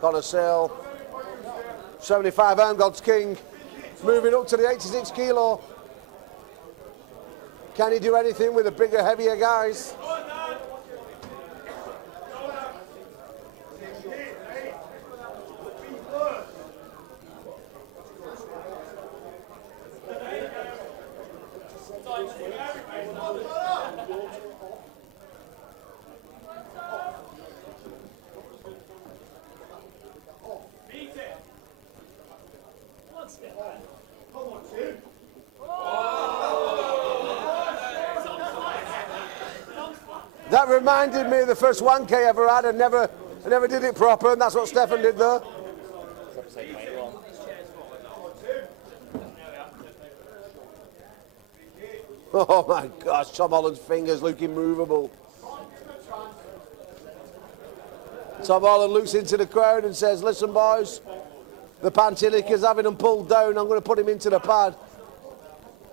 Connor Sale, 75 Armgods King, moving up to the 86 kilo. Can he do anything with the bigger, heavier guys? That reminded me of the first 1K I ever had. I never did it proper, and that's what Stefan did there. Oh my gosh, Tom Holland's fingers look immovable. Tom Holland looks into the crowd and says, listen boys, the Pantilica's having him pulled down, I'm going to put him into the pad.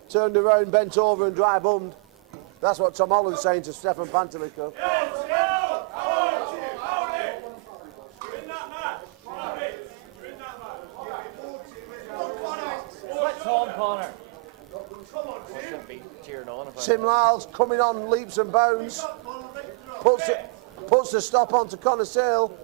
Turned around, bent over and dry bummed. That's what Tom Holland's saying to Stefan Pantilica. Tim Lyle's coming on leaps and bounds. Puts the stop on to Connor Sale.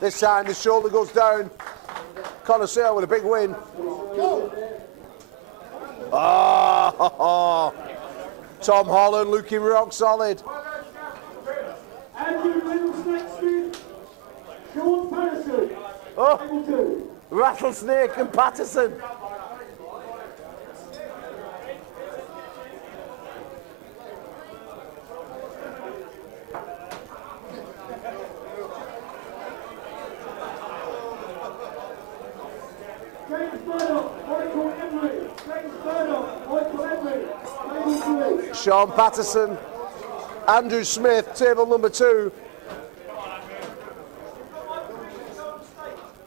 This time the shoulder goes down. Connor Sale with a big win. Oh, Tom Holland looking rock solid. Oh, Rattlesnake and Patterson. Sean Patterson, Andrew Smith, table number 2.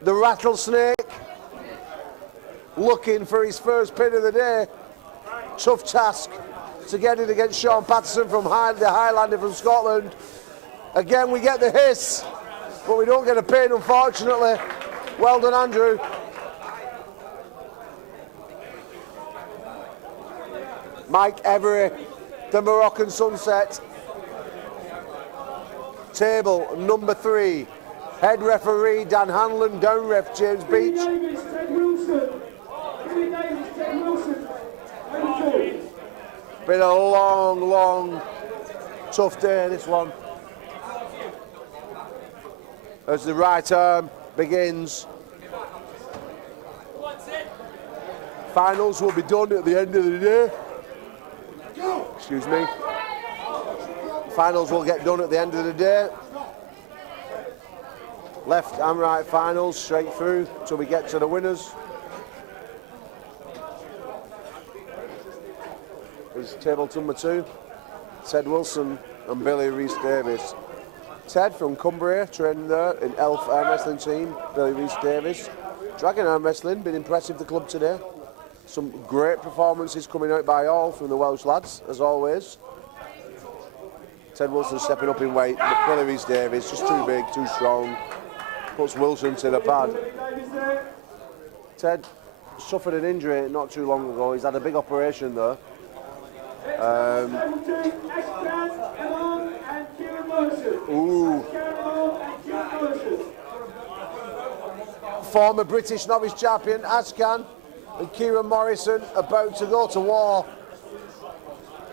The Rattlesnake, looking for his first pin of the day. Tough task to get it against Sean Patterson from the Highlander from Scotland. Again, we get the hiss, but we don't get a pin, unfortunately. Well done, Andrew. Mike Every, the Moroccan Sunset. Table number 3. Head referee Dan Hanlon, down ref James Beach. Been a long, tough day, this one. As the right arm begins. Finals will be done at the end of the day. Excuse me. Finals will get done at the end of the day. Left and right finals straight through till we get to the winners. Is table number 2. Ted Wilson and Billy Rhys-Davies. Ted from Cumbria, training there in Elf Arm Wrestling team. Billy Rhys-Davies. Dragon Arm Wrestling, been impressive the club today. Some great performances coming out by all from the Welsh lads, as always. Ted Wilson stepping up in weight, but Billy Rhys-Davies just too big, too strong. Puts Wilson to the pad. Ted suffered an injury not too long ago. He's had a big operation though. Ooh. Former British novice champion Ashkan and Kieran Morrison about to go to war.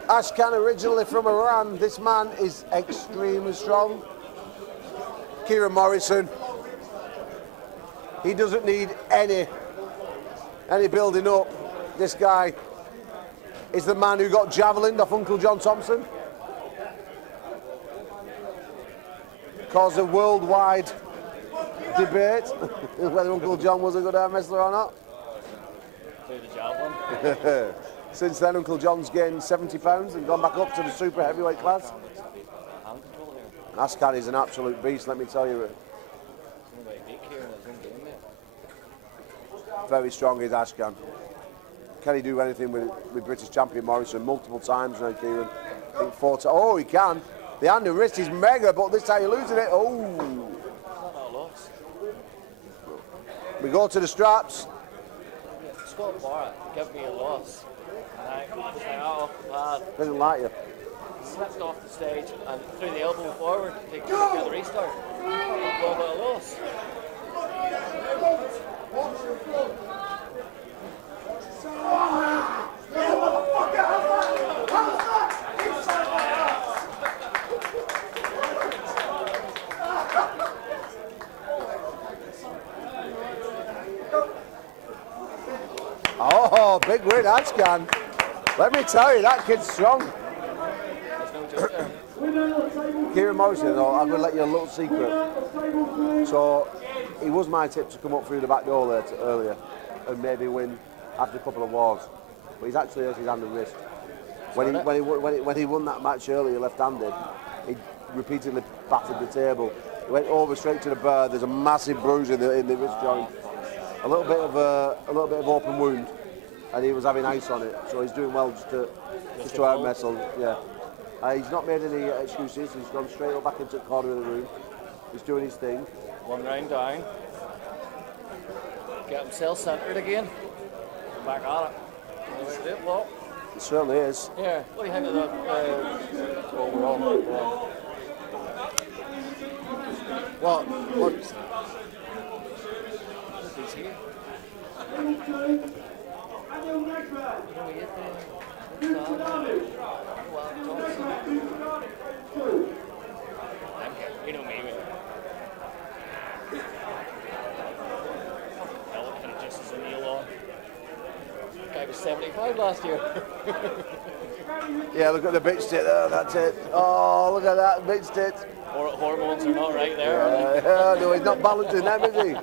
Ashkan originally from Iran. This man is extremely strong. Kieran Morrison. He doesn't need any building up. This guy is the man who got javelined off Uncle John Thompson. Caused a worldwide debate whether Uncle John was a good arm wrestler or not. Since then, Uncle John's gained 70 pounds and gone back up to the super heavyweight class. And Ashkan is an absolute beast, let me tell you. Very strong is Ashkan. Can he do anything with British champion Morrison multiple times now, Kieran? I think 4 times. Oh, he can. The hand and wrist is mega, but this time you're losing it. Oh. We go to the straps. Scott Barrett gave me a loss. Doesn't like you. Slipped off the stage and threw the elbow forward to get the restart. Go about a loss. Oh, big win, Ashkan. Let me tell you, that kid's strong. Kieran Morrison, though, I'm going to let you a little secret. So, he was my tip to come up through the back door there earlier and maybe win after a couple of wars. But he's actually hurt his hand and wrist. When he won that match earlier, left-handed, he repeatedly battered the table. He went over straight to the bar. There's a massive bruise in the wrist joint. A little bit of open wound, and he was having ice on it. So he's doing well just to out wrestle. Yeah. He's not made any excuses. He's gone straight up back into the corner of the room. He's doing his thing. 1 round down. Get himself centred again. Back at it. Well, It certainly is. yeah. What do you think of that? Oh, we're on. What? He's here. You know me, man. Hell, it kind of just as a kneel on. Guy was 75 last year. Yeah, look at the bitch tit there, that's it. Oh, look at that bitch tit. Hormones are not right there, are they? Yeah, no, he's not balancing them, is he?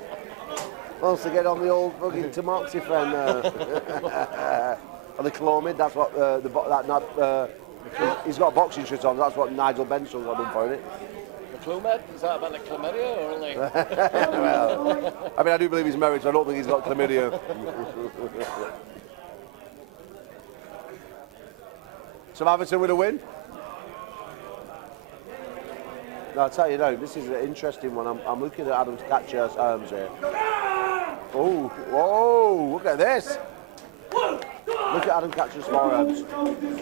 Wants to get on the old fucking tamoxifen. Or the Clomid, that's what he's got a boxing shirt on, that's what Nigel Benson got done for it. The Clomid? Is that about the chlamydia or only? Well, I mean, I do believe he's married, so I don't think he's got chlamydia. So Everton with a win? No, I'll tell you now, this is an interesting one. I'm looking at Adam Catcher's arms here. Oh, whoa, look at this. Look at Adam Catcher's forearms.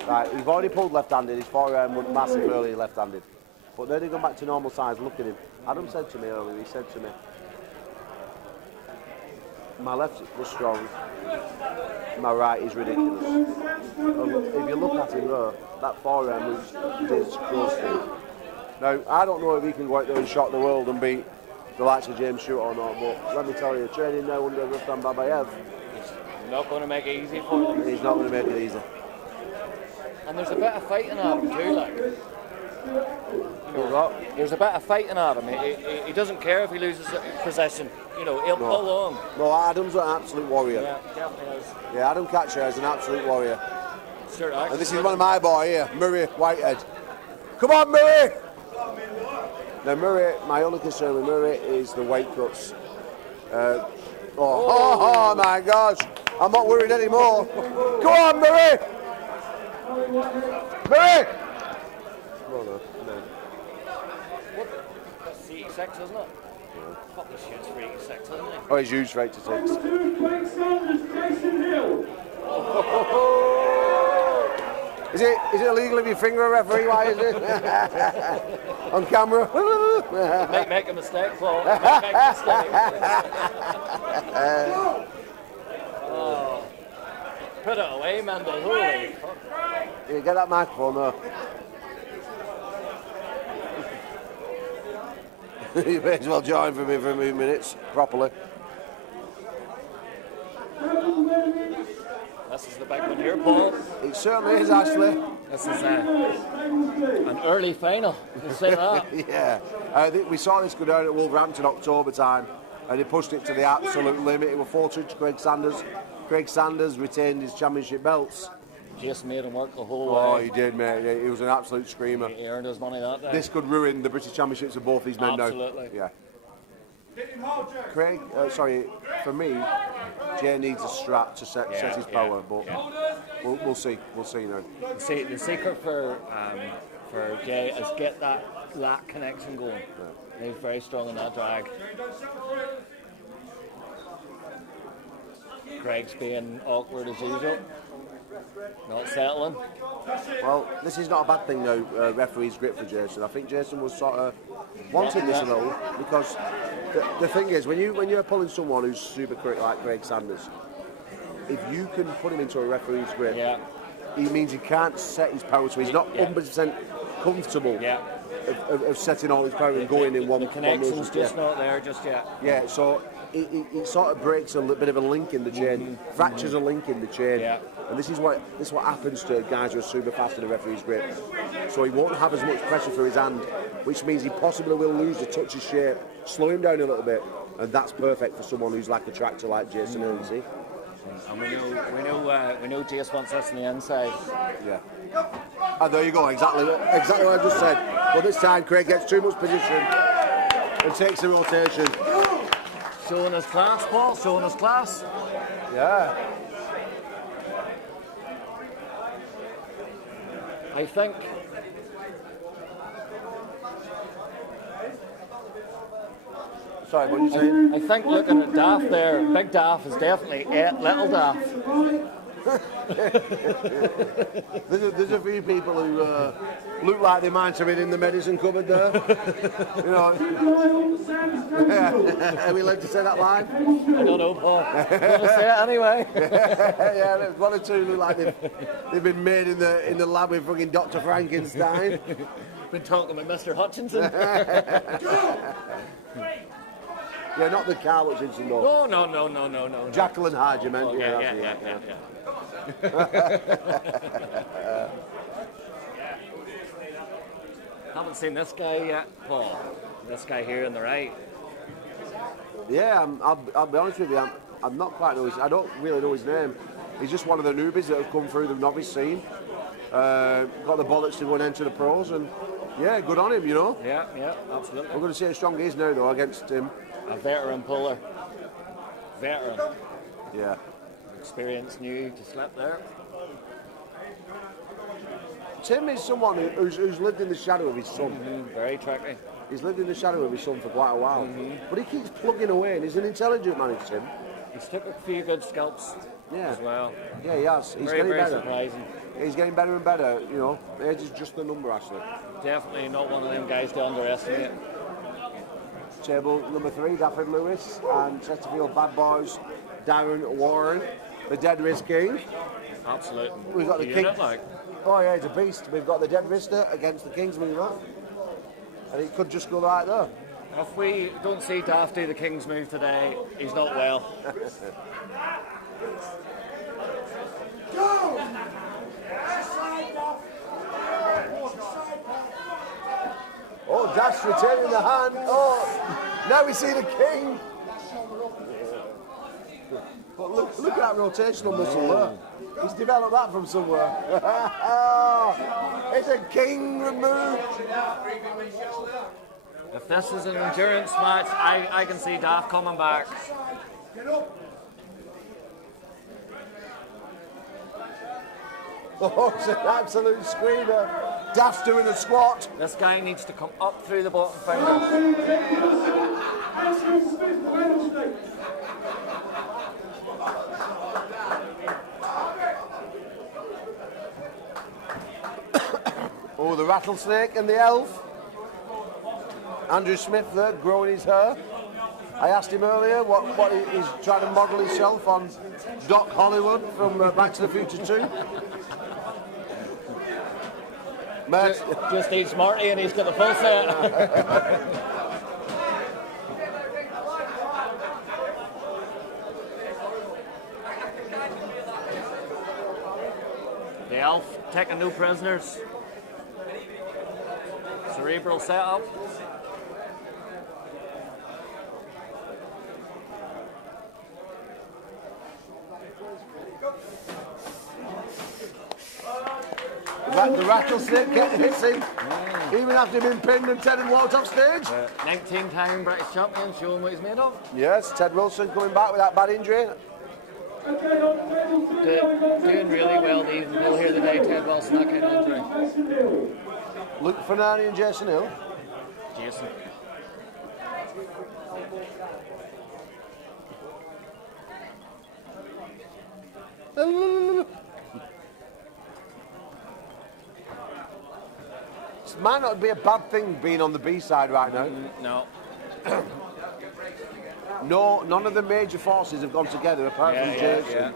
Right, he's already pulled left-handed. His forearm went massive early left-handed. But then he gone back to normal size. Look at him. Adam said to me earlier, he said to me, my left was strong, my right is ridiculous. And if you look at him there, that forearm is disgusting. Now, I don't know if he can go out there and shock the world and beat the likes of James Stewart or not, but let me tell you, training now under Rustam Babayev, He's not going to make it easy for them. he's not going to make it easy. And there's a bit of fighting at him too, like. There's a bit of fighting at him. He doesn't care if he loses possession. You know, he'll pull on. No, Adam's an absolute warrior. Yeah, definitely is. Yeah, Adam Catcher is an absolute warrior. Sure, And this is one of my boy here, Murray Whitehead. Come on, Murray! Now, Murray, my only concern with Murray is the weight cuts. Oh my gosh, I'm not worried anymore. Go on, Murray! Murray! No. That's 86, isn't it? Fucking shit's for 86, isn't it? Oh, he's used for 86. Is it illegal if you finger a referee? Why is it? On camera? Make a mistake, Paul. Make a mistake. Oh. Put it away, Mendel. Holy fuck. Yeah, get that microphone there. You may as well join for me for a few minutes, properly. This is the big one here, Paul. It certainly is, Ashley. This is an early final, you can say that. Yeah. We saw this go down at Wolverhampton October time, and he pushed it to the absolute limit. It was 4-2 to Craig Sanders. Craig Sanders retained his championship belts. Jason made him work the whole way. Oh, he did, mate. Yeah, he was an absolute screamer. He earned his money that day. This could ruin the British Championships of both these men now. Absolutely. Yeah. Craig, for me, Jay needs a strap to set his power, but we'll see. We'll see now. The secret for Jay is get that lat connection going. Yeah. He's very strong in that drag. Craig's being awkward as usual. Not settling. Well, this is not a bad thing now, referee's grip for Jason. I think Jason was sort of wanting this a little, because the thing is, when you're pulling someone who's super quick like Craig Sanders, if you can put him into a referee's grip, he means he can't set his power, so he's not 100% comfortable of setting all his power and going in one. The connection's just not there just yet. Yeah, so it sort of breaks a bit of a link in the chain, fractures a link in the chain, and this is what happens to guys who are super fast in a referee's grip. So he won't have as much pressure through his hand, which means he possibly will lose the touch of shape, slow him down a little bit, and that's perfect for someone who's like a tractor like Jason Earl, see? And we know Jace wants us on the inside. Yeah. And there you go, exactly what I just said. But this time Craig gets too much position and takes the rotation. Showing his class, Paul, showing his class. Yeah. I think sorry, what are you saying? I think looking at Daft there, Big Daft is definitely Little Daft. There's a few people who look like they might have been in the medicine cupboard there. You know. Are we allowed to say that line? I don't know, Paul. I'm going to say it anyway. Yeah, there's one or two look like they've been made in the lab with fucking Dr. Frankenstein. Been talking with Mr. Hutchinson. Yeah, not the car which is no. No. Jacqueline Hyde, you meant. Oh, yeah. Haven't seen this guy yet, Paul. This guy here on the right. Yeah, I'll be honest with you. I'm not quite know I don't really know his name. He's just one of the newbies that have come through the novice scene. Got the bollocks to go and enter the pros, and yeah, good on him, you know. Yeah, absolutely. We're going to see how strong he is now, though, against him. A veteran puller. Veteran. Yeah. Experience new to slip there. Tim is someone who's lived in the shadow of his son. Very tricky. He's lived in the shadow of his son for quite a while. But he keeps plugging away, and he's an intelligent man, Tim. He's took a few good scalps as well. Yeah, he has. He's very, getting very better. Surprising. He's getting better and better, you know. Age is just the number, actually. Definitely not one of them guys to underestimate. Table number 3, Dafford Lewis and Chesterfield Bad Boys, Darren Warren, the Dead Wrist King. Absolutely. We've got the King. Oh yeah, he's a beast. We've got the Dead Wrister against the King's move up. And it could just go right there. If we don't see Daft do the King's move today, he's not well. Go! Oh, Dash retaining the hand. Oh, now we see the King. But look at that rotational muscle there. He's developed that from somewhere. It's a King removed. If this is an endurance match, I can see Daft coming back. Oh, it's an absolute screamer. Daft's doing a squat. This guy needs to come up through the bottom fingers. Oh, the rattlesnake and the elf. Andrew Smith there, growing his hair. I asked him earlier what he's trying to model himself on Doc Hollywood from Back to the Future 2. Just eat Smarty and he's got the full set. The Elf taking no prisoners. Cerebral setup. The rattlesnake getting hissing, even after being pinned and Ted and walked off stage. 19-time British champion, showing what he's made of. Yes, Ted Wilson coming back with that bad injury. Doing really well to even pull here today, Ted Wilson, that kind of injury. Luke Fernani and Jason Hill. Jason. It might not be a bad thing being on the B side right now. No. No, none of the major forces have gone together apart from Jason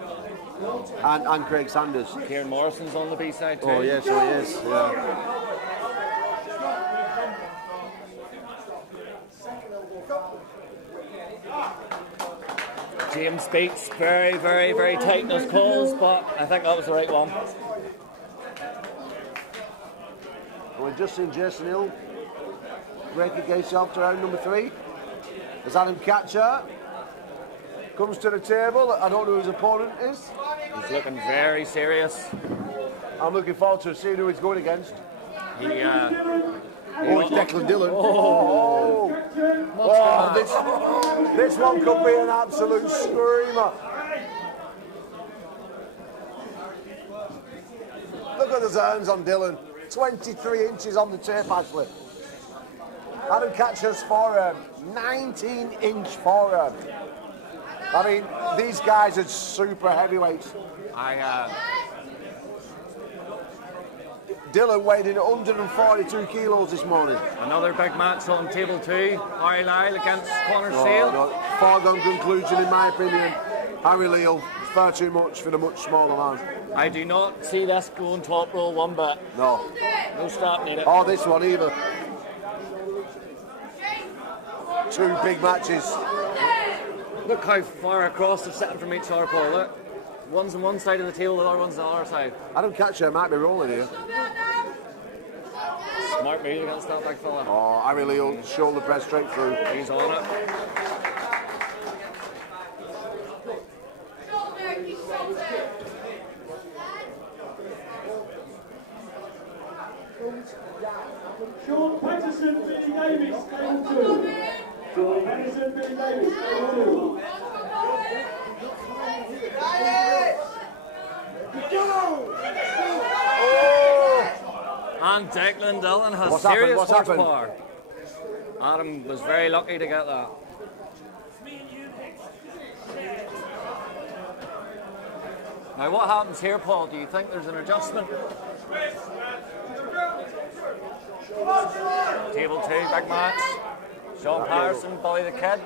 and Craig Sanders. Kieran Morrison's on the B side too. Oh yes, so he is. Yeah. James Bates, very, very, very tight in his calls, but I think that was the right one. We've just seen Jason Hill break against off to round number 3. As Adam Catcher comes to the table, I don't know who his opponent is. He's looking very serious. I'm looking forward to seeing who he's going against. It's Declan Dillon. This one could be an absolute screamer. Look at those hands on Dillon. 23 inches on the tape, actually. Adam Catcher's forearm, 19-inch forearm. I mean, these guys are super heavyweights. Dillon weighed in at 142 kilos this morning. Another big match on table 2. Harry Lyle against Connor Sale. No, foregone conclusion, in my opinion. Harry Lyle, far too much for the much smaller man. I do not see this going top roll one bit. No. No strap needed. Or this one either. 2 big matches. Look how far across they're sitting from each other, Paul. Look. One's on one side of the table, the other one's on the other side. Adam Catcher might be rolling here. Smart move against that big fella. Oh, Harry Lyle, shoulder press straight through. He's on it. Sean Patterson, Billy Davis, table 2. Sean Patterson, Billy Davis, table 2. And Declan Dillon has What's serious happened? horsepower. Adam was very lucky to get that. Now what happens here, Paul? Do you think there's an adjustment? Table 2, big match. Sean Patterson, Billy the Kid.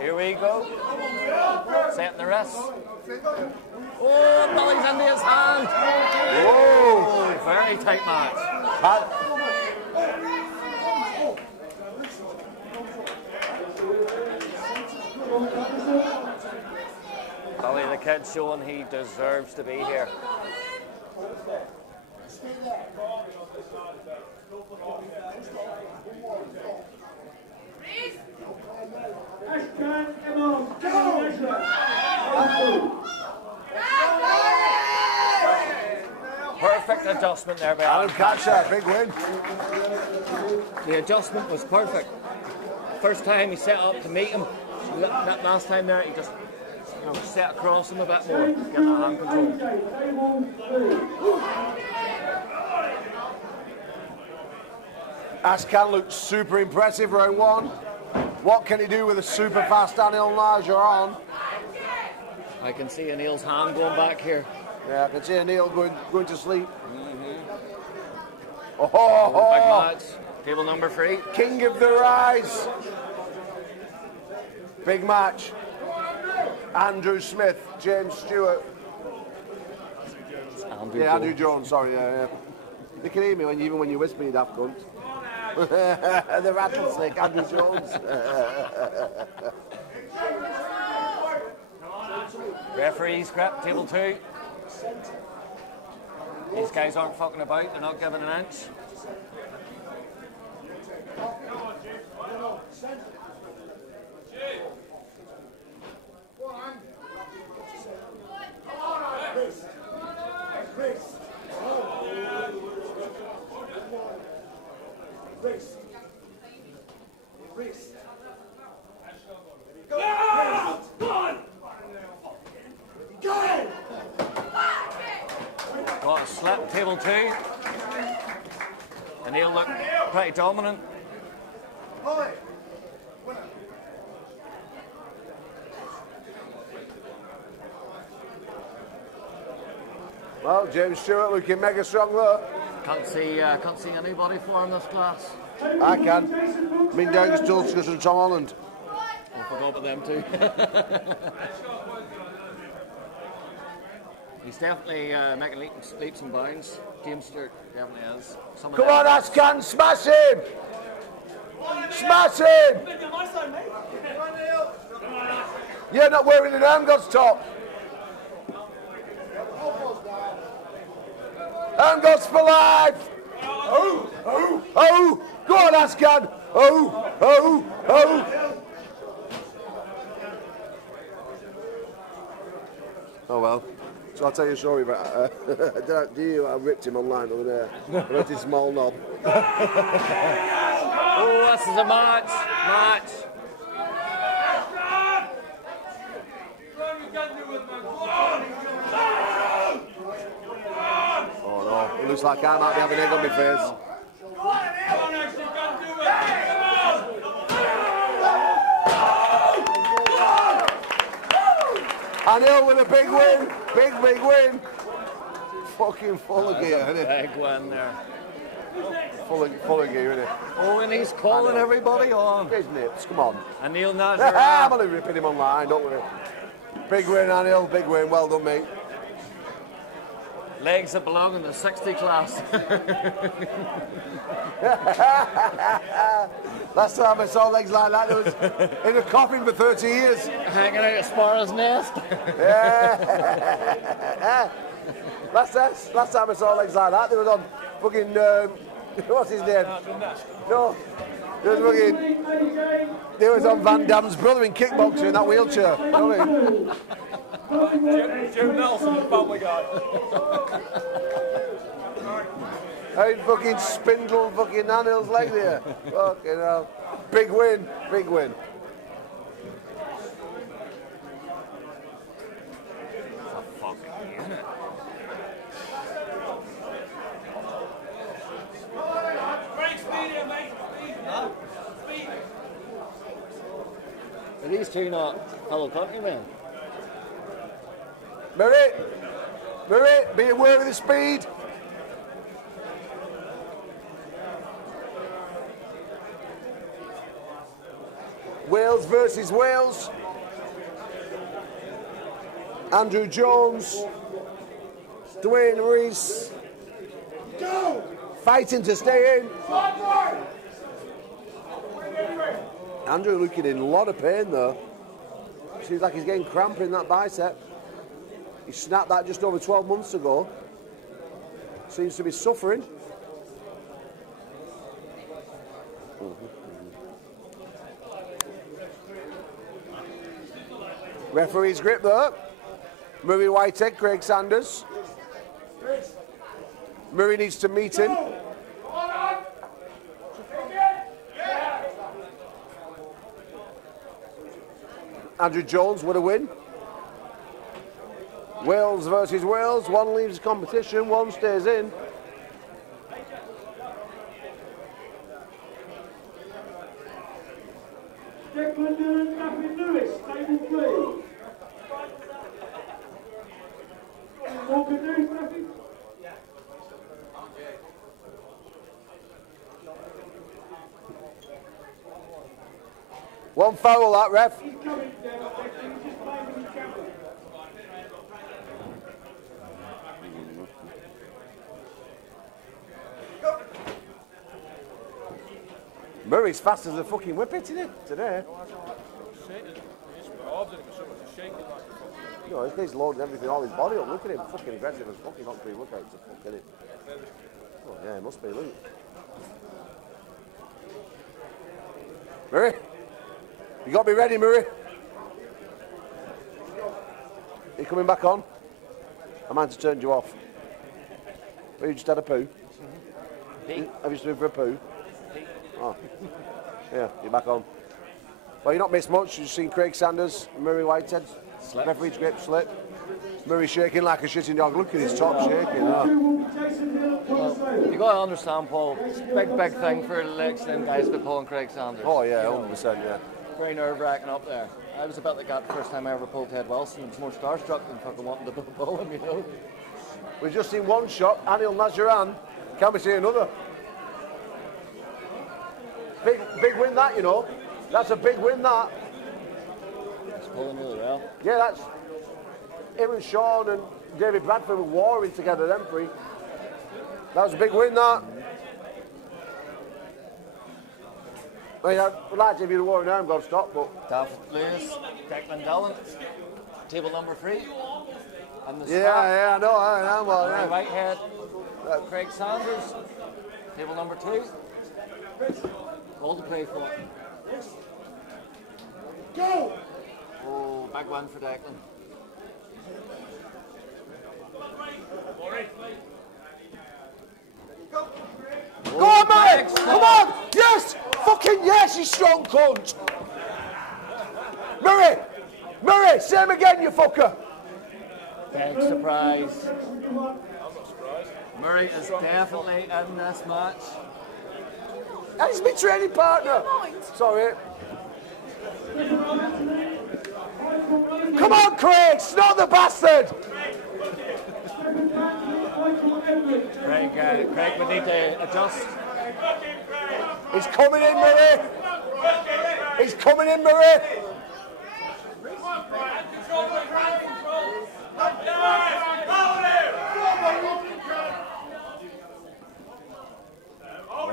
Here we go. Setting the wrists. Oh, Billy's into his hand. Whoa, very tight match. Billy the Kid showing he deserves to be here. Perfect adjustment there by Adam Catcher, big win. The adjustment was perfect. First time he set up to meet him. That last time there, he just set across him a bit more, get the hand control. Ashcan looks super impressive round 1. What can he do with a super fast Daniel Lager on? I can see Anil's hand going back here. Yeah, I can see Anil going to sleep. Big match. Table number 3. King of the Rise. Big match. Andrew Smith, James Stewart. Andrew Jones, sorry, yeah. They can hear me even when you whisper, you daft cunt. The rattlesnake, Andrew Jones. Referee scrap, table 2. These guys aren't fucking about, they're not giving an inch. Got a slip, table 2. And he'll look pretty dominant. Well, James Stewart looking mega strong though. Can't see anybody for him this class. I can. Mindangus, Dulcus and Tom Holland. I forgot about them too. He's definitely making leaps and bounds. James Stewart definitely is. Come on, Ascan, smash him! Smash him! You're not wearing an Armgods top. Armgods for life! Oh, oh, oh! Go on, Ascan! Oh, oh, oh! Oh well. So I'll tell you a story about do you? I ripped him online over there. But his small knob. Oh, this is a match. Oh no, it looks like I might be having egg on my face. Anil with a big win. Big win. Fucking full of gear, isn't it? Big win there. Full of gear, isn't it? Oh, and he's calling everybody on. Isn't it? Come on. Anil I'm Nazar. only ripping him online, don't worry. Big win, Anil. Big win. Well done, mate. Legs that belong in the 60 class. Last time I saw legs like that, it was in a coffin for 30 years. Hanging out at Sparrow's nest. Yeah. Last time I saw legs like that, they was on fucking, what's his name? No. They was on Van Damme's brother in kickboxing in that wheelchair. You know what I mean? Jim Nelson, the family guy. I fucking spindled fucking Anil's leg there. Fucking hell. Big win. Are these two not fellow countrymen? Murray, be aware of the speed. Wales versus Wales. Andrew Jones, Dwayne Reese, fighting to stay in. Andrew looking in a lot of pain though. Seems like he's getting cramp in that bicep. He snapped that just over 12 months ago. Seems to be suffering. Referee's grip though. Murray Whitehead, Craig Sanders. Murray needs to meet him. Andrew Jones with a win. Wales versus Wales. One leaves competition, one stays in. Declan and Matthew Lewis, table 3. Walker Lewis, Matthew. One foul, that ref. He's coming down, Declan, just playing with his camera. Murray's fast as a fucking whippet, isn't it, today? You know, he's loading everything, all his body up. Look at him, fucking aggressive as fucking not 3 workouts a fuck, isn't it? Oh, yeah, it must be, look. Murray? You got to be ready, Murray. Are you coming back on? I might have turned you off. Well, you just had a poo. Have you stood for a poo? Oh. Yeah, you're back on. Well, you've not missed much. You've seen Craig Sanders, Murray Whitehead. Referee's grip slip. Murray shaking like a shitting dog. Look at his top shaking. Oh. Well, you got to understand, Paul. It's a big thing for the excellent guys like Paul and Craig Sanders. Oh, yeah, 100%, yeah. Very nerve-wracking up there. I was about to get the first time I ever pulled Ted Wilson. It was more starstruck than fucking wanting to pull him, you know. We've just seen one shot. Anil Najaran. Can we see another? Big win that, you know. That's a big win, that. It's pulling really well. Yeah, that's... Him and Sean and David Bradford were warring together, them three. That was a big win, that. I mean, I'd like to if you'd have worn Armgods stop, but... David Lewis, Declan Dillon, table number 3. And the yeah, I know, I am. Well, Murray Whitehead, Craig Sanders, table number 2. All to play for. Go! Oh, big one for Declan. Go on, mate! Come on! Yes! Fucking yes, you strong cunt! Murray! Murray, same again, you fucker! Big surprise. Murray is definitely in this match. And he's my training partner! Sorry. Come on, Craig! Snot the bastard! Craig would need to adjust. He's coming in, Murray! He's coming in, Murray!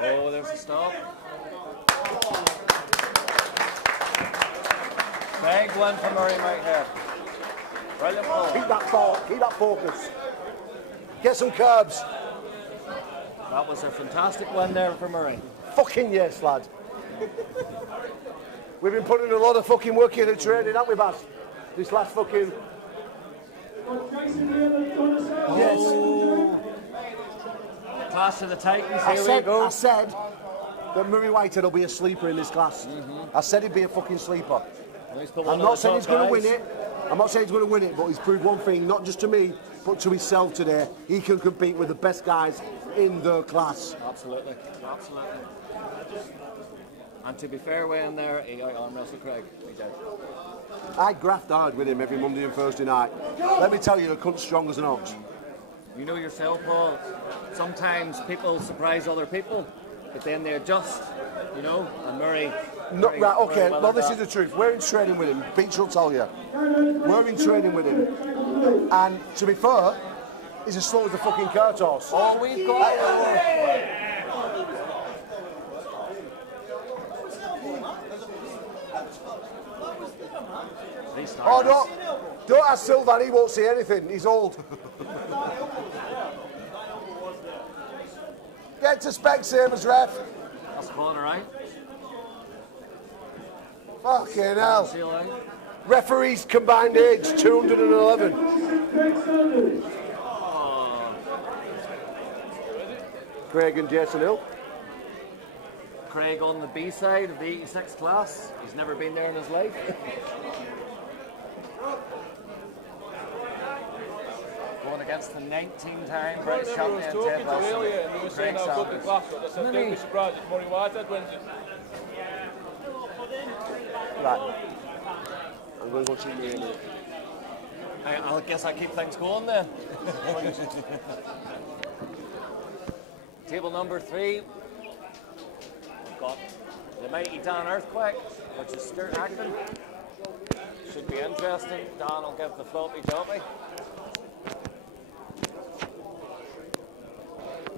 Oh, there's a stop. Big one for Murray right here. Brilliant ball. Keep that focus. Get some carbs. That was a fantastic one there for Murray. Fucking yes, lad. We've been putting a lot of fucking work into training, haven't we, Baz? This last fucking... Yes. Clash of the Titans, here we go. I said that Murray Whitehead will be a sleeper in this class. I said he'd be a fucking sleeper. I'm not saying he's going to win it. I'm not saying he's going to win it, but he's proved one thing, not just to me, but to himself today. He can compete with the best guys in the class. Absolutely, absolutely. And to be fair, way in there, he arm wrestled Craig. He did. I graft hard with him every Monday and Thursday night. Let me tell you, the cunt's strong as an ox. You know yourself, Paul, sometimes people surprise other people, but then they adjust, you know, and Murray... Not right, okay, well this is the truth. We're in training with him, Beach will tell you. We're in training with him. And to be fair, he's as slow as the fucking cart horse. Oh, we've got... Oh, don't ask Sylvan, he won't see anything, he's old. Get to spec, same as ref. That's corner, right? Fucking hell. Referees combined age, 211. Craig and Jason Hill. Craig on the B side of the 86 class. He's never been there in his life. Going against the 19-time British champion Ted Wilson. You were saying how good the class was. I said, don't be surprised if Murray Whitehead wins it. Right. I'm going to go see you in a minute. I guess I keep things going then. Table number 3. We've got the mighty Dan Earthquake, which is Stuart Acton. Should be interesting. Dan will give the floppy joppy.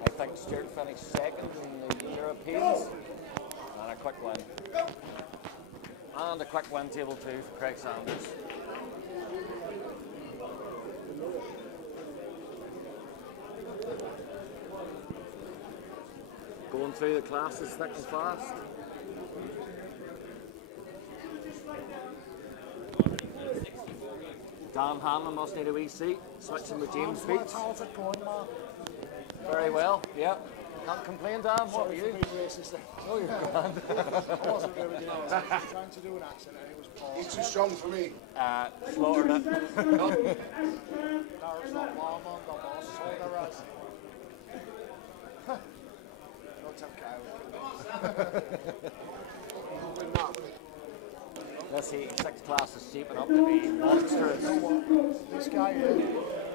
I think Stuart finished second in the Europeans. And a quick win. And a quick win, table 2 for Craig Sanders. Going through the classes thick and fast. Dan Hanlon must need a wee seat. Switching with James Beats. How's it going, Mark? Very well, yep. Can't complain, Dan. What were you? Oh, you're grand. I wasn't really doing it. I was trying to do an accent and it was Paul. He's too strong for me. Slaughtered it. Darren's not warm on the boss, so there is. Don't tell Kyle. This 86 class is shaping up to be monstrous. This guy here,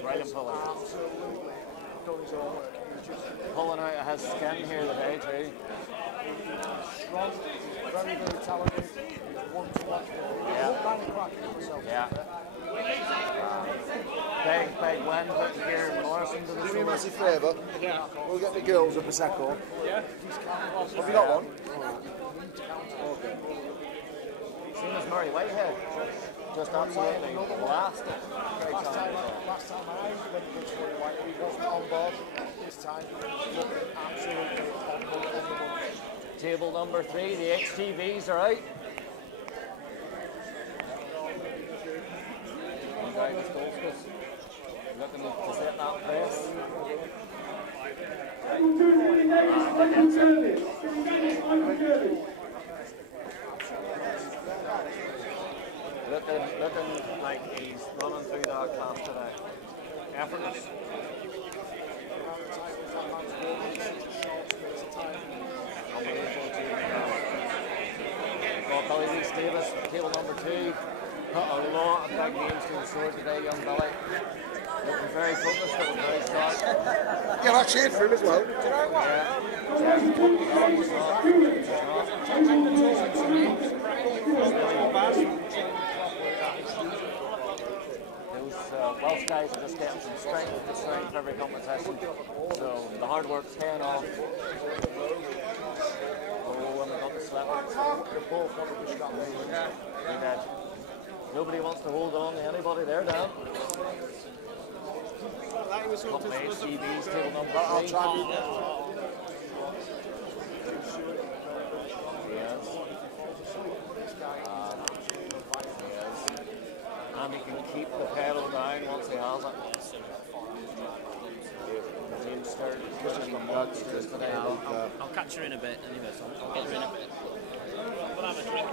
Brilliant pulling. absolutely done his own work. He's just Pulling out of his skin here today too. strong, very, very talented. He's one to watch. Yeah. Kind of cracking himself. Yeah. Big win putting Kieran Morrison to the Do me a shoulder. massive favour. Yeah. We'll get the girls a Prosecco. Yeah. Have you got one? Same as Murray Whitehead. Just absolutely blasted. Great Last time time. I went against Murray White, he wasn't on board. This time, he looked absolutely on the money. Table number 3, the HTVs are out. Drivers Goldsmiths looking to set that press. Looking like he's running through that class today. Effortless. Well, Billy Reese Davis, table number 2. Put a lot of big names to the sword today, young Billy. Looking very focused, looking very strong. Yeah, I cheered for him as well. Those Welsh guys are just getting from strength to strength every competition. So the hard work's paying off. Oh, and we got the slip. He did. Nobody wants to hold on to anybody there, Dan. Couple of HCBs, table number 3. I'll try and Yes. And he can keep the pedal down once he has it. James Sturt pushing the monsters today. I'll catch her in a bit anyway, so I'll get her in a bit. We'll have a drink.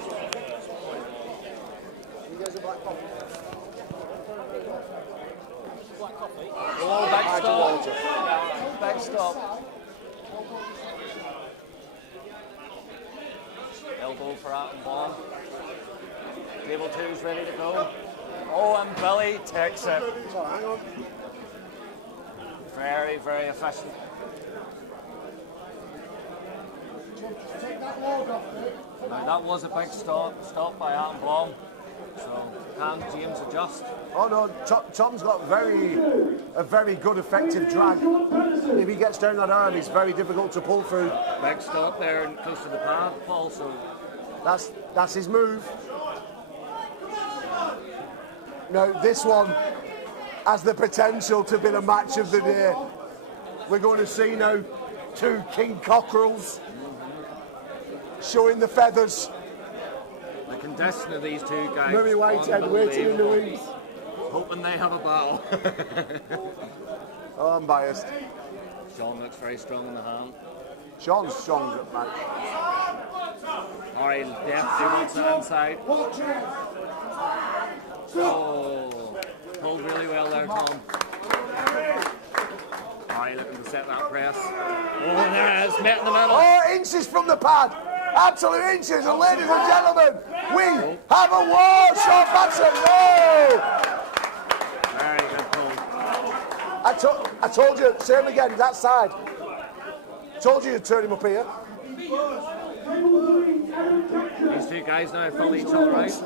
You guys a black coffee? Black coffee? Oh, backstop. Backstop. Elbow for Attenborough. Table 2's ready to go. Oh, and Billy takes it. Hang on. Very, very efficient. Now that was a big stop by Attenborough. So can James adjust? Oh no, Tom's got a very good effective drag. If he gets down that arm, it's very difficult to pull through. Big stop there and close to the pad, Paul. So that's his move. No, this one has the potential to be the match of the day. We're going to see now 2 king cockerels showing the feathers. The condition of these 2 guys. Murray Whitehead waiting in the wings. Hoping they have a battle. Oh, I'm biased. Sean looks very strong in the hand. Sean's strong at back. Alright, definitely wants it inside. Oh, pulled really well there, Tom. Alright, looking to set that press. Oh, there it is, met in the middle. Oh, inches from the pad. Absolute inches. And ladies and gentlemen, we have a war. Sean Batson. No! Very good pull. I told you, same again, that side. Told you to turn him up here. These 2 guys now follow each other out. He's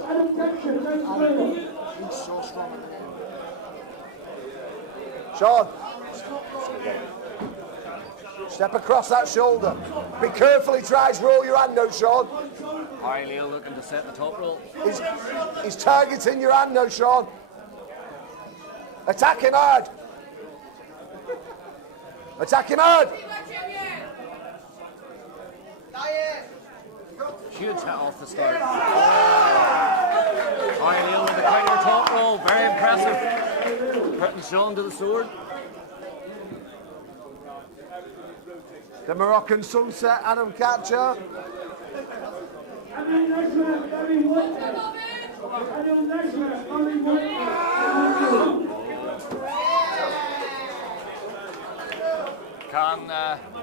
so strong. Sean. Step across that shoulder. Be careful, he tries to roll your hand now, Sean. Harry Leal looking to set the top roll. He's targeting your hand now, Sean. Attack him hard. Attack him hard. Huge hit off the start. Harry Leal with the counter top roll. Very impressive. Putting Sean to the sword. The Moroccan sunset, Adam Catcher.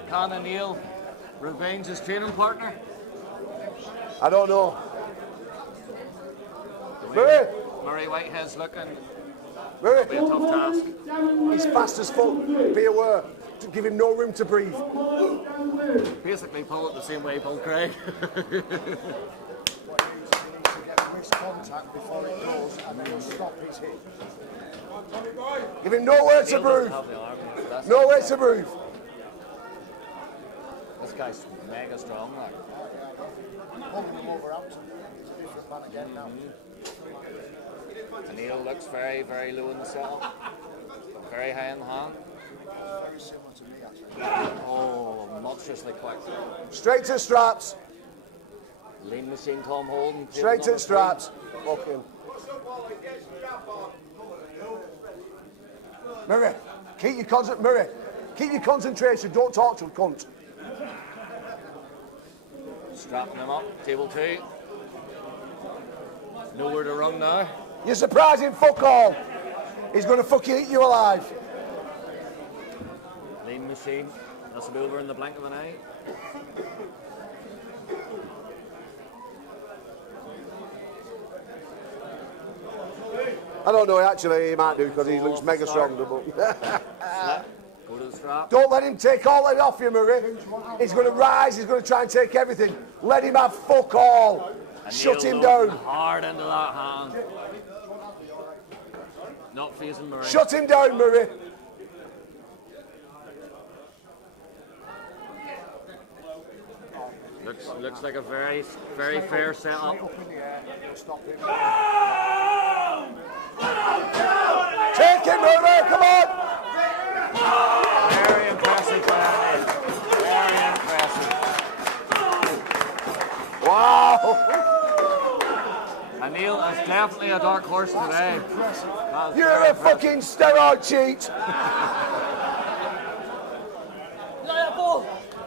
Can O'Neill revenge his training partner? I don't know. Murray Whitehead's looking. Murray. Be a tough task. He's fast as fuck. Be aware. Give him no room to breathe. Basically pull it the same way he pulled Craig. Wrist contact before it goes, and then he'll stop his hit. Give him nowhere to breathe. Nowhere to breathe. This guy's mega strong, like. Pulling him over out. Different man again now. O'Neill looks very, very low in the setup. Very high in the hand. Very similar to me, actually. Oh, monstrously quick. Straight to straps. Lean machine Tom Holden. Straight to straps. Fucking. Murray, keep your concentration. Don't talk to a cunt. Strapping him up. Table 2. Nowhere to run now. You're surprising fuck all. He's going to fucking eat you alive. Lean machine. That's it over in the blink of an eye. I don't know, actually, he might do because he looks mega strong. Go to the strap. Don't let him take all that off you, Murray. He's going to rise, he's going to try and take everything. Let him have fuck all. Shut him down. Hard into that hand. Not facing Murray. Shut him down, Murray. Looks like a very, very fair setup. Take him, Murray, come on! Very impressive by O'Neill. Very impressive. Wow! O'Neill is definitely a dark horse today. You're a fucking steroid cheat!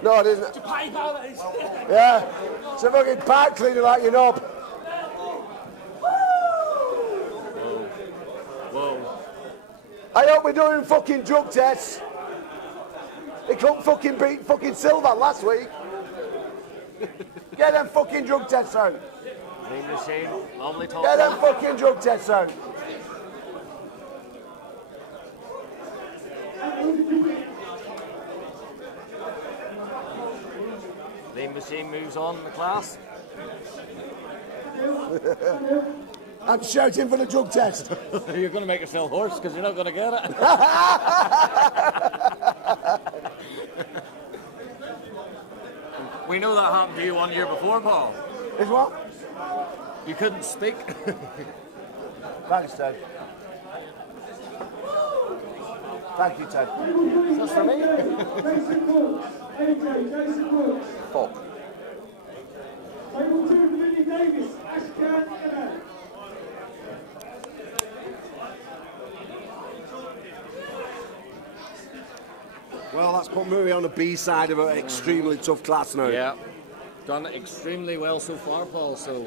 No, it isn't. Yeah, it's a fucking pipe cleaner like your knob. Whoa. I hope we're doing fucking drug tests. They couldn't fucking beat fucking Silver last week. Get them fucking drug tests out. Lean machine, lovely top. Get them fucking drug tests out. Lean machine moves on in the class. I'm shouting for the drug test. You're going to make yourself hoarse because you're not going to get it. We know that happened to you 1 year before, Paul. Is what? You couldn't speak. Thanks, Ted. Thank you, Ted. That's for me. Fuck. Well, that's put Murray on the B side of an extremely tough class now. Yeah. Done extremely well so far, Paul, so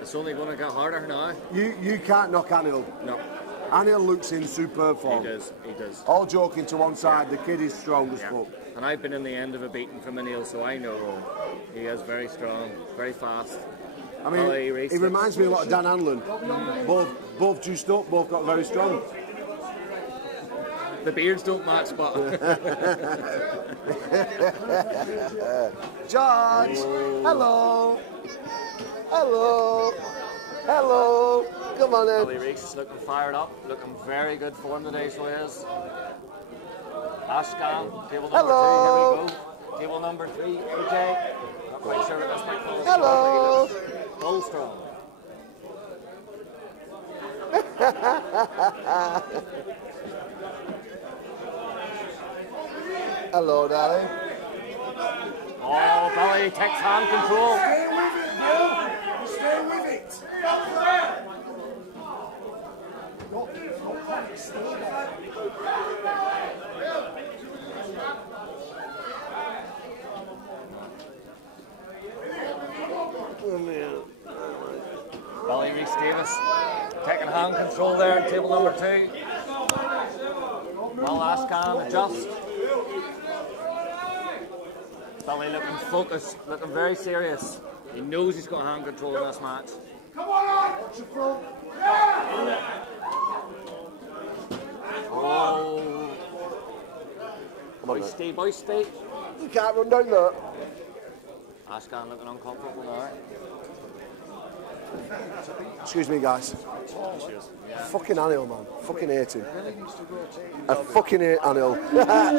it's only going to get harder now. You can't knock Anil. No. Anil looks in superb form. He does. All joking to one side, the kid is strong as fuck. And I've been in the end of a beating from O'Neill, so I know he is very strong, very fast. I mean, he reminds me a lot of Dan Hanlon. Both juiced up, both got very strong. The beards don't match, but... George! Hello! Hello! Hello! Come on in. Billy Reeks is looking fired up, looking very good form today, so he is. Ashkan, table number 2, here we go. Table number 3, AJ. Not quite sure what this microphone is. Hello. Full strong. Hello, darling. Oh, Billy takes hand control. Stay with it, bro. Stay with it. Billy Reese Davis taking hand control there in table number 2. Well, Ashkan adjust. Billy looking focused, looking very serious. He knows he's got hand control in this match. Come on! Watch your front. Oh. Boy, stay. You can't run down that. Ashkan looking uncomfortable now. Excuse me, guys. Yeah. Fucking Anil, man. Fucking hate him. I fucking hate Anil.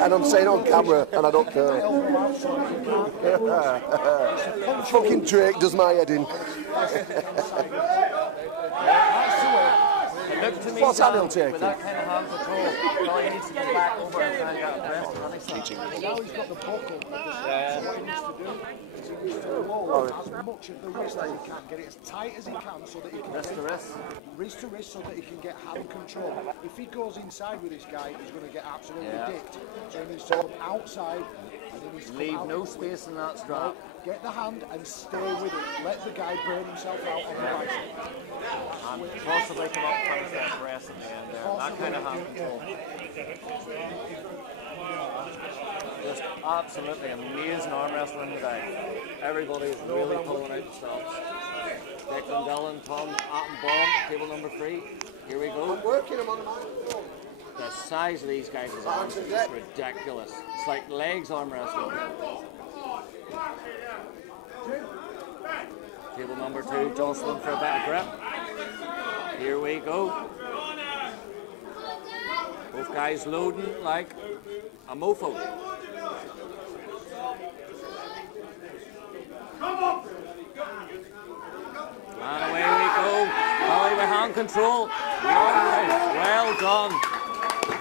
And I'm saying it on camera, and I don't care. Fucking Drake does my head in. What's Anil taking? With that kind of hand control, Billy needs to get back over and try and get a press. Now he's got the buckle. So what he needs to do is he needs to roll as much of the wrist as he can, get it as tight as he can so that he can wrist to wrist so that he can get hand control. If he goes inside with this guy, he's going to get absolutely dicked. So he needs to come outside and he needs to leave no space in that strap. Get the hand and stay with it. Let the guy burn himself out on the bicep. And possibly come up and finish that press at the end there. That kind of hand control. Just absolutely amazing arm wrestling today. Everybody's really pulling out the stops. Declan Dillon, Tom Attenbaum, table number 3. Here we go. I'm working him on the microphone. The size of these guys' arms is just ridiculous. It's like legs arm wrestling. Table number 2, Jocelyn for a better grip. Here we go. Both guys loading like a mofo. And away we go. Billy with hand control. Well done.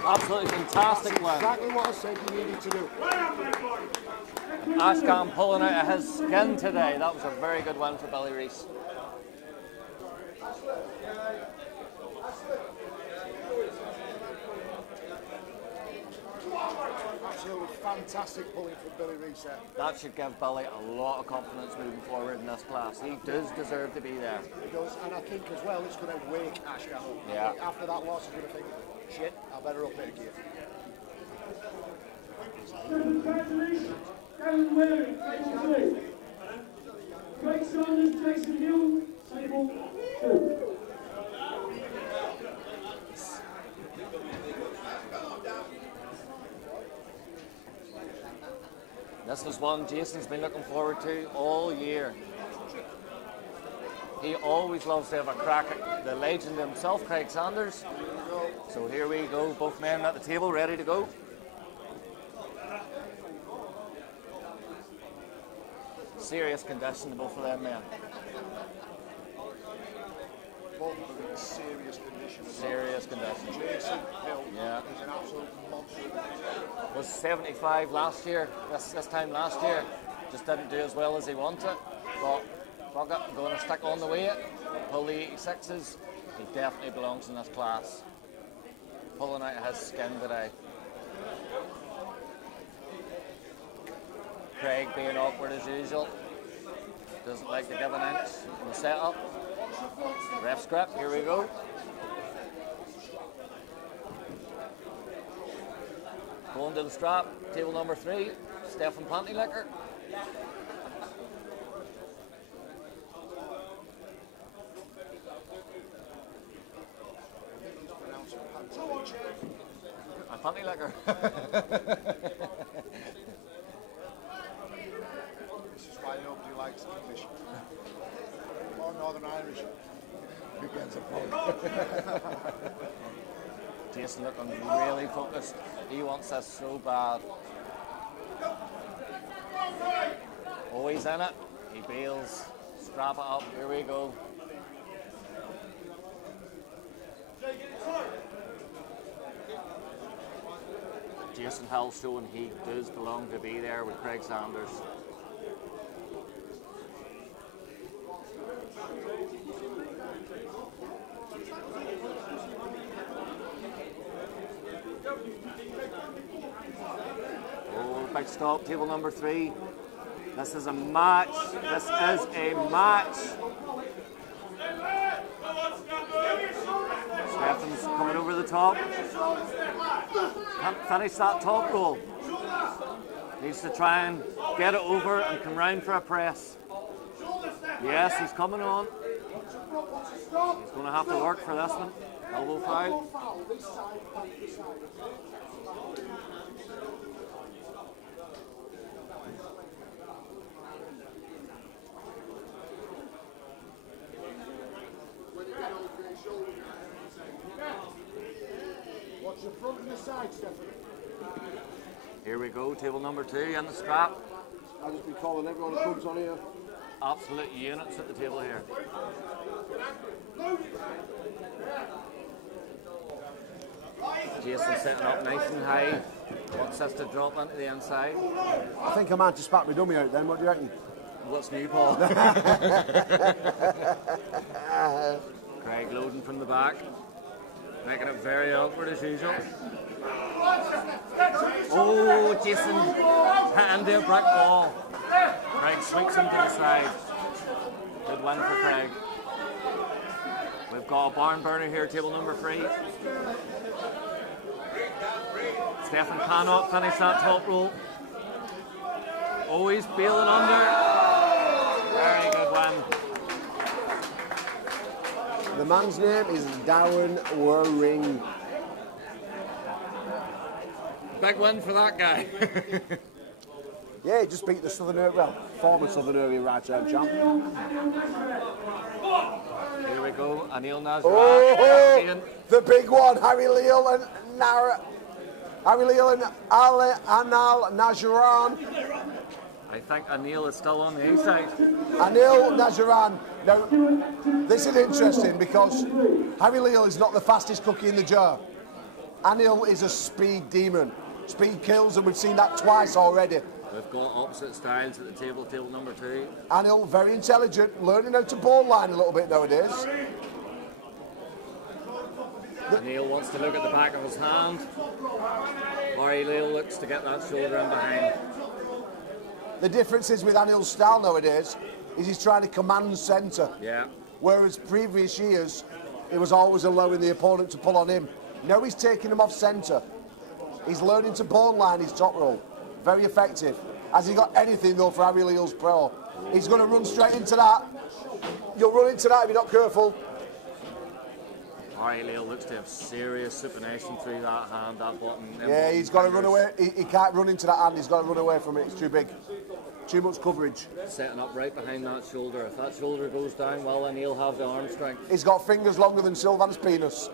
Absolutely fantastic one. Exactly what I said you needed to do. Ashkan pulling out of his skin today. That was a very good one for Billy Reese. Absolutely fantastic pulling from Billy Reese there. That should give Billy a lot of confidence moving forward in this class. He does deserve to be there. He does, and I think as well it's going to wake Ashkan up. Yeah. After that loss, he's going to think, shit, I better up it a gear. Congratulations, Darren Waring, table 3. Craig Saunders, Jason Hill, table 2. This was one Jason's been looking forward to all year. He always loves to have a crack at the legend himself, Craig Saunders. So here we go, both men at the table, ready to go. Serious condition to both of them men. Both of them in serious condition. Serious condition. Jason Hill is an absolute monster. Was 75 last year, this time last year. Just didn't do as well as he wanted. But fuck it, I'm going to stick on the weight, pull the 86s. He definitely belongs in this class. Pulling out of his skin today. Craig being awkward as usual. Doesn't like to give an inch in the setup. Ref script, here we go. Going to the strap, table number 3, Stefan Pantylicker. Pantylicker. This is why nobody likes English. Or Northern Irish. Who gets a point? Jason looking really focused. He wants this so bad. Oh, he's in it. He bails. Strap it up. Here we go. Jason Hill showing he does belong to be there with Craig Sanders. Oh, big stop, table number 3. This is a match. This is a match. Stefan's coming over the top. Can't finish that top roll. Needs to try and get it over and come round for a press. Yes, he's coming on. He's going to have to work for this one. Elbow foul. Watch the front and the side, Stefan. Here we go, table number 2 and the strap. I'll just be calling everyone who comes on here. Absolute units at the table here. Jason setting up nice and high. Wants us to drop into the inside. I think I might just spat my dummy out then, what do you reckon? What's new, Paul? Craig loading from the back. Making it very awkward as usual. Oh, Jason into a brick wall. Craig sweeps him to the side. Good win for Craig. We've got a barn burner here, table number 3. Stefan cannot finish that top roll. Oh, he's bailing under. Very good win. The man's name is Darren Waring. Big win for that guy. Yeah, he just beat the former Southern Area right-hand champ. Here we go, Anil Nazar. Oh, the big one, Harry Leal and Anil Najaran. I think Anil is still on the A side. Anil Najaran. Now, this is interesting because Harry Leal is not the fastest cookie in the jar. Anil is a speed demon. Speed kills, and we've seen that twice already. We've got opposite styles at the table, table number 2. Anil, very intelligent, learning how to ball line a little bit nowadays. Anil wants to look at the back of his hand. Harry Leal looks to get that shoulder in behind. The difference is with Anil's style nowadays is he's trying to command centre. Yeah. Whereas previous years, it was always allowing the opponent to pull on him. Now he's taking him off centre. He's learning to ball line his top roll. Very effective. Has he got anything though for Harry Leal's pro? He's going to run straight into that. You'll run into that if you're not careful. Harry Leal looks to have serious supination through that hand, that bottom. Yeah, he's got to run away. He can't run into that hand. He's got to run away from it. It's too big. Too much coverage. Setting up right behind that shoulder. If that shoulder goes down, well, then he'll have the arm strength. He's got fingers longer than Sylvan's penis.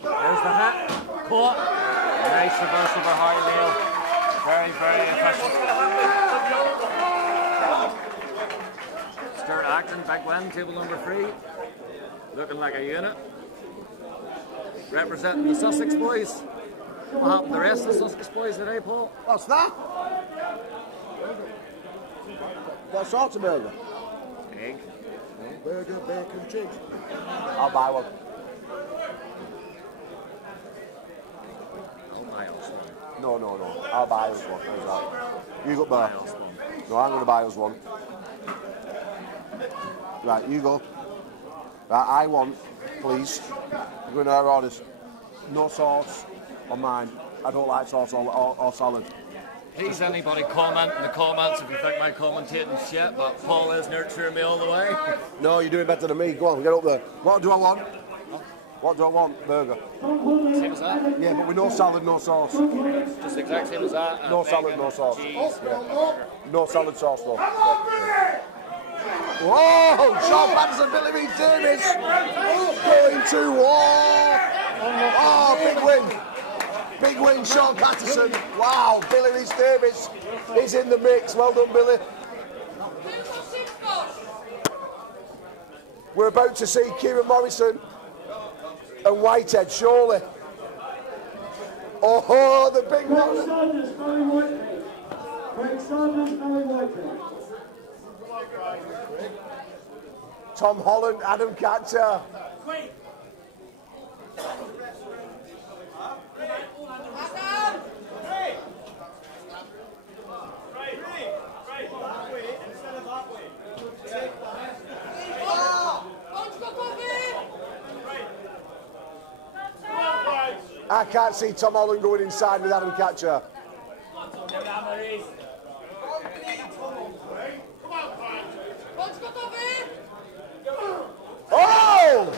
There's the hit. Caught. Nice reverse over Harry Leal. Very, very efficient. Stuart Acton, big win, table number 3. Looking like a unit. Representing the Sussex boys. What happened to the rest of the Sussex boys today, Paul? What's that? What sort of burger? Egg. Burger, bacon, cheese. I'll buy one. I'll buy us one. No. I'll buy us one. How's that? You go buy us one. No, I'm going to buy us one. Right, you go. Right, I want, please, I'm going to our orders. No sauce on mine. I don't like sauce or salad. Please, anybody comment in the comments if you think my commentating's shit, but Paul is nurturing me all the way. No, you're doing better than me. Go on, get up there. What do I want? What do I want? Burger. Same as that? Yeah, but with no salad, no sauce. Just the exact same as that? No salad, no sauce. Cheese. Yeah. No salad sauce, though. Whoa! Sean Patterson, Billy Reed Davis going to war! win. Big win, Sean Patterson. Wow, Billy Rhys Davis is in the mix. Well done, Billy. We're about to see Kieran Morrison and Whitehead, surely. Oh, the big one. Tom Holland, Adam Catcher. I can't see Tom Holland going inside with Adam Catcher. Oh!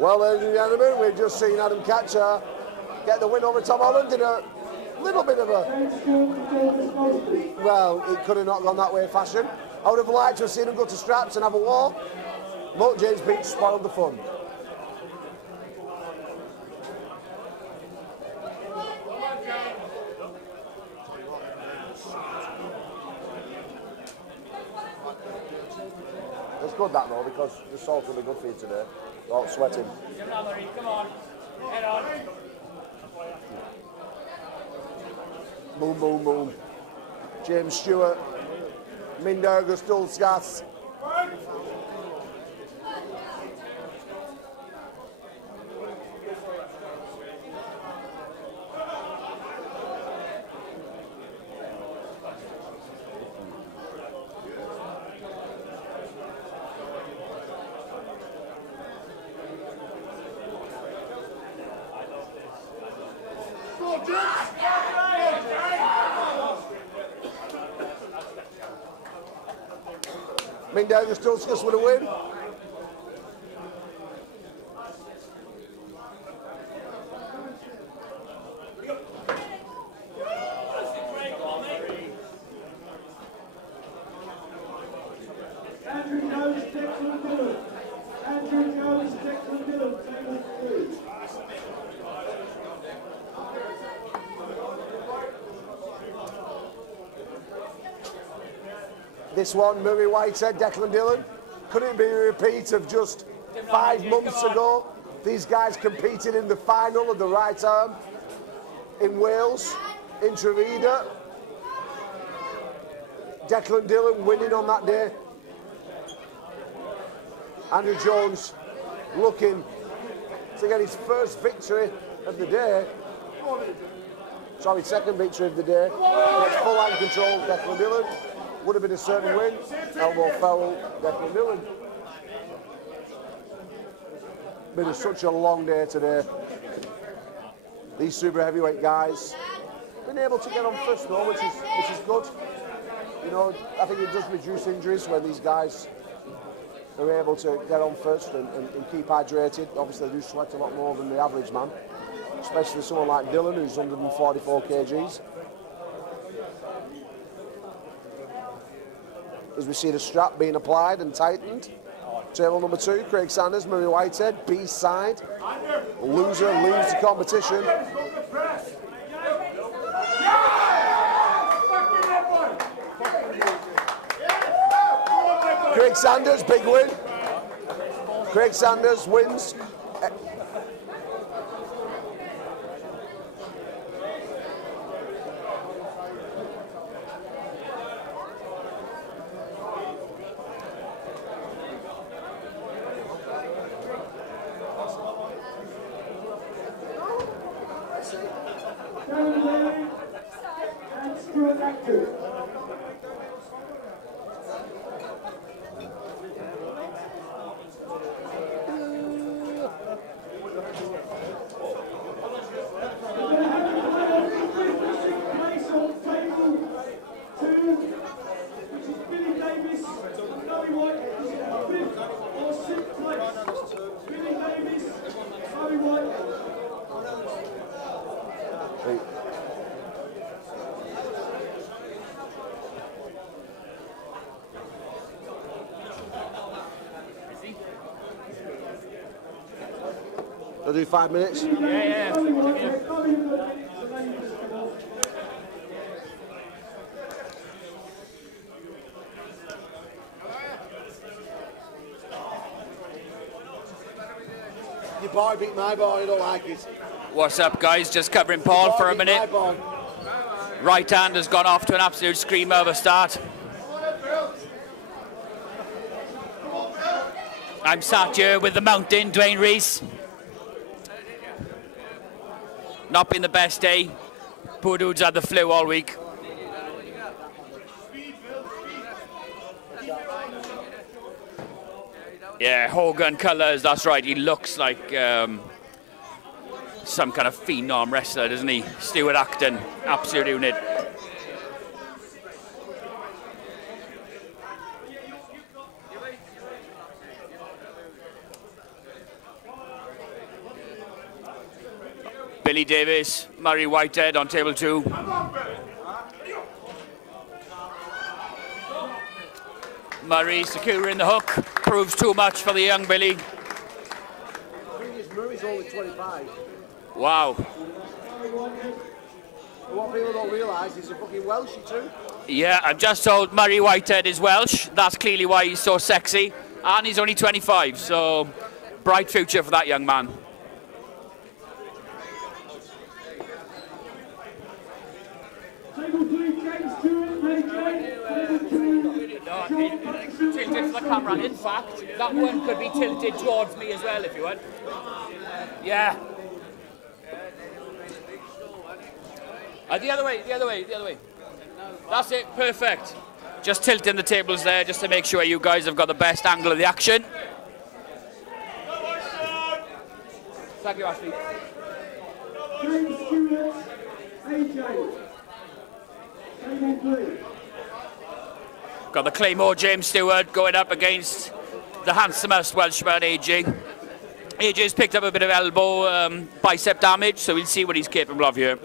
Well, ladies and gentlemen, we've just seen Adam Catcher get the win over Tom Holland in a little bit of a, well, it could have not gone that way fashion. I would have liked to have seen him go to straps and have a war, but James Beach spoiled the fun. It's good that though, because the salt will be good for you today. Without sweating. Come on. Head on. Boom, boom, boom. James Stewart, Mindaugas Dulsgas. Mindaugas Dulsgas with a win. Andrew Jones, Declan Dillon. Andrew Jones, Declan Dillon, table 3. This one, Murray Whitehead, Declan Dillon. Could it be a repeat of just 5 months ago? These guys competed in the final of the right arm in Wales, in Trevida. Declan Dillon winning on that day. Andrew Jones looking to get his first victory of the day. Sorry, second victory of the day. Gets full hand control, Declan Dillon. Would have been a certain win. Elbow foul, Declan Dillon. Been such a long day today. These super heavyweight guys been able to get on first though, which is good. You know, I think it does reduce injuries when these guys are able to get on first and keep hydrated. Obviously, they do sweat a lot more than the average man, especially someone like Dillon, who's 144 kgs. As we see the strap being applied and tightened. Table number 2, Craig Sanders, Murray Whitehead, B-side. Loser leaves the competition. Craig Sanders, big win. Craig Sanders wins. I'll do 5 minutes. Yeah. Your boy beat my boy, I don't like it. What's up, guys? Just covering Paul for a minute. Right hand has gone off to an absolute screamer of a start. I'm sat here with the mountain, Dwayne Reese. Not been the best day. Poor dude's had the flu all week. Yeah, Hogan colours, that's right. He looks like some kind of phenom wrestler, doesn't he? Stuart Acton, absolute unit. Billy Davis, Murray Whitehead on table 2. Murray secure in the hook, proves too much for the young Billy. The thing is, Murray's only 25. Wow. What people don't realise is he's a fucking Welshie too. Yeah, I'm just told Murray Whitehead is Welsh. That's clearly why he's so sexy. And he's only 25, so bright future for that young man. Tilted for the camera. In fact, that one could be tilted towards me as well if you want. Yeah. The other way. That's it, perfect. Just tilting the tables there just to make sure you guys have got the best angle of the action. Thank you, Ashley. Got the Claymore James Stewart going up against the handsomest Welshman, AJ. AJ's picked up a bit of elbow bicep damage, so we'll see what he's capable of here.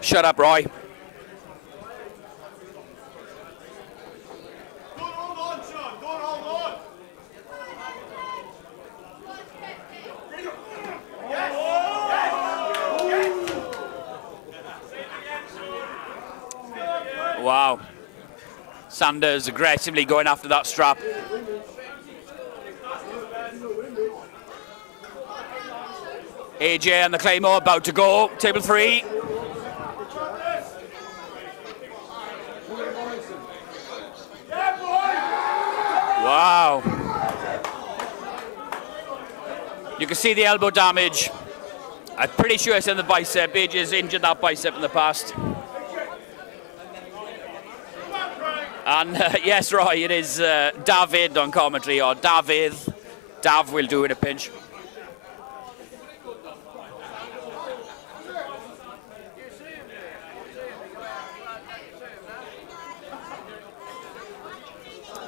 Shut up, Roy. Wow. Sanders aggressively going after that strap. AJ and the Claymore about to go. Table 3. Wow. You can see the elbow damage. I'm pretty sure it's in the bicep. AJ's injured that bicep in the past. And yes, Roy, it is David on commentary, or David. Dav will do in a pinch.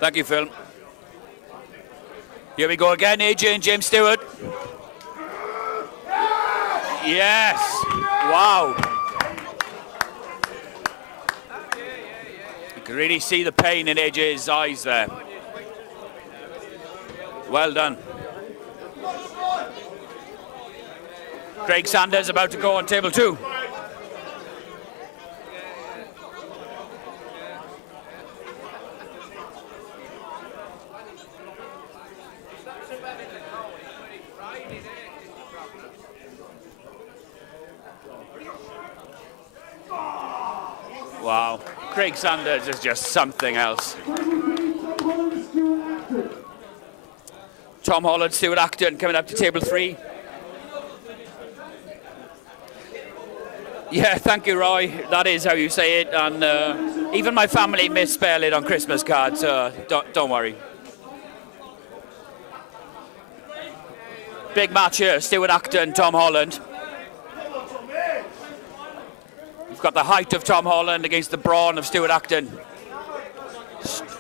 Thank you, Phil. Here we go again, AJ and James Stewart. Yes. Wow. You can really see the pain in AJ's eyes there. Well done. Craig Sanders about to go on table 2. Wow, Craig Sanders is just something else. Tom Holland, Stuart Acton coming up to table 3. Yeah, thank you, Roy. That is how you say it, and even my family misspell it on Christmas cards, so don't worry. Big match here, Stuart Acton, Tom Holland. We've got the height of Tom Holland against the brawn of Stuart Acton.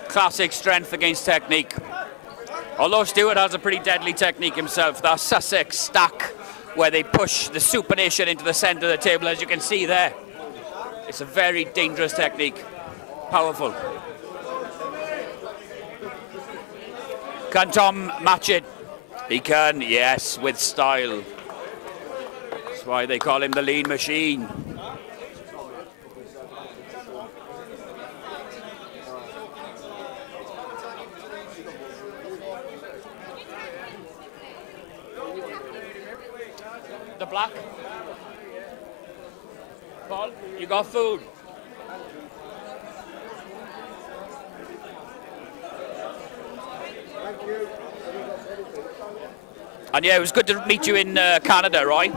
Classic strength against technique. Although Stuart has a pretty deadly technique himself, that Sussex stack where they push the supination into the centre of the table, as you can see there. It's a very dangerous technique. Powerful. Can Tom match it? He can, yes, with style. That's why they call him the lean machine. The black. Paul, you got food. And yeah, it was good to meet you in Canada, Roy.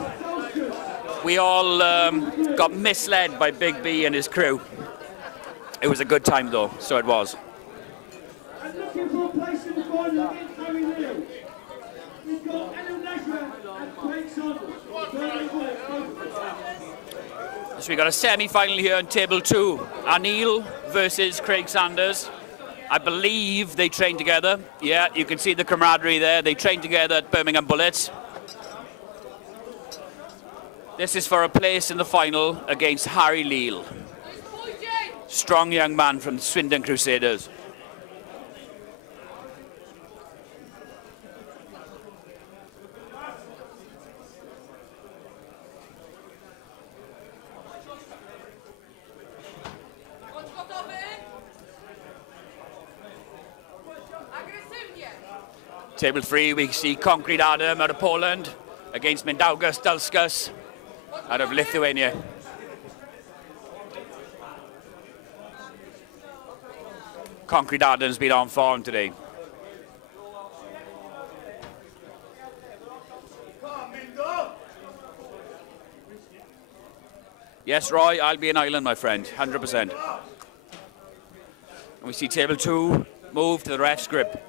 We all got misled by Big B and his crew. It was a good time though, so it was. And looking for a place in the final against Harry Neal. We've got Ellen Leisure and Craig Saunders. So we got a semi-final here on table 2. Anil versus Craig Sanders. I believe they trained together. Yeah, you can see the camaraderie there. They trained together at Birmingham Bullets. This is for a place in the final against Harry Leal. Strong young man from Swindon Crusaders. Table 3, we see Concrete Adam out of Poland against Mindaugas Dalskas out of Lithuania. Concrete Adam's been on form today. Yes, Roy, I'll be in Ireland, my friend, 100%. And we see table 2 move to the ref's grip.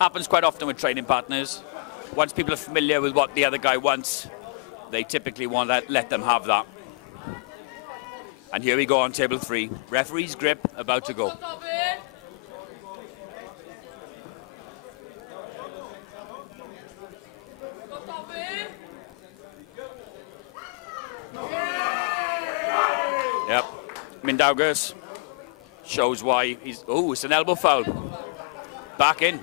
Happens quite often with training partners. Once people are familiar with what the other guy wants, they typically want to let them have that. And here we go on table 3. Referee's grip about to go. Yep. Mindaugas shows why he's... Oh, it's an elbow foul. Back in.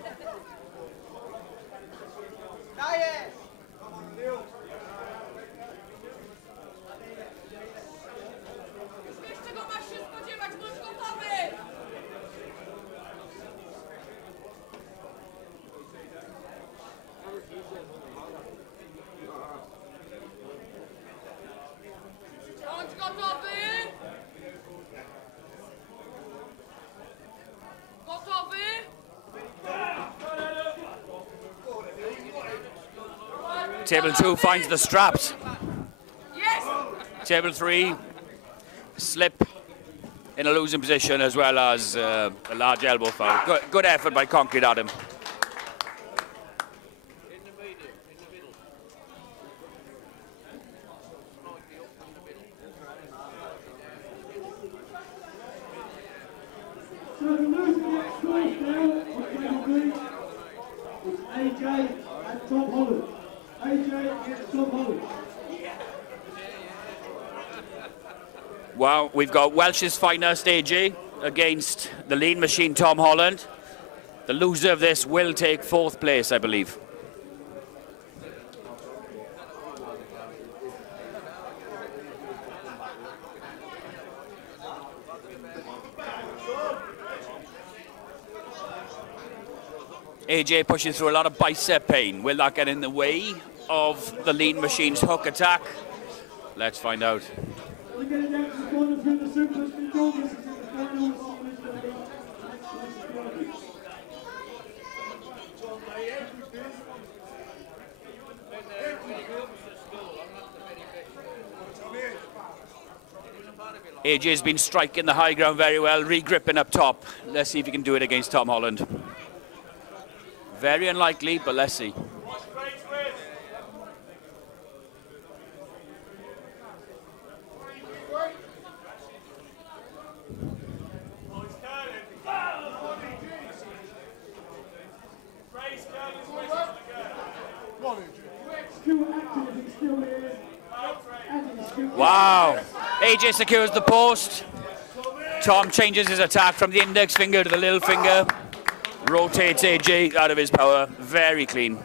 Table 2 finds the straps. Yes. Table 3, slip in a losing position as well as a large elbow foul. Good effort by Concrete Adam. So the losing next scores now on table 3 is AJ and Tom Holland. AJ against Tom Holland. Well, we've got Welsh's finest AJ against the lean machine Tom Holland. The loser of this will take 4th place, I believe. AJ pushing through a lot of bicep pain. Will that get in the way of the lean machine's hook attack? Let's find out. We're getting down to the corner between the supers and Douglas is in the final. AJ's been striking the high ground very well, re-gripping up top. Let's see if he can do it against Tom Holland. Very unlikely, but let's see. Wow. AJ secures the post. Tom changes his attack from the index finger to the little finger. Rotates AJ out of his power. Very clean.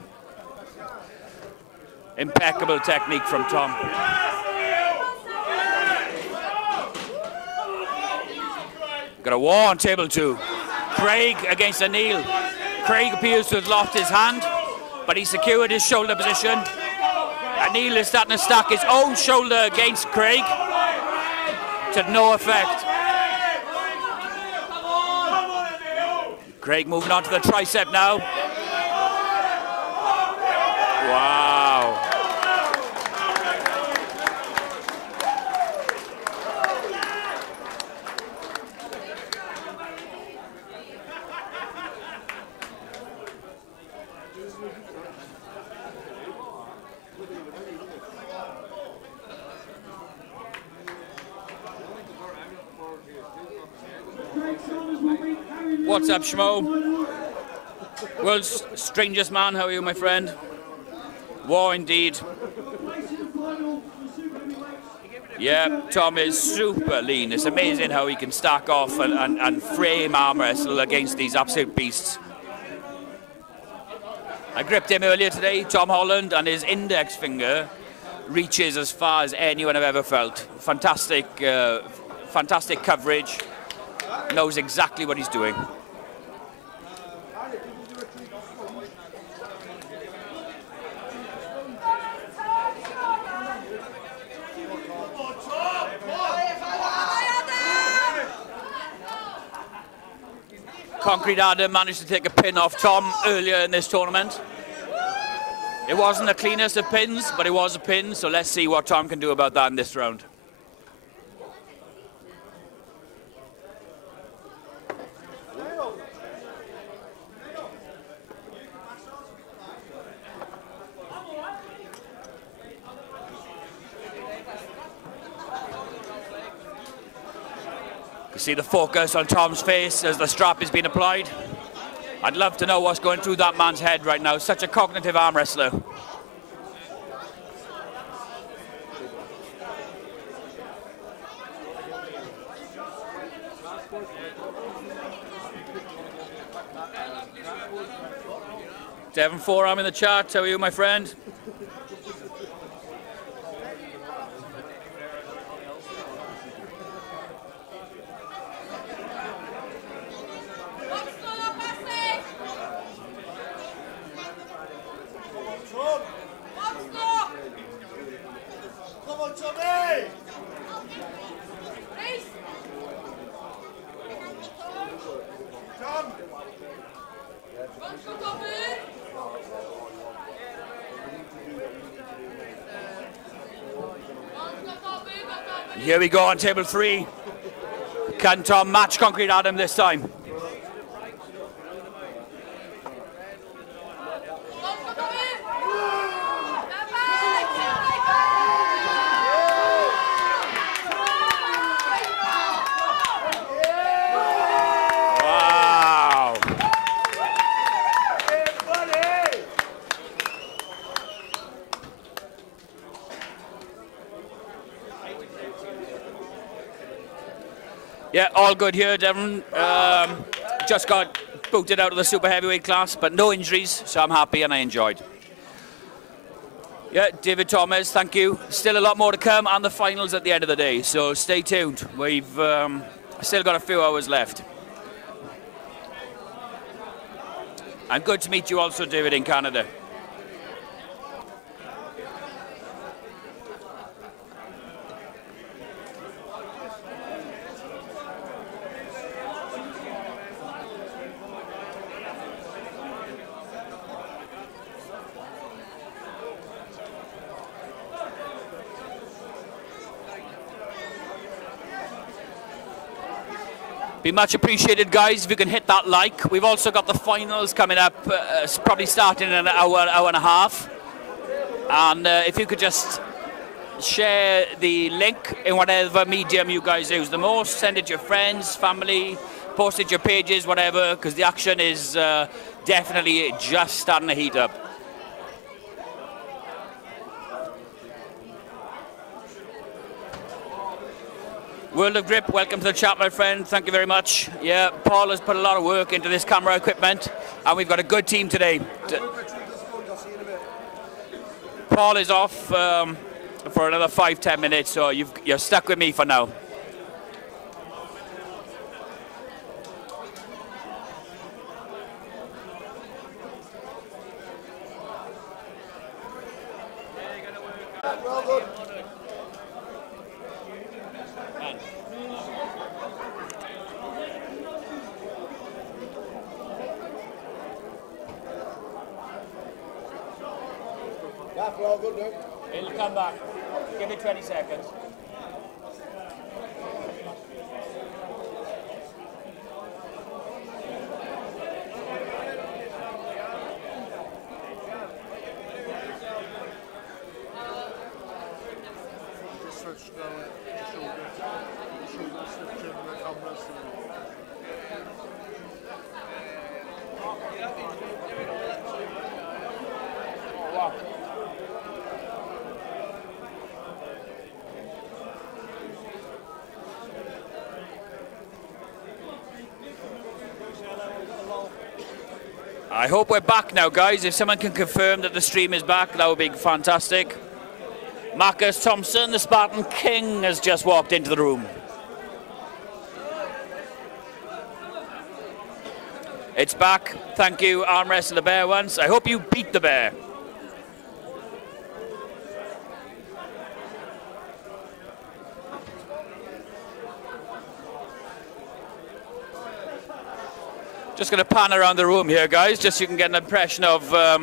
Impeccable technique from Tom. Got a war on table 2. Craig against Anil. Craig appears to have lost his hand, but he secured his shoulder position. Anil is starting to stack his own shoulder against Craig to no effect. Craig moving on to the tricep now. Wow. What's up, Schmo? World's strangest man, how are you, my friend? War indeed. Yeah, Tom is super lean. It's amazing how he can stack off and frame arm wrestle against these absolute beasts. I gripped him earlier today, Tom Holland, and his index finger reaches as far as anyone I've ever felt. Fantastic, fantastic coverage. Knows exactly what he's doing. Concrete Adam managed to take a pin off Tom earlier in this tournament. It wasn't the cleanest of pins, but it was a pin, so let's see what Tom can do about that in this round. See the focus on Tom's face as the strap is being applied. I'd love to know what's going through that man's head right now. Such a cognitive arm wrestler. Devon Forearm in the chat. How are you, my friend? Here we go on table 3. Can Tom match Concrete Adam this time? Yeah, all good here, Devon. Just got booted out of the super heavyweight class, but no injuries, so I'm happy and I enjoyed. Yeah, David Thomas, thank you. Still a lot more to come and the finals at the end of the day, so stay tuned. We've still got a few hours left. And good to meet you also, David, in Canada. Be much appreciated, guys, if you can hit that like. We've also got the finals coming up, probably starting in an hour and a half. And if you could just share the link in whatever medium you guys use the most, send it to your friends, family, post it to your pages, whatever, because the action is definitely just starting to heat up. World of Grip, welcome to the chat, my friend. Thank you very much. Yeah, Paul has put a lot of work into this camera equipment, and we've got a good team today. Paul is off for another 5-10 minutes, so you're stuck with me for now. Well done. Well good, dude. It'll come back. Give it 20 seconds. Just switch now to shoulder switching the cameras. I hope we're back now, guys. If someone can confirm that the stream is back, that would be fantastic. Marcus Thompson, the Spartan King, has just walked into the room. It's back. Thank you, arm wrestle the bear once. I hope you beat the bear. Just going to pan around the room here, guys, just so you can get an impression of how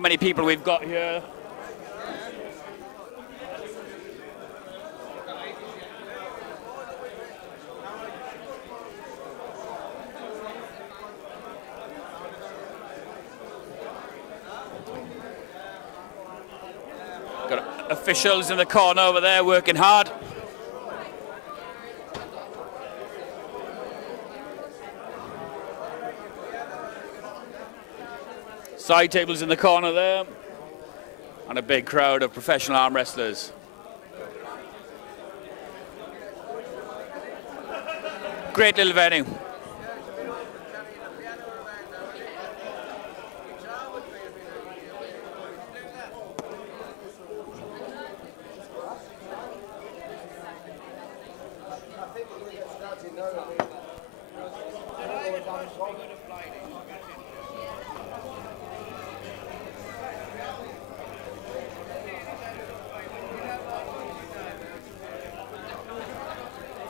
many people we've got here. Got officials in the corner over there working hard. Side tables in the corner there, and a big crowd of professional arm wrestlers. Great little venue.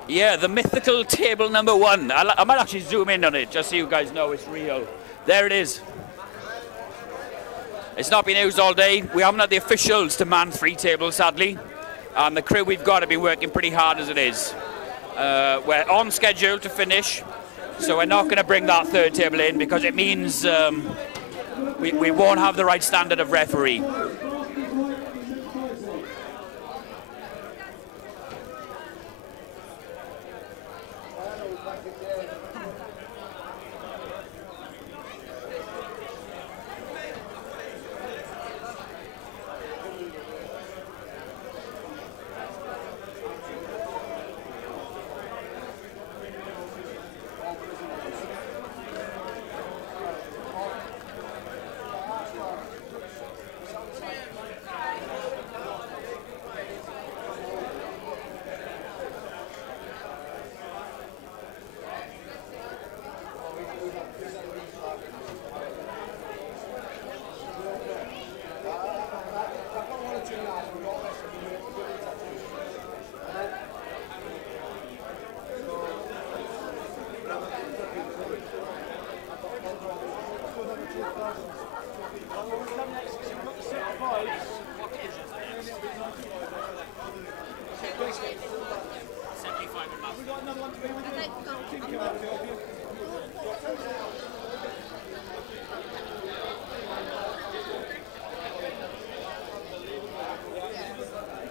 Yeah, the mythical table number 1. I might actually zoom in on it just so you guys know it's real. There it is. It's not been used all day. We haven't had the officials to man 3 tables, sadly. And the crew we've got have been working pretty hard as it is. We're on schedule to finish, so we're not going to bring that 3rd table in because it means we won't have the right standard of referee.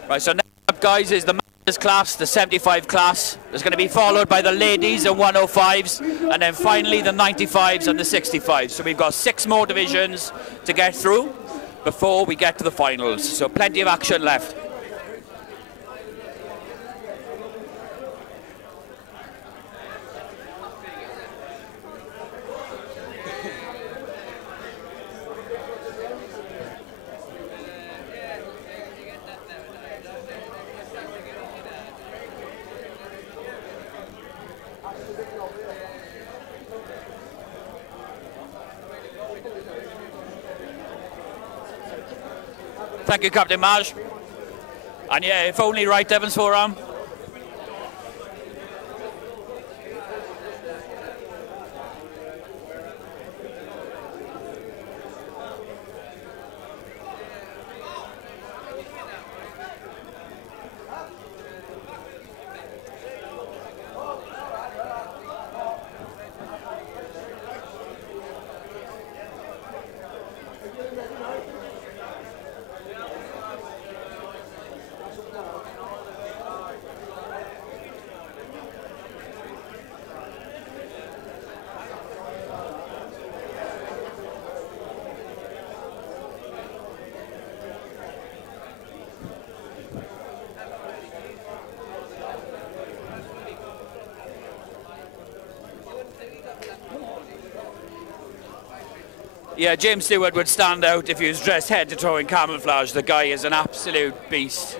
Right, so next up, guys, is the men's class, the 75 class. It's going to be followed by the ladies and 105s, and then finally the 95s and the 65s. So we've got 6 more divisions to get through before we get to the finals. So plenty of action left. Thank you, Captain Marsh. And yeah, if only right Evans forearm. Yeah, James Stewart would stand out if he was dressed head to toe in camouflage. The guy is an absolute beast.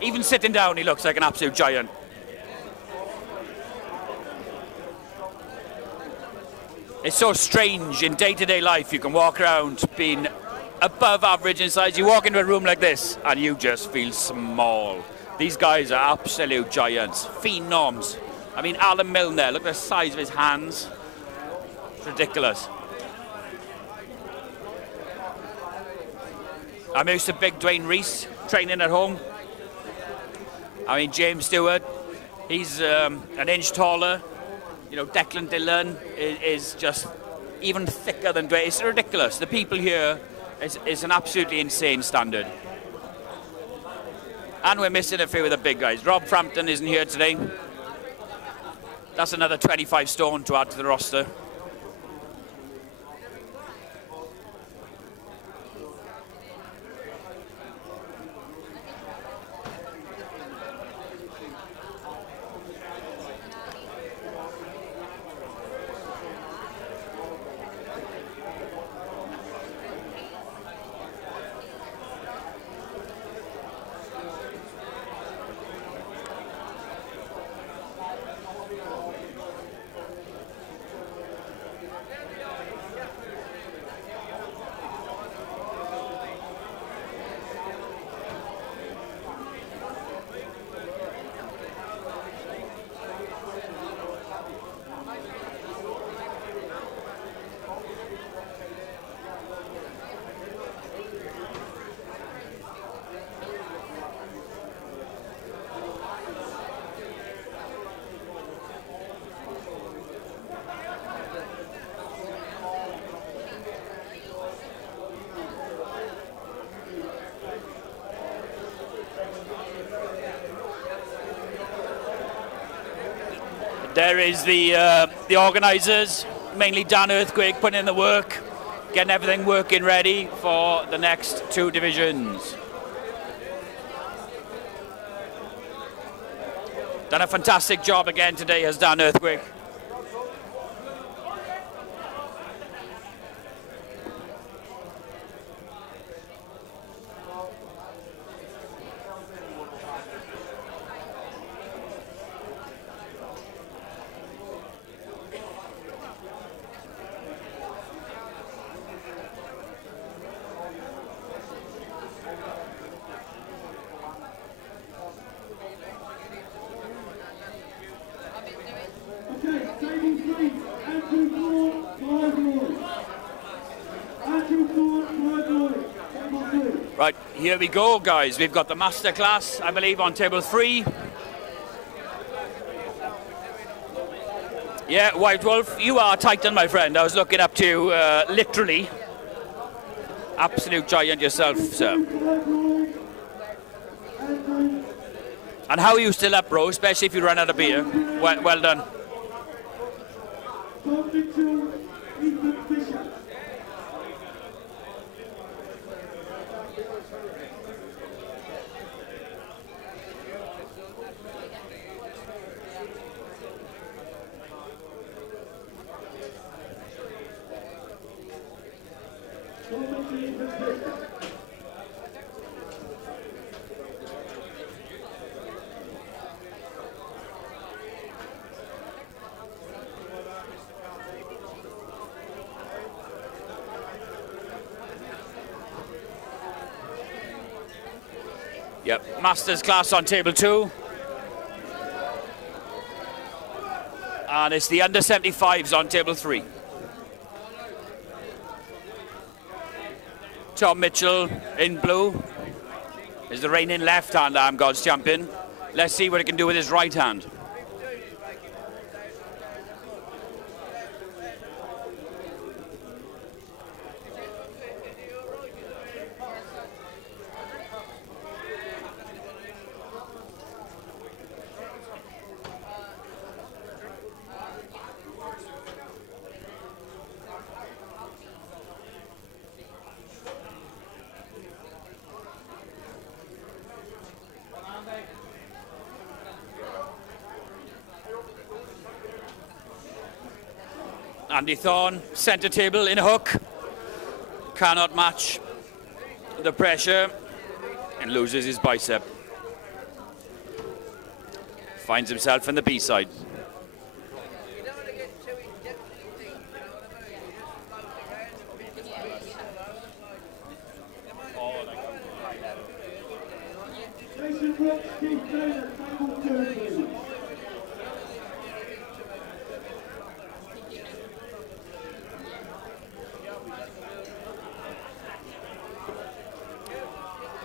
Even sitting down, he looks like an absolute giant. It's so strange in day-to-day life. You can walk around being above average in size. You walk into a room like this and you just feel small. These guys are absolute giants, phenoms. I mean, Alan Milner, look at the size of his hands. It's ridiculous. I'm used to big Dwayne Reese training at home. I mean, James Stewart, he's an inch taller. You know, Declan Dillon is just even thicker than Dwayne. It's ridiculous. The people here is an absolutely insane standard. And we're missing a few of the big guys. Rob Frampton isn't here today. That's another 25 stone to add to the roster. There is the organisers, mainly Dan Earthquake, putting in the work, getting everything working ready for the next two divisions. Done a fantastic job again today, has Dan Earthquake. Right, here we go, guys. We've got the masterclass, I believe, on table 3. Yeah, White Wolf, you are a titan, my friend. I was looking up to you, literally. Absolute giant yourself, sir. And how are you still up, bro? Especially if you run out of beer. Well done. Yep, Masters class on table 2. And it's the under 75s on table 3. Tom Mitchell in blue is the reigning left-hand Armgods champion. Let's see what he can do with his right hand. Andy Thorne, centre table in hook. Cannot match the pressure and loses his bicep. Finds himself in the B side.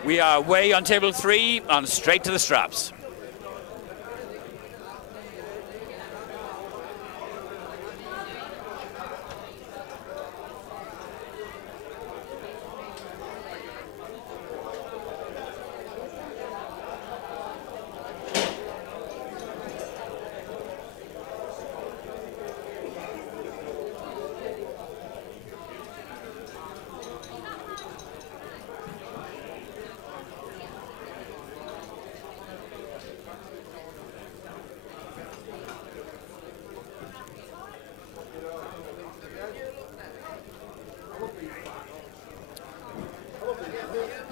We are away on table 3 and straight to the straps.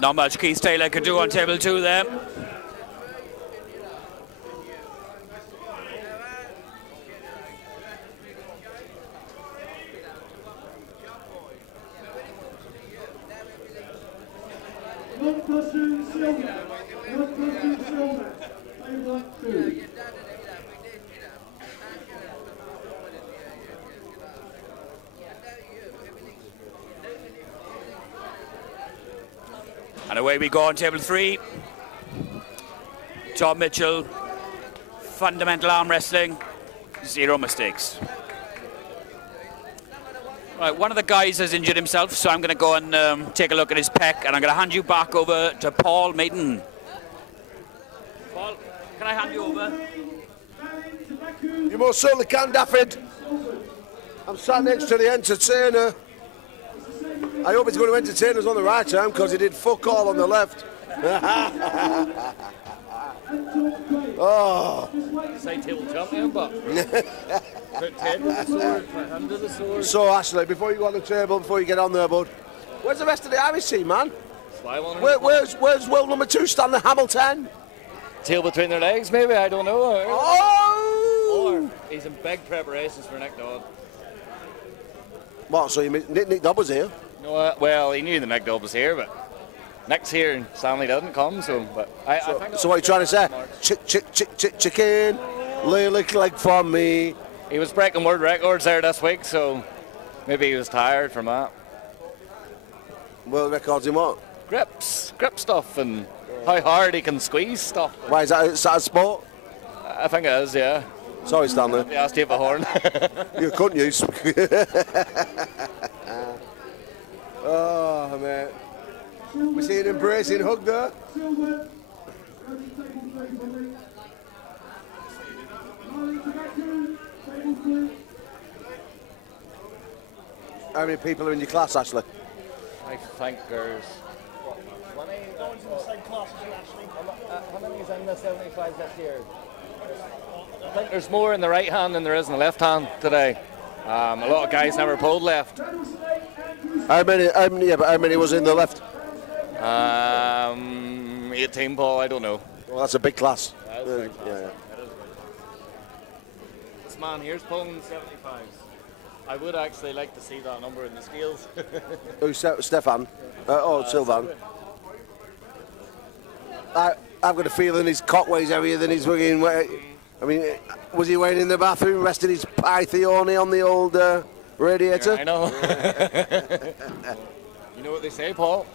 Not much Keith Taylor could do on table 2 there. And away we go on table 3. Tom Mitchell, fundamental arm wrestling, 0 mistakes. Right, one of the guys has injured himself, so I'm going to go and take a look at his pec, and I'm going to hand you back over to Paul Maiden. Paul, can I hand you over? You most certainly can, Daffyd. I'm sat next to the entertainer. I hope he's going to entertain us on the right arm because he did fuck all on the left. Oh. Say table champion, but put 10 with the sword, put hand to the sword. So, Ashley, before you go on the table, before you get on there, bud, where's the rest of the Irish team, man? Where's world number 2, Stanley Hamilton? Tail between their legs, maybe, I don't know. Oh! Or he's in big preparations for Nick Dodd. What, so you mean Nick Dodd was here? No, well, he knew the Nick Dodd was here, but Nick's here and Stanley didn't come, so... But I think so what are you trying to say? Chicken, lay leg for me. He was breaking world records there this week, so maybe he was tired from that. World records in what? Grip stuff, and how hard he can squeeze stuff. Why, is that outside sport? I think it is, yeah. Sorry, Stanley. They asked you for a horn. You couldn't use. Oh, man. We see an embracing hug there. How many people are in your class, Ashley? I think there's... How many is in the 75s this year? I think there's more in the right hand than there is in the left hand today. A lot of guys never pulled left. How many was in the left? 18, Paul, I don't know. Well, that's a big class. Yeah. This man here's pulling 75s. I would actually like to see that number in the scales. Who's Stefan? Sylvan. I've got a feeling his cock weighs heavier than his fucking weight. I mean, was he waiting in the bathroom, resting his python on the old radiator? Yeah, I know. You know what they say, Paul?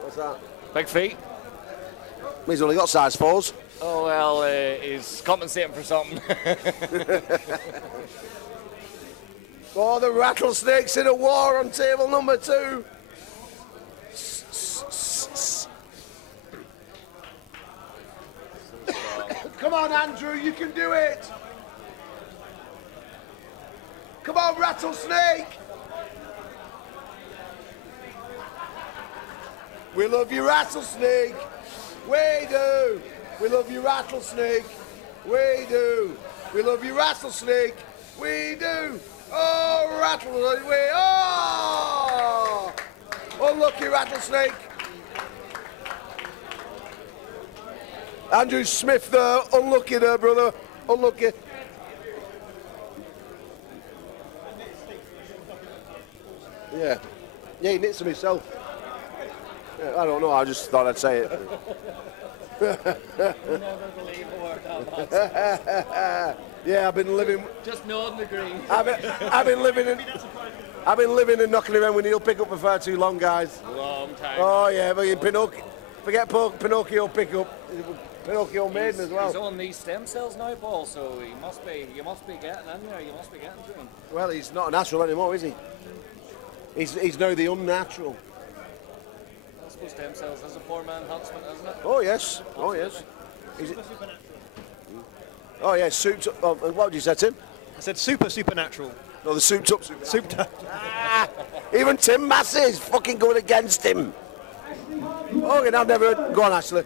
What's that? Big feet. He's only got size 4s. Oh, well, he's compensating for something. Oh, the rattlesnakes in a war on table number 2. Come on, Andrew, you can do it. Come on, rattlesnake. We love you, rattlesnake. We do. We love you, rattlesnake. We do. We love you, rattlesnake. We do. Oh, rattlesnake. We. Oh! Unlucky rattlesnake. Andrew Smith there. Unlucky there, brother. Unlucky. Yeah. Yeah, he knits them himself. Yeah, I don't know, I just thought I'd say it. Yeah, I've been living. Just nod and agree. I've been living and knocking around with Neil Pickup for far too long, guys. Long time. Oh yeah, but forget Pinocchio Pickup. Pinocchio Maiden as well. He's on these stem cells now, Paul. So you must be getting in there. You must be getting to him. Well, he's not a natural anymore, is he? He's now the unnatural. I suppose stem cells is a four-man huntsman, isn't it? Oh yes, oh yes. Oh yeah, souped up. Oh, what did you say, Tim? I said supernatural. No, the souped up. Even Tim Massey's fucking going against him. Oh, and I've never heard. Go on, Ashley.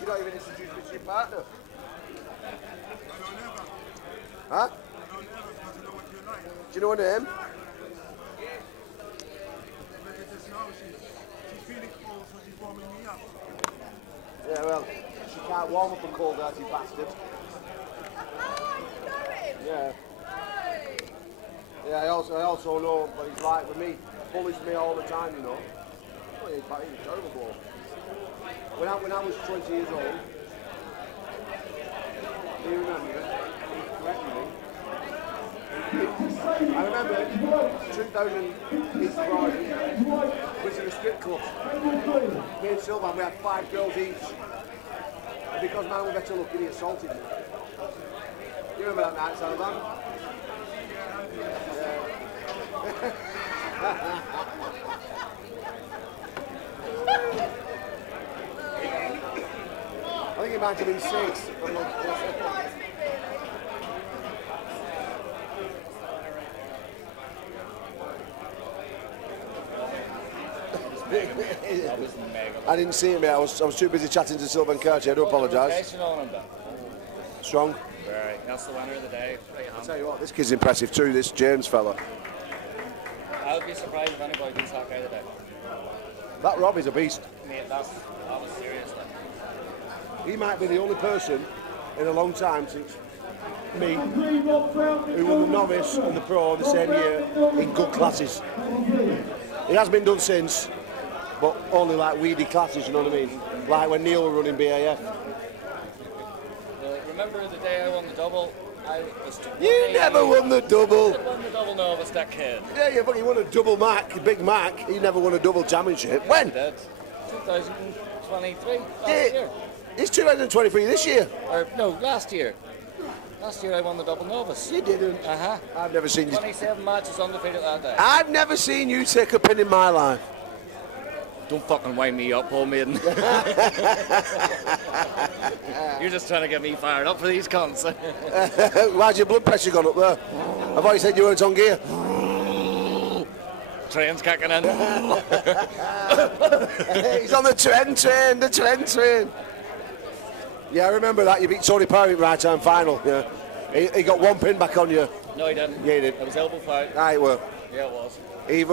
You don't even introduce me to your partner. Huh? Do you know her name? Yeah, well, she can't warm up a cold dirty bastard. Yeah. Yeah, I also know, but he's like with me, bullies me all the time, you know. Oh, he's a terrible bloke. When I was 20 years old, do you remember it? He threatened me. I remember 2000 East Friday, was in a strip club. Me and Sylvan, we had 5 girls each. And because man was better looking, he assaulted me. You remember that night, Sylvan? I think it might have been 6. I didn't see it, mate. I was too busy chatting to Sylvan Kirchie. I do apologise. Strong. Very. That's the winner of the day. I'll tell you what, this kid's impressive too, this James fella. I would be surprised if anybody beats that guy today. That Rob is a beast. Mate, that was serious. He might be the only person in a long time since me who won the novice and the pro the same year in good classes. It has been done since, but only like weedy classes, you know what I mean? Like when Neil were running BAF. Remember the day I won the double? You never won the double. I won the double novice, that kid. Yeah, you won a double Mac, Big Mac. He never won a double championship. When? 2023, last year. It's 2023 this year. Or, no, last year. Last year I won the double novice. You didn't? Uh-huh. I've never seen you. 27 matches undefeated that day. I've never seen you take a pin in my life. Don't fucking wind me up, Paul Maiden. You're just trying to get me fired up for these cunts. Why's your blood pressure gone up there? I thought you said you weren't on gear. Train's kicking in. He's on the trend train. Yeah, I remember that. You beat Tony Parry in right time final. Yeah, he got one pin back on you. No, he didn't. Yeah, he did. It was elbow fight. Right, well. Yeah, it was.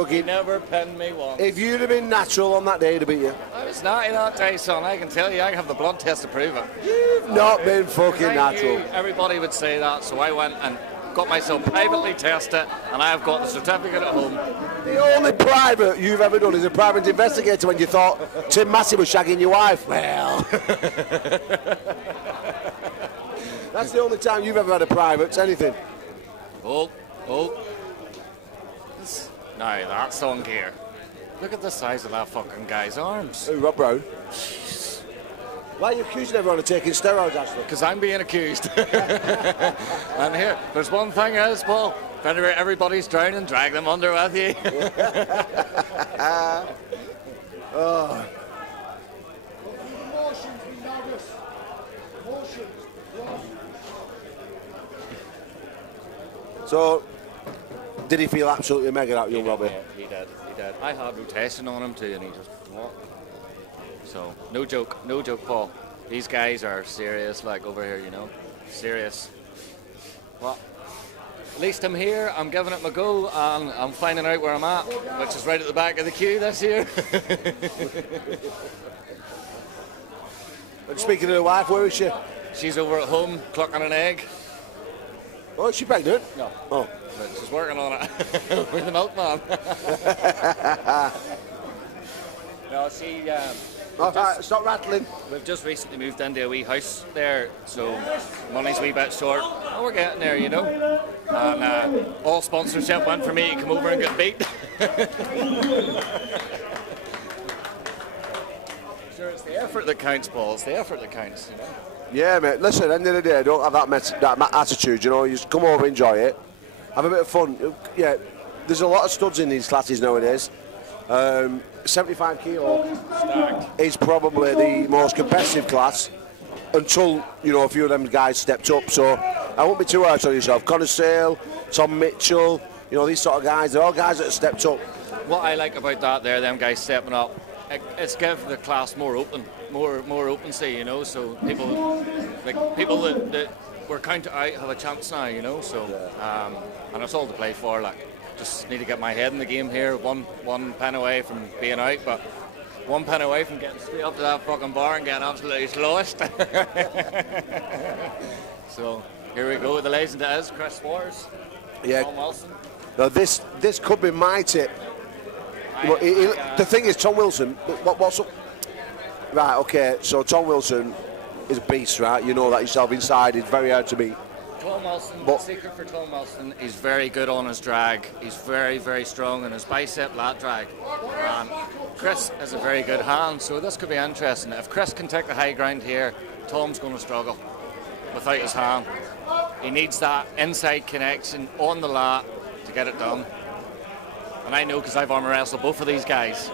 He never pinned me once. If you'd have been natural on that day, he'd have beat you. I was naughty that day, son. I can tell you, I have the blood test to prove it. You've not been fucking I natural. knew everybody would say that, so I went and got myself privately tested, and I have got the certificate at home. The only private you've ever done is a private investigator when you thought Tim Massey was shagging your wife. Well, that's the only time you've ever had a private anything. Oh. Now that's on gear. Look at the size of that fucking guy's arms. Who, Rob Brown? Why are you accusing everyone of taking steroids, Ashley? Because I'm being accused. And here, there's one thing is, Paul, if everybody's drowning, drag them under with you. Oh. So, did he feel absolutely mega out, young Robbie? Yeah, he did. I had rotation on him too, and he just what? So no joke, Paul. These guys are serious, like over here, you know, serious. Well, at least I'm here. I'm giving it my go, and I'm finding out where I'm at, which is right at the back of the queue this year. And speaking of the wife, where is she? She's over at home clucking an egg. Oh, is she pregnant? No. Oh. But she's working on it with the milkman. No, she. Stop rattling. We've just recently moved into a wee house there, so money's a wee bit short. Oh, we're getting there, you know. And all sponsorship went for me to come over and get beat. Sure, it's the effort that counts, Paul. It's the effort that counts, you know. Yeah, mate. Listen, at the end of the day, don't have that attitude, you know. You just come over, enjoy it, have a bit of fun. Yeah, there's a lot of studs in these classes nowadays. 75 kilo is probably the most competitive class until, you know, a few of them guys stepped up. So I won't be too hard on yourself. Connor Sale, Tom Mitchell, you know, these sort of guys, they're all guys that have stepped up. What I like about that there, them guys stepping up, it's give the class more opency, you know, so people that were counted out have a chance now, you know, so and it's all to play for. Like, just need to get my head in the game here. One pen away from being out, but 1 pen away from getting straight up to that fucking bar and getting absolutely slowest. So here we go with the legend that is Chris Swartz. Yeah. Tom Wilson. Now this could be my tip. Well, the thing is, Tom Wilson, what's up? Right, okay, so Tom Wilson is a beast, right? You know that yourself inside. He's very hard to beat. Tom Wilson, the secret for Tom Wilson, he's very good on his drag. He's very, very strong in his bicep lat drag. And Chris has a very good hand, so this could be interesting. If Chris can take the high ground here, Tom's going to struggle without his hand. He needs that inside connection on the lat to get it done. And I know because I've arm wrestled both of these guys.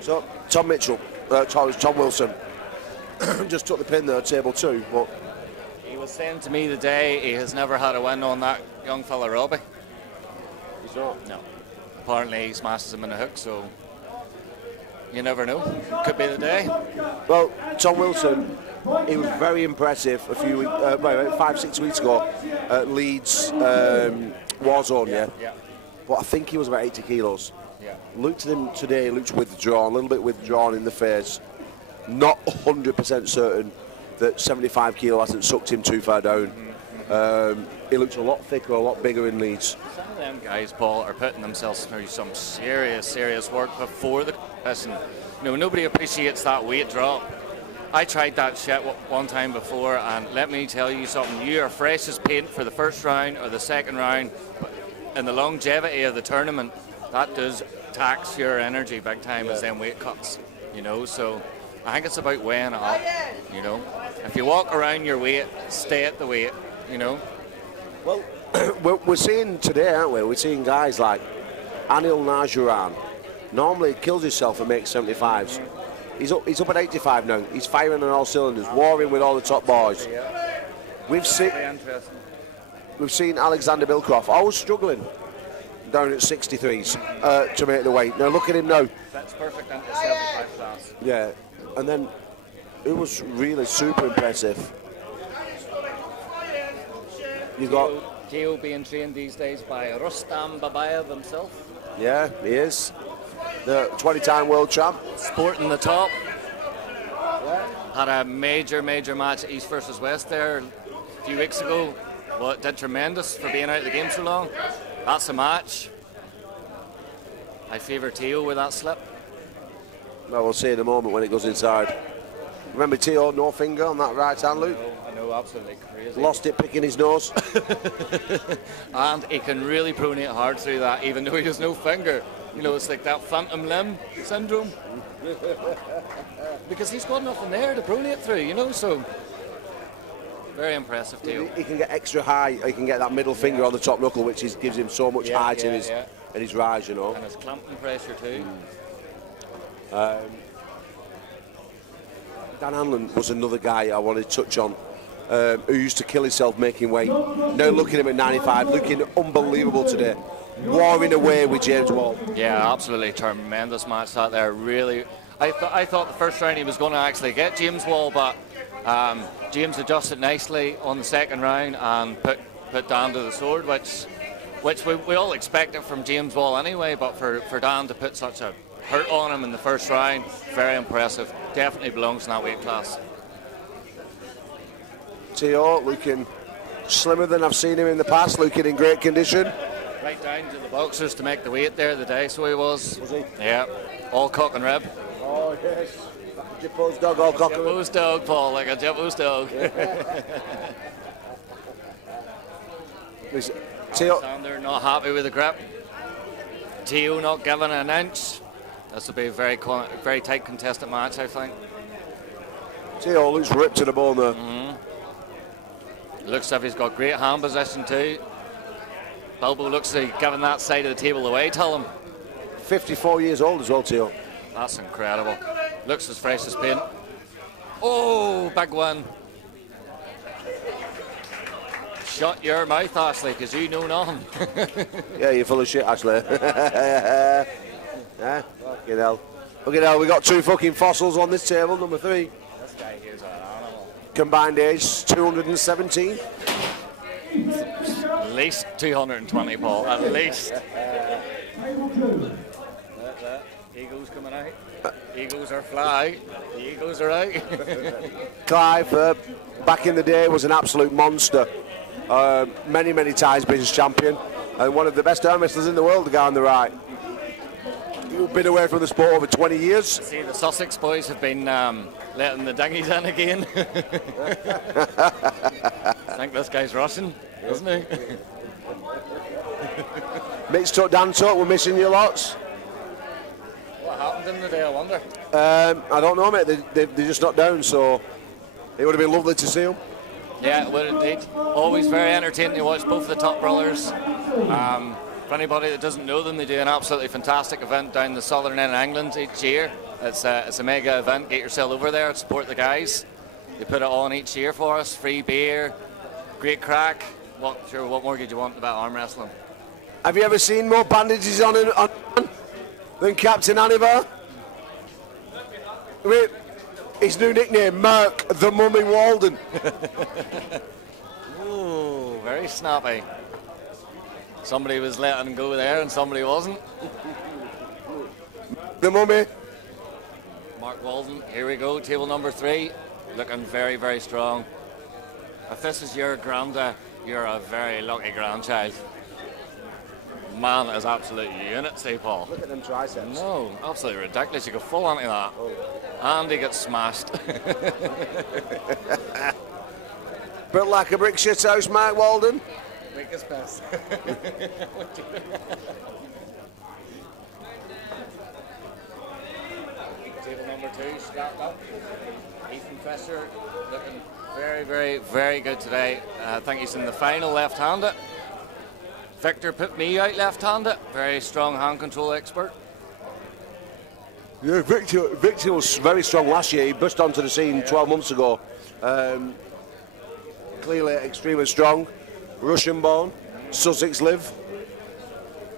So Tom Mitchell, Tom Wilson, just took the pin there, table 2. But he was saying to me today he has never had a win on that young fella Robbie. He's not? No. Apparently he smashes him in the hook, so you never know. Could be the day. Well, Tom Wilson, he was very impressive a few weeks, 5-6 weeks ago at Leeds Warzone, yeah? But I think he was about 80 kilos. Yeah. Looked at him today, looked withdrawn, a little bit withdrawn in the face. Not 100% certain that 75 kilo hasn't sucked him too far down. He looks a lot thicker, a lot bigger in Leeds. Some of them guys, Paul, are putting themselves through some serious work before the competition. You know, nobody appreciates that weight drop. I tried that shit one time before, and let me tell you something. You are fresh as paint for the first round or the second round, but in the longevity of the tournament, that does tax your energy big time as them weight cuts. You know, so I think it's about weighing it up. You know, if you walk around your weight, stay at the weight. You know. Well, we're seeing today, aren't we? We're seeing guys like Anil Najuran. Normally he kills himself and makes 75s. He's up at 85 now. He's firing on all cylinders, warring with all the top boys. We've seen Alexander Bilcroft always struggling down at 63s to make the weight. Now look at him now. That's perfect under 75 class. Yeah, and then it was really super impressive. You've got Theo being trained these days by Rustam Babayev himself. Yeah, he is. The 20-time world champ. Sporting the top. Had a major match at East versus West there a few weeks ago. Well, it did tremendous for being out of the game so long. That's a match. I favour Theo with that slip. Well, we'll see in a moment when it goes inside. Remember Theo, no finger on that right hand, Luke? I know, absolutely crazy. Lost it picking his nose. And he can really pronate hard through that, even though he has no finger. You know, it's like that phantom limb syndrome. Because he's got nothing there to pronate through, you know, so very impressive, Theo. He can get extra high, he can get that middle finger on the top knuckle, which gives him so much height in his rise, you know. And his clamping pressure too. Dan Hanlon was another guy I wanted to touch on, who used to kill himself making weight. Now look at him at 95, looking unbelievable today. Warring away with James Wall. Yeah, absolutely tremendous match that there. Really, I thought the first round he was going to actually get James Wall, but James adjusted nicely on the second round and put Dan to the sword, which we all expected from James Wall anyway. But for Dan to put such a hurt on him in the first round, very impressive. Definitely belongs in that weight class. Theo looking slimmer than I've seen him in the past, looking in great condition. Right down to the boxers to make the weight there the day, so he was. Was he? Yeah, all cock and rib. Oh, yes. Like a Jippo's dog, all cock and rib. Jippo's dog, Paul, like a Jippo's dog. Theo. Alexander not happy with the grip. Theo not giving an inch. This will be a very tight contested match, I think. Theo looks ripped to the bone there. Looks as if he's got great hand position too. Bilbo looks like he's giving that side of the table away, tell him. 54 years old as well, Theo. That's incredible. Looks as fresh as paint. Oh, big one. Shut your mouth, Ashley, because you know nothing. Yeah, you're full of shit, Ashley. Yeah, fucking hell. Look at hell, we got two fucking fossils on this table, number 3. This guy here's an animal. Combined age, 217. At least 220, Paul, at least. Eagles coming out. Eagles are fly. The Eagles are out. Clive, back in the day, was an absolute monster. Many times British champion. And one of the best arm wrestlers in the world, the guy on the right. You've been away from the sport over 20 years. See, the Sussex boys have been letting the dinghies in again. I think this guy's Russian, isn't he? Mixed up, Dan Tuck, we're missing you lots. What happened to them today, I wonder? I don't know, mate. They're just not down, so it would have been lovely to see them. Yeah, it would indeed. Always very entertaining to watch both the Top brothers. For anybody that doesn't know them, they do an absolutely fantastic event down the southern end of England each year. It's a mega event. Get yourself over there and support the guys. They put it on each year for us. Free beer, great crack. What more could you want about arm wrestling? Have you ever seen more bandages on than Captain Hannibal? Wait, his new nickname, Merc the Mummy Walden. Ooh, very snappy. Somebody was letting him go there and somebody wasn't. The Mummy. Mark Walden, here we go, table number 3. Looking very strong. If this is your granda, you're a very lucky grandchild. Man is absolute unit, say Paul. Look at them triceps. No, absolutely ridiculous. You go full onto that. And he gets smashed. Built like a brick shit house, Mark Walden. Make us best. Table number 2, strapped up. Ethan Fisher looking very good today. I think he's in the final left-handed. Victor put me out left-handed. Very strong hand control expert. Yeah, Victor was very strong last year. He burst onto the scene 12 months ago. Clearly extremely strong. Russian born, Sussex live.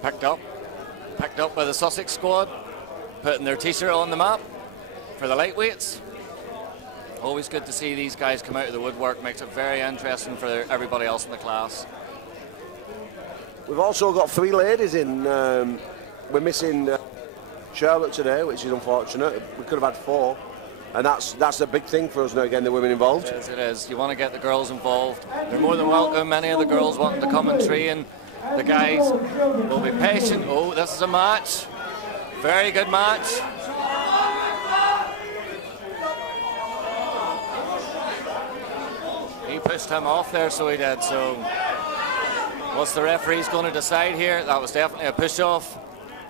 Picked up by the Sussex squad, putting their t-shirt on the map for the lightweights. Always good to see these guys come out of the woodwork. Makes it very interesting for everybody else in the class. We've also got 3 ladies in. We're missing Charlotte today, which is unfortunate. We could have had 4. And that's a big thing for us now, again, the women involved. Yes, it is. You want to get the girls involved. They're more than welcome. Many of the girls wanting to come and train. The guys will be patient. Oh, this is a match. Very good match. He pushed him off there, so he did. So what's the referee's going to decide here? That was definitely a push-off.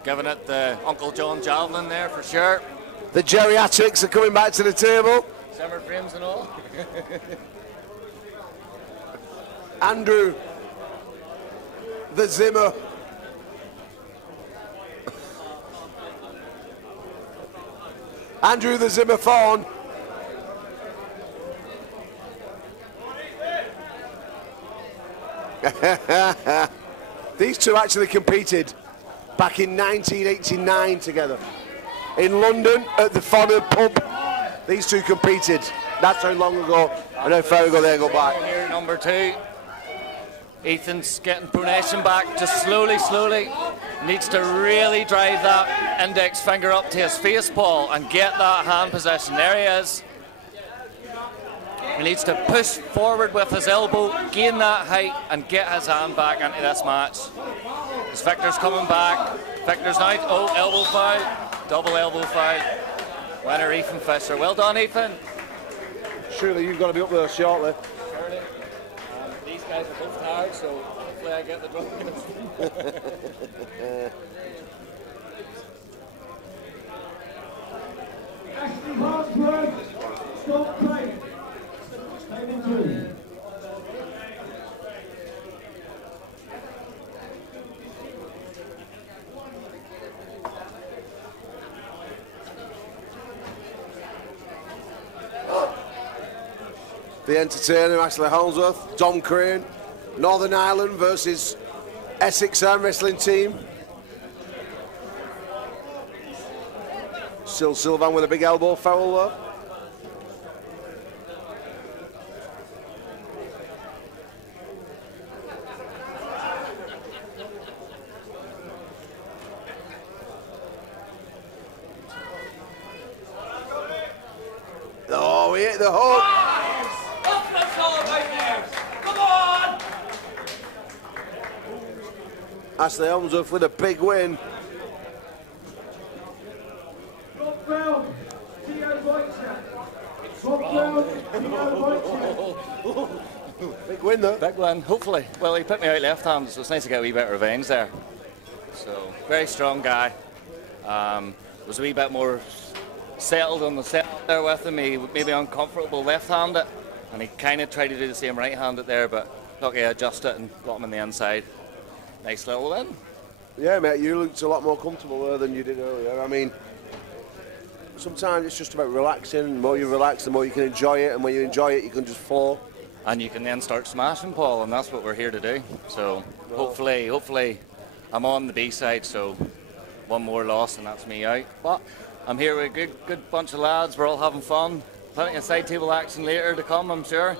Giving it the Uncle John javelin there for sure. The geriatrics are coming back to the table. Summer frames and all. Andrew, the Zimmer. Andrew, the Zimmer Fawn. These two actually competed back in 1989 together. In London, at the Fonner pub, these two competed. That's how long ago, and how far ago they go back. Here, number 2. Ethan's getting pronation back, just slowly. Needs to really drive that index finger up to his face, Paul, and get that hand position. There he is. He needs to push forward with his elbow, gain that height, and get his hand back into this match. As Victor's coming back. Victor's now, oh, elbow foul. Double elbow foul. Winner Ethan Fisher. Well done, Ethan. Surely you've got to be up there shortly. Surely. These guys are both tired, so hopefully I get the draw. Ashley Hartberg, stop playing. Staying through. The entertainer, Ashley Holmesworth, Dom Crane, Northern Ireland versus Essex Arm Wrestling Team. Still Sylvan with a big elbow foul though. Oh, we hit the hook. Ashley Holmesworth with a big win. Big win though. Big win, hopefully. Well, he put me out left hand, so it's nice to get a wee bit of revenge there. So, very strong guy. Was a wee bit more settled on the set there with him. He maybe uncomfortable left-handed, and he kind of tried to do the same right-handed there, but luckily I adjusted it and got him on the inside. Nice little win. Yeah, mate, you looked a lot more comfortable there than you did earlier. I mean, sometimes it's just about relaxing. The more you relax, the more you can enjoy it, and when you enjoy it, you can just flow. And you can then start smashing, Paul, and that's what we're here to do. So hopefully I'm on the B side, so one more loss and that's me out. But I'm here with a good bunch of lads. We're all having fun. Plenty of side table action later to come, I'm sure.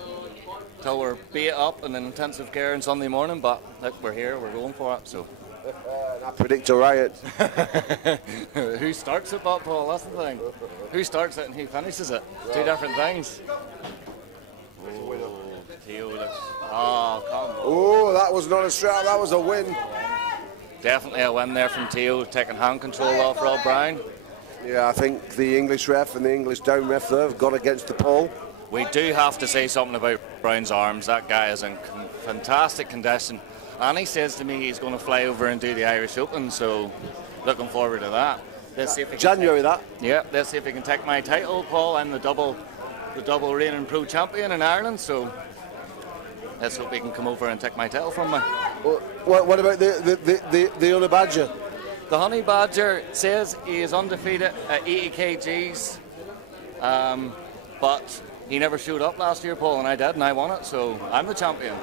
Till we're beat up in intensive care on Sunday morning, but look, we're here, we're going for it. So I predict a riot. Who starts it, but Paul? That's the thing. Who starts it and who finishes it? Two different things. Theo looks. Oh, come on. Oh, that was not a strap. That was a win. Definitely a win there from Theo, taking hand control off Rob Brown. Yeah, I think the English ref and the English down ref there have got against the pole. We do have to say something about Brown's arms. That guy is in fantastic condition. And he says to me he's going to fly over and do the Irish Open, so looking forward to that. Let's see if January that. Yeah, let's see if he can take my title, Paul. I'm the double reigning pro champion in Ireland, so let's hope he can come over and take my title from me. What about the Honey Badger? The Honey Badger says he is undefeated at 80 kgs, but he never showed up last year, Paul, and I did, and I won it, so I'm the champion.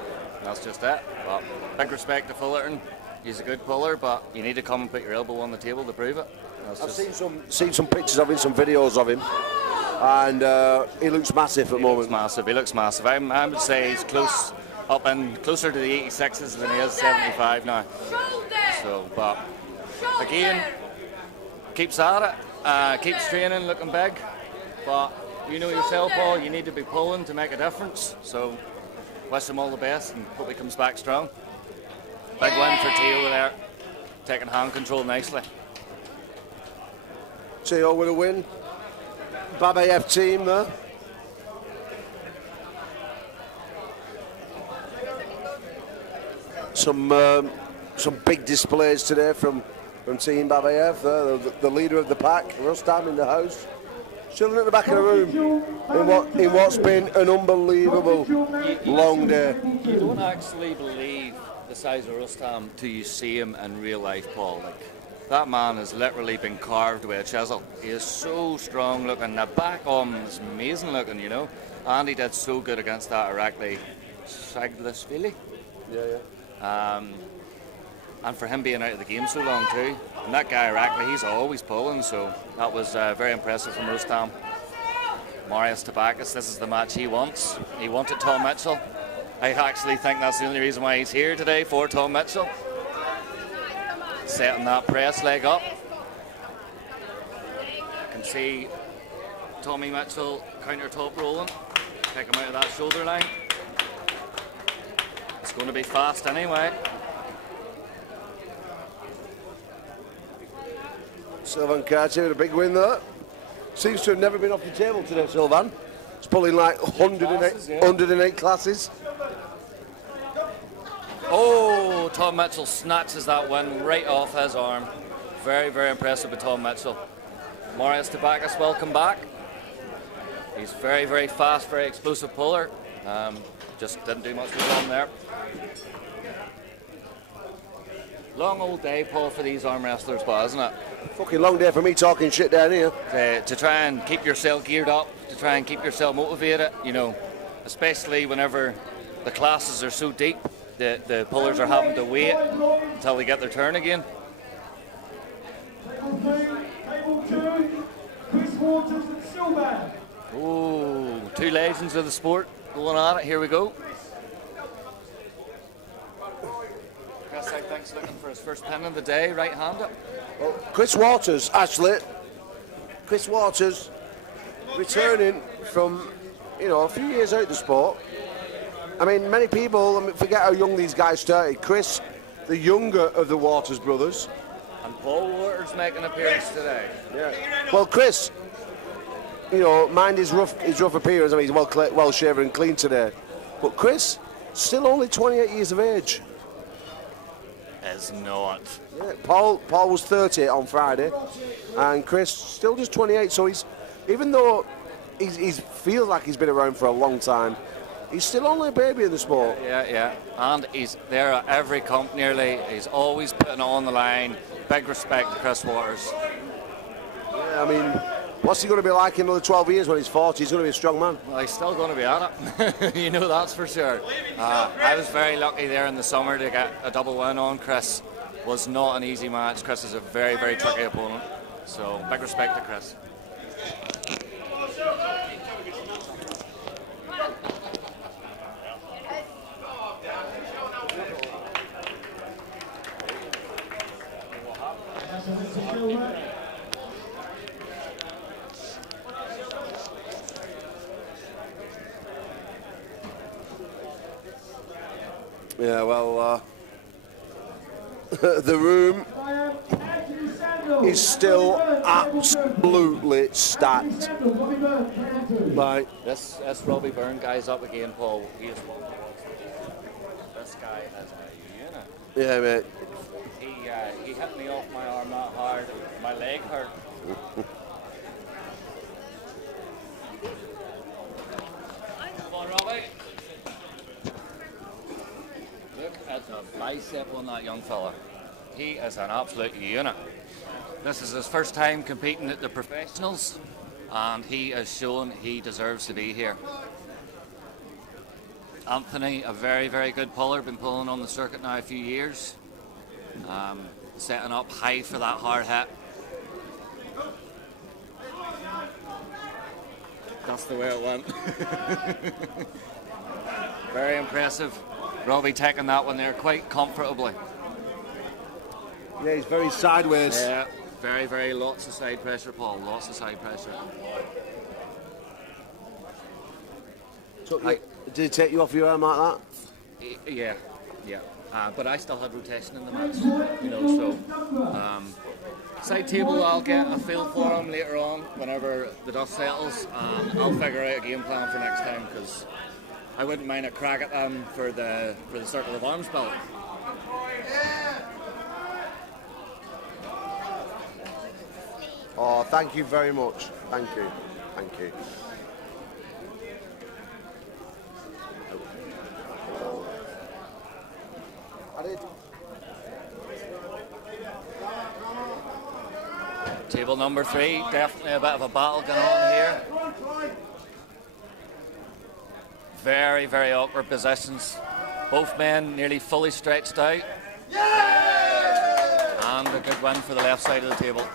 That's just it. But big respect to Fullerton. He's a good puller, but you need to come and put your elbow on the table to prove it. I've seen some pictures of him, some videos of him, and he looks massive at the moment. He looks massive. I would say he's close up in closer to the 86s than he is 75 now. So, but again, keeps at it, keeps training, looking big. But you know yourself, Paul, you need to be pulling to make a difference. So wish him all the best and hope he comes back strong. Big win for Teo there, taking hand control nicely. Teo with a win. Babayev team there. Some big displays today from Team Babayev. The leader of the pack, Rustam in the house. Chilling at the back of the room in what's been an unbelievable long day. You don't actually believe the size of Rustam till you see him in real life, Paul. Like, that man has literally been carved with a chisel. He is so strong looking. The back arm is amazing looking, you know. And he did so good against that Irakli Saglashvili. Yeah. And for him being out of the game so long too. And that guy Irakli, he's always pulling, so that was very impressive from Rustam. Marius Tabakis, this is the match he wants. He wanted Tom Mitchell. I actually think that's the only reason why he's here today, for Tom Mitchell. Setting that press leg up. You can see Tommy Mitchell counter top rolling. Take him out of that shoulder line. It's going to be fast anyway. Sylvan Cartier with a big win there. Seems to have never been off the table today, Sylvan. He's pulling like 108 classes. Oh, Tom Mitchell snatches that win right off his arm. Very, very impressive with Tom Mitchell. Marius Tabakis, welcome back. He's very, very fast, very explosive puller. Just didn't do much with him there. Long old day, Paul, for these arm wrestlers, but isn't it? Fucking long day for me talking shit down here. To try and keep yourself geared up, to try and keep yourself motivated, you know, especially whenever the classes are so deep, the pullers are having to wait until they get their turn again. Oh, two legends of the sport going at it. Here we go. Chris, I think, is looking for his first pin of the day, right-handed. Well, Chris Waters, actually. Chris Waters returning from, you know, a few years out of the sport. I mean, many people forget how young these guys started. Chris, the younger of the Waters brothers. And Paul Waters making an appearance today. Yeah. Well, Chris, you know, mind his rough appearance. I mean, he's well shaven and clean today. But Chris, still only 28 years of age. Is not. Yeah, Paul was 30 on Friday, and Chris still just 28. So he's, even though he feels like he's been around for a long time, he's still only a baby in the sport. Yeah. And he's there at every comp nearly. He's always putting it on the line. Big respect to Chris Waters. Yeah, I mean, what's he going to be like in another 12 years when he's 40? He's going to be a strong man. Well, he's still going to be at it. You know, that's for sure. I was very lucky there in the summer to get a double win on Chris. Was not an easy match. Chris is a very, very tricky opponent. So, big respect to Chris. Yeah, well, the room is still absolutely stacked. Right. This Robbie Byrne guy's up again, Paul. He is one of this guy is a unit. Yeah, mate. He hit me off my arm that hard. My leg hurt. Come on, Robbie. Look at the bicep on that young fella. He is an absolute unit. This is his first time competing at the professionals, and he has shown he deserves to be here. Anthony, a very, very good puller, been pulling on the circuit now a few years. Setting up high for that hard hit. That's the way it went. Very impressive. Robbie taking that one there quite comfortably. Yeah, he's very sideways. Yeah, very, very lots of side pressure, Paul. Lots of side pressure. Did he take you off your arm like that? Yeah, yeah. But I still had rotation in the match, you know, so side table I'll get a feel for him later on whenever the dust settles, and I'll figure out a game plan for next time, because I wouldn't mind a crack at them for the Circle of Arms belt. Oh, thank you very much. Thank you. Thank you. Table number 3, definitely a bit of a battle going on here. Very, very awkward positions. Both men nearly fully stretched out. And a good win for the left side of the table.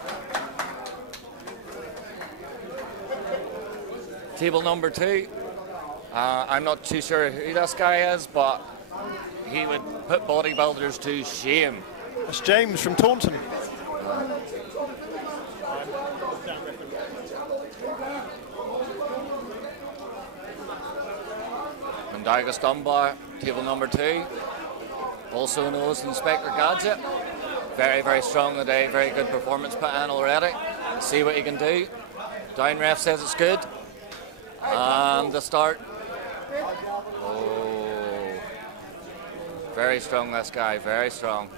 Table number 2. I'm not too sure who this guy is, but he would put bodybuilders to shame. That's James from Taunton. Mendigas Dunbar, table number 2, also known as Inspector Gadget. Very, very strong today, very good performance put in already. Let's see what he can do. Down ref says it's good. And the start. Oh, very strong this guy, very strong.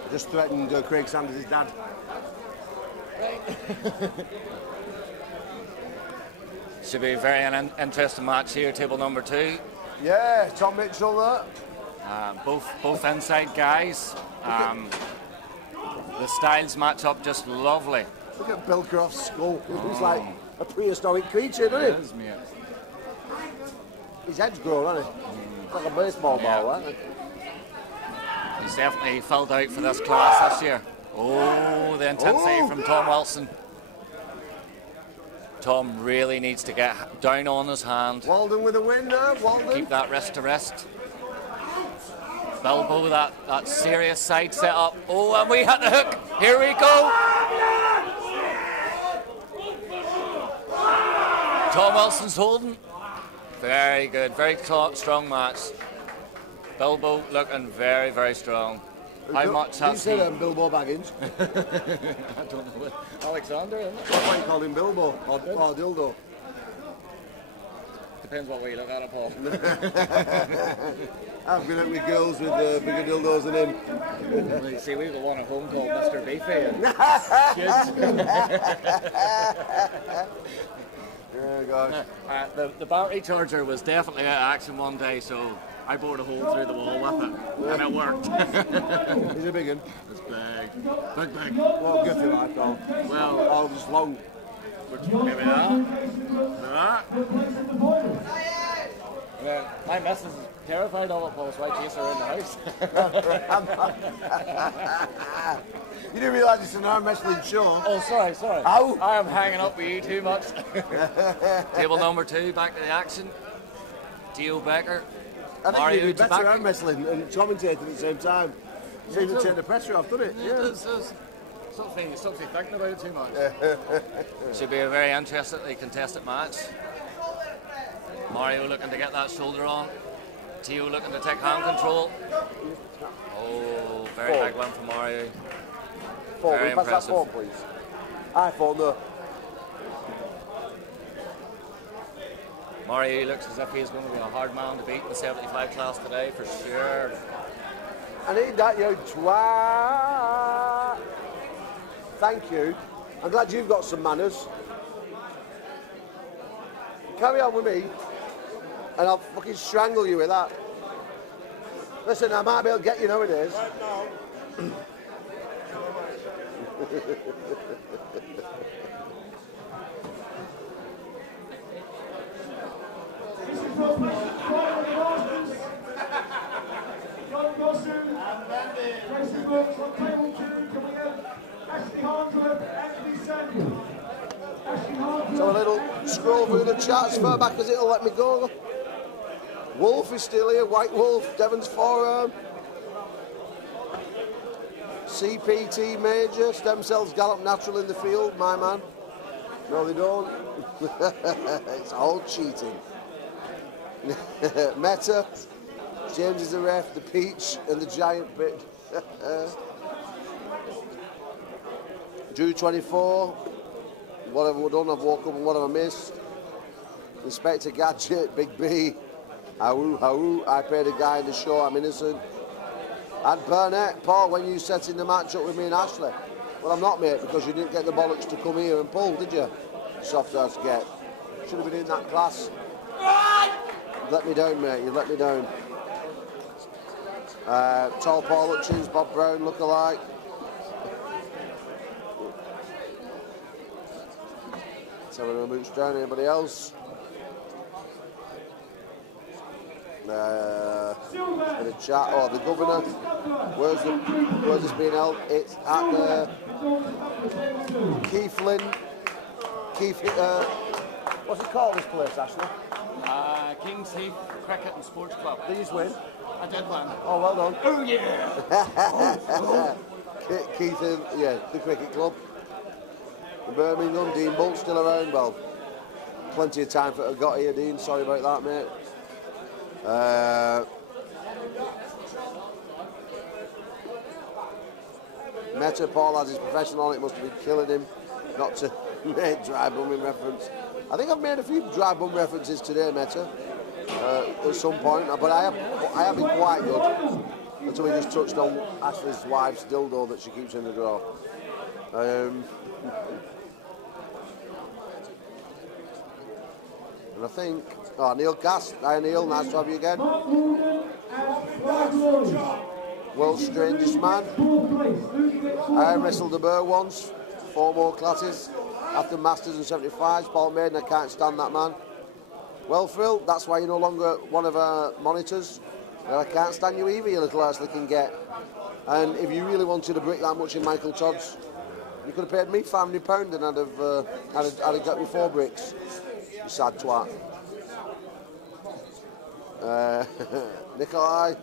I just threatened Craig Sanders' dad. Should be a very interesting match here, table number 2. Yeah, Tom Mitchell there. Both inside guys. The styles match up just lovely. Look at Bill Croft's skull. He's like a prehistoric creature, doesn't he? It is, mate. His head's grown, hasn't it? Like a baseball ball, hasn't it? He's definitely filled out for this class this year. Oh, the intensity from Tom Wilson. Tom really needs to get down on his hand. Walden with a win there, Walden. Keep that wrist to wrist. Bilbo, that serious side set up. Oh, and we hit the hook. Here we go. Tom Wilson's holding. Very good, very strong match. Bilbo looking very, very strong. How much has he? You said Bilbo Baggins. I don't know. Alexander, isn't it? That's why you call him Bilbo, or Dildo. Depends what way you look at it, Paul. I've been out with girls with bigger dildos than him. Well, you see, we've got one at home called Mr. Beefy. Yeah, gosh. The battery charger was definitely out of action one day, so I bored a hole through the wall with it, and it worked. He's a big one. It's big. Big. Well, good for that, though. Well, all just long. Maybe that. My missus is terrified of it, Paul, so I chase her in the house. You didn't realise it's an arm wrestling show. Oh, sorry. Ow. I am hanging up with you too much. Table number 2, back to the action. Dio Becker. I think Mario you'd be better Tabaki. arm wrestling and commentating at the same time. Seems to take the pressure off, doesn't it? Yeah, it does. Something thinking about it too much. Should be a very interestingly contested match. Mario looking to get that shoulder on. Tio looking to take hand control. Oh, very big one from Mario. Very Pass that impressive. phone, please. iPhone, no. Mario looks as if he's going to be a hard man to beat in the 75 class today, for sure. I need that, you twat. Thank you. I'm glad you've got some manners. Carry on with me, and I'll fucking strangle you with that. Listen, I might be able to get you nowadays. Costumes. scroll through the chat as far back as it'll let me go. Wolf is still here, White Wolf, Devon's Forearm. CPT Major, stem cells gallop natural in the field, my man. No, they don't. It's all cheating. Meta, James is the ref, the Peach, and the Giant bit. Drew 24. What have I done? I've woke up and what have I missed? Inspector Gadget, Big B. How, I paid a guy in the show, I'm innocent. And Burnett, Paul, when you set in the match up with me and Ashley. Well, I'm not, mate, because you didn't get the bollocks to come here and pull, did you? Soft ass get. Should have been in that class. You let me down, mate, you let me down. Tall Paul Hutchins, Bob Brown, look-alike. Telling them mooch down, anybody else? In the chat, oh, the governor. Where's this being held? It's at the what's it called, this place, Ashley? Kings Heath Cricket and Sports Club. Did you just win? I did win. Oh, well done. Oh, yeah. Keith, yeah, the cricket club. Birmingham, Dean Bolt still around. Well, plenty of time for it. I got here, Dean. Sorry about that, mate. Meta, Paul has his professional on it. Must have been killing him not to make dry bumming reference. I think I've made a few dry bum references today, Meta, at some point. But I have been quite good until we just touched on Ashley's wife's dildo that she keeps in the drawer. And I think, oh, Neil Cass, hi Neil, nice to have you again. World's strangest man. I wrestled the Burr once, 4 more classes. After Masters and 75s, Paul Maiden, I can't stand that man. Well, Phil, that's why you're no longer one of our monitors. Well, I can't stand you either, you little ass they can get. And if you really wanted to brick that much in Michael Todd's, you could have paid me £500 and I'd have got me 4 bricks. You sad twat. Nikolai.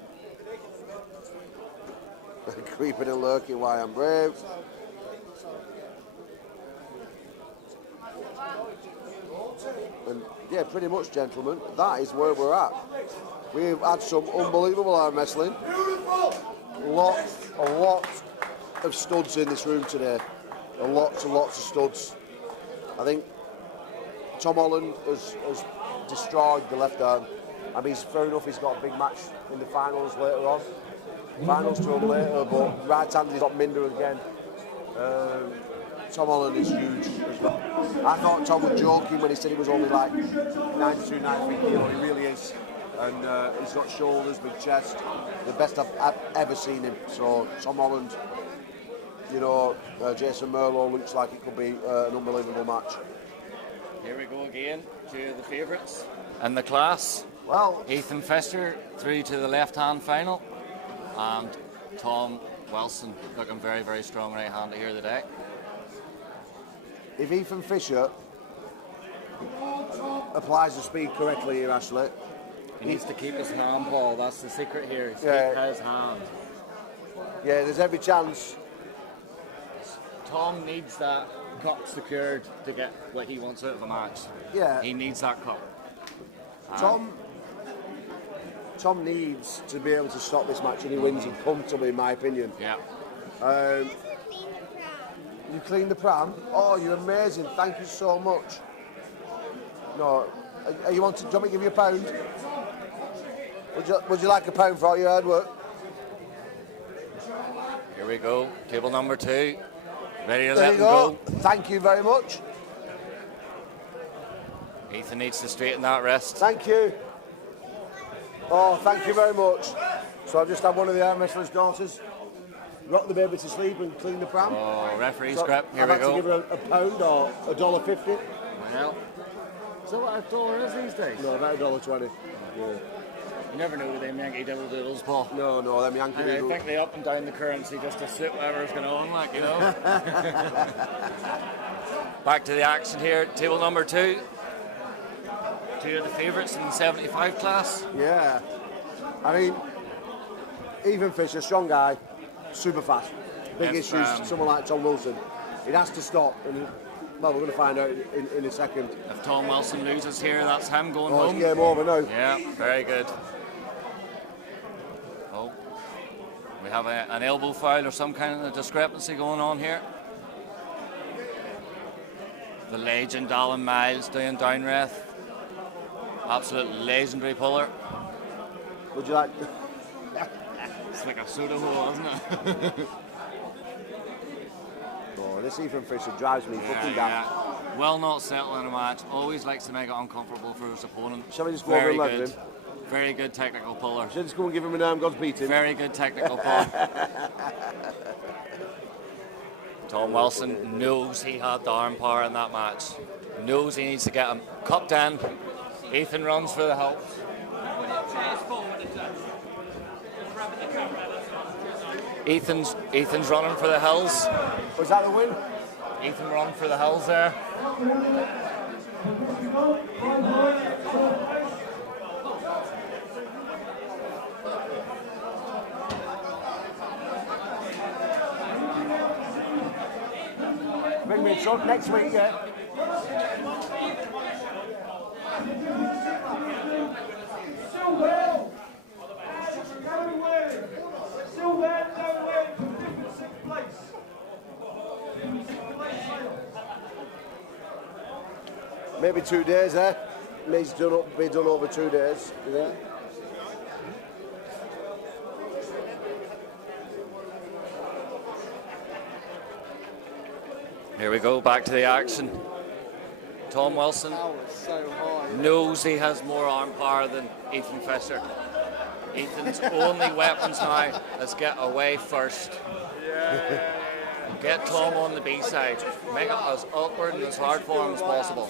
Creeping and lurking, why I'm brave. And yeah, pretty much, gentlemen, that is where we're at. We've had some unbelievable arm wrestling. A lot of studs in this room today. Lots and lots of studs. I think Tom Holland has destroyed the left arm. I mean, fair enough, he's got a big match in the finals later on. Finals to him later, but right-handed he's got Minder again. Tom Holland is huge as well. I thought Tom was joking when he said he was only like 92, 93 kilo. He really is. And he's got shoulders, big chest. The best I've ever seen him. So Tom Holland, you know, Jason Merlo looks like it could be an unbelievable match. Here we go again, 2 of the favourites in the class. Well, Ethan Fisher through to the left-hand final, and Tom Wilson looking very, very strong right-handed here today. If Ethan Fisher applies the speed correctly here, Ashley, he needs to keep his hand, Paul. That's the secret here. Keep his hand. Yeah, there's every chance. Tom needs that cup secured to get what he wants out of a match. Yeah. He needs that cup. Tom needs to be able to stop this match, and he wins it comfortably, in my opinion. Yeah. You cleaned the pram? Oh, you're amazing. Thank you so much. No, do you want me to give you £1? Would you like £1 for all your hard work? Here we go. Table number 2. Ready to There let you him go. Thank you very much. Ethan needs to straighten that wrist. Thank you. Oh, thank you very much. So I've just had one of the arm wrestler's daughters rock the baby to sleep and clean the pram. Oh, referee's so grip. Here I've we had go. to give her £1 or $1.50. Well, is that what $1 is these days? No, about $1.20. Yeah. You never know with them Yankee Doodle Doodles, Paul. No, them Yankee And I Doodle. think they up and down the currency just to suit whatever's going on, like, you know. Back to the action here. Table number 2. Two of the favourites in the 75 class. Yeah. I mean, Ethan Fisher, strong guy, super fast. Big If, issues, someone like Tom Wilson. It has to stop. And, well, we're going to find out in a second. If Tom Wilson loses here, that's him going Oh, home. it's game over now. Yeah, very good. Oh, we have an elbow foul or some kind of discrepancy going on here. The legend Alan Miles doing downreth. Absolute legendary puller. Would you like? It's like a soda hole, isn't it? Oh, this Ethan Fisher drives me fucking daft. Well not settle in a match. Always likes to make it uncomfortable for his opponent. Shall we just go over and let him? Very good technical puller. Should I just go and give him an Armgods beating? Very good technical puller. Tom Wilson knows he had the arm power in that match. Knows he needs to get him cupped in. Ethan runs for the help. Ethan's running for the hills. Was that the win? Ethan running for the hills there. Bring me a truck next week, yeah. Maybe 2 days there. Needs to be done over 2 days. Yeah. Here we go, back to the action. Tom Wilson knows he has more arm power than Ethan Fisher. Ethan's only weapons now is get away first. Get Tom on the B side. Make it as awkward and as hard for him as possible.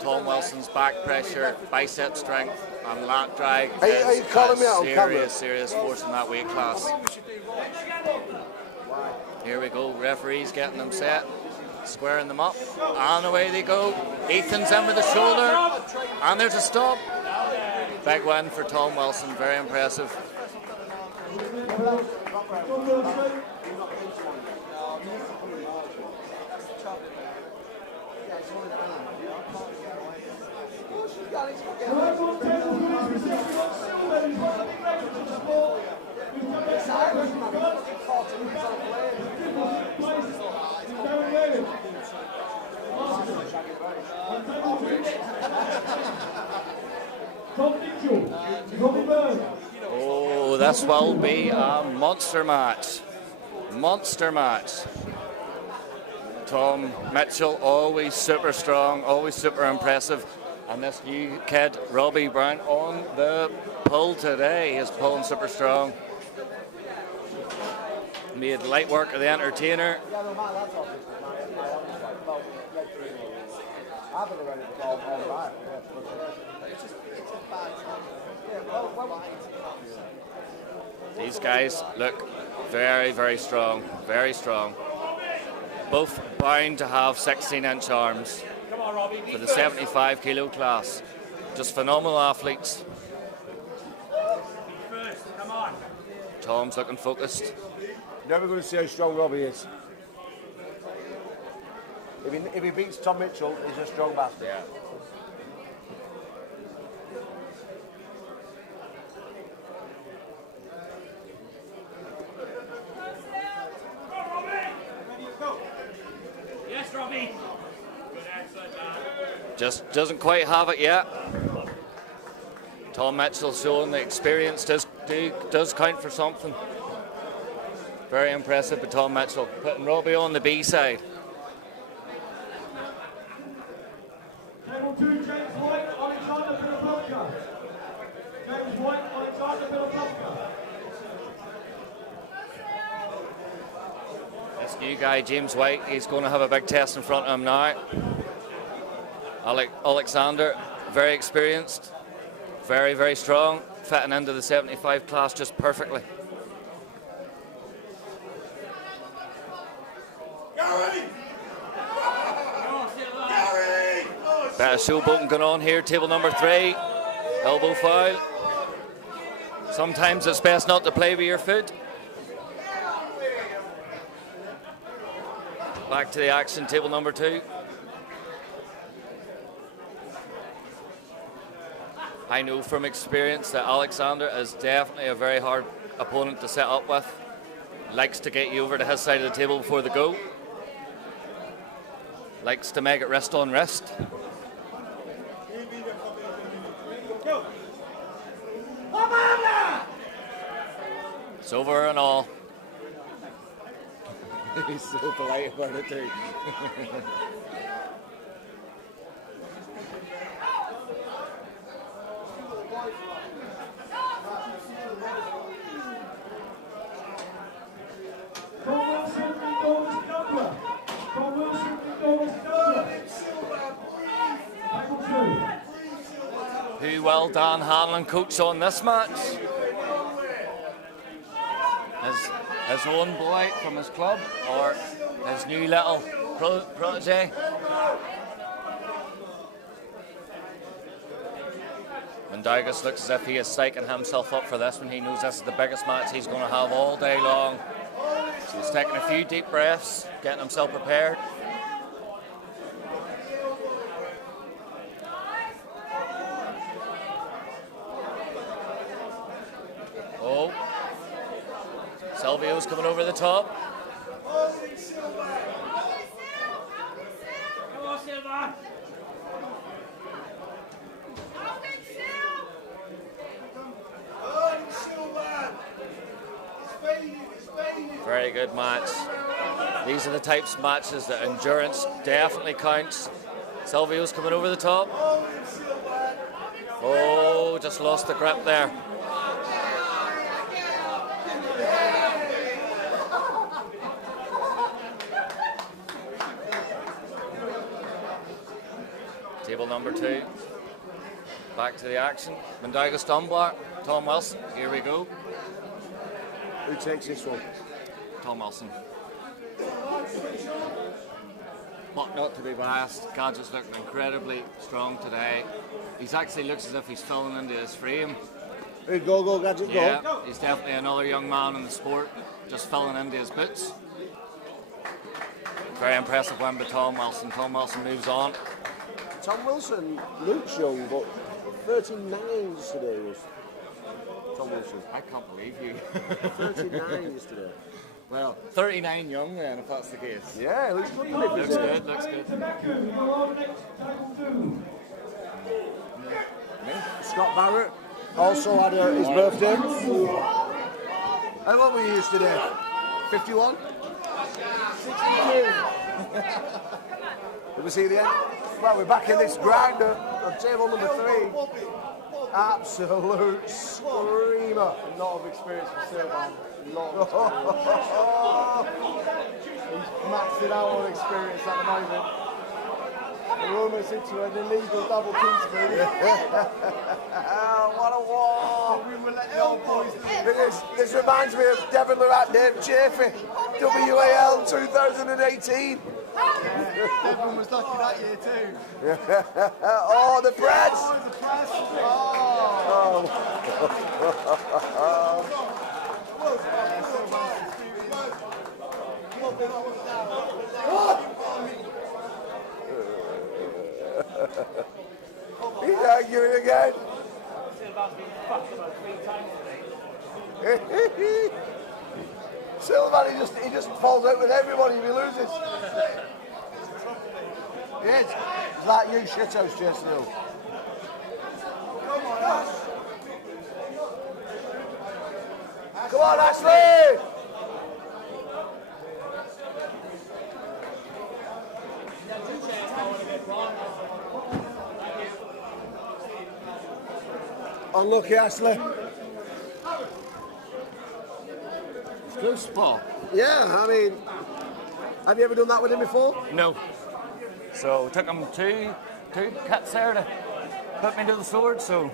Tom Wilson's back pressure, bicep strength, and lat drag is a serious force in that weight class. Here we go, referees getting them set, squaring them up, and away they go. Ethan's in with the shoulder, and there's a stop. Big win for Tom Wilson, very impressive. Oh, this will be a monster match. Monster match. Tom Mitchell, always super strong, always super impressive. And this new kid, Robbie Brown, on the pull today. He's pulling super strong. Made light work of the entertainer. These guys look very, very strong, very strong. Both bound to have 16-inch arms for the 75 kilo class. Just phenomenal athletes. Tom's looking focused. Never going to see how strong Robbie is. If he beats Tom Mitchell, he's a strong bastard. Yeah. Yes, Robbie. Just doesn't quite have it yet. Tom Mitchell showing the experience does count for something. Very impressive with Tom Mitchell. Putting Robbie on the B side. Table 2, James White, Alexander Pilopopka. James White, Alexander Pilopopka. This new guy, James White, he's going to have a big test in front of him now. Alexander, very experienced, very, very strong, fitting into the 75 class just perfectly. Gary! Gary! Oh, Bit of showboating going on here, table number 3. Elbow foul. Sometimes it's best not to play with your foot. Back to the action, table number 2. I know from experience that Alexander is definitely a very hard opponent to set up with. Likes to get you over to his side of the table before the go. Likes to make it wrist on wrist. It's over and all. He's so polite about it too. Who will Dan Hanlon coach on this match? His own boy from his club or his new little protege? Mendigas looks as if he is psyching himself up for this one. He knows this is the biggest match he's going to have all day long. So he's taking a few deep breaths, getting himself prepared. Oh, Silvio's coming over the top. Come on, Silva. Very good match. These are the types of matches that endurance definitely counts. Silvio's coming over the top. Oh, just lost the grip there. Table number 2. Back to the action. Mendigas Dunbar, Tom Wilson. Here we go. Who takes this one? Tom Wilson. But not to be biased, Gadget's looking incredibly strong today. He actually looks as if he's filling into his frame. Hey, go, Gadget, go. Yeah, he's definitely another young man in the sport, just filling into his boots. Very impressive win by Tom Wilson. Tom Wilson moves on. Tom Wilson looks young, but 39 yesterday was Tom Wilson. I can't believe you. 39 yesterday. Well, 39 young then, if that's the case. Yeah, it looks good. Looks good, looks good. Scott Barrett also had his birthday. How old were you yesterday? 51? 62. Did we see the end? Well, we're back in this grinder on table number 3. Absolute screamer. A lot of experience for Silvan. He's maxed it out on experience at the moment. We're almost into an illegal double Kingsbury. What a war! We will let the old boys This reminds me of Devon Lorrat, Dave Chaffee, WAL 2018. Everyone was lucky that year too. Oh, the press! Oh, the press! He's arguing again. Silvan, he just falls out with everybody if he loses. Yes, it's like you shithouse just now. Come on, Ashley! Unlucky, Ashley. It's close spot. Yeah, I mean, have you ever done that with him before? No. So took him two cuts there to put me to the sword, so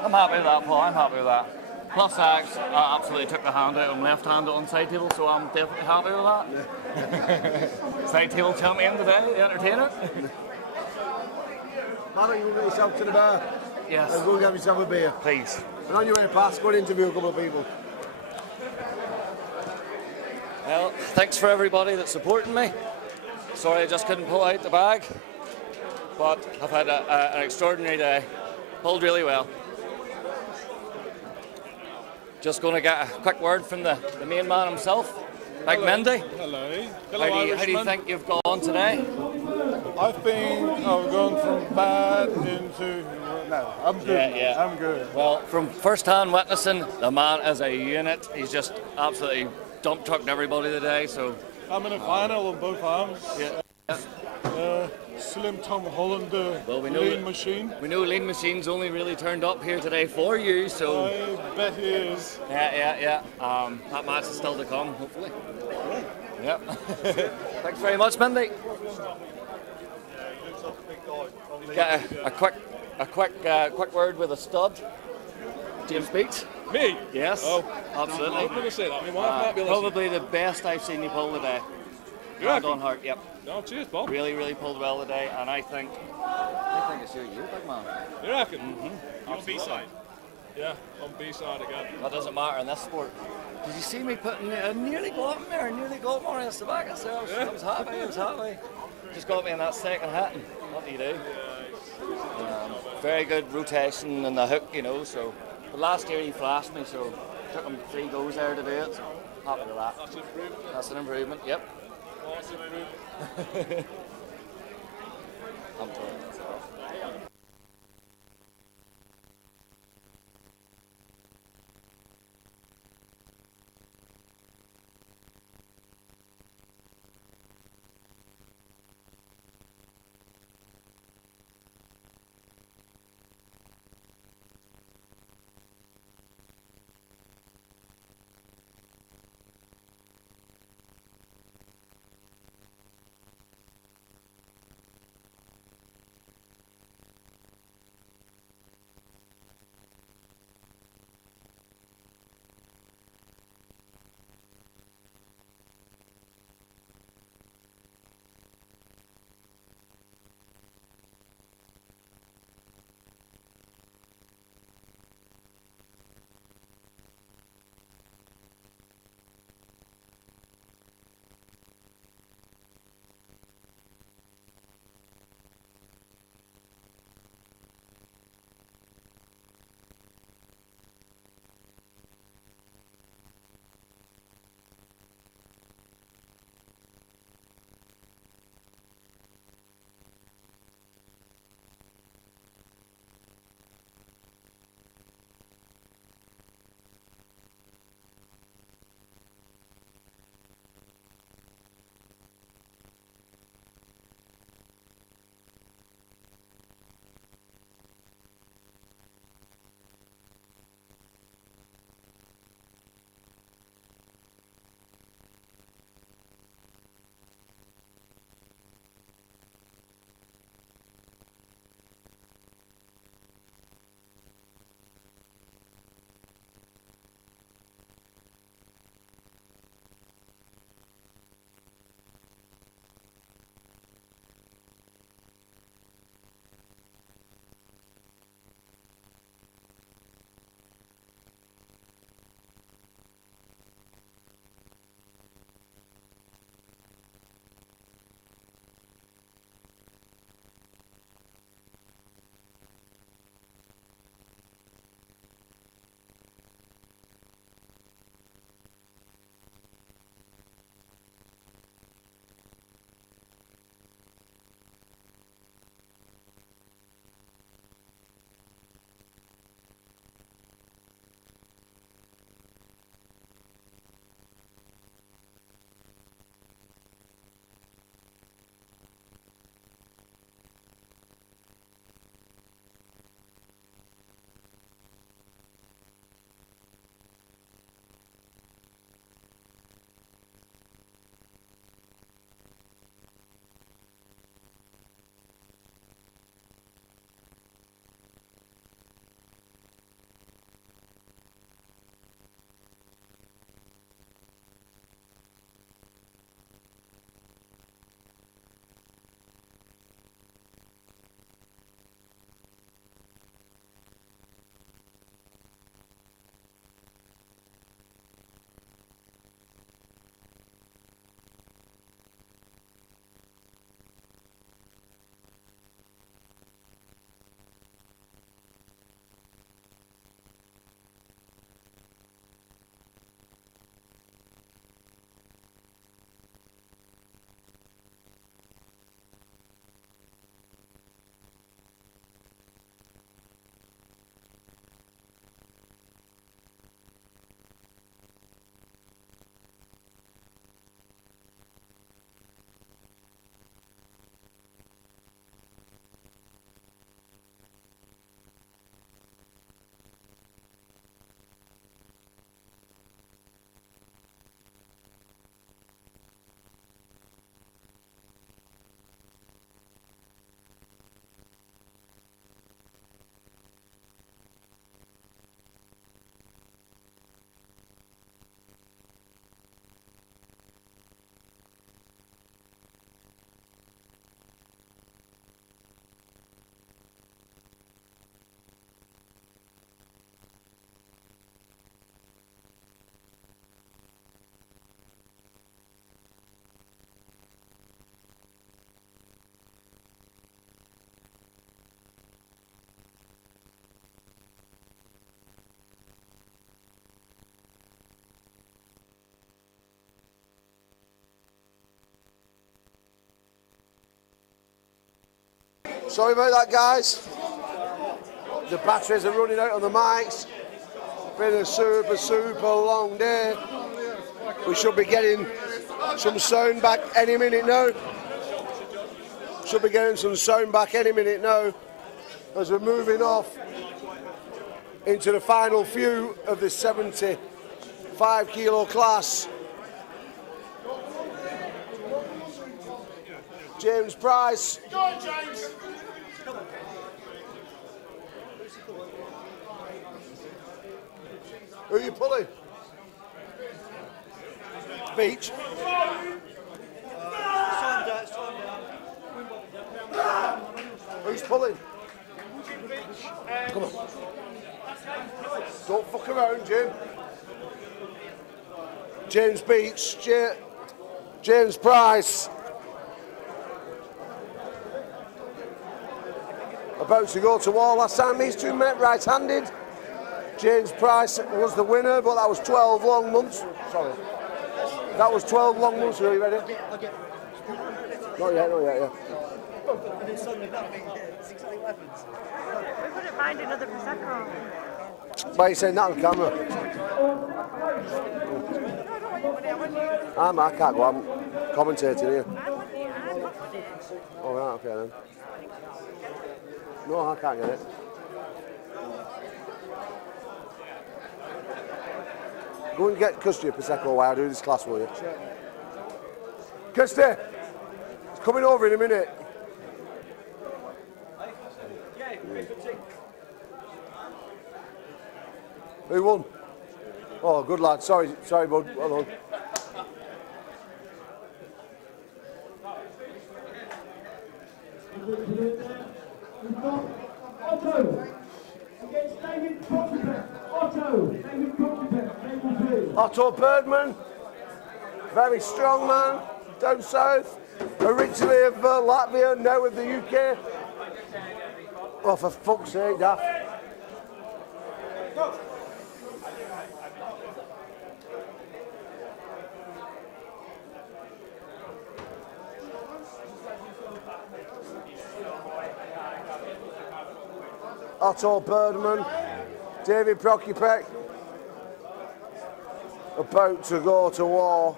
I'm happy with that, Paul, I'm happy with that. Plus I absolutely took the hand out, I'm left-handed on side table, so I'm definitely happy with that. Side table champion today, the entertainer. why don't you get yourself to the bar? Yes. And go and get yourself a beer. Please. And on your way past, go and interview a couple of people. Well, thanks for everybody that's supporting me. Sorry I just couldn't pull out the bag, but I've had an extraordinary day. Pulled really well. Just going to get a quick word from the main man himself, Big Mindy. Hello. How do you think you've gone today? I think I've gone from bad into... No, I'm good. Yeah. I'm good. Well, from first-hand witnessing, the man is a unit. He's just absolutely dump trucked everybody today. So I'm in a final on both arms. Yeah. Slim Tom Holland, well, we lean machine. We know Lean Machine's only really turned up here today for you, so... I bet he is. Yeah. That match is still to come, hopefully. Yep. Thanks very much, Mindy. Get a quick word with a stud. James Beach. Me? Yes. Oh, absolutely. I'm going to say that. My wife might be listening. Probably the best I've seen you pull today. You reckon? On heart. Yep. No, cheers, Bob. Really pulled well today, and I think it's you, big man. You reckon? Mm-hmm. On B-side? Yeah, on B-side again. That doesn't matter in this sport. Did you see me putting nearly got him there, nearly got him on his tobacco, so I was happy. Just got me in that second hit, and what do you do? Very good rotation in the hook, you know, so. But last year he flashed me, so took him 3 goes there to do it, so happy with that. That's an improvement, yep. I'm sorry. Sorry about that, guys. The batteries are running out on the mics. Been a super long day. We should be getting some sound back any minute now. Should be getting some sound back any minute now as we're moving off into the final few of the 75 kilo class. James Price. Go on, James. Who are you pulling? Beach. Who's pulling? Come on. Don't fuck around, Jim. James Beach. James Price. About to go to war. Last time these two met right-handed. James Price was the winner, but that was 12 long months. Sorry. That was 12 long months. Are you ready? Not yet, yeah. We wouldn't mind another Prosecco. Why are you saying that on camera? I can't go. I'm commentating here. Oh, right, okay then. No, I can't get it. Go and get Kirsty a Prosecco while I do this class, will you? Kirsty! It's coming over in a minute. Who won? Oh, good lad. Sorry, bud. Hold on. Otto against David Proctor. David Proctor, table 2. Otto Birdman, very strong man, down south, originally of Latvia, now of the UK. Oh, for fuck's sake, Daft. Otto Birdman, David Prokopek, about to go to war.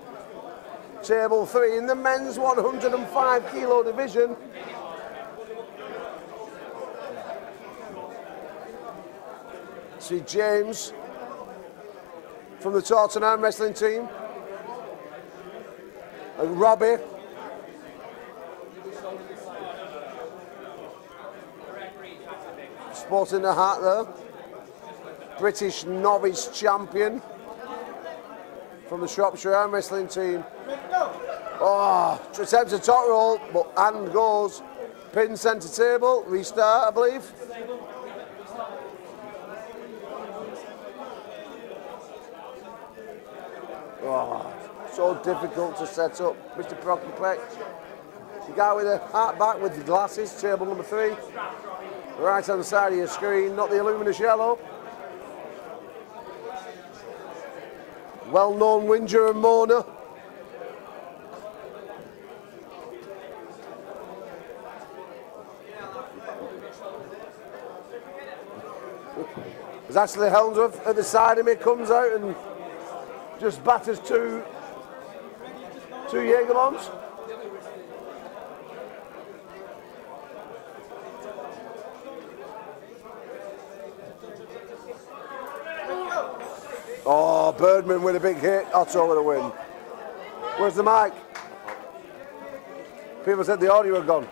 Table 3 in the men's 105 kilo division. See James from the Tottenham wrestling team. And Robbie. Sporting the hat there. British novice champion from the Shropshire Arm wrestling team. Oh, attempts a top roll, but hand goes. Pin centre table, restart, I believe. Oh, so difficult to set up. Mr. Prokopek. The guy with the hat back with the glasses, table number 3. Right hand side of your screen, not the luminous yellow. Well-known whinger and moaner. There's actually Helmsworth at the side of me, comes out and just batters two Jägerbombs. Oh, Birdman with a big hit, Otto with a win. Where's the mic? People said the audio had gone.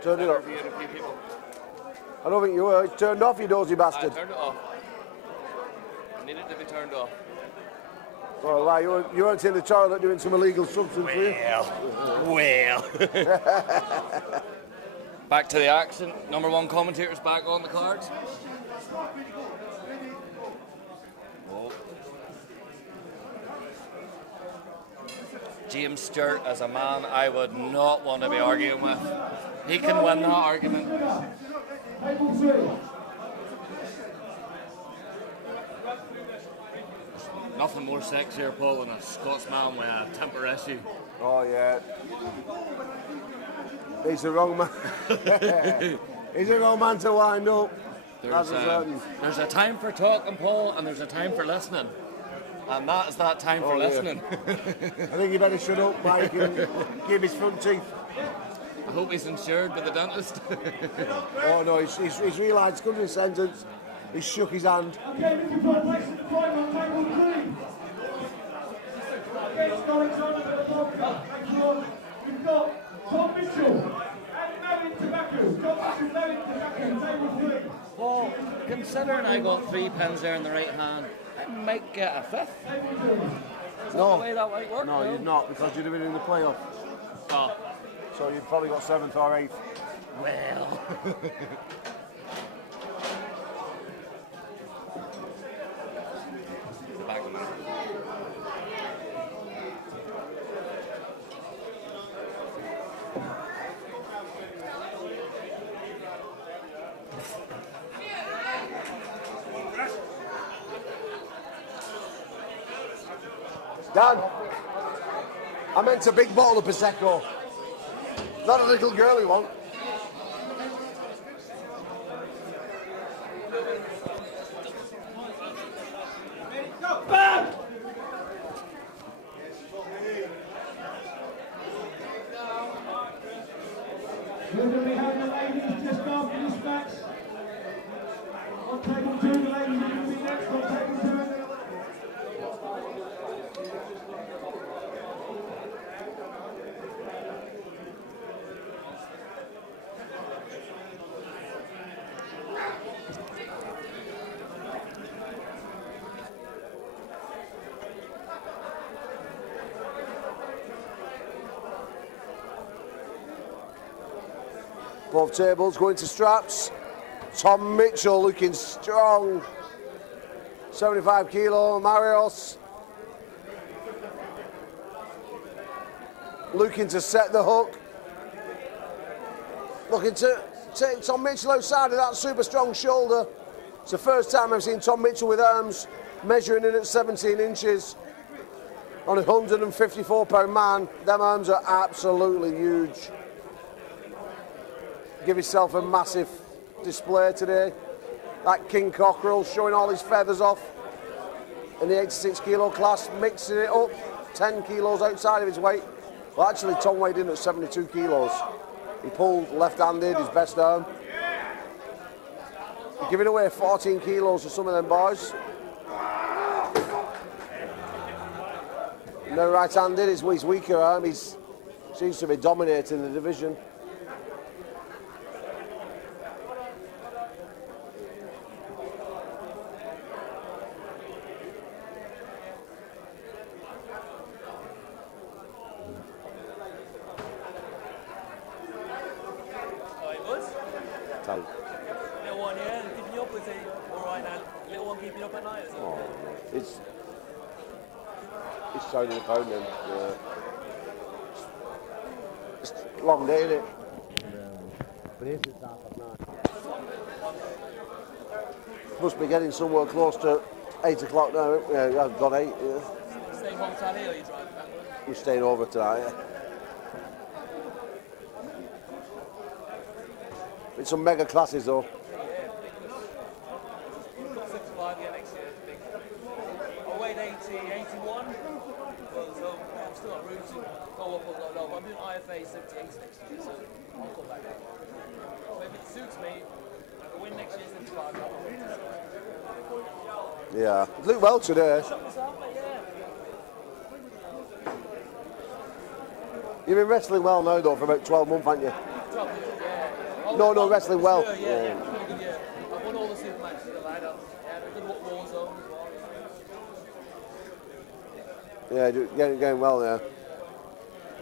Turned it up. I don't think you were. It's turned off, you dozy bastard. I turned it off. I need it to be turned off. Oh, right, you weren't in the toilet doing some illegal substance, were you? Well. Back to the action. Number 1 commentator's back on the cards. Whoa. James Stewart, as a man I would not want to be arguing with. He can win that argument. Nothing more sexier, Paul, than a Scotsman with a temper issue. Oh, yeah. He's the wrong man. He's the wrong man to wind up. There's a time for talking, Paul, and there's a time for listening. And that is that time for listening. I think you better shut up, Mike, and give his front teeth. I hope he's insured by the dentist. Oh no, he's realised it's good in a sentence. He shook his hand. Okay, looking for a place in the fight on table 3. Against Alexander at the bottom. We've got Tom Mitchell and Melvin Tobacco. Tom Mitchell, Melvin Tobacco, table 3. Paul, considering I got 3 pins there in the right hand, I might get a 5th. Is that the way that might work? No, you'd not, because you'd have been in the playoff. Oh. So you've probably got 7th or 8th. Well. Dan, I meant a big bottle of Prosecco. Not a little girly one. Bam! We're going to be having the ladies just after this match. On table 2, the ladies are going to be next on table 2. Both tables going to straps. Tom Mitchell looking strong. 75 kilo, Marios. Looking to set the hook. Looking to take Tom Mitchell outside of that super strong shoulder. It's the first time I've seen Tom Mitchell with arms measuring in at 17 inches. On a 154-pound man, them arms are absolutely huge. Give yourself a massive display today. That King Cockerel showing all his feathers off in the 86 kilo class, mixing it up, 10 kilos outside of his weight. Well, actually, Tom weighed in at 72 kilos. He pulled left-handed, his best arm. He's giving away 14 kilos to some of them boys. No right-handed, his weaker arm. He seems to be dominating the division. Little one, yeah, keeping you up with it. All right, now. Little one keeping you up at night. Oh, it's Tony pounding. Yeah. It's a long day, isn't it? But it's half at night. Must be getting somewhere close to 8 o'clock now. Yeah, I've got 8. Yeah. Staying hotel here, or you driving back? We're staying over tonight. Yeah. It's some mega classes though. Yeah, big push. 65 yeah, next year, big. I weighed 81. Well, so I'm still at room to go up or go low. I'm doing IFA 78 next year, so I'll come back up. So if it suits me, I win next year 75. Yeah, you look well today. You've been wrestling well now though for about 12 months, haven't you? No, wrestling well. Yeah. I've won all the super matches in the ladder. Yeah, good war zone as well. Yeah, getting well there.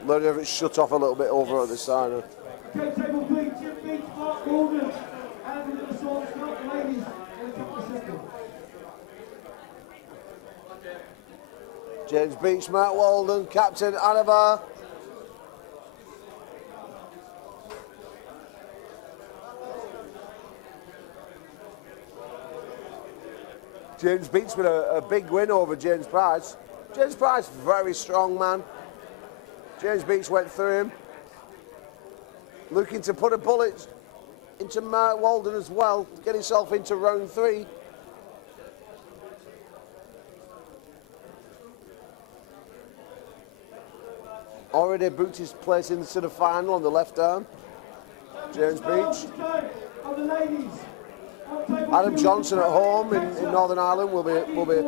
Learning if it's shut off a little bit over at the side. Okay, table 3, Jim Beach, Mark Gordon, and we're going to start the ladies in a couple of seconds. James Beach, Matt Walden, Captain Anavar. James Beach with a big win over James Price. James Price, very strong man. James Beach went through him. looking to put a bullet into Mark Walden as well, to get himself into round 3. Already booked his place into the final on the left arm. James Beach. Adam Johnson at home in Northern Ireland will be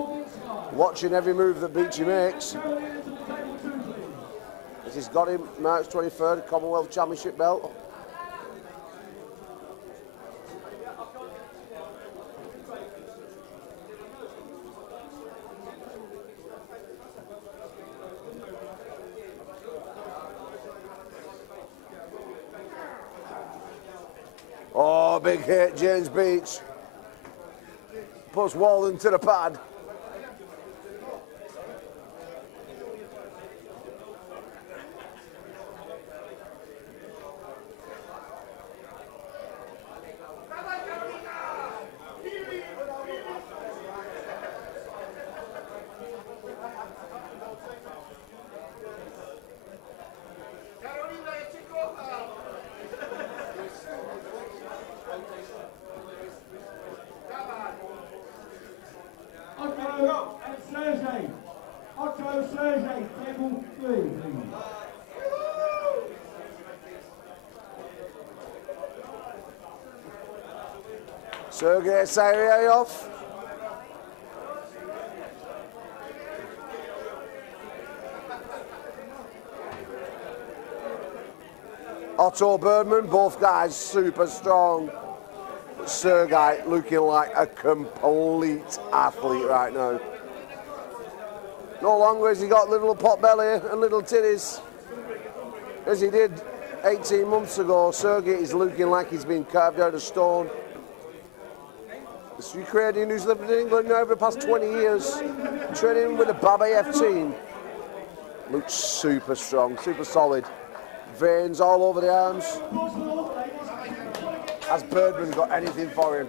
watching every move that Beachy makes. As he's got him March 23rd, Commonwealth Championship belt. Oh, big hit, James Beach. Puts Walden to the pad. Sergei Saryayov. Otto Birdman, both guys super strong. But Sergei looking like a complete athlete right now. No longer has he got little pot belly and little titties as he did 18 months ago. Sergei is looking like he's been carved out of stone. This Ukrainian who's lived in England now for the past 20 years, training with the Babayev team. Looks super strong, super solid. Veins all over the arms. Has Birdman got anything for him?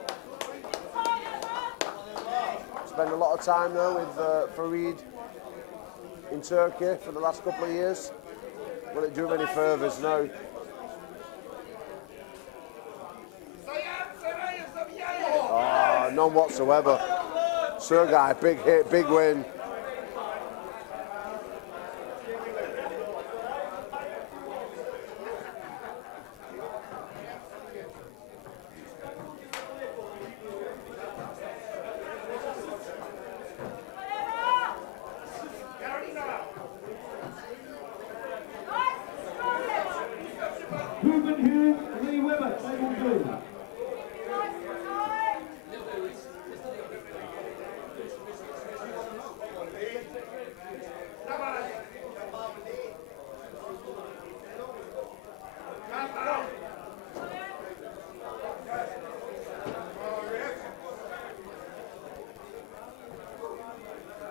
Spent a lot of time though with Farid in Turkey for the last couple of years. Will it do him any favours? No. Oh, none whatsoever. Sergei, big hit, big win.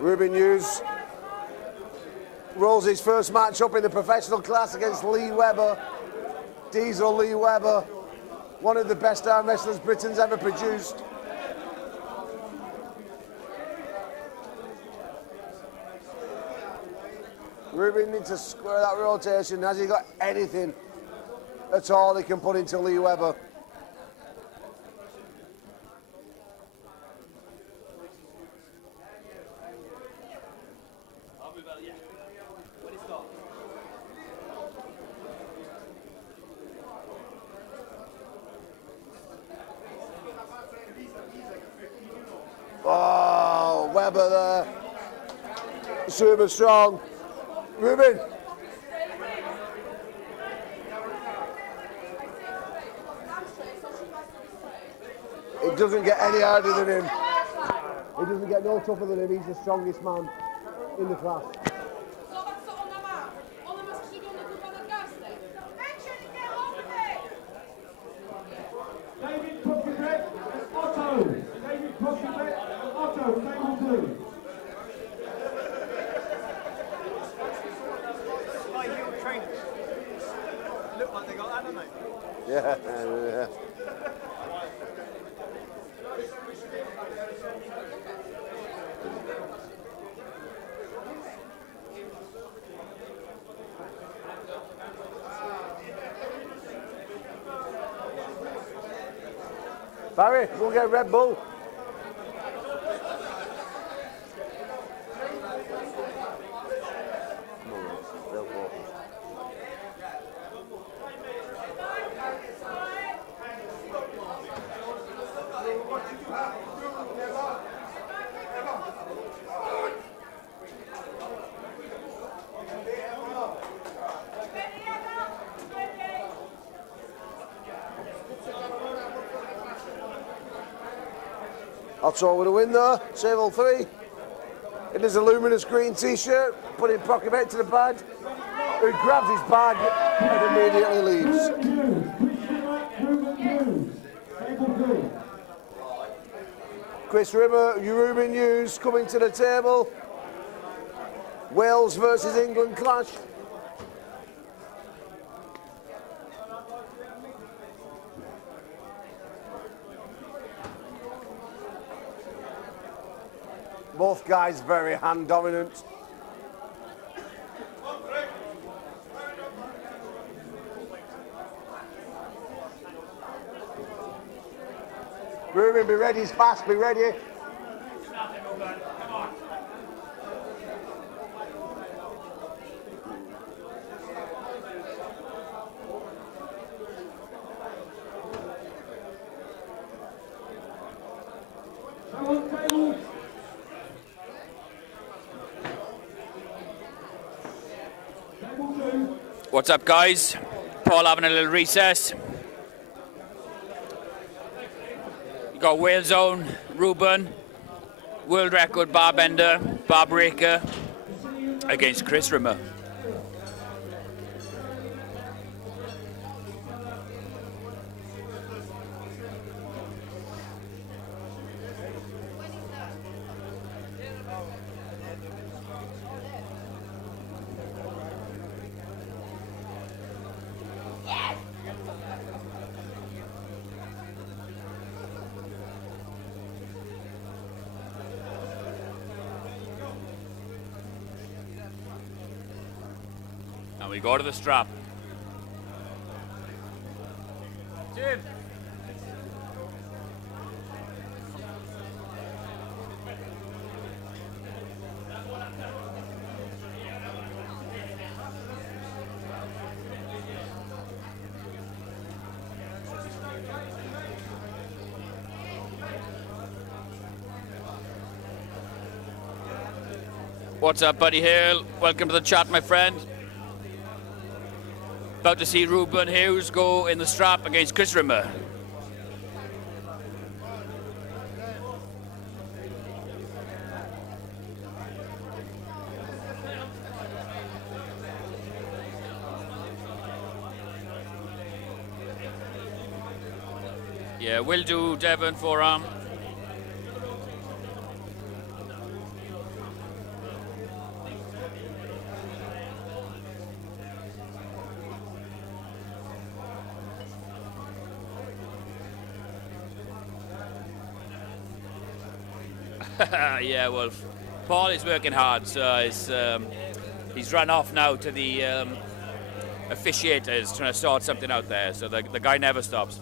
Ruben Hughes rolls his first match up in the professional class against Lee Webber. Diesel Lee Webber, one of the best arm wrestlers Britain's ever produced. Ruben needs to square that rotation. Has he got anything at all he can put into Lee Webber? Oh, Webber there. Super strong. Ruben. It doesn't get any harder than him. He doesn't get no tougher than him. He's the strongest man in the class. David Pockett and Otto. David Pockett and Otto, table 2. Look like they got that, don't they? Yeah, yeah. Barry, go get Red Bull. That's all with a win there. Save all three. In his luminous green t-shirt, putting pocket back to the bag, who grabs his bag and immediately leaves. Chris Rimmer, Ruben Hughes coming to the table. Wales versus England clash. Both guys very hand dominant. Ruben, be ready, fast, be ready. What's up, guys? Paul having a little recess. You got Wales own Ruben, world record bar bender, bar breaker against Chris Rimmer. And we go to the strap. Jim. What's up, Buddy Hill? Welcome to the chat, my friend. About to see Ruben Hughes go in the strap against Chris Rimmer. Yeah, will do, Devon, forearm. Yeah, well, Paul is working hard, so he's run off now to the officiators trying to sort something out there, so the guy never stops.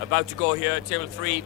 About to go here, table 3.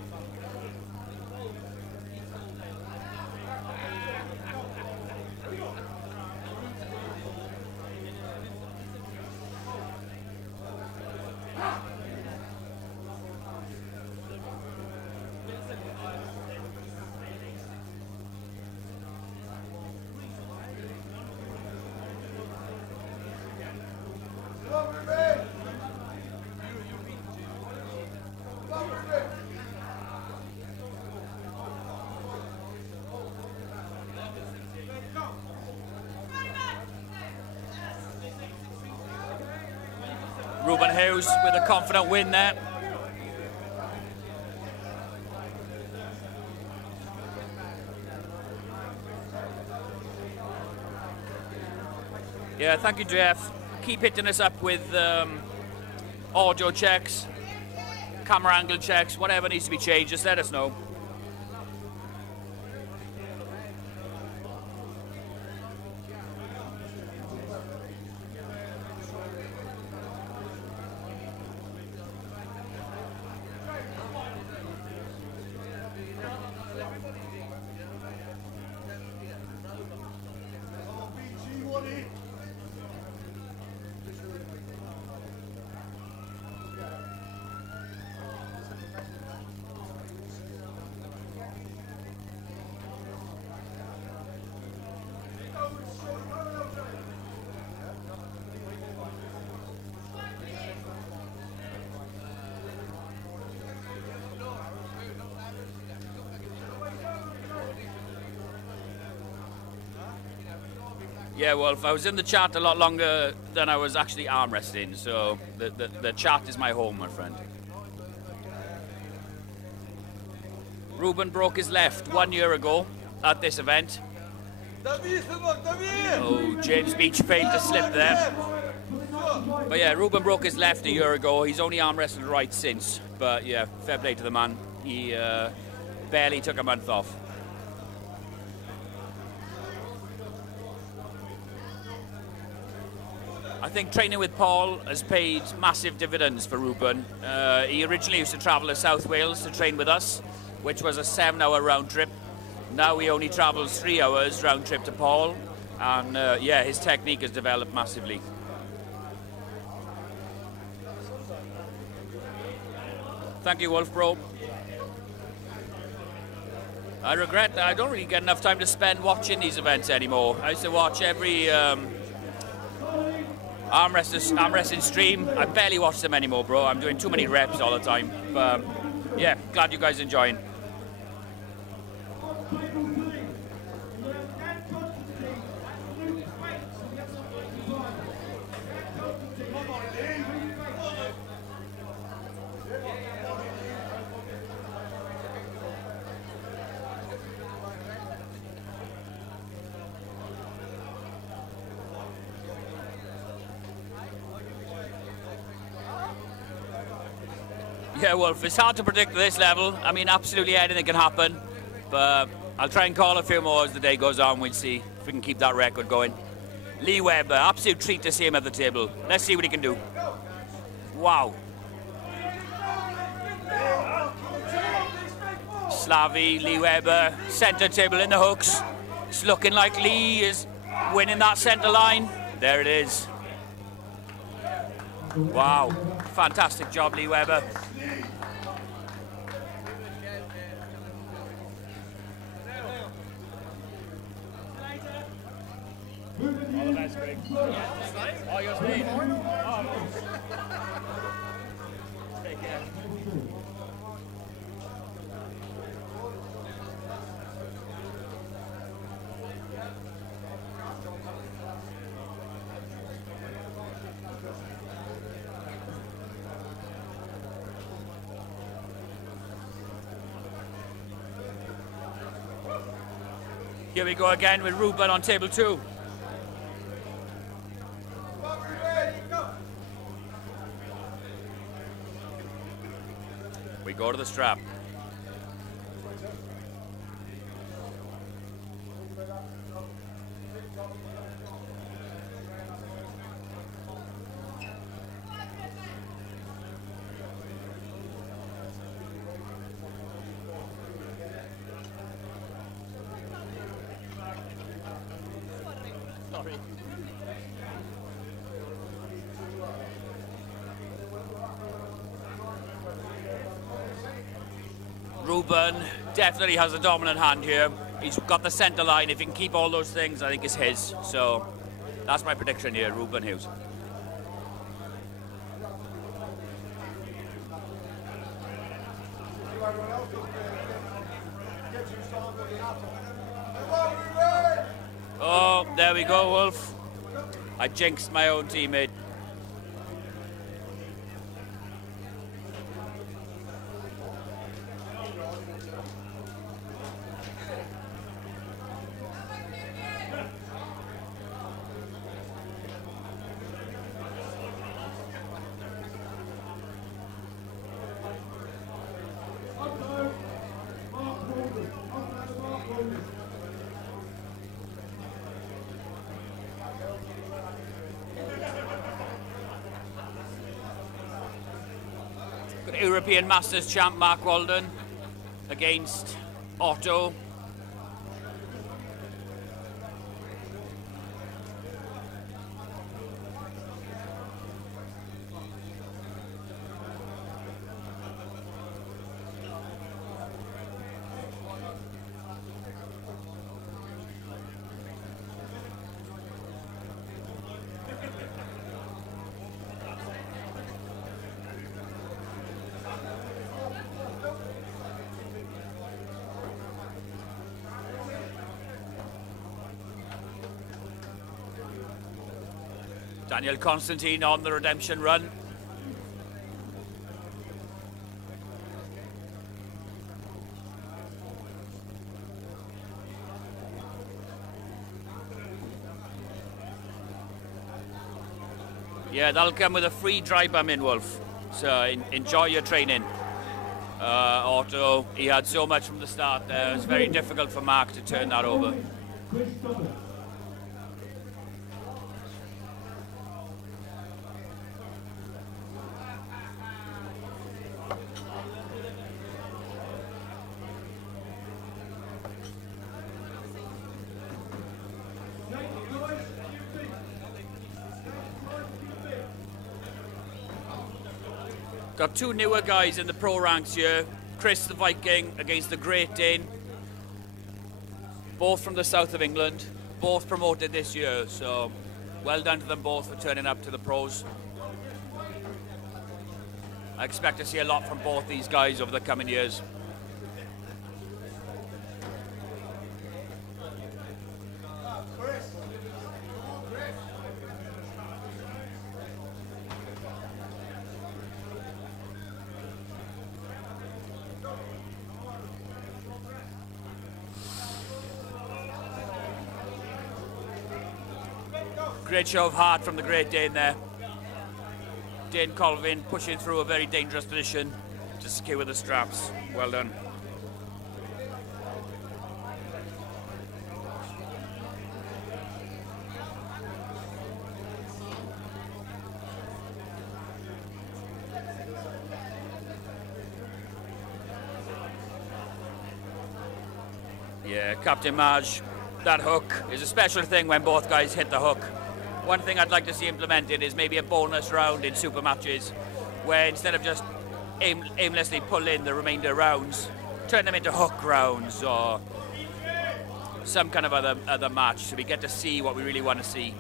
Ruben Hughes with a confident win there. Yeah, thank you, Jeff. Keep hitting us up with audio checks, camera angle checks, whatever needs to be changed, just let us know. Yeah, Wolf, I was in the chat a lot longer than I was actually arm wrestling, so the chat is my home, my friend. Ruben broke his left 1 year ago at this event. Oh, James Beach failed to slip there. But yeah, Ruben broke his left a year ago. He's only arm wrestled right since. But yeah, fair play to the man. He barely took a month off. I think training with Paul has paid massive dividends for Ruben. He originally used to travel to South Wales to train with us, which was a 7-hour round trip. Now he only travels 3 hours round trip to Paul, and yeah, his technique has developed massively. Thank you, Wolf Bro. I regret that I don't really get enough time to spend watching these events anymore. I used to watch every arm wrestling stream. I barely watch them anymore, bro. I'm doing too many reps all the time. But yeah, glad you guys are enjoying. Yeah, Wolf, it's hard to predict this level. I mean, absolutely anything can happen. But I'll try and call a few more as the day goes on. We'll see if we can keep that record going. Lee Webber, absolute treat to see him at the table. Let's see what he can do. Wow. Slavi, Lee Webber, center table in the hooks. It's looking like Lee is winning that center line. There it is. Wow, fantastic job, Lee Webber. All the best, Greg. Oh, you're speed. Take care. Here we go again with Ruben on table 2. We go to the strap. Sorry. Ruben definitely has a dominant hand here. He's got the center line. If he can keep all those things, I think it's his. So that's my prediction here, Ruben Hughes. Oh, there we go, Wolf. I jinxed my own teammate. European Masters champ Mark Walden against Otto. Daniel Constantine on the redemption run. Yeah, that'll come with a free dry bum in, Wolf. So enjoy your training. Otto, he had so much from the start there. It was very difficult for Mark to turn that over. Got two newer guys in the pro ranks here. Chris the Viking against the Great Dane. Both from the south of England. Both promoted this year, so well done to them both for turning up to the pros. I expect to see a lot from both these guys over the coming years. Great show of heart from the Great Dane there. Dane Colvin pushing through a very dangerous position to secure the straps. Well done. Yeah, Captain Marge, that hook is a special thing when both guys hit the hook. One thing I'd like to see implemented is maybe a bonus round in super matches where instead of just aimlessly pull in the remainder rounds, turn them into hook rounds or some kind of other match so we get to see what we really want to see.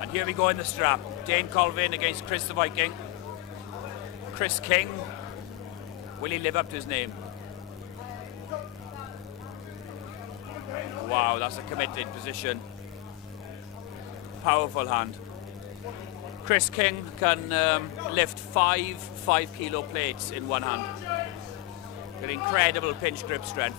And here we go in the strap. Dane Colvin against Chris the Viking. Chris King. Will he live up to his name? Wow, that's a committed position. Powerful hand. Chris King can lift 5 kilo plates in one hand. Got incredible pinch grip strength.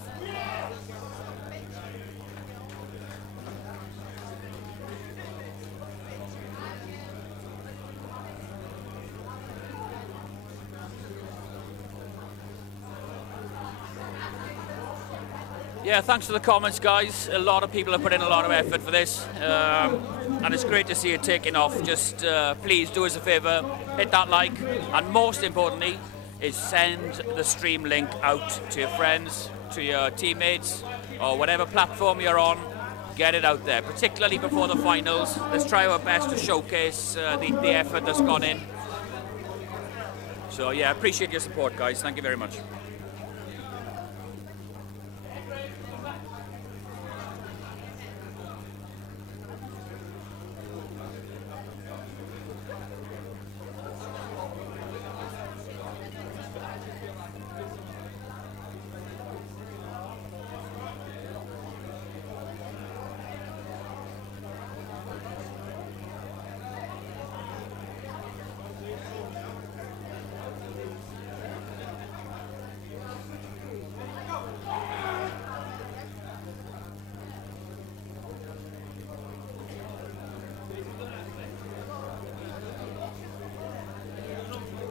Yeah, thanks for the comments, guys. A lot of people have put in a lot of effort for this, and it's great to see it taking off. Just please do us a favour, hit that like, and most importantly, is send the stream link out to your friends, to your teammates, or whatever platform you're on. Get it out there, particularly before the finals. Let's try our best to showcase the effort that's gone in. So yeah, appreciate your support, guys. Thank you very much.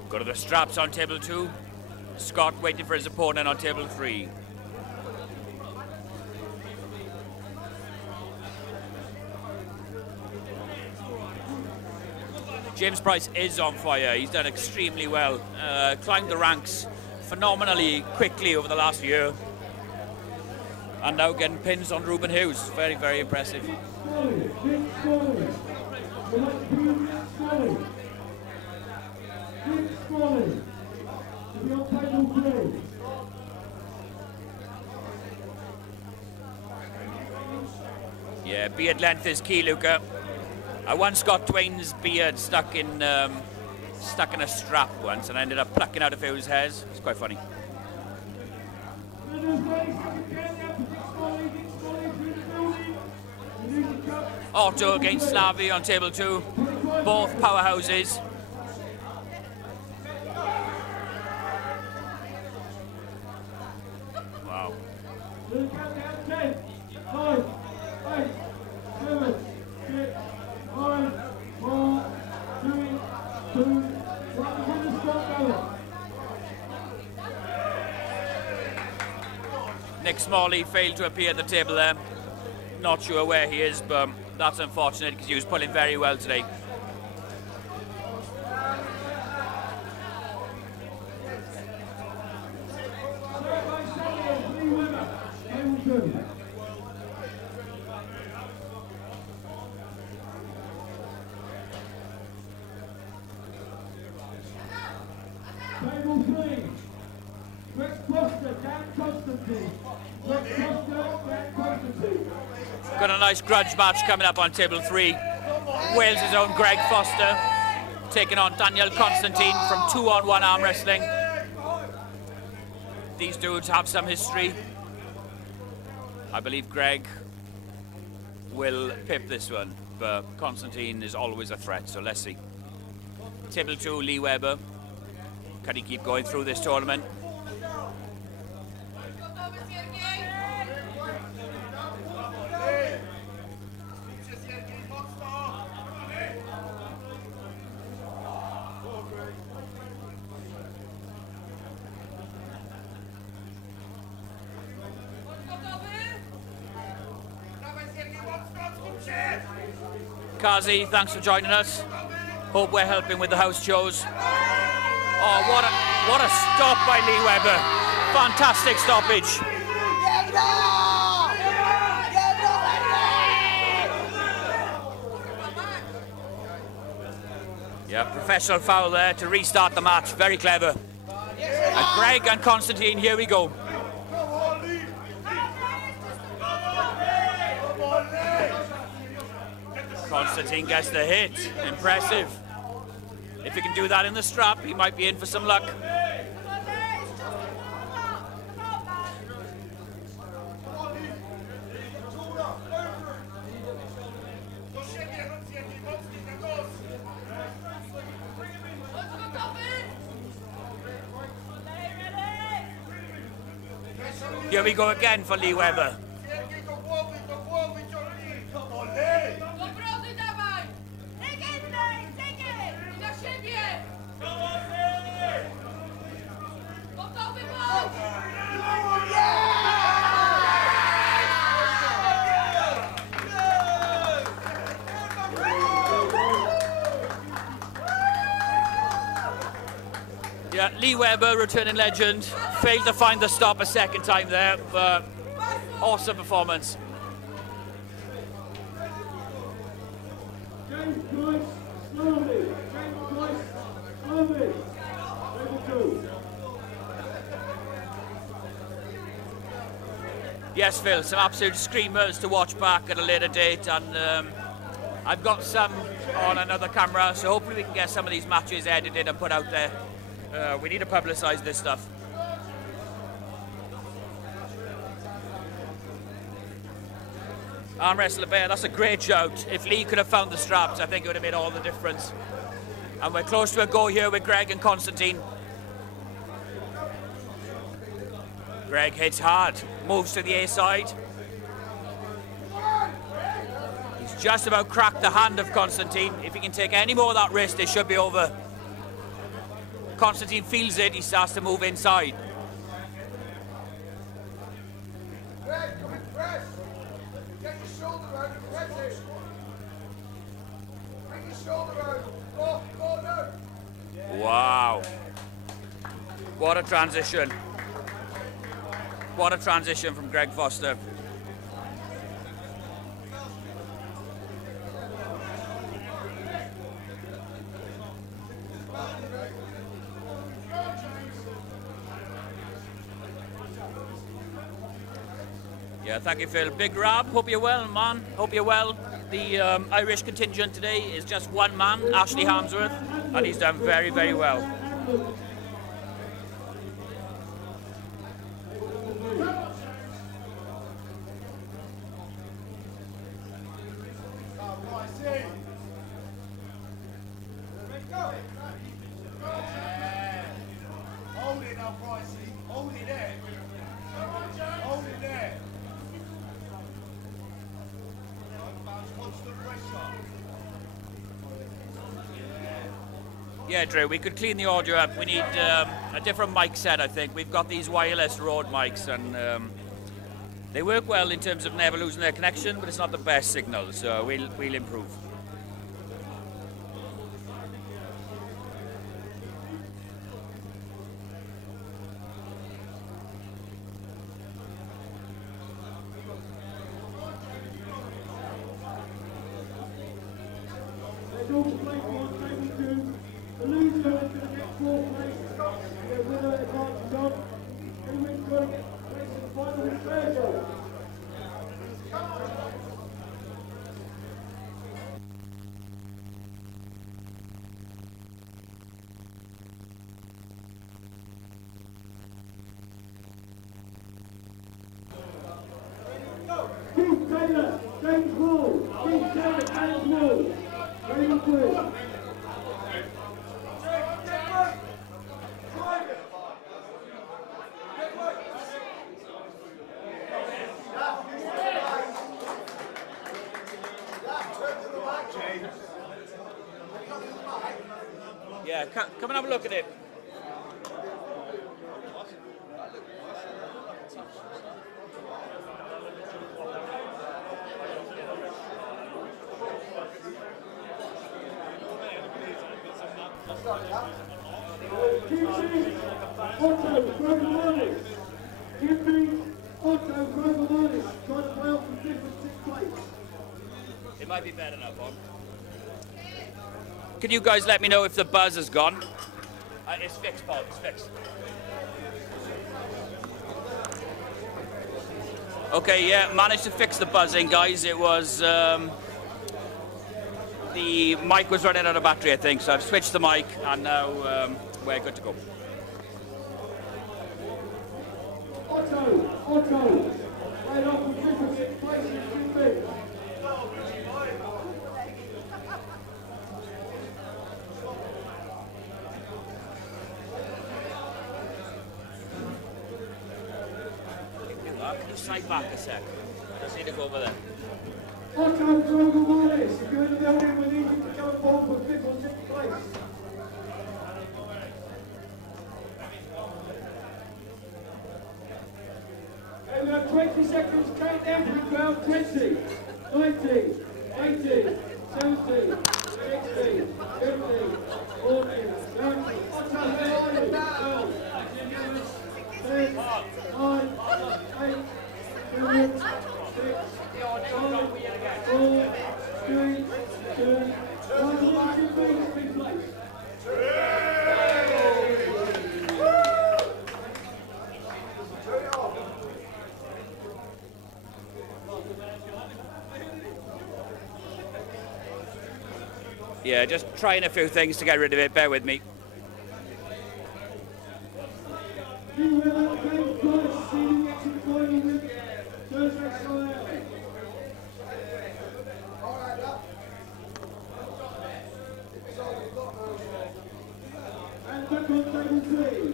Go to the straps on table 2. Scott waiting for his opponent on table 3. James Price is on fire. He's done extremely well. Climbed the ranks phenomenally quickly over the last year. And now getting pins on Ruben Hughes. Very, very impressive. Yeah, beard length is key, Luca. I once got Dwayne's beard stuck in a strap once, and I ended up plucking out a few of his hairs. It's quite funny. Otto against Slavi on table 2. Both powerhouses. Wow. 10, 9, 8, 7, 6, 5, 4, 3, 2, 1. Stop going. Nick Smalley failed to appear at the table there. Not sure where he is, but that's unfortunate because he was pulling very well today. Table 3. Rex Costa, Dan Constantine. Rex Costa, Dan Constantine. Got a nice grudge match coming up on table 3. Wales' own Greg Foster taking on Daniel Constantine from 2-on-1 arm wrestling. These dudes have some history. I believe Greg will pip this one, but Constantine is always a threat, so let's see. Table 2, Lee Weber. Can he keep going through this tournament? Kazi, thanks for joining us. Hope we're helping with the house shows. Oh, what a stop by Lee Weber. Fantastic stoppage. Yeah, professional foul there to restart the match. Very clever. And Greg and Constantine, here we go. Constantine gets the hit. Impressive. If he can do that in the strap, he might be in for some luck. Here we go again for Lee Weber. Yeah, Lee Weber, returning legend, failed to find the stop a second time there, but awesome performance. James Joyce, slowly. James Joyce, slowly. Table 2. Yes, Phil, some absolute screamers to watch back at a later date, and I've got some on another camera, so hopefully we can get some of these matches edited and put out there. We need to publicise this stuff. Arm wrestler Bear, that's a great shout. If Lee could have found the straps, I think it would have made all the difference. And we're close to a go here with Greg and Constantine. Greg hits hard, moves to the A side. He's just about cracked the hand of Constantine. If he can take any more of that wrist, it should be over. Constantine feels it, he starts to move inside. Greg, come and press. Get your shoulder out and press it. Bring your shoulder out. Go, no. Wow. What a transition. What a transition from Greg Foster. Yeah, thank you, Phil. Big Rob, hope you're well, man. Hope you're well. The Irish contingent today is just one man, Ashley Harmsworth, and he's done very, very well. Yeah, Drew, we could clean the audio up. We need a different mic set, I think. We've got these wireless Rode mics, and they work well in terms of never losing their connection, but it's not the best signal, so we'll improve. There's all the play for on table 2. The loser is going to get 4th place. The winner advances on. Who wins going to get place in the final with Virgil. Keith Taylor, James Wall. Keith Taylor, James Wall. Very good. Yeah, come and have a look at it. Otto Grover-Marlis. Give me Otto Grover-Marlis trying to play off from 5th and 6th place. It might be better now, Bob. Can you guys let me know if the buzz is gone? It's fixed, Bob. It's fixed. Okay, yeah, managed to fix the buzzing, guys. It was the mic was running out of battery, I think, so I've switched the mic, and now we're good to go. Otto, played off from 5th and 6th place in 5th. Can you slide back a sec? I just need to go over there. Otto Grover-Marlis, if you're in the building, we need you to go forward for 5th or 6th place. And we have 20 seconds countdown for crowd. 20, 19, 18, 17, 16, 15, 14, 13. Otto, where are you? 12, 10, 9, 8, 7, 6, 5, 4, 3, 2, 1. Give me the big place. Yeah, just trying a few things to get rid of it. Bear with me. You will have gained twice, seeing the exit final with Thursday Sky. And back on table 3.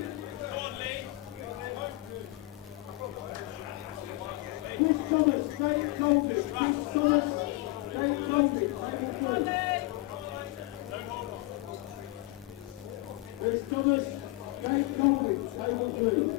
Chris Thomas, Dave Colby. Chris Thomas, Dave Colby, table 3. Chris Thomas, Dave Colby, table 3.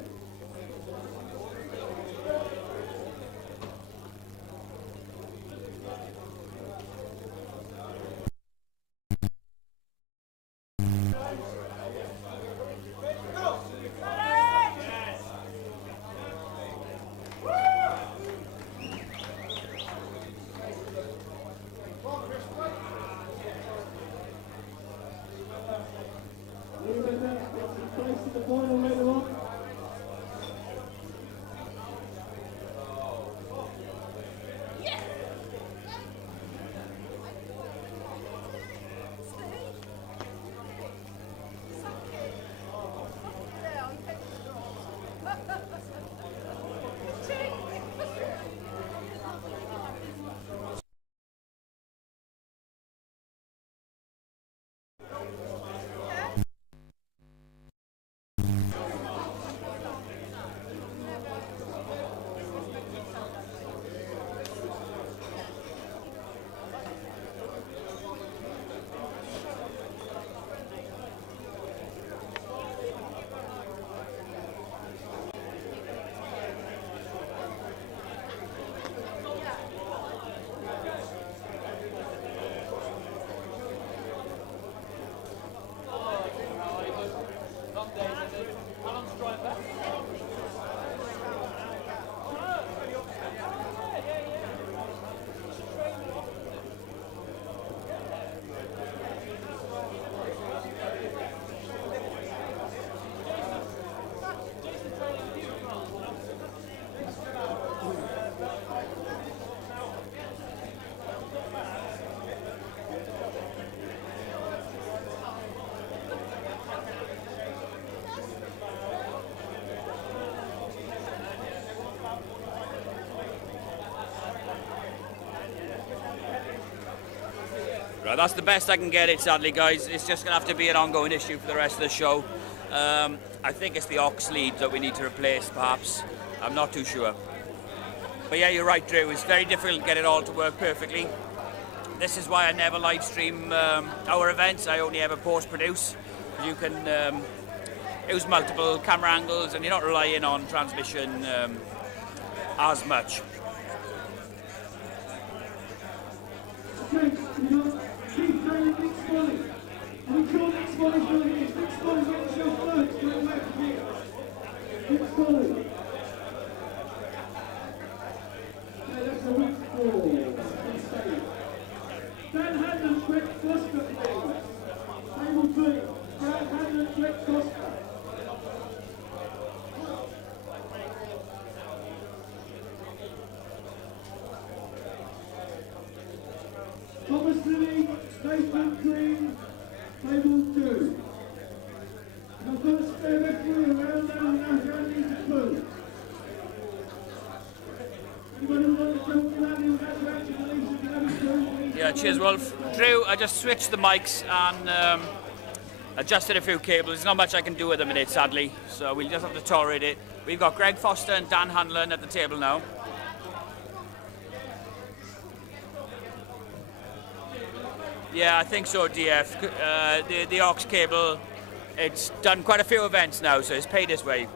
Well, that's the best I can get it, sadly, guys. It's just going to have to be an ongoing issue for the rest of the show. I think it's the ox lead that we need to replace, perhaps. I'm not too sure. But yeah, you're right, Drew. It's very difficult to get it all to work perfectly. This is why I never live stream our events. I only ever post-produce. You can use multiple camera angles and you're not relying on transmission as much. Dan Hanlon, Greg Foster, please. Table 3. Dan Hanlon, Greg Foster. Thomas Lilly, Nathan Green, table 2. And I've got a spare referee around now, and now needs a clue. Anybody who wants to talk to Andy without to actually believe you can have a clue? Yeah, cheers, Wolf. Drew, I just switched the mics and adjusted a few cables. There's not much I can do at the minute, sadly, so we'll just have to tolerate it. We've got Greg Foster and Dan Hanlon at the table now. Yeah, I think so, DF. The aux cable, it's done quite a few events now, so it's paid its way.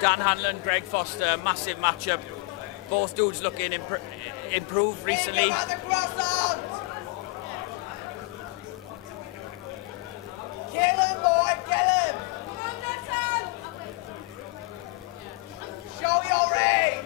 Dan Hanlon, Greg Foster, massive matchup. Both dudes looking improved recently. Kill him, boy, kill him! Show your range!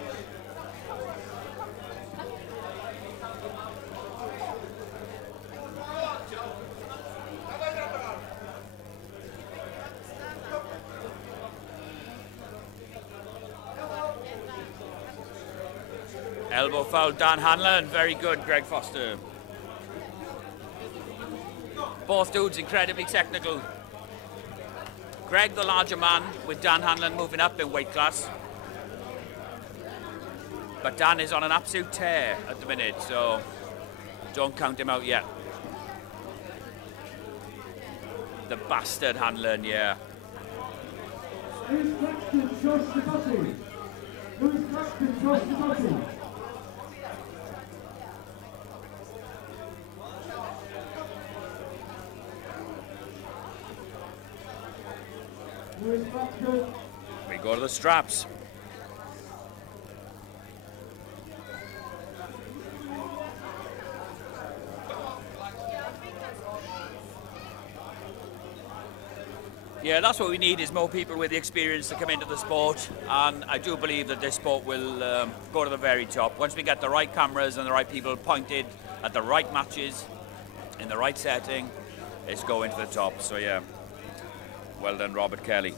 Elbow foul, Dan Hanlon. Very good, Greg Foster. Both dudes incredibly technical. Greg, the larger man, with Dan Hanlon moving up in weight class. But Dan is on an absolute tear at the minute, so don't count him out yet. The bastard Hanlon, yeah. Who's Claxton, Josh Sabati? Who's Claxton, Josh Sabati? We go to the straps. Yeah, that's what we need, is more people with the experience to come into the sport, and I do believe that this sport will go to the very top. Once we get the right cameras and the right people pointed at the right matches, in the right setting, it's going to the top. So yeah, well done, Robert Kelly.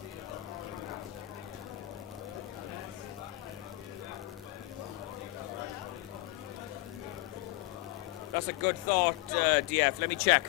That's a good thought, DF. Let me check.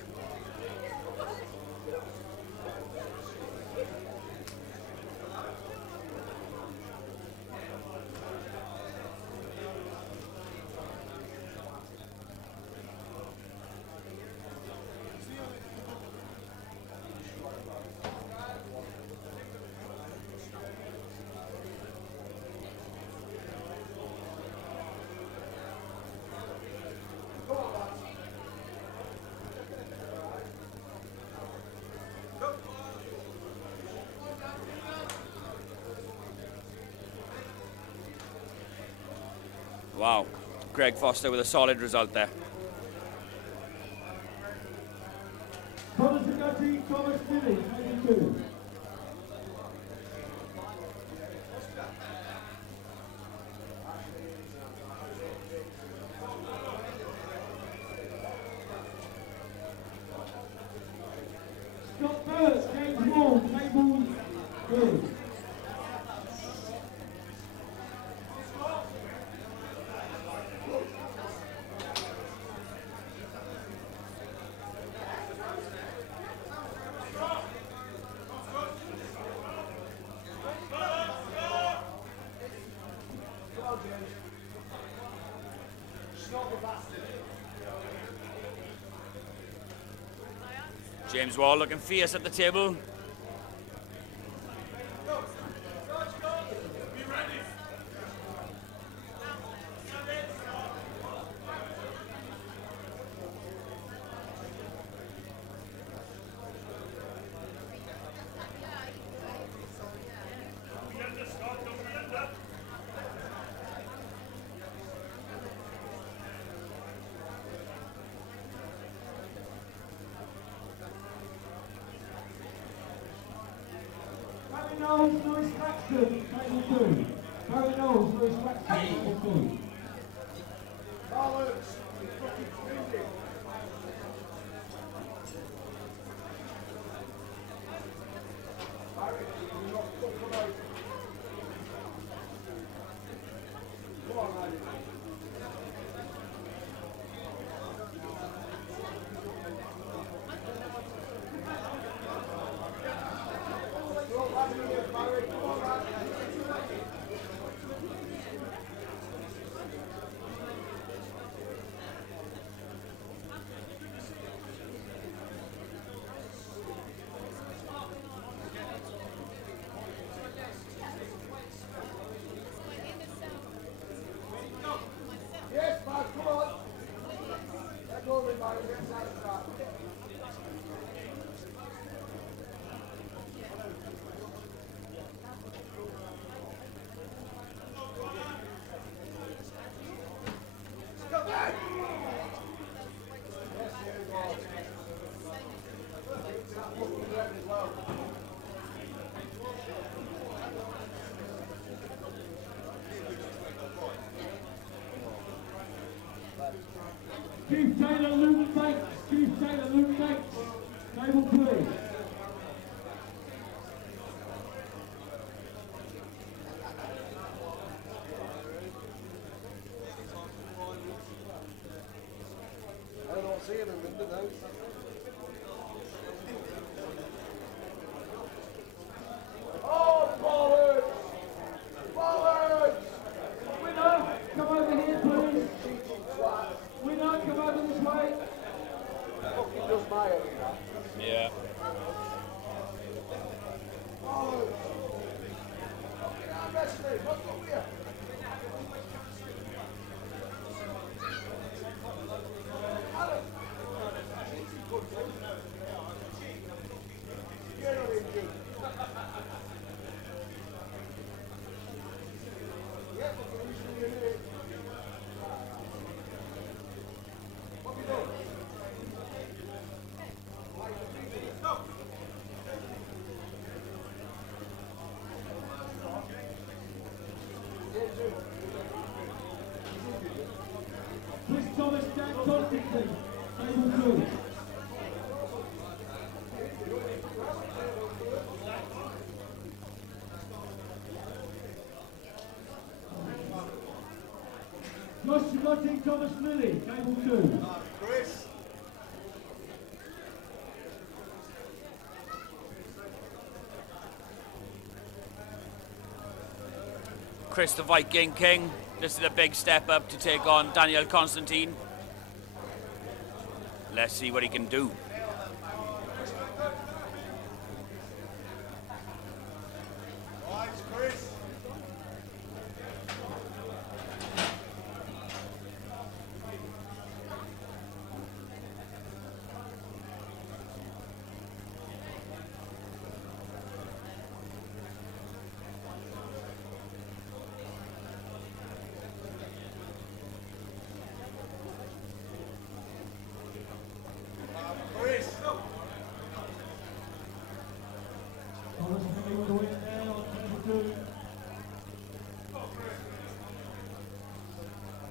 Wow, Greg Foster with a solid result there. Thomas Agati, Thomas Lilly, 22. Scott Burns, James Wall, table 2. James Wall looking fierce at the table. Chief Taylor, Luke Bates. Chief Taylor, Luke Bates. Table please. I don't see him in Linda now. Oh, forward! Forward! Winner, come over here, please. Winner, come over this way. Fucking does my head in that. Yeah. Forward! Fucking arm wrestling, what's up here? Adam! You're not injured. Yeah, fucking listen to you. What have you done? Chris Thomas, Dan Tompkins. Table 2. Josh Chigotti, Thomas Lilly. Table 2. Chris. Chris the Viking King. This is a big step up to take on Daniel Constantine. Let's see what he can do. Right, Chris. Chris. Thomas Lilly with the win there on table 2.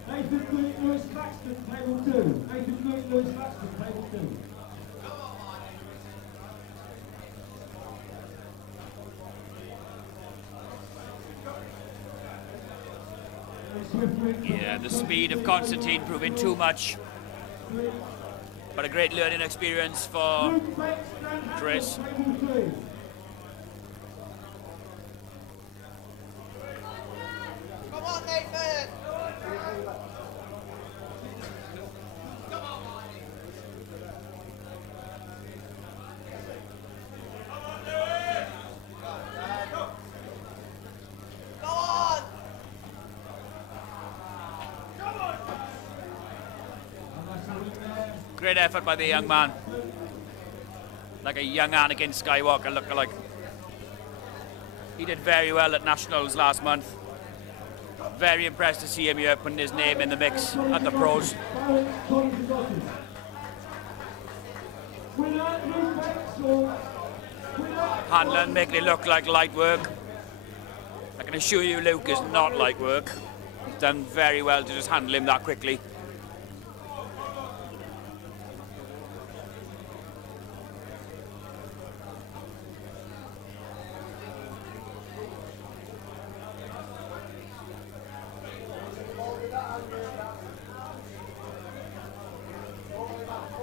Nathan Fleet, Lewis Claxton, table 2. Nathan Fleet, Lewis Claxton, table 2. Yeah, the speed of Constantine proving too much. But a great learning experience for Chris. Come on, Nathan! Great effort by the young man. Like a young Anakin Skywalker look-alike. He did very well at Nationals last month. Very impressed to see him here putting his name in the mix at the pros. Hanlon making it look like light work. I can assure you Luke is not light work. He's done very well to just handle him that quickly.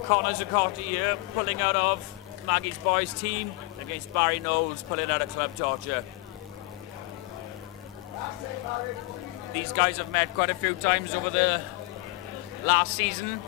Connor Zuccotti here, pulling out of Maggie's boys team against Barry Knowles, pulling out of Club Torture. These guys have met quite a few times over the last season.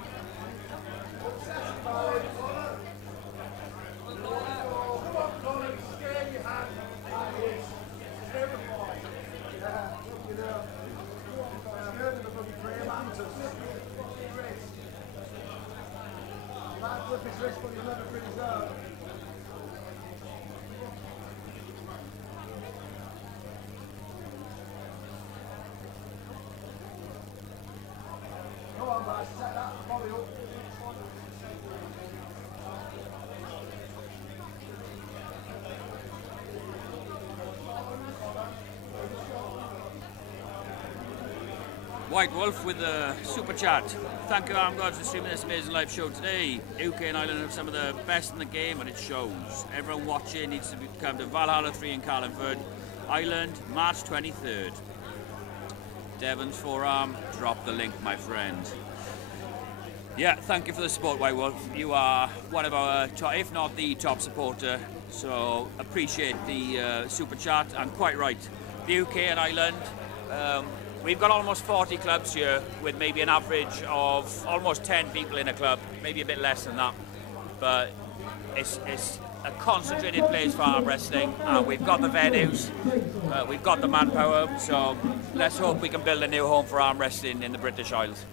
White Wolf with a super chat. Thank you, Armgods, for streaming this amazing live show today. UK and Ireland have some of the best in the game, and it shows. Everyone watching needs to come to Valhalla 3 in Carlingford, Ireland, March 23rd. Devon's forearm, drop the link, my friend. Yeah, thank you for the support, White Wolf. You are one of our top, if not the top supporter, so appreciate the super chat, and quite right. The UK and Ireland, we've got almost 40 clubs here with maybe an average of almost 10 people in a club, maybe a bit less than that. But it's a concentrated place for arm wrestling, and we've got the venues, we've got the manpower, so let's hope we can build a new home for arm wrestling in the British Isles.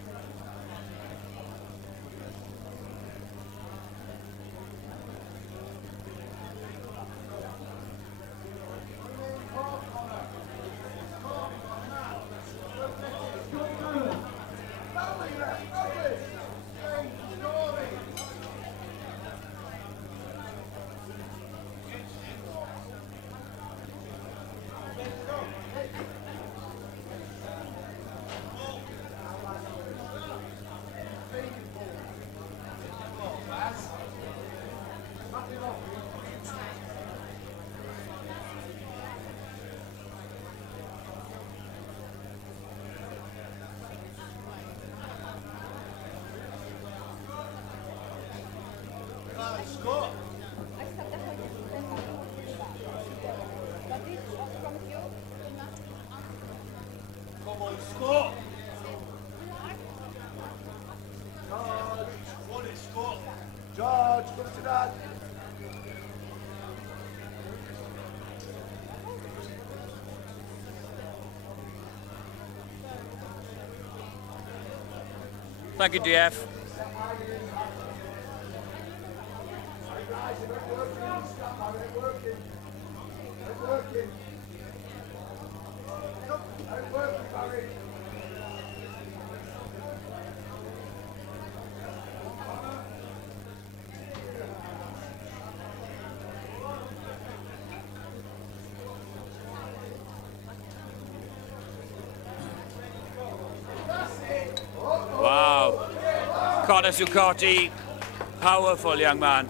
Thank you, DF. Wow. Connor Zuccotti, powerful young man.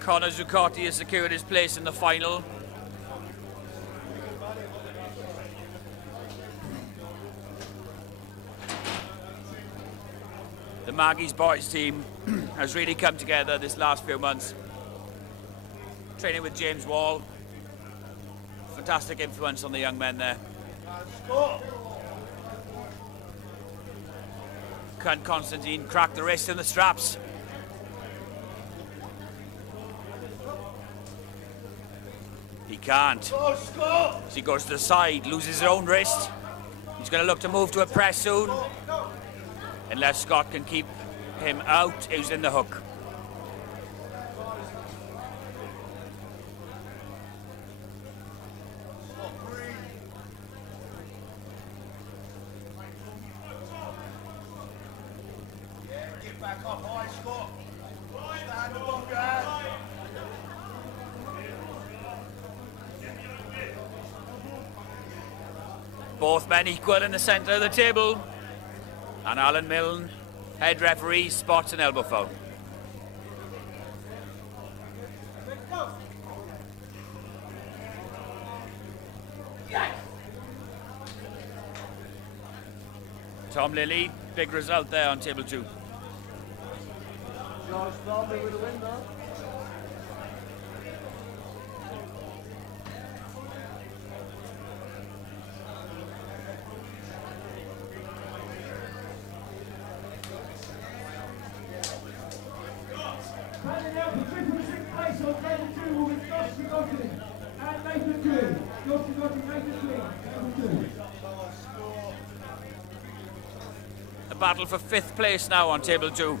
Connor Zuccotti has secured his place in the final. The Maggie's boys team has really come together this last few months. Training with James Wall. Fantastic influence on the young men there. Can Constantine crack the wrist in the straps? He can't. So he goes to the side, loses his own wrist. He's going to look to move to a press soon. Unless Scott can keep him out, he's in the hook. Both men equal in the centre of the table. And Alan Milne, head referee, spots an elbow foul. Tom Lilly, big result there on table 2. George Thornby with a win though. Standing out for 5th place on table 2 will be Josh Gotti and Nathan Green. Josh Gotti, Nathan Green, table 2. A battle for 5th place now on table 2.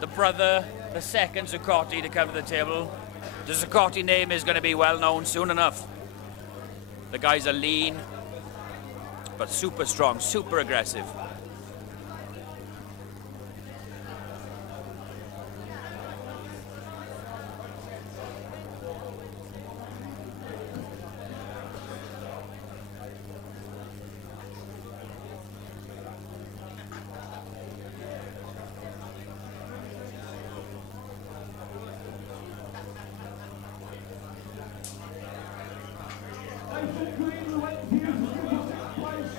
The brother, the second Zuccotti to come to the table. The Zuccotti name is going to be well known soon enough. The guys are lean, but super strong, super aggressive. Nathan Green, the weight here for 6th place.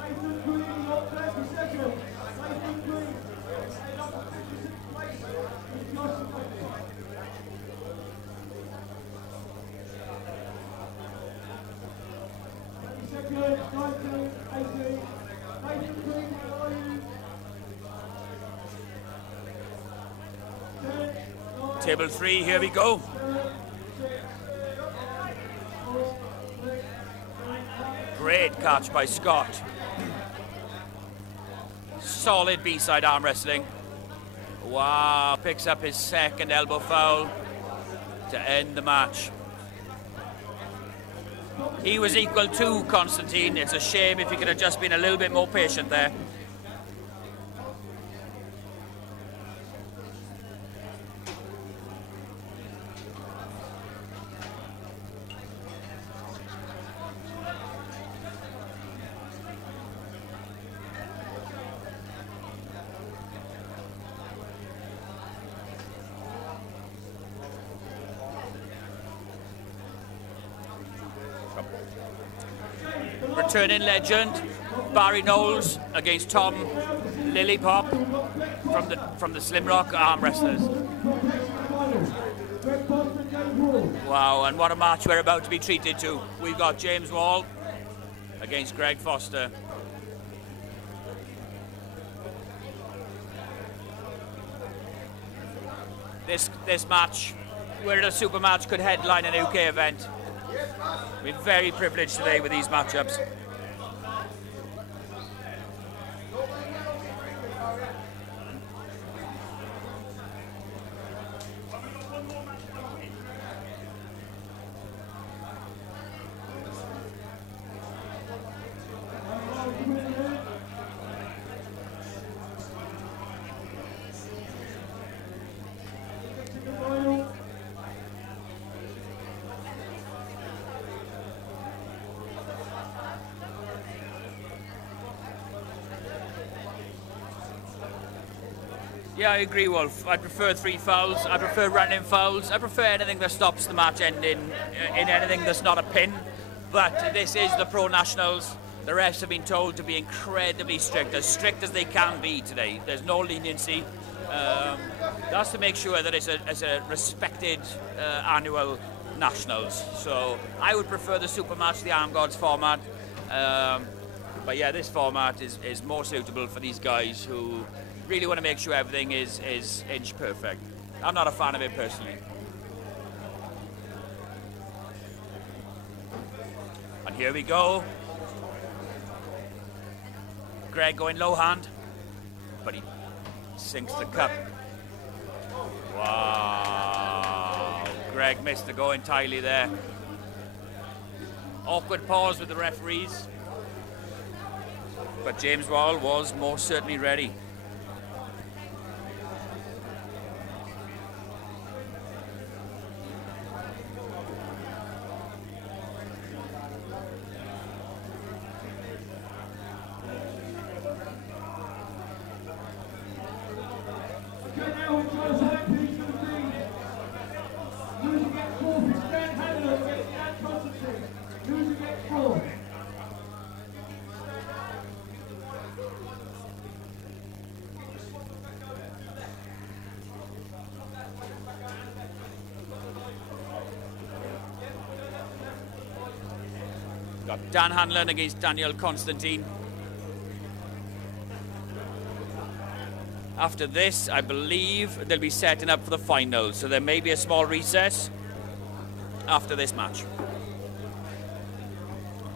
Nathan Green, not 32nd. Nathan Green, and up for 56th place is Josh Gotti. 22nd, 19, 18. Nathan Green, where are you? 10, 9, Table 3, here we go. Great catch by Scott. Solid B-side arm wrestling. Wow, picks up his second elbow foul to end the match. He was equal to Constantine. It's a shame if he could have just been a little bit more patient there. Returning legend Barry Knowles against Tom Lillipop from the Slim Rock arm wrestlers. Wow, and what a match we're about to be treated to. We've got James Wall against Greg Foster. This match, where a super match could headline an UK event. We're very privileged today with these matchups. Yeah, I agree, Wolf. I prefer 3 fouls. I prefer running fouls. I prefer anything that stops the match ending in anything that's not a pin. But this is the Pro Nationals. The refs have been told to be incredibly strict as they can be today. There's no leniency. That's to make sure that it's a respected annual nationals. So I would prefer the super match, the Armgods format. But yeah, this format is more suitable for these guys who really want to make sure everything is inch perfect. I'm not a fan of it personally. And here we go. Greg going low hand, but he sinks the cup. Wow. Greg missed the go entirely there. Awkward pause with the referees. But James Wall was most certainly ready. Got Dan Hanlon against Daniel Constantine. After this, I believe they'll be setting up for the finals, so there may be a small recess after this match.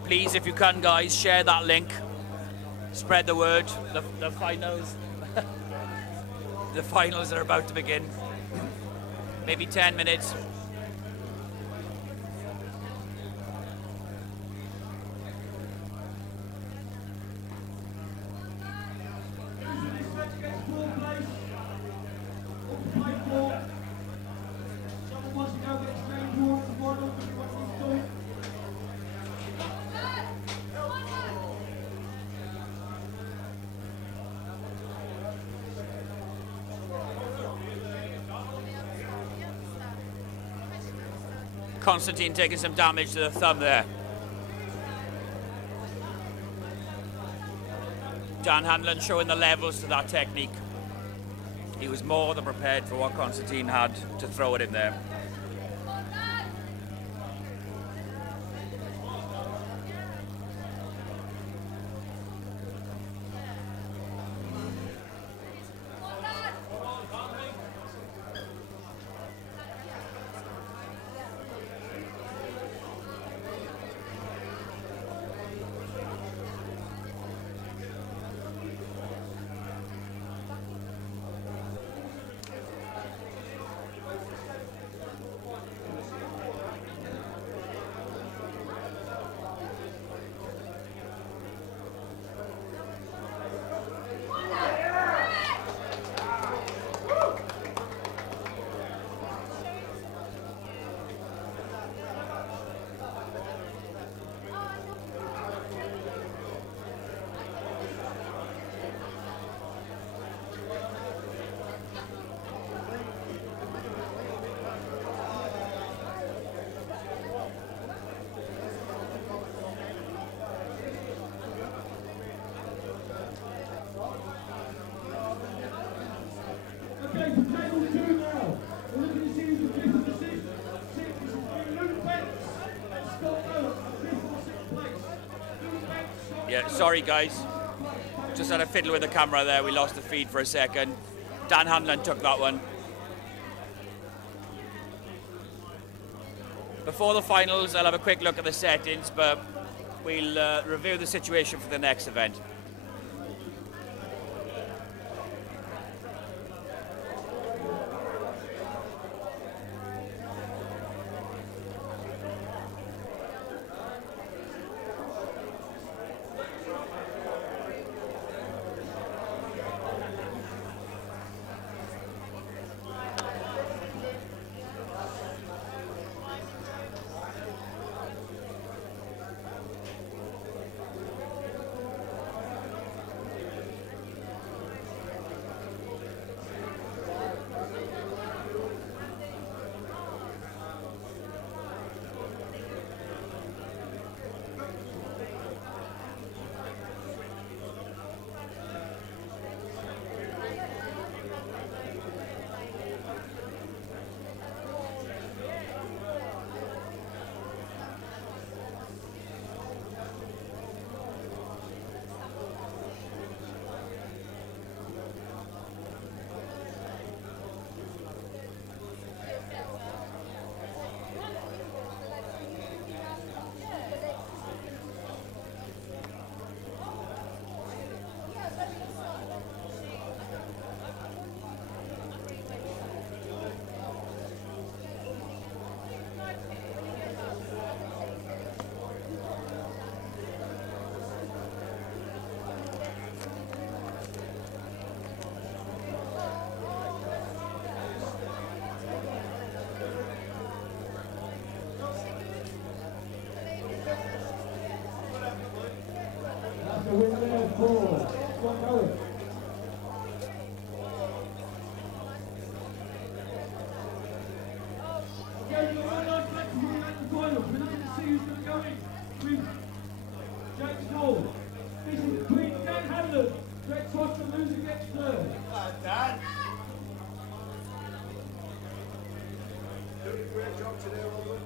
Please, if you can, guys, share that link. Spread the word. The finals. The finals are about to begin. Maybe 10 minutes. Constantine taking some damage to the thumb there. Dan Hanlon showing the levels to that technique. He was more than prepared for what Constantine had to throw at him there. Yeah, sorry guys. Just had a fiddle with the camera there. We lost the feed for a second. Dan Hanlon took that one. Before the finals, I'll have a quick look at the settings, but we'll review the situation for the next event. to win there for Scott. Okay, you're all on track to win at the finals. We're not going to see who's going to go in with James Hall. This is between Dan Hanlon, Greg Foster losing against third. Dan. Doing a great job today, Robert.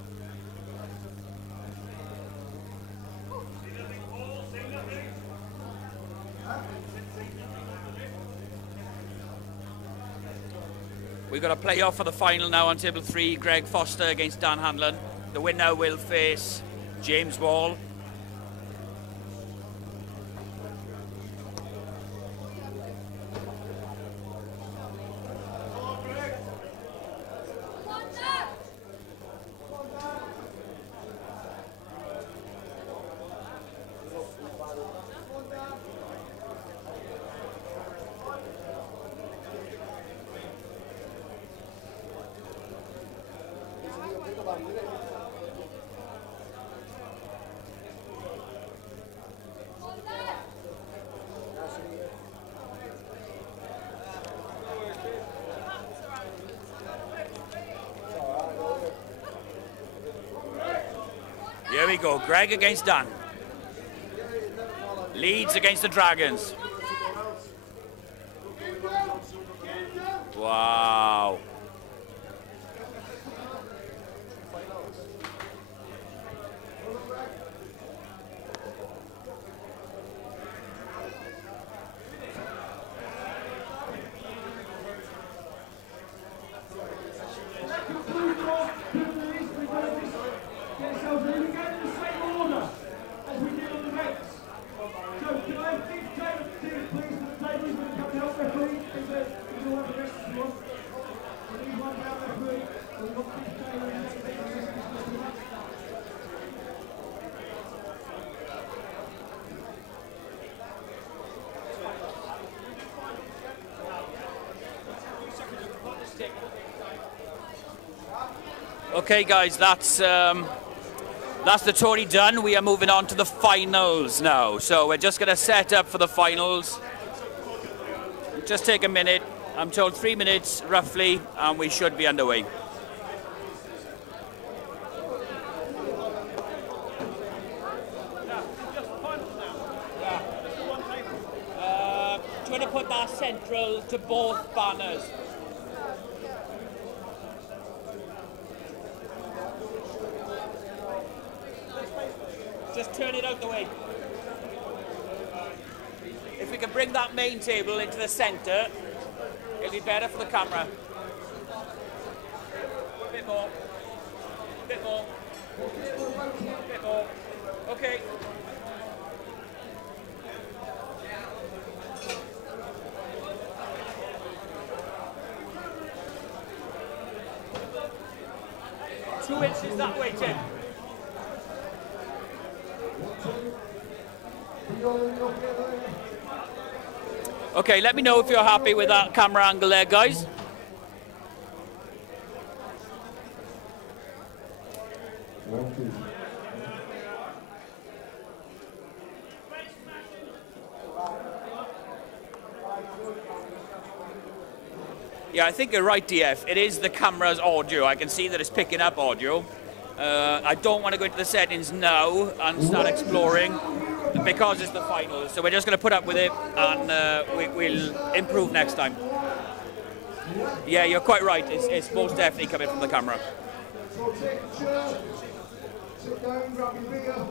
We've got a play-off for the final now on table 3. Greg Foster against Dan Hanlon. The winner will face James Wall. Here we go, Greg against Dan. Leeds against the Dragons. Wow. Okay, guys, that's the tourney done. We are moving on to the finals now. So we're just going to set up for the finals. Just take a minute. I'm told 3 minutes roughly, and we should be underway. Do you want to put that central to both banners? Just turn it out the way. If we can bring that main table into the centre, it'll be better for the camera. A bit more. A bit more. A bit more. Okay. Two inches that way, Tim. Okay, let me know if you're happy with that camera angle there, guys. Yeah, I think you're right, DF. It is the camera's audio. I can see that it's picking up audio. I don't want to go into the settings now and start exploring because it's the finals. So we're just going to put up with it and we'll improve next time. Yeah, you're quite right. It's most definitely coming from the camera. So take a chair, sit down, grab your beer,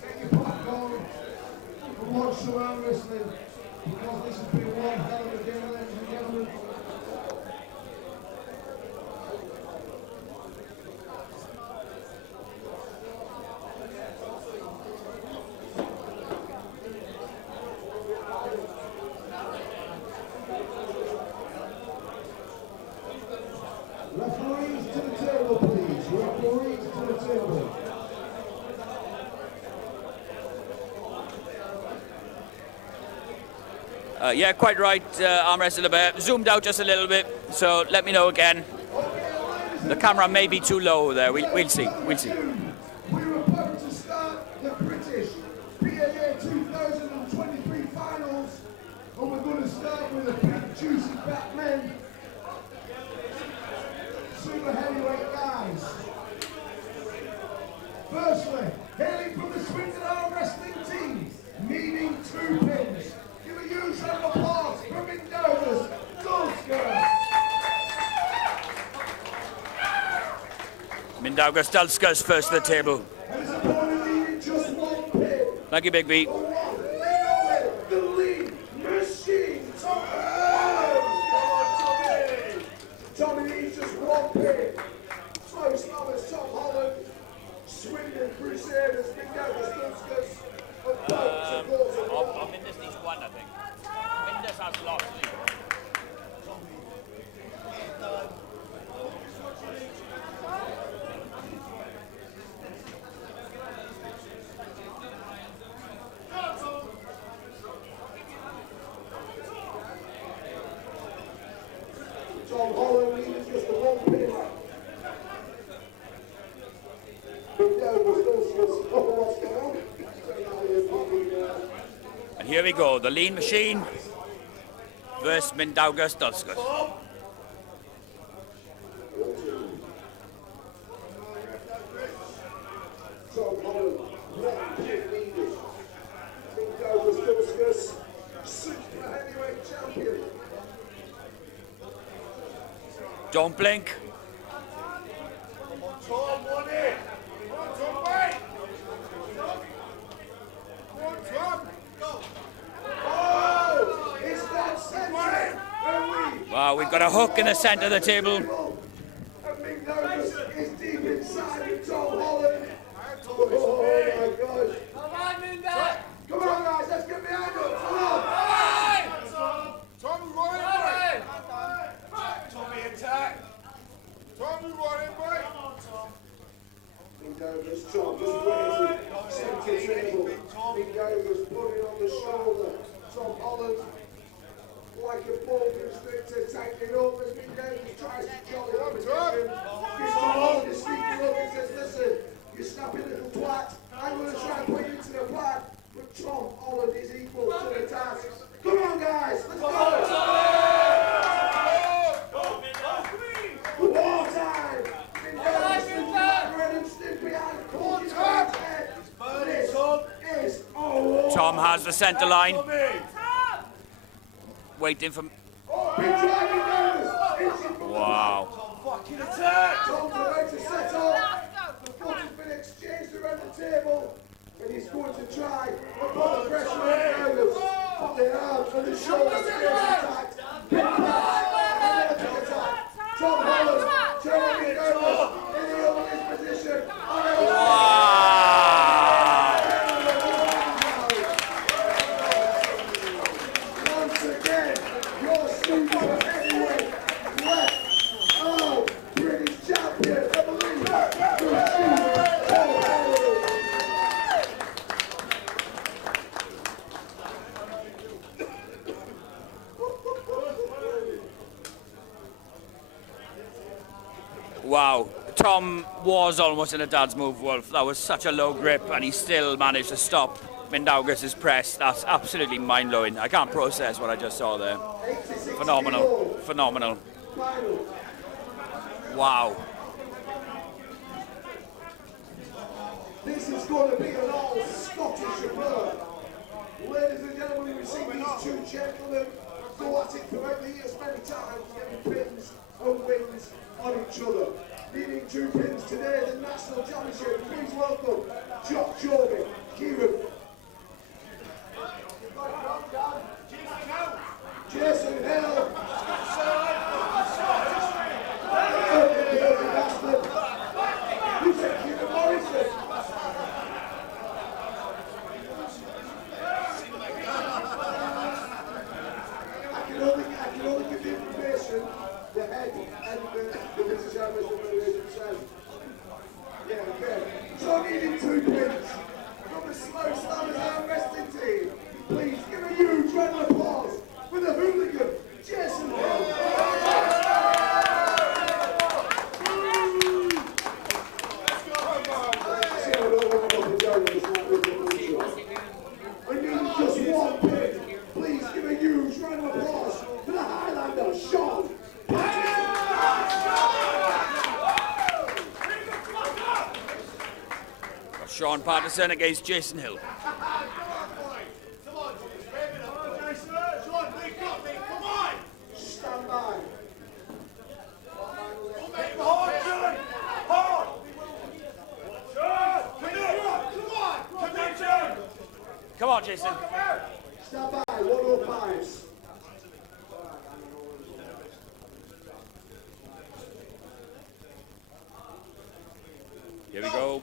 get your popcorn, and watch Surround Wrestling, because this has been one hell of a game, ladies and gentlemen. Referees to the table, please. Referees to the table. Yeah, quite right, arm wrestle a bit. Zoomed out just a little bit, so let me know again. The camera may be too low there. We'll see. We'll see. We're about to start the British PAA 2023 finals, and we're going to start with a big juicy fat men, super heavyweight guys. Firstly, hailing from the Swindon Arm Wrestling team, needing 2 pins. Give a huge round of applause for Mindaugas Dulskis. Mindaugas Dulskis first to the table. And his opponent needing just 1 pin. Thank you, Big B. The lead machine, Tommy needs just 1 pin. Close numbers, Tom Holland, Swindon Crusaders, Mindaugas Dulskis, and Mindus needs 1, I think. Mindus has lots to lead. Tom Holland needs just 1 pin. Mindaugas Dulskis, what's going on? And here we go, the lean machine versus Mindaugas Dulskis. Tom Holland, 1 pin leaders. Mindaugas Dulskis, super heavyweight champion. Don't blink. Tom, 1 in. Come on, Tom, wait. Come on, Tom. Go. Oh, it's that centre. Wow, we've got a hook in the centre of the table. And Mindaugas is deep inside with Tom Holland. Oh my gosh. Come on, Minda! Come on, guys, let's get behind him. Come on. Tommy running, Tommy attack. Tommy running, mate. Mindaugas, Tom, just waiting. Centre table. Mindaugas putting on the shoulder. Tom Holland, like a ball constrictor, taking up as Mindaugas tries to jolly up his position. Gives Tom Holland a sneaky look and says, listen, you snappy little twat. I'm going to try and put you into the plan. But Tom Holland is equal to the task. Come on, guys, let's go. War time. Tom has the centre line. Waiting for... Wow. Fucking attack! Tom's about to set up. The foot has been exchanged around the table. And he's going to try and put the pressure on Mindaugas. But the arms and the shoulders attacked. Tom Holland, Jeremy Mindaugas in the opening position. Once again, your super heavyweight left. Oh, British champion, I believe. Wow. Tom was almost in a dad's move, Wolf. That was such a low grip, and he still managed to stop Mindaugas' press. That's absolutely mind-blowing. I can't process what I just saw there. Phenomenal. Phenomenal. Wow. This is going to be an all-Scottish affair. Ladies and gentlemen, we've seen these 2 gentlemen go at it throughout the years many times, getting pins and wins on each other. Leading 2 pins today, the National Championship. Please welcome Jock Jordan, Kieran. Jason Hill. You said Kieran Morrison. I can only give the information the head and the British Airways Federation says. Yeah, okay. So needing 2 pins from the slow Sean Patterson against Jason Hill. Stand by. Come on, Jason. Stand by, 105s. Here we go.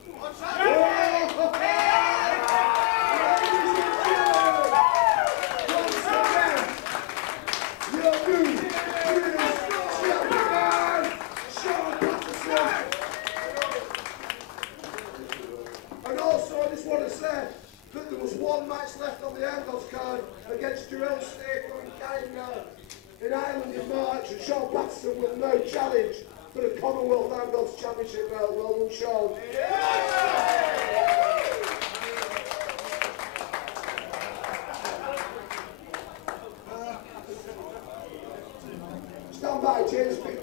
And also, I just want to say that there was one match left on the Armgods card against Durrell Staker in Ireland in March, and Sean Patterson with no challenge for the Commonwealth Armgods Championship belt. Well done, Sean. Stand by, James Big.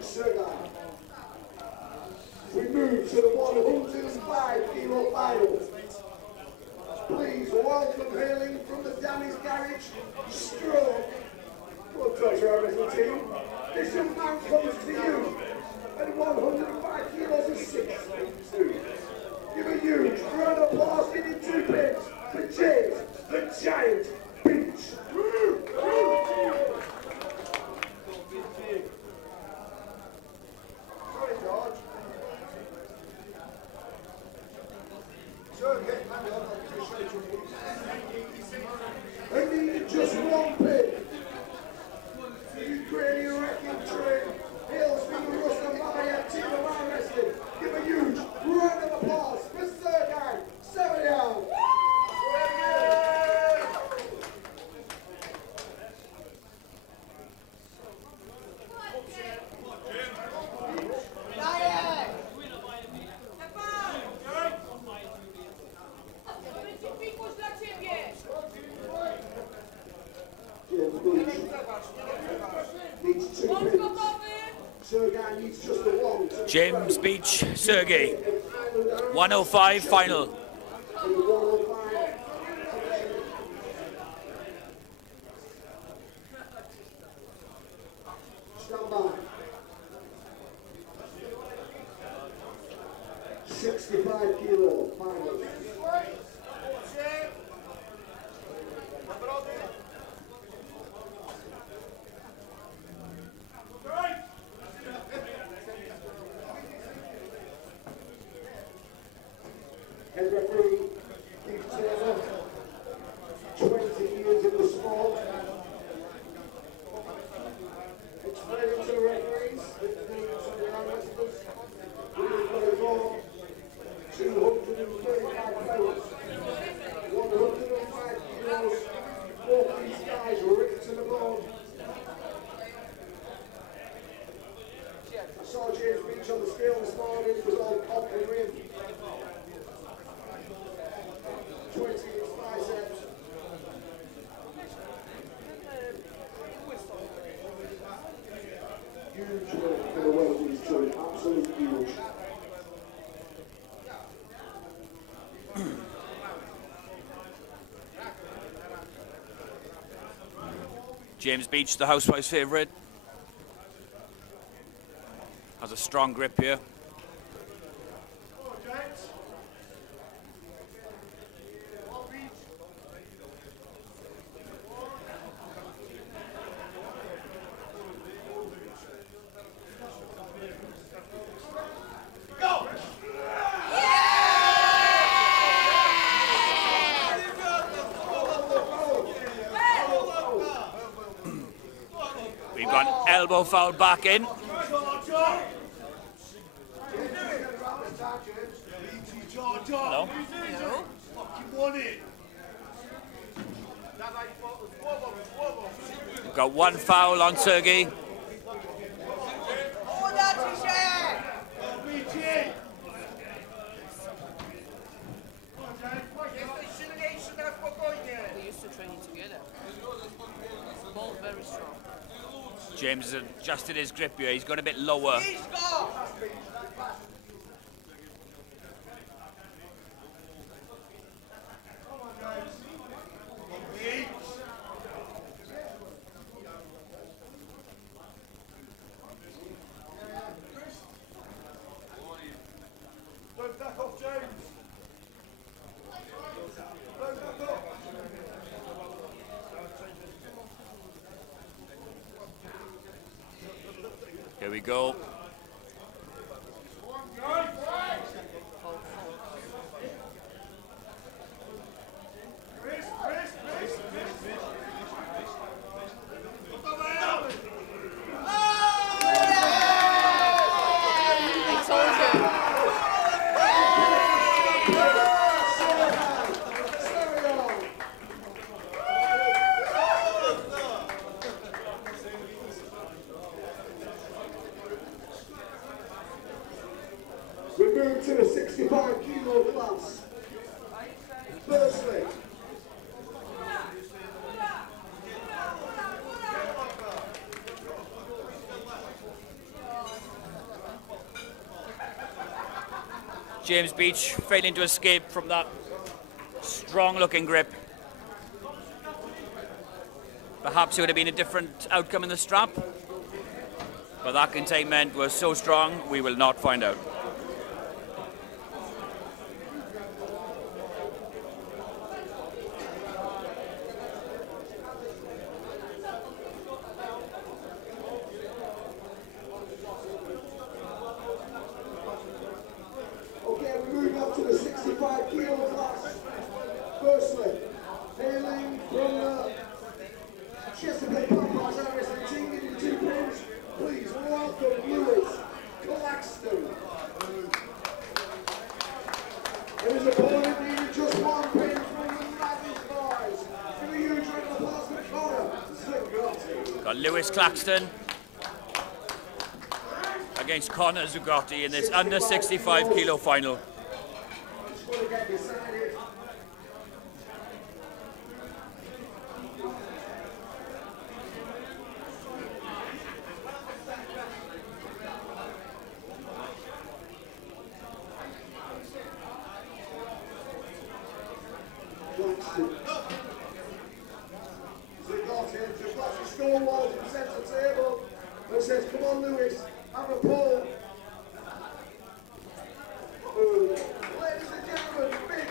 We move to the 105 kilo final. Please welcome hailing from the Danny's Garage, Stroke. Well, pleasure, our little team. This young man comes to you at 105 kilos and 6 feet. Give a huge round of applause in 2 pins for James the Giant Beach. Sorry, George. Sir, get man on. I need just one pin. Ukrainian wrecking train. Hills from the Rust and Maya team of arm wrestling. Give a huge round of applause for Sergei Severyan. James Beach, Sergey. 105 final. Stand by. 65 kilo final. Head referee, Steve Taylor, 20 years in the sport. Explaining to the referees, the names of the arm wrestlers, we've got a more 235 pounds, 105 kilos, 4 of these guys were ripped to the bone. I saw James Beach on the scale this morning, it was all cock and rim. 20 inch biceps. Huge work for the world he's doing, absolutely huge. James Beach, the housewife's favourite. Has a strong grip here. We've got elbow foul back in. No. We've got one foul on Sergey. We used to train together. Both very strong. James has adjusted his grip here. He's gone a bit lower. Here we go. We move to the 65 kilo class. Firstly, James Beach failing to escape from that strong-looking grip. Perhaps it would have been a different outcome in the strap, but that containment was so strong, we will not find out. okay, we move on to the 65 kilo class. Firstly, hailing from the Chesapeake Pampas Irish team in 2 pins, please welcome Lewis Claxton. And his opponent needed just 1 pin from the Magic Boys. Give a huge round of applause for Connor Zugotti. Got Lewis Claxton against Connor Zugotti in this under 65 kilo final. Just want to get decided. Zugotti stonewalls in the centre table and says, come on Lewis, have a pull. Ladies and gentlemen, big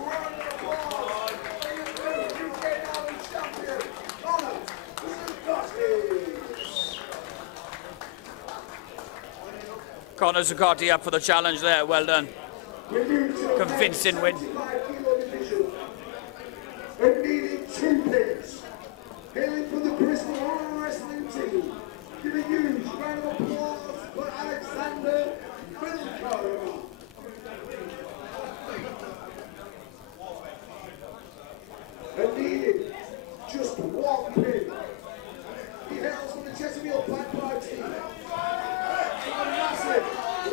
round of applause for your new UK Ireland champion, Connor Zugotti. Connor Zugotti up for the challenge there, well done. Convincing win. 65 kilo division. And needing 2 pins. Hailing from the Bristol Arm Wrestling team. Give a huge round of applause for Alexander Vilcar. And needing just 1 pin. He hails from the Chesapeake Pampas team. A massive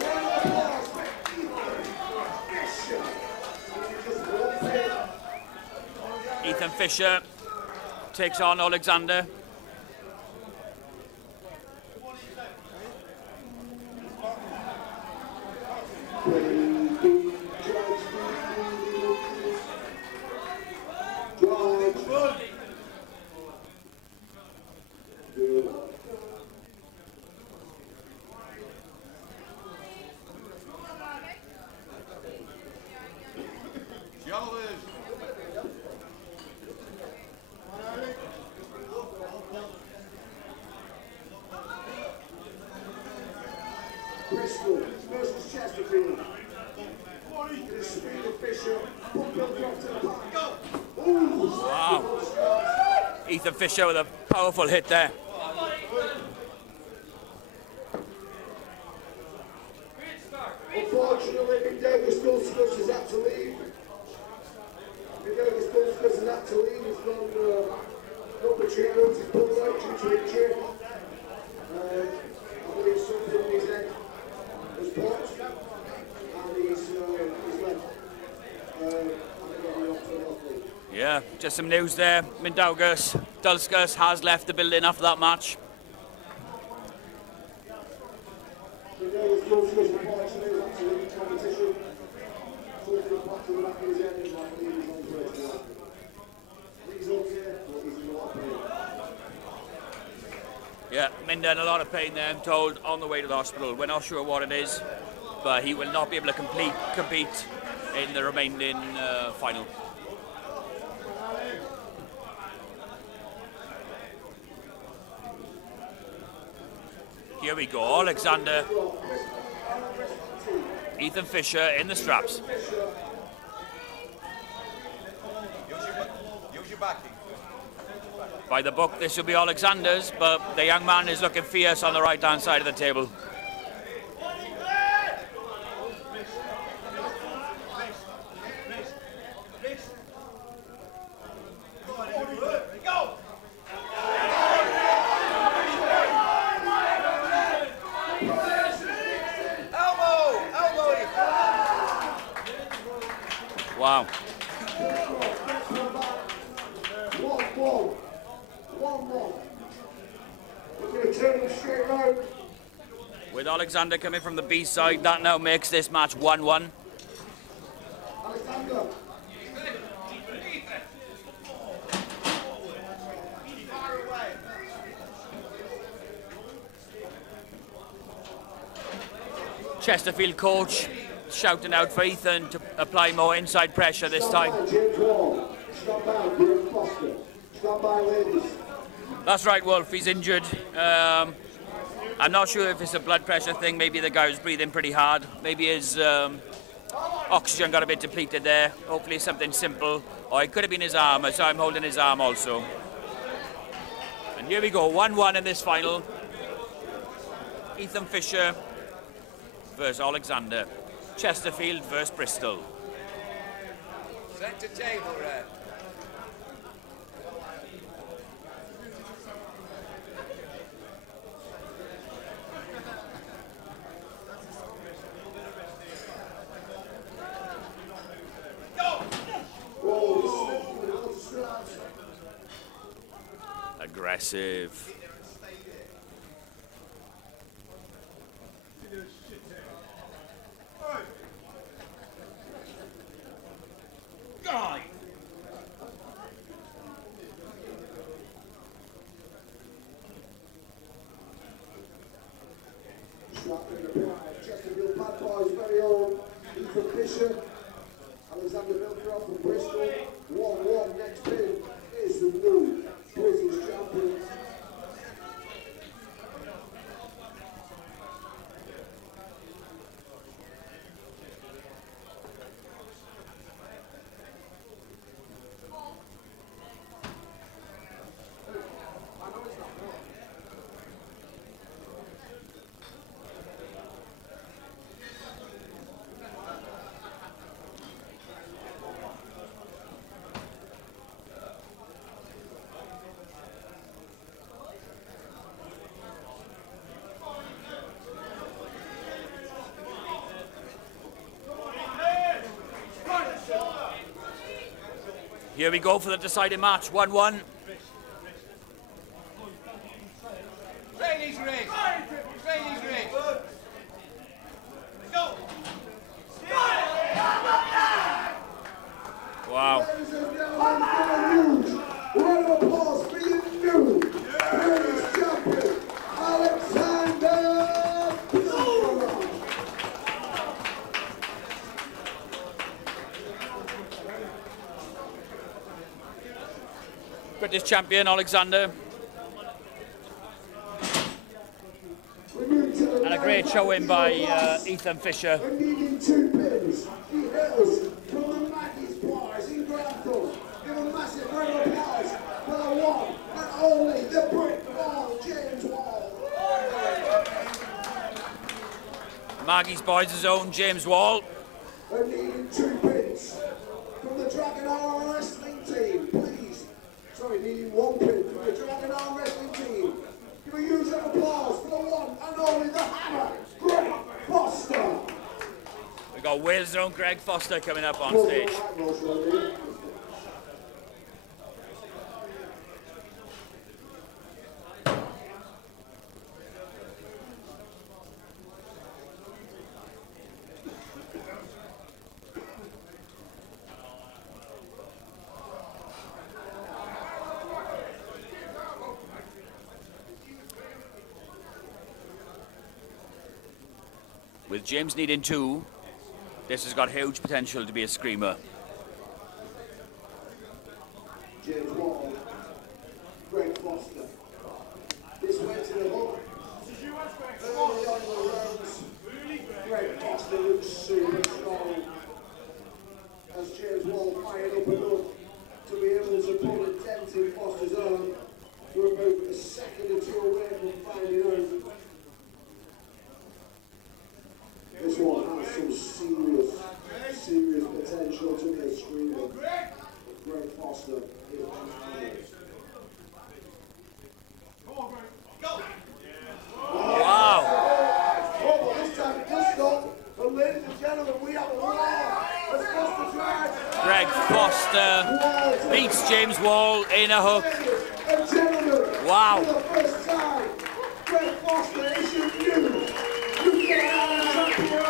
round of applause for Ethan Fisher. Just 1 pin. Ethan Fisher takes on Alexander. Bristol versus Chesterfield. The speed of Fisher. Pump your drop to the back. Ooh. Wow. Ethan Fisher with a powerful hit there. Unfortunately, McDougall Dulcich has had to leave. McDougall Dulcich has had to leave. He's gone for treatment. He's pulled out due to injury. I believe something in his head was popped, and he's left. Yeah, just some news there. Mindaugas Dulskus has left the building after that match. McDougall Dulcich unfortunately has had to leave competition. Something popped in the back of his head, and I believe he's on to it. He's okay, but he's in a lot of pain. Yeah, Minda in a lot of pain there, I'm told, on the way to the hospital. We're not sure what it is. but he will not be able to compete in the remaining final. Here we go, Alexander. Ethan Fisher in the straps. Use your backing. By the book, this will be Alexander's, but the young man is looking fierce on the right-hand side of the table. Wow. With Alexander coming from the B side, that now makes this match 1-1. Chesterfield coach shouting out for Ethan to apply more inside pressure this time. That's right, Wolf, he's injured. I'm not sure if it's a blood pressure thing. Maybe the guy was breathing pretty hard. Maybe his oxygen got a bit depleted there. Hopefully something simple. Or it could have been his arm, so I'm holding his arm also. And here we go, 1-1 in this final. Ethan Fisher versus Alexander. Chesterfield versus Bristol. Centre table, Red. Aggressive. God. Chesterfield Bad Boys very own Ethan Fisher. Alexander Milcroft from Bristol. 1-1 next pin is the new British champions. Here we go for the deciding match, 1-1. Trainees race. Trainees race. Go. Wow. Round of applause for your new British champion, Alexander. British champion Alexander. And a great showing by Ethan Fisher. Needing 2 pins. He hails from the Maggie's Boys in Grantham. Give a massive round of applause for the one and only the Brit Ball, James Wall. Maggie's Boys' own James Wall. And needing 2 pins from the Dragon Arm Wrestling team, please. Sorry, needing 1 pin from the Dragon Arm Wrestling team. Give a huge round of applause for the one and only the Hammer, Greg Foster. We've got Wales' own Greg Foster coming up on stage. With James needing 2, this has got huge potential to be a screamer. James Wall, Greg Foster. This went to the hook. Early on the rounds, Greg Foster looks super strong as James Wall fired up enough to be able to put a dent in Foster's arm. We're about a second or 2 away from finding out. This one has some serious potential to be a screamer. Greg Foster is phenomenal. Wow. Oh, this time it does stop. But ladies and gentlemen, we have a war. As Foster drives. Greg Foster beats James Wall in a hook. And gentlemen, wow. for the first time, Greg Foster is your new UK champion.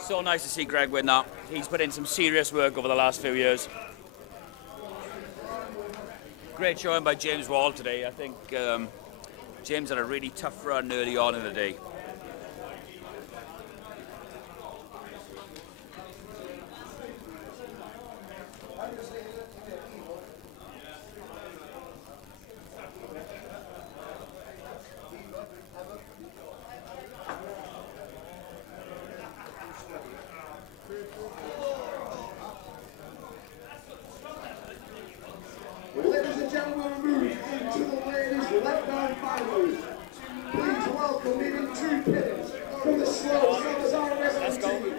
So nice to see Greg win that. He's put in some serious work over the last few years. Great showing by James Wall today. I think James had a really tough run early on in the day. Ladies and gentlemen, we move into the ladies' left-down finals. Please welcome leading 2 pins from the slow Summers Arm Wrestling team.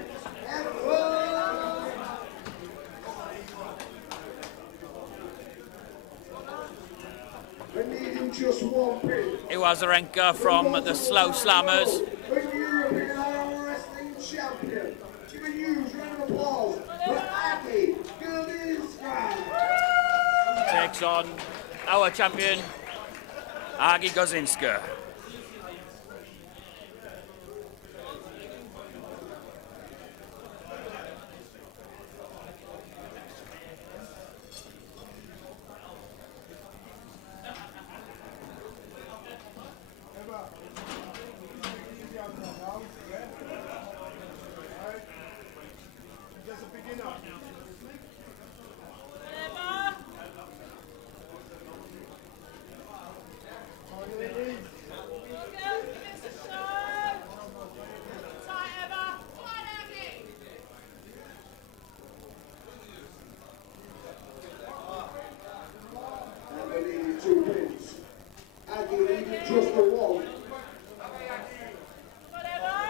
We're needing just 1 pin. It was Arenka from the Slow Slammers. The European Arm Wrestling Champion. Give a huge round of applause for Aki Gudinska. Takes on our champion, Agi Gozinska.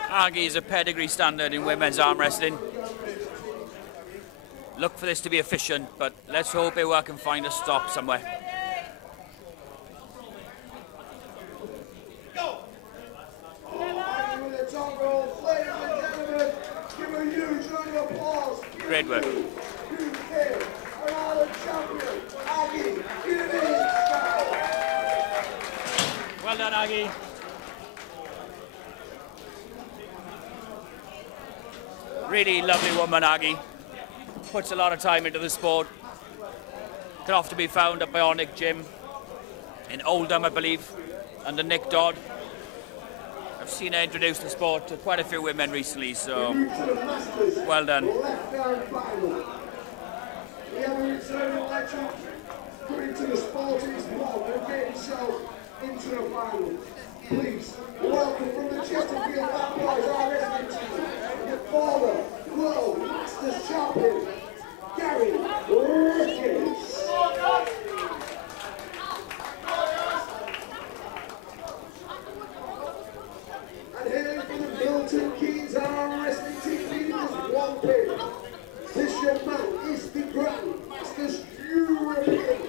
Agi is a pedigree standard in women's arm wrestling. Look for this to be efficient, but let's hope Iwa can find a stop somewhere. Great work. Well done, Agi. Really lovely woman, Agi. Puts a lot of time into the sport. Can often be found at Bionic Gym in Oldham, I believe, under Nick Dodd. I've seen her introduce the sport to quite a few women recently, so well done. We have a returning legend coming to the Sporting's block and get himself into the final. Please welcome from the Chesterfield Bad Boys, our wrestling team, the former World Masters Champion, Gary Ricketts. And here from the Milton Keynes Arm Wrestling team, leading us 1 pin. This young man is the Grand Masters European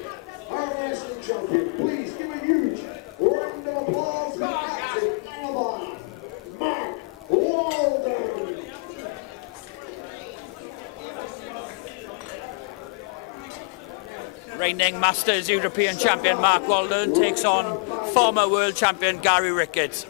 Arm Wrestling Champion. Please give a huge round of applause for Captain Alabama, Mark Walden. Reigning Masters European Champion Mark Walden takes on former World Champion Gary Ricketts.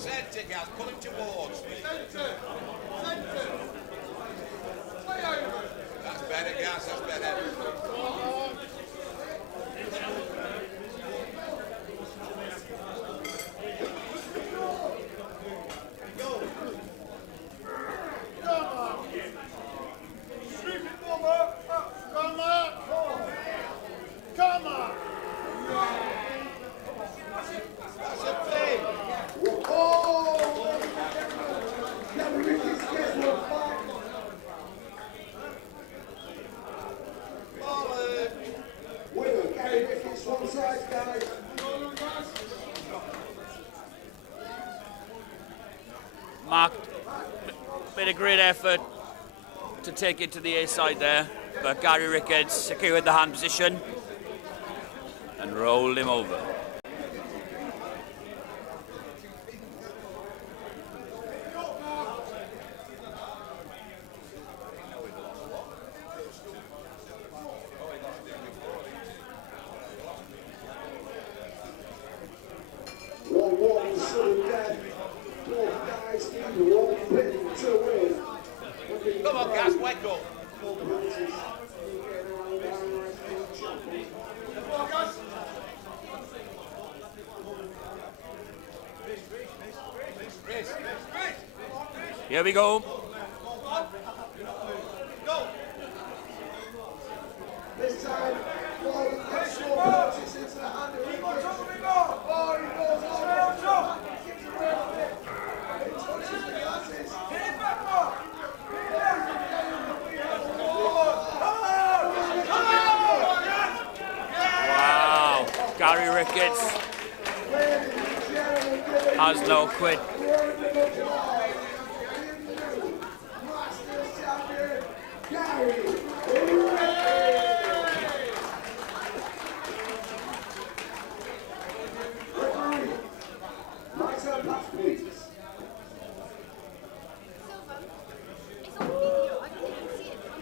Centre, guys, pull him towards. That's better, guys, that's better. Come on! That's a thing! Mark made a great effort to take it to the A side there, but Gary Ricketts secured the hand position and rolled him over. Come on, guys, wake up. Here we go. This time, purchase into the hand of Wow, Gary Ricketts has no quit.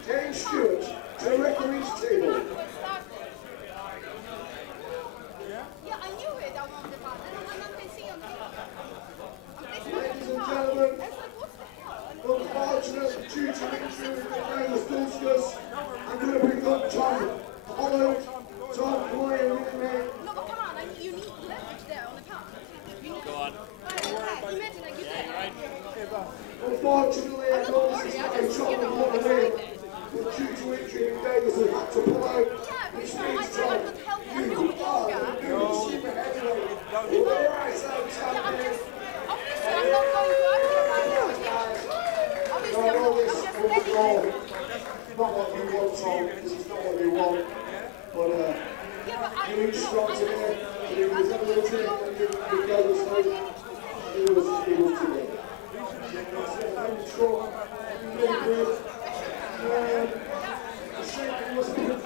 James Stewart to the referee's table. Yeah, I knew it. I wanted the ball. And I can see on Ladies and gentlemen, unfortunately, due to injury with the famous Dulskers, I'm going to bring up Tom Holland, Tom Moyer with me. No, but come on. You need leverage there on the car. You need Go on. Imagine like you said. Unfortunately, I know this is not a Tom and one away, but due to injury, Davis has had to pull out, which means Tom, you are the new super heavyweight. Right outside. Obviously, I'm not going to argue about it. Obviously, I know I'm this just will be wrong. Not what you want, Tom. This is not what you want. But you each strong today. He was ever the team that you go this way. He was today. I'm strong. Really good. The shaking was good.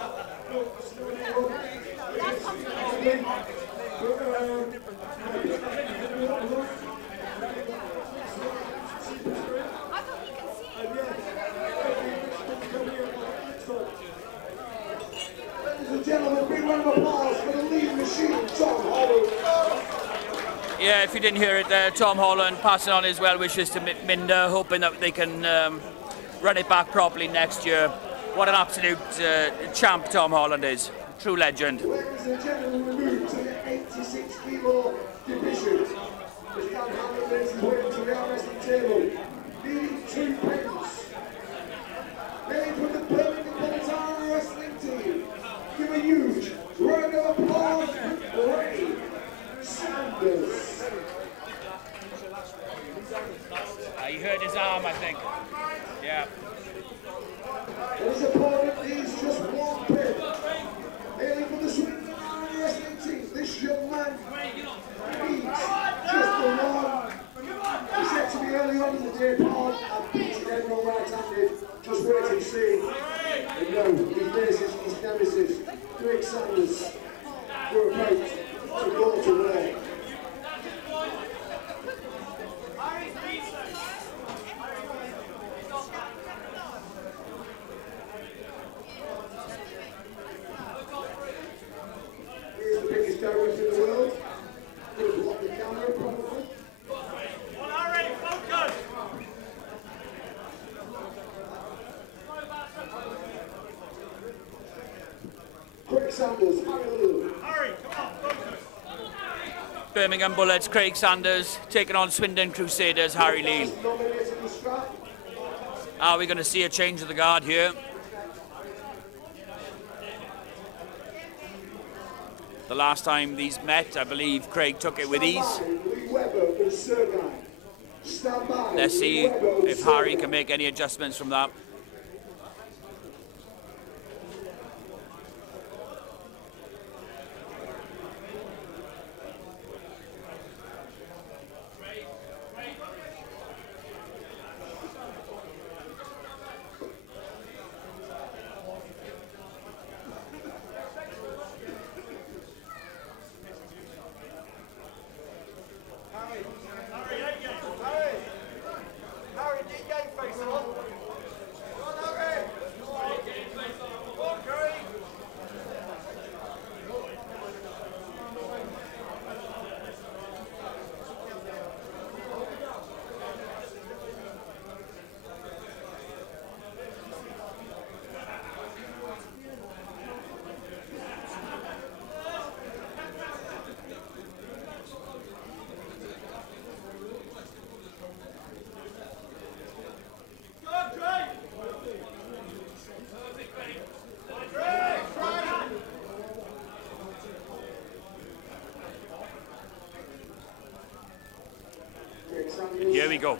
Ladies and gentlemen, big round of applause for the lead machine, Tom Holland. Yeah, if you didn't hear it there, Tom Holland passing on his well wishes to Minder, hoping that they can run it back properly next year. What an absolute champ Tom Holland is. True legend. Ladies and gentlemen, we move to the 86 kilo division. As Dan Hamlin makes his way to the arm wrestling table, needing 2 pins. Made from the Birmingham Military Wrestling Team. Give a huge round of applause for Ray Sanders. You heard his arm, I think. Yeah. And his opponent needs just 1 pin. Hailing from the Sweden Wrestling Team, this young man needs just the 1. He said to me early on in the day, Paul, I'm beating everyone right-handed. Just wait and see. And no, he faces his nemesis, Greg Sanders. We're about to go to where? Here's the biggest direct in the world. We'll block the camera probably. Sanders. Birmingham Bullets, Craig Sanders, taking on Swindon Crusaders, Harry Lee. Are we going to see a change of the guard here? The last time these met, I believe Craig took it with ease. Let's see if Harry can make any adjustments from that. Here we go.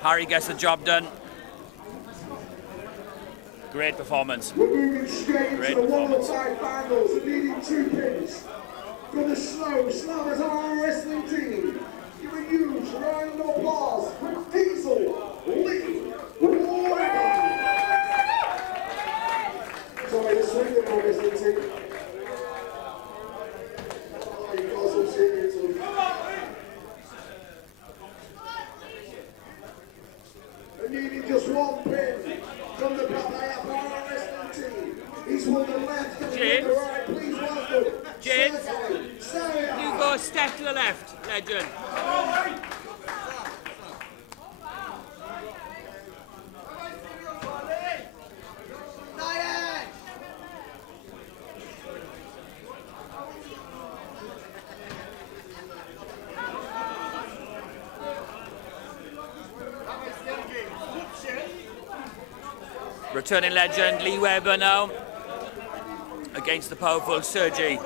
Harry gets the job done. Great performance. We're moving straight into the 105 finals and needing 2 pins for the slow as our wrestling team. Give a huge round of applause for Diesel Lee Weber. Sorry, the Swindon wrestling team. Oh, you got some serious ones. We're needing just 1 pin from the Paa Uk&Ireland team. He's won the left and the right. Please welcome James, you go a step to the left, legend. Returning legend Lee Weber now against the powerful Sergey.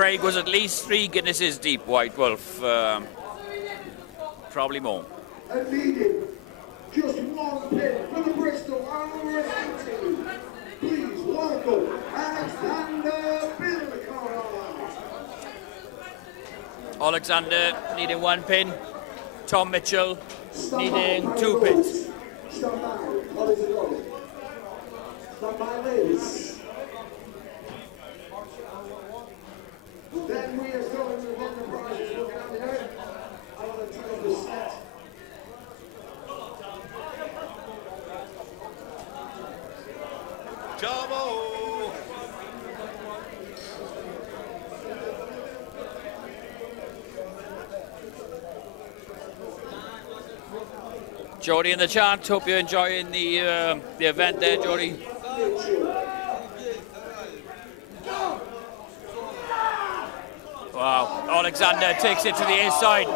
Craig was at least 3 Guinnesses deep, White Wolf. Probably more. And leading just 1 pin for the Bristol Armor Wrestling team. Please welcome Alexander Billicott. Alexander needing 1 pin. Tom Mitchell needing 2 pins. Stand by. What is it going? Stand by, ladies. Then we are starting to win the prizes. Looking at the head. I want to take up the set. Jumbo! Jody in the chat, hope you're enjoying the event there, Jody. Wow, Alexander takes it to the A side.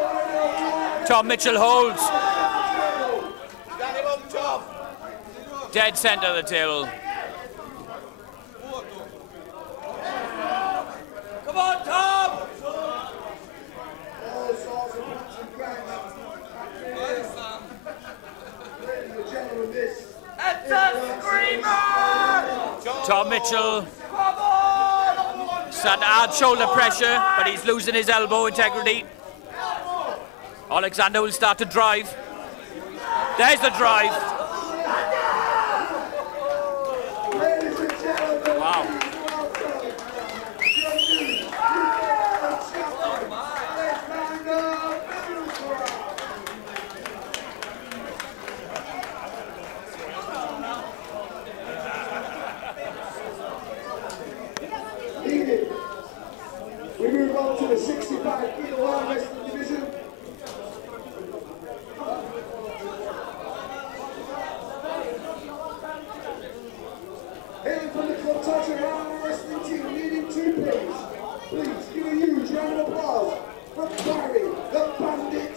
Tom Mitchell holds. Stand him up, Tom! Dead center of the table. Come on, Tom! All sorts of punch and bang. Ladies and gentlemen, this It's a screamer! Tom Mitchell starting to add shoulder pressure, but he's losing his elbow integrity. Alexander will start to drive. There's the drive. Wow. We move on to the 65 kilo arm wrestling division. Hailing from the Club Toucher Arm Wrestling team, leading 2 pins. Please give a huge round of applause for Barry the Bandit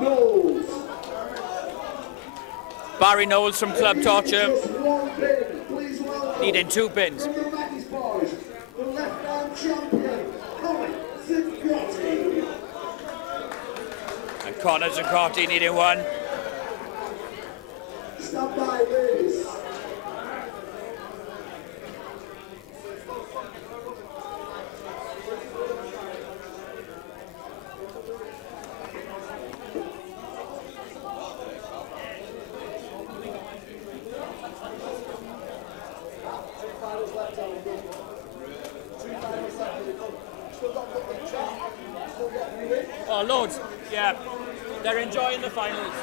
Knowles. Barry Knowles from Club Torture, Just 1 pin. Please welcome needing 2 pins. from the Maggie's Boys, the left-arm champion, Colin Zigotti. And Connor Zuccotti needing 1. Stand by, ladies. Oh, loads. Yeah, they're enjoying the finals.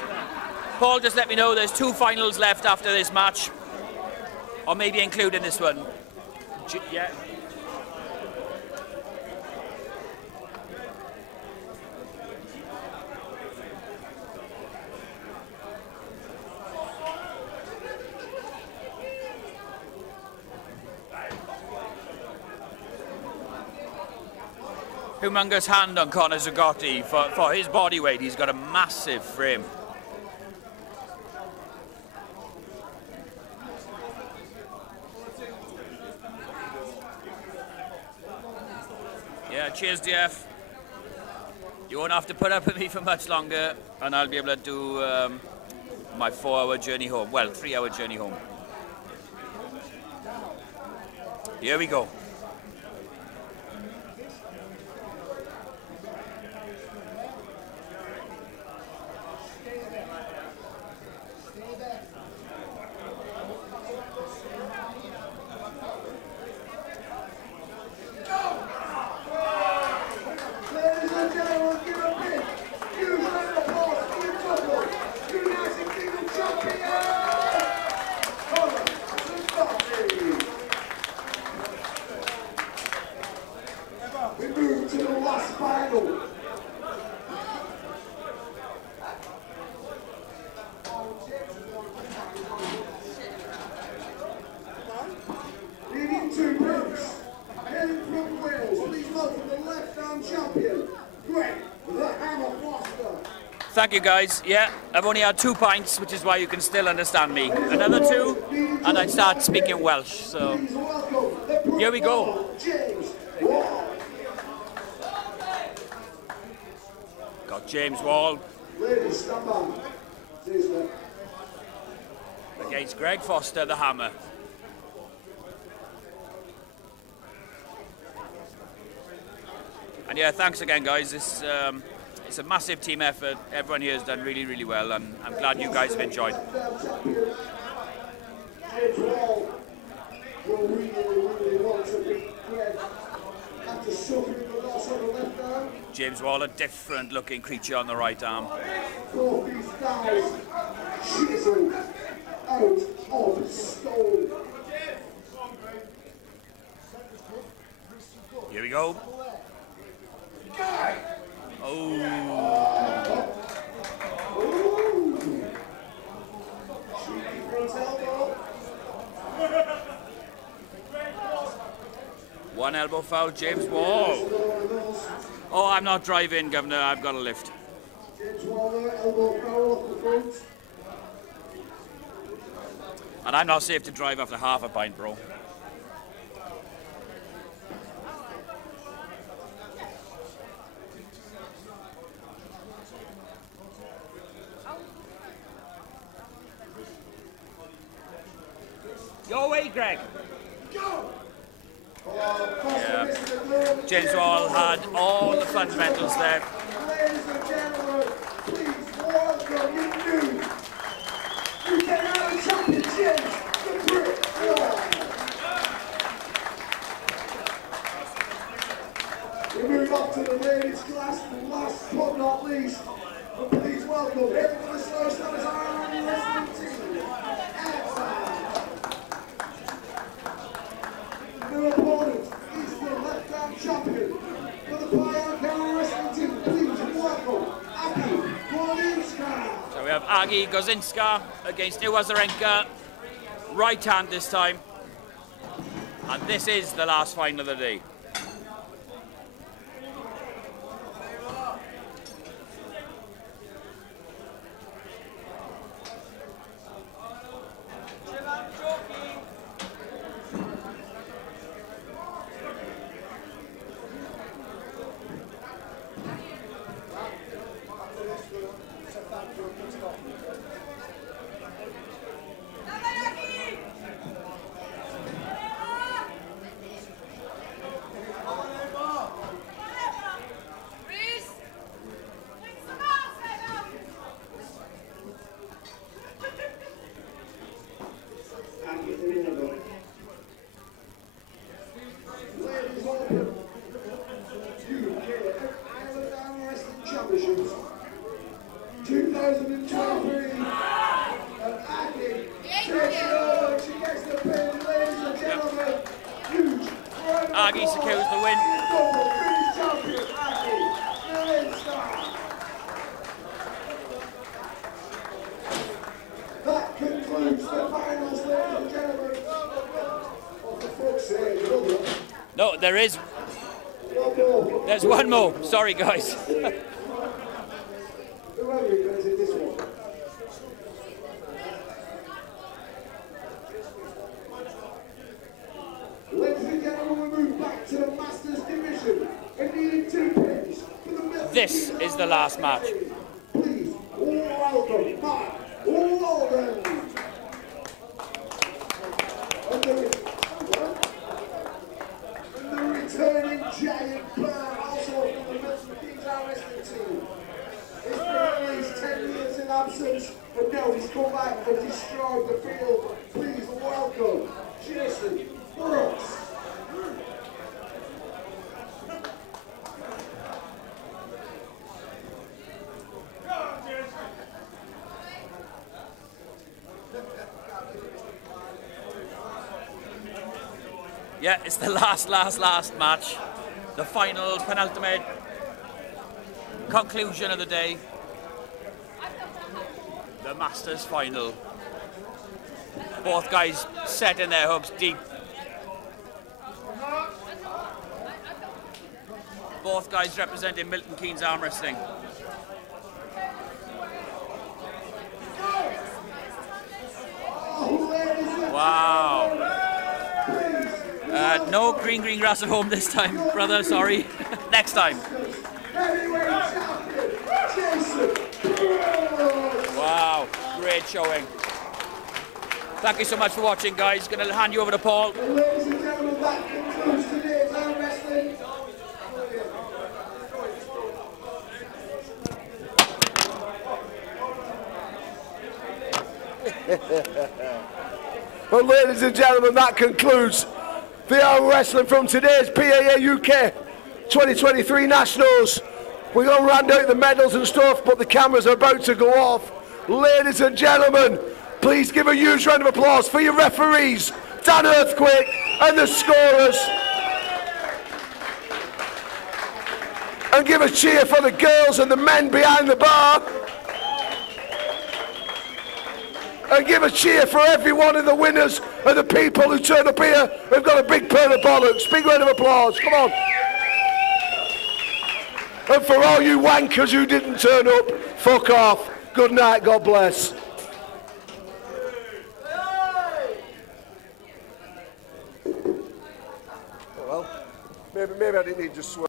Paul just let me know there's 2 finals left after this match. Or maybe including this one. Yeah. Humongous hand on Connor Zugotti for his body weight. He's got a massive frame. Yeah, cheers, DF. You won't have to put up with me for much longer, and I'll be able to do my 4-hour journey home. Well, 3-hour journey home. Here we go. Ladies and gentlemen, give a big, huge round of applause for the double United Kingdom champion, Colin Zigotti. We move to the last final. Leading 2 pins, hailing from Wales, please welcome the left-arm champion, Greg the Hammer Foster. Thank you, guys. Yeah, I've only had 2 pints, which is why you can still understand me. Another 2, and I start speaking Welsh. So here we go. James Wall. James Wall Ladies, stand by. Cheers, mate. against Greg Foster, the Hammer. And yeah, thanks again, guys. It's a massive team effort. Everyone here has done really, really well, and I'm glad you guys have enjoyed. James Wall will really want to beat Greg after suffering the loss of the left arm. James Wall, a different looking creature on the right arm. Both these guys chiseled out of stone. Here we go. Oh. One elbow foul, James Wall. Oh, I'm not driving, Governor. I've got a lift. James Waller, elbow foul off the front. And I'm not safe to drive after half a pint, bro. Your way, Greg. Yeah. James Wall had all the fundamentals there. Ladies and gentlemen, please welcome your new UK Championship, the Brit Lion. We move on to the ladies' class, and last but not least, but please welcome here for the Slow Stars Ireland Wrestling Team. Their opponent is the left-arm champion for the Paa Uk&Ireland Wrestling Team. Please welcome Aggie Golinska. So we have Aggie Gozinska against Iwazarenka, right hand this time. And this is the last final of the day. Aggie secures the win. That concludes the finals, ladies and gentlemen. Oh, for fuck's sake, No, there is. There's one more. Sorry, guys. whoever invented this one. Ladies and gentlemen, we move back to the Masters Division. We need 2 pins for the Masters. This is the last match. Please, all welcome, Mark, all Walden. And the returning giant Paa, also from the Milton Keynes Wrestling Team. It's been at least 10 years in absence, but now he's come back and destroyed the field. Please welcome Jason Brooks. Yeah, it's the last match. The final, penultimate conclusion of the day. The Masters final. Both guys setting their hooks deep. Both guys representing Milton Keynes Arm Wrestling. Wow. No green grass at home this time, brother, sorry. Next time. Heavyweight champion, Wow, great showing. Thank you so much for watching, guys. Going to hand you over to Paul. Ladies and gentlemen, that concludes today's arm wrestling. Well, ladies and gentlemen, that concludes the arm wrestling from today's PAA UK 2023 Nationals. We're going to round out the medals and stuff, but the cameras are about to go off. Ladies and gentlemen, please give a huge round of applause for your referees, Dan Earthquake, and the scorers. And give a cheer for the girls and the men behind the bar. And give a cheer for every one of the winners and the people who turn up here who've got a big pair of bollocks. Big round of applause, come on. And for all you wankers who didn't turn up, fuck off. Good night, God bless. Well, maybe I didn't need to swear.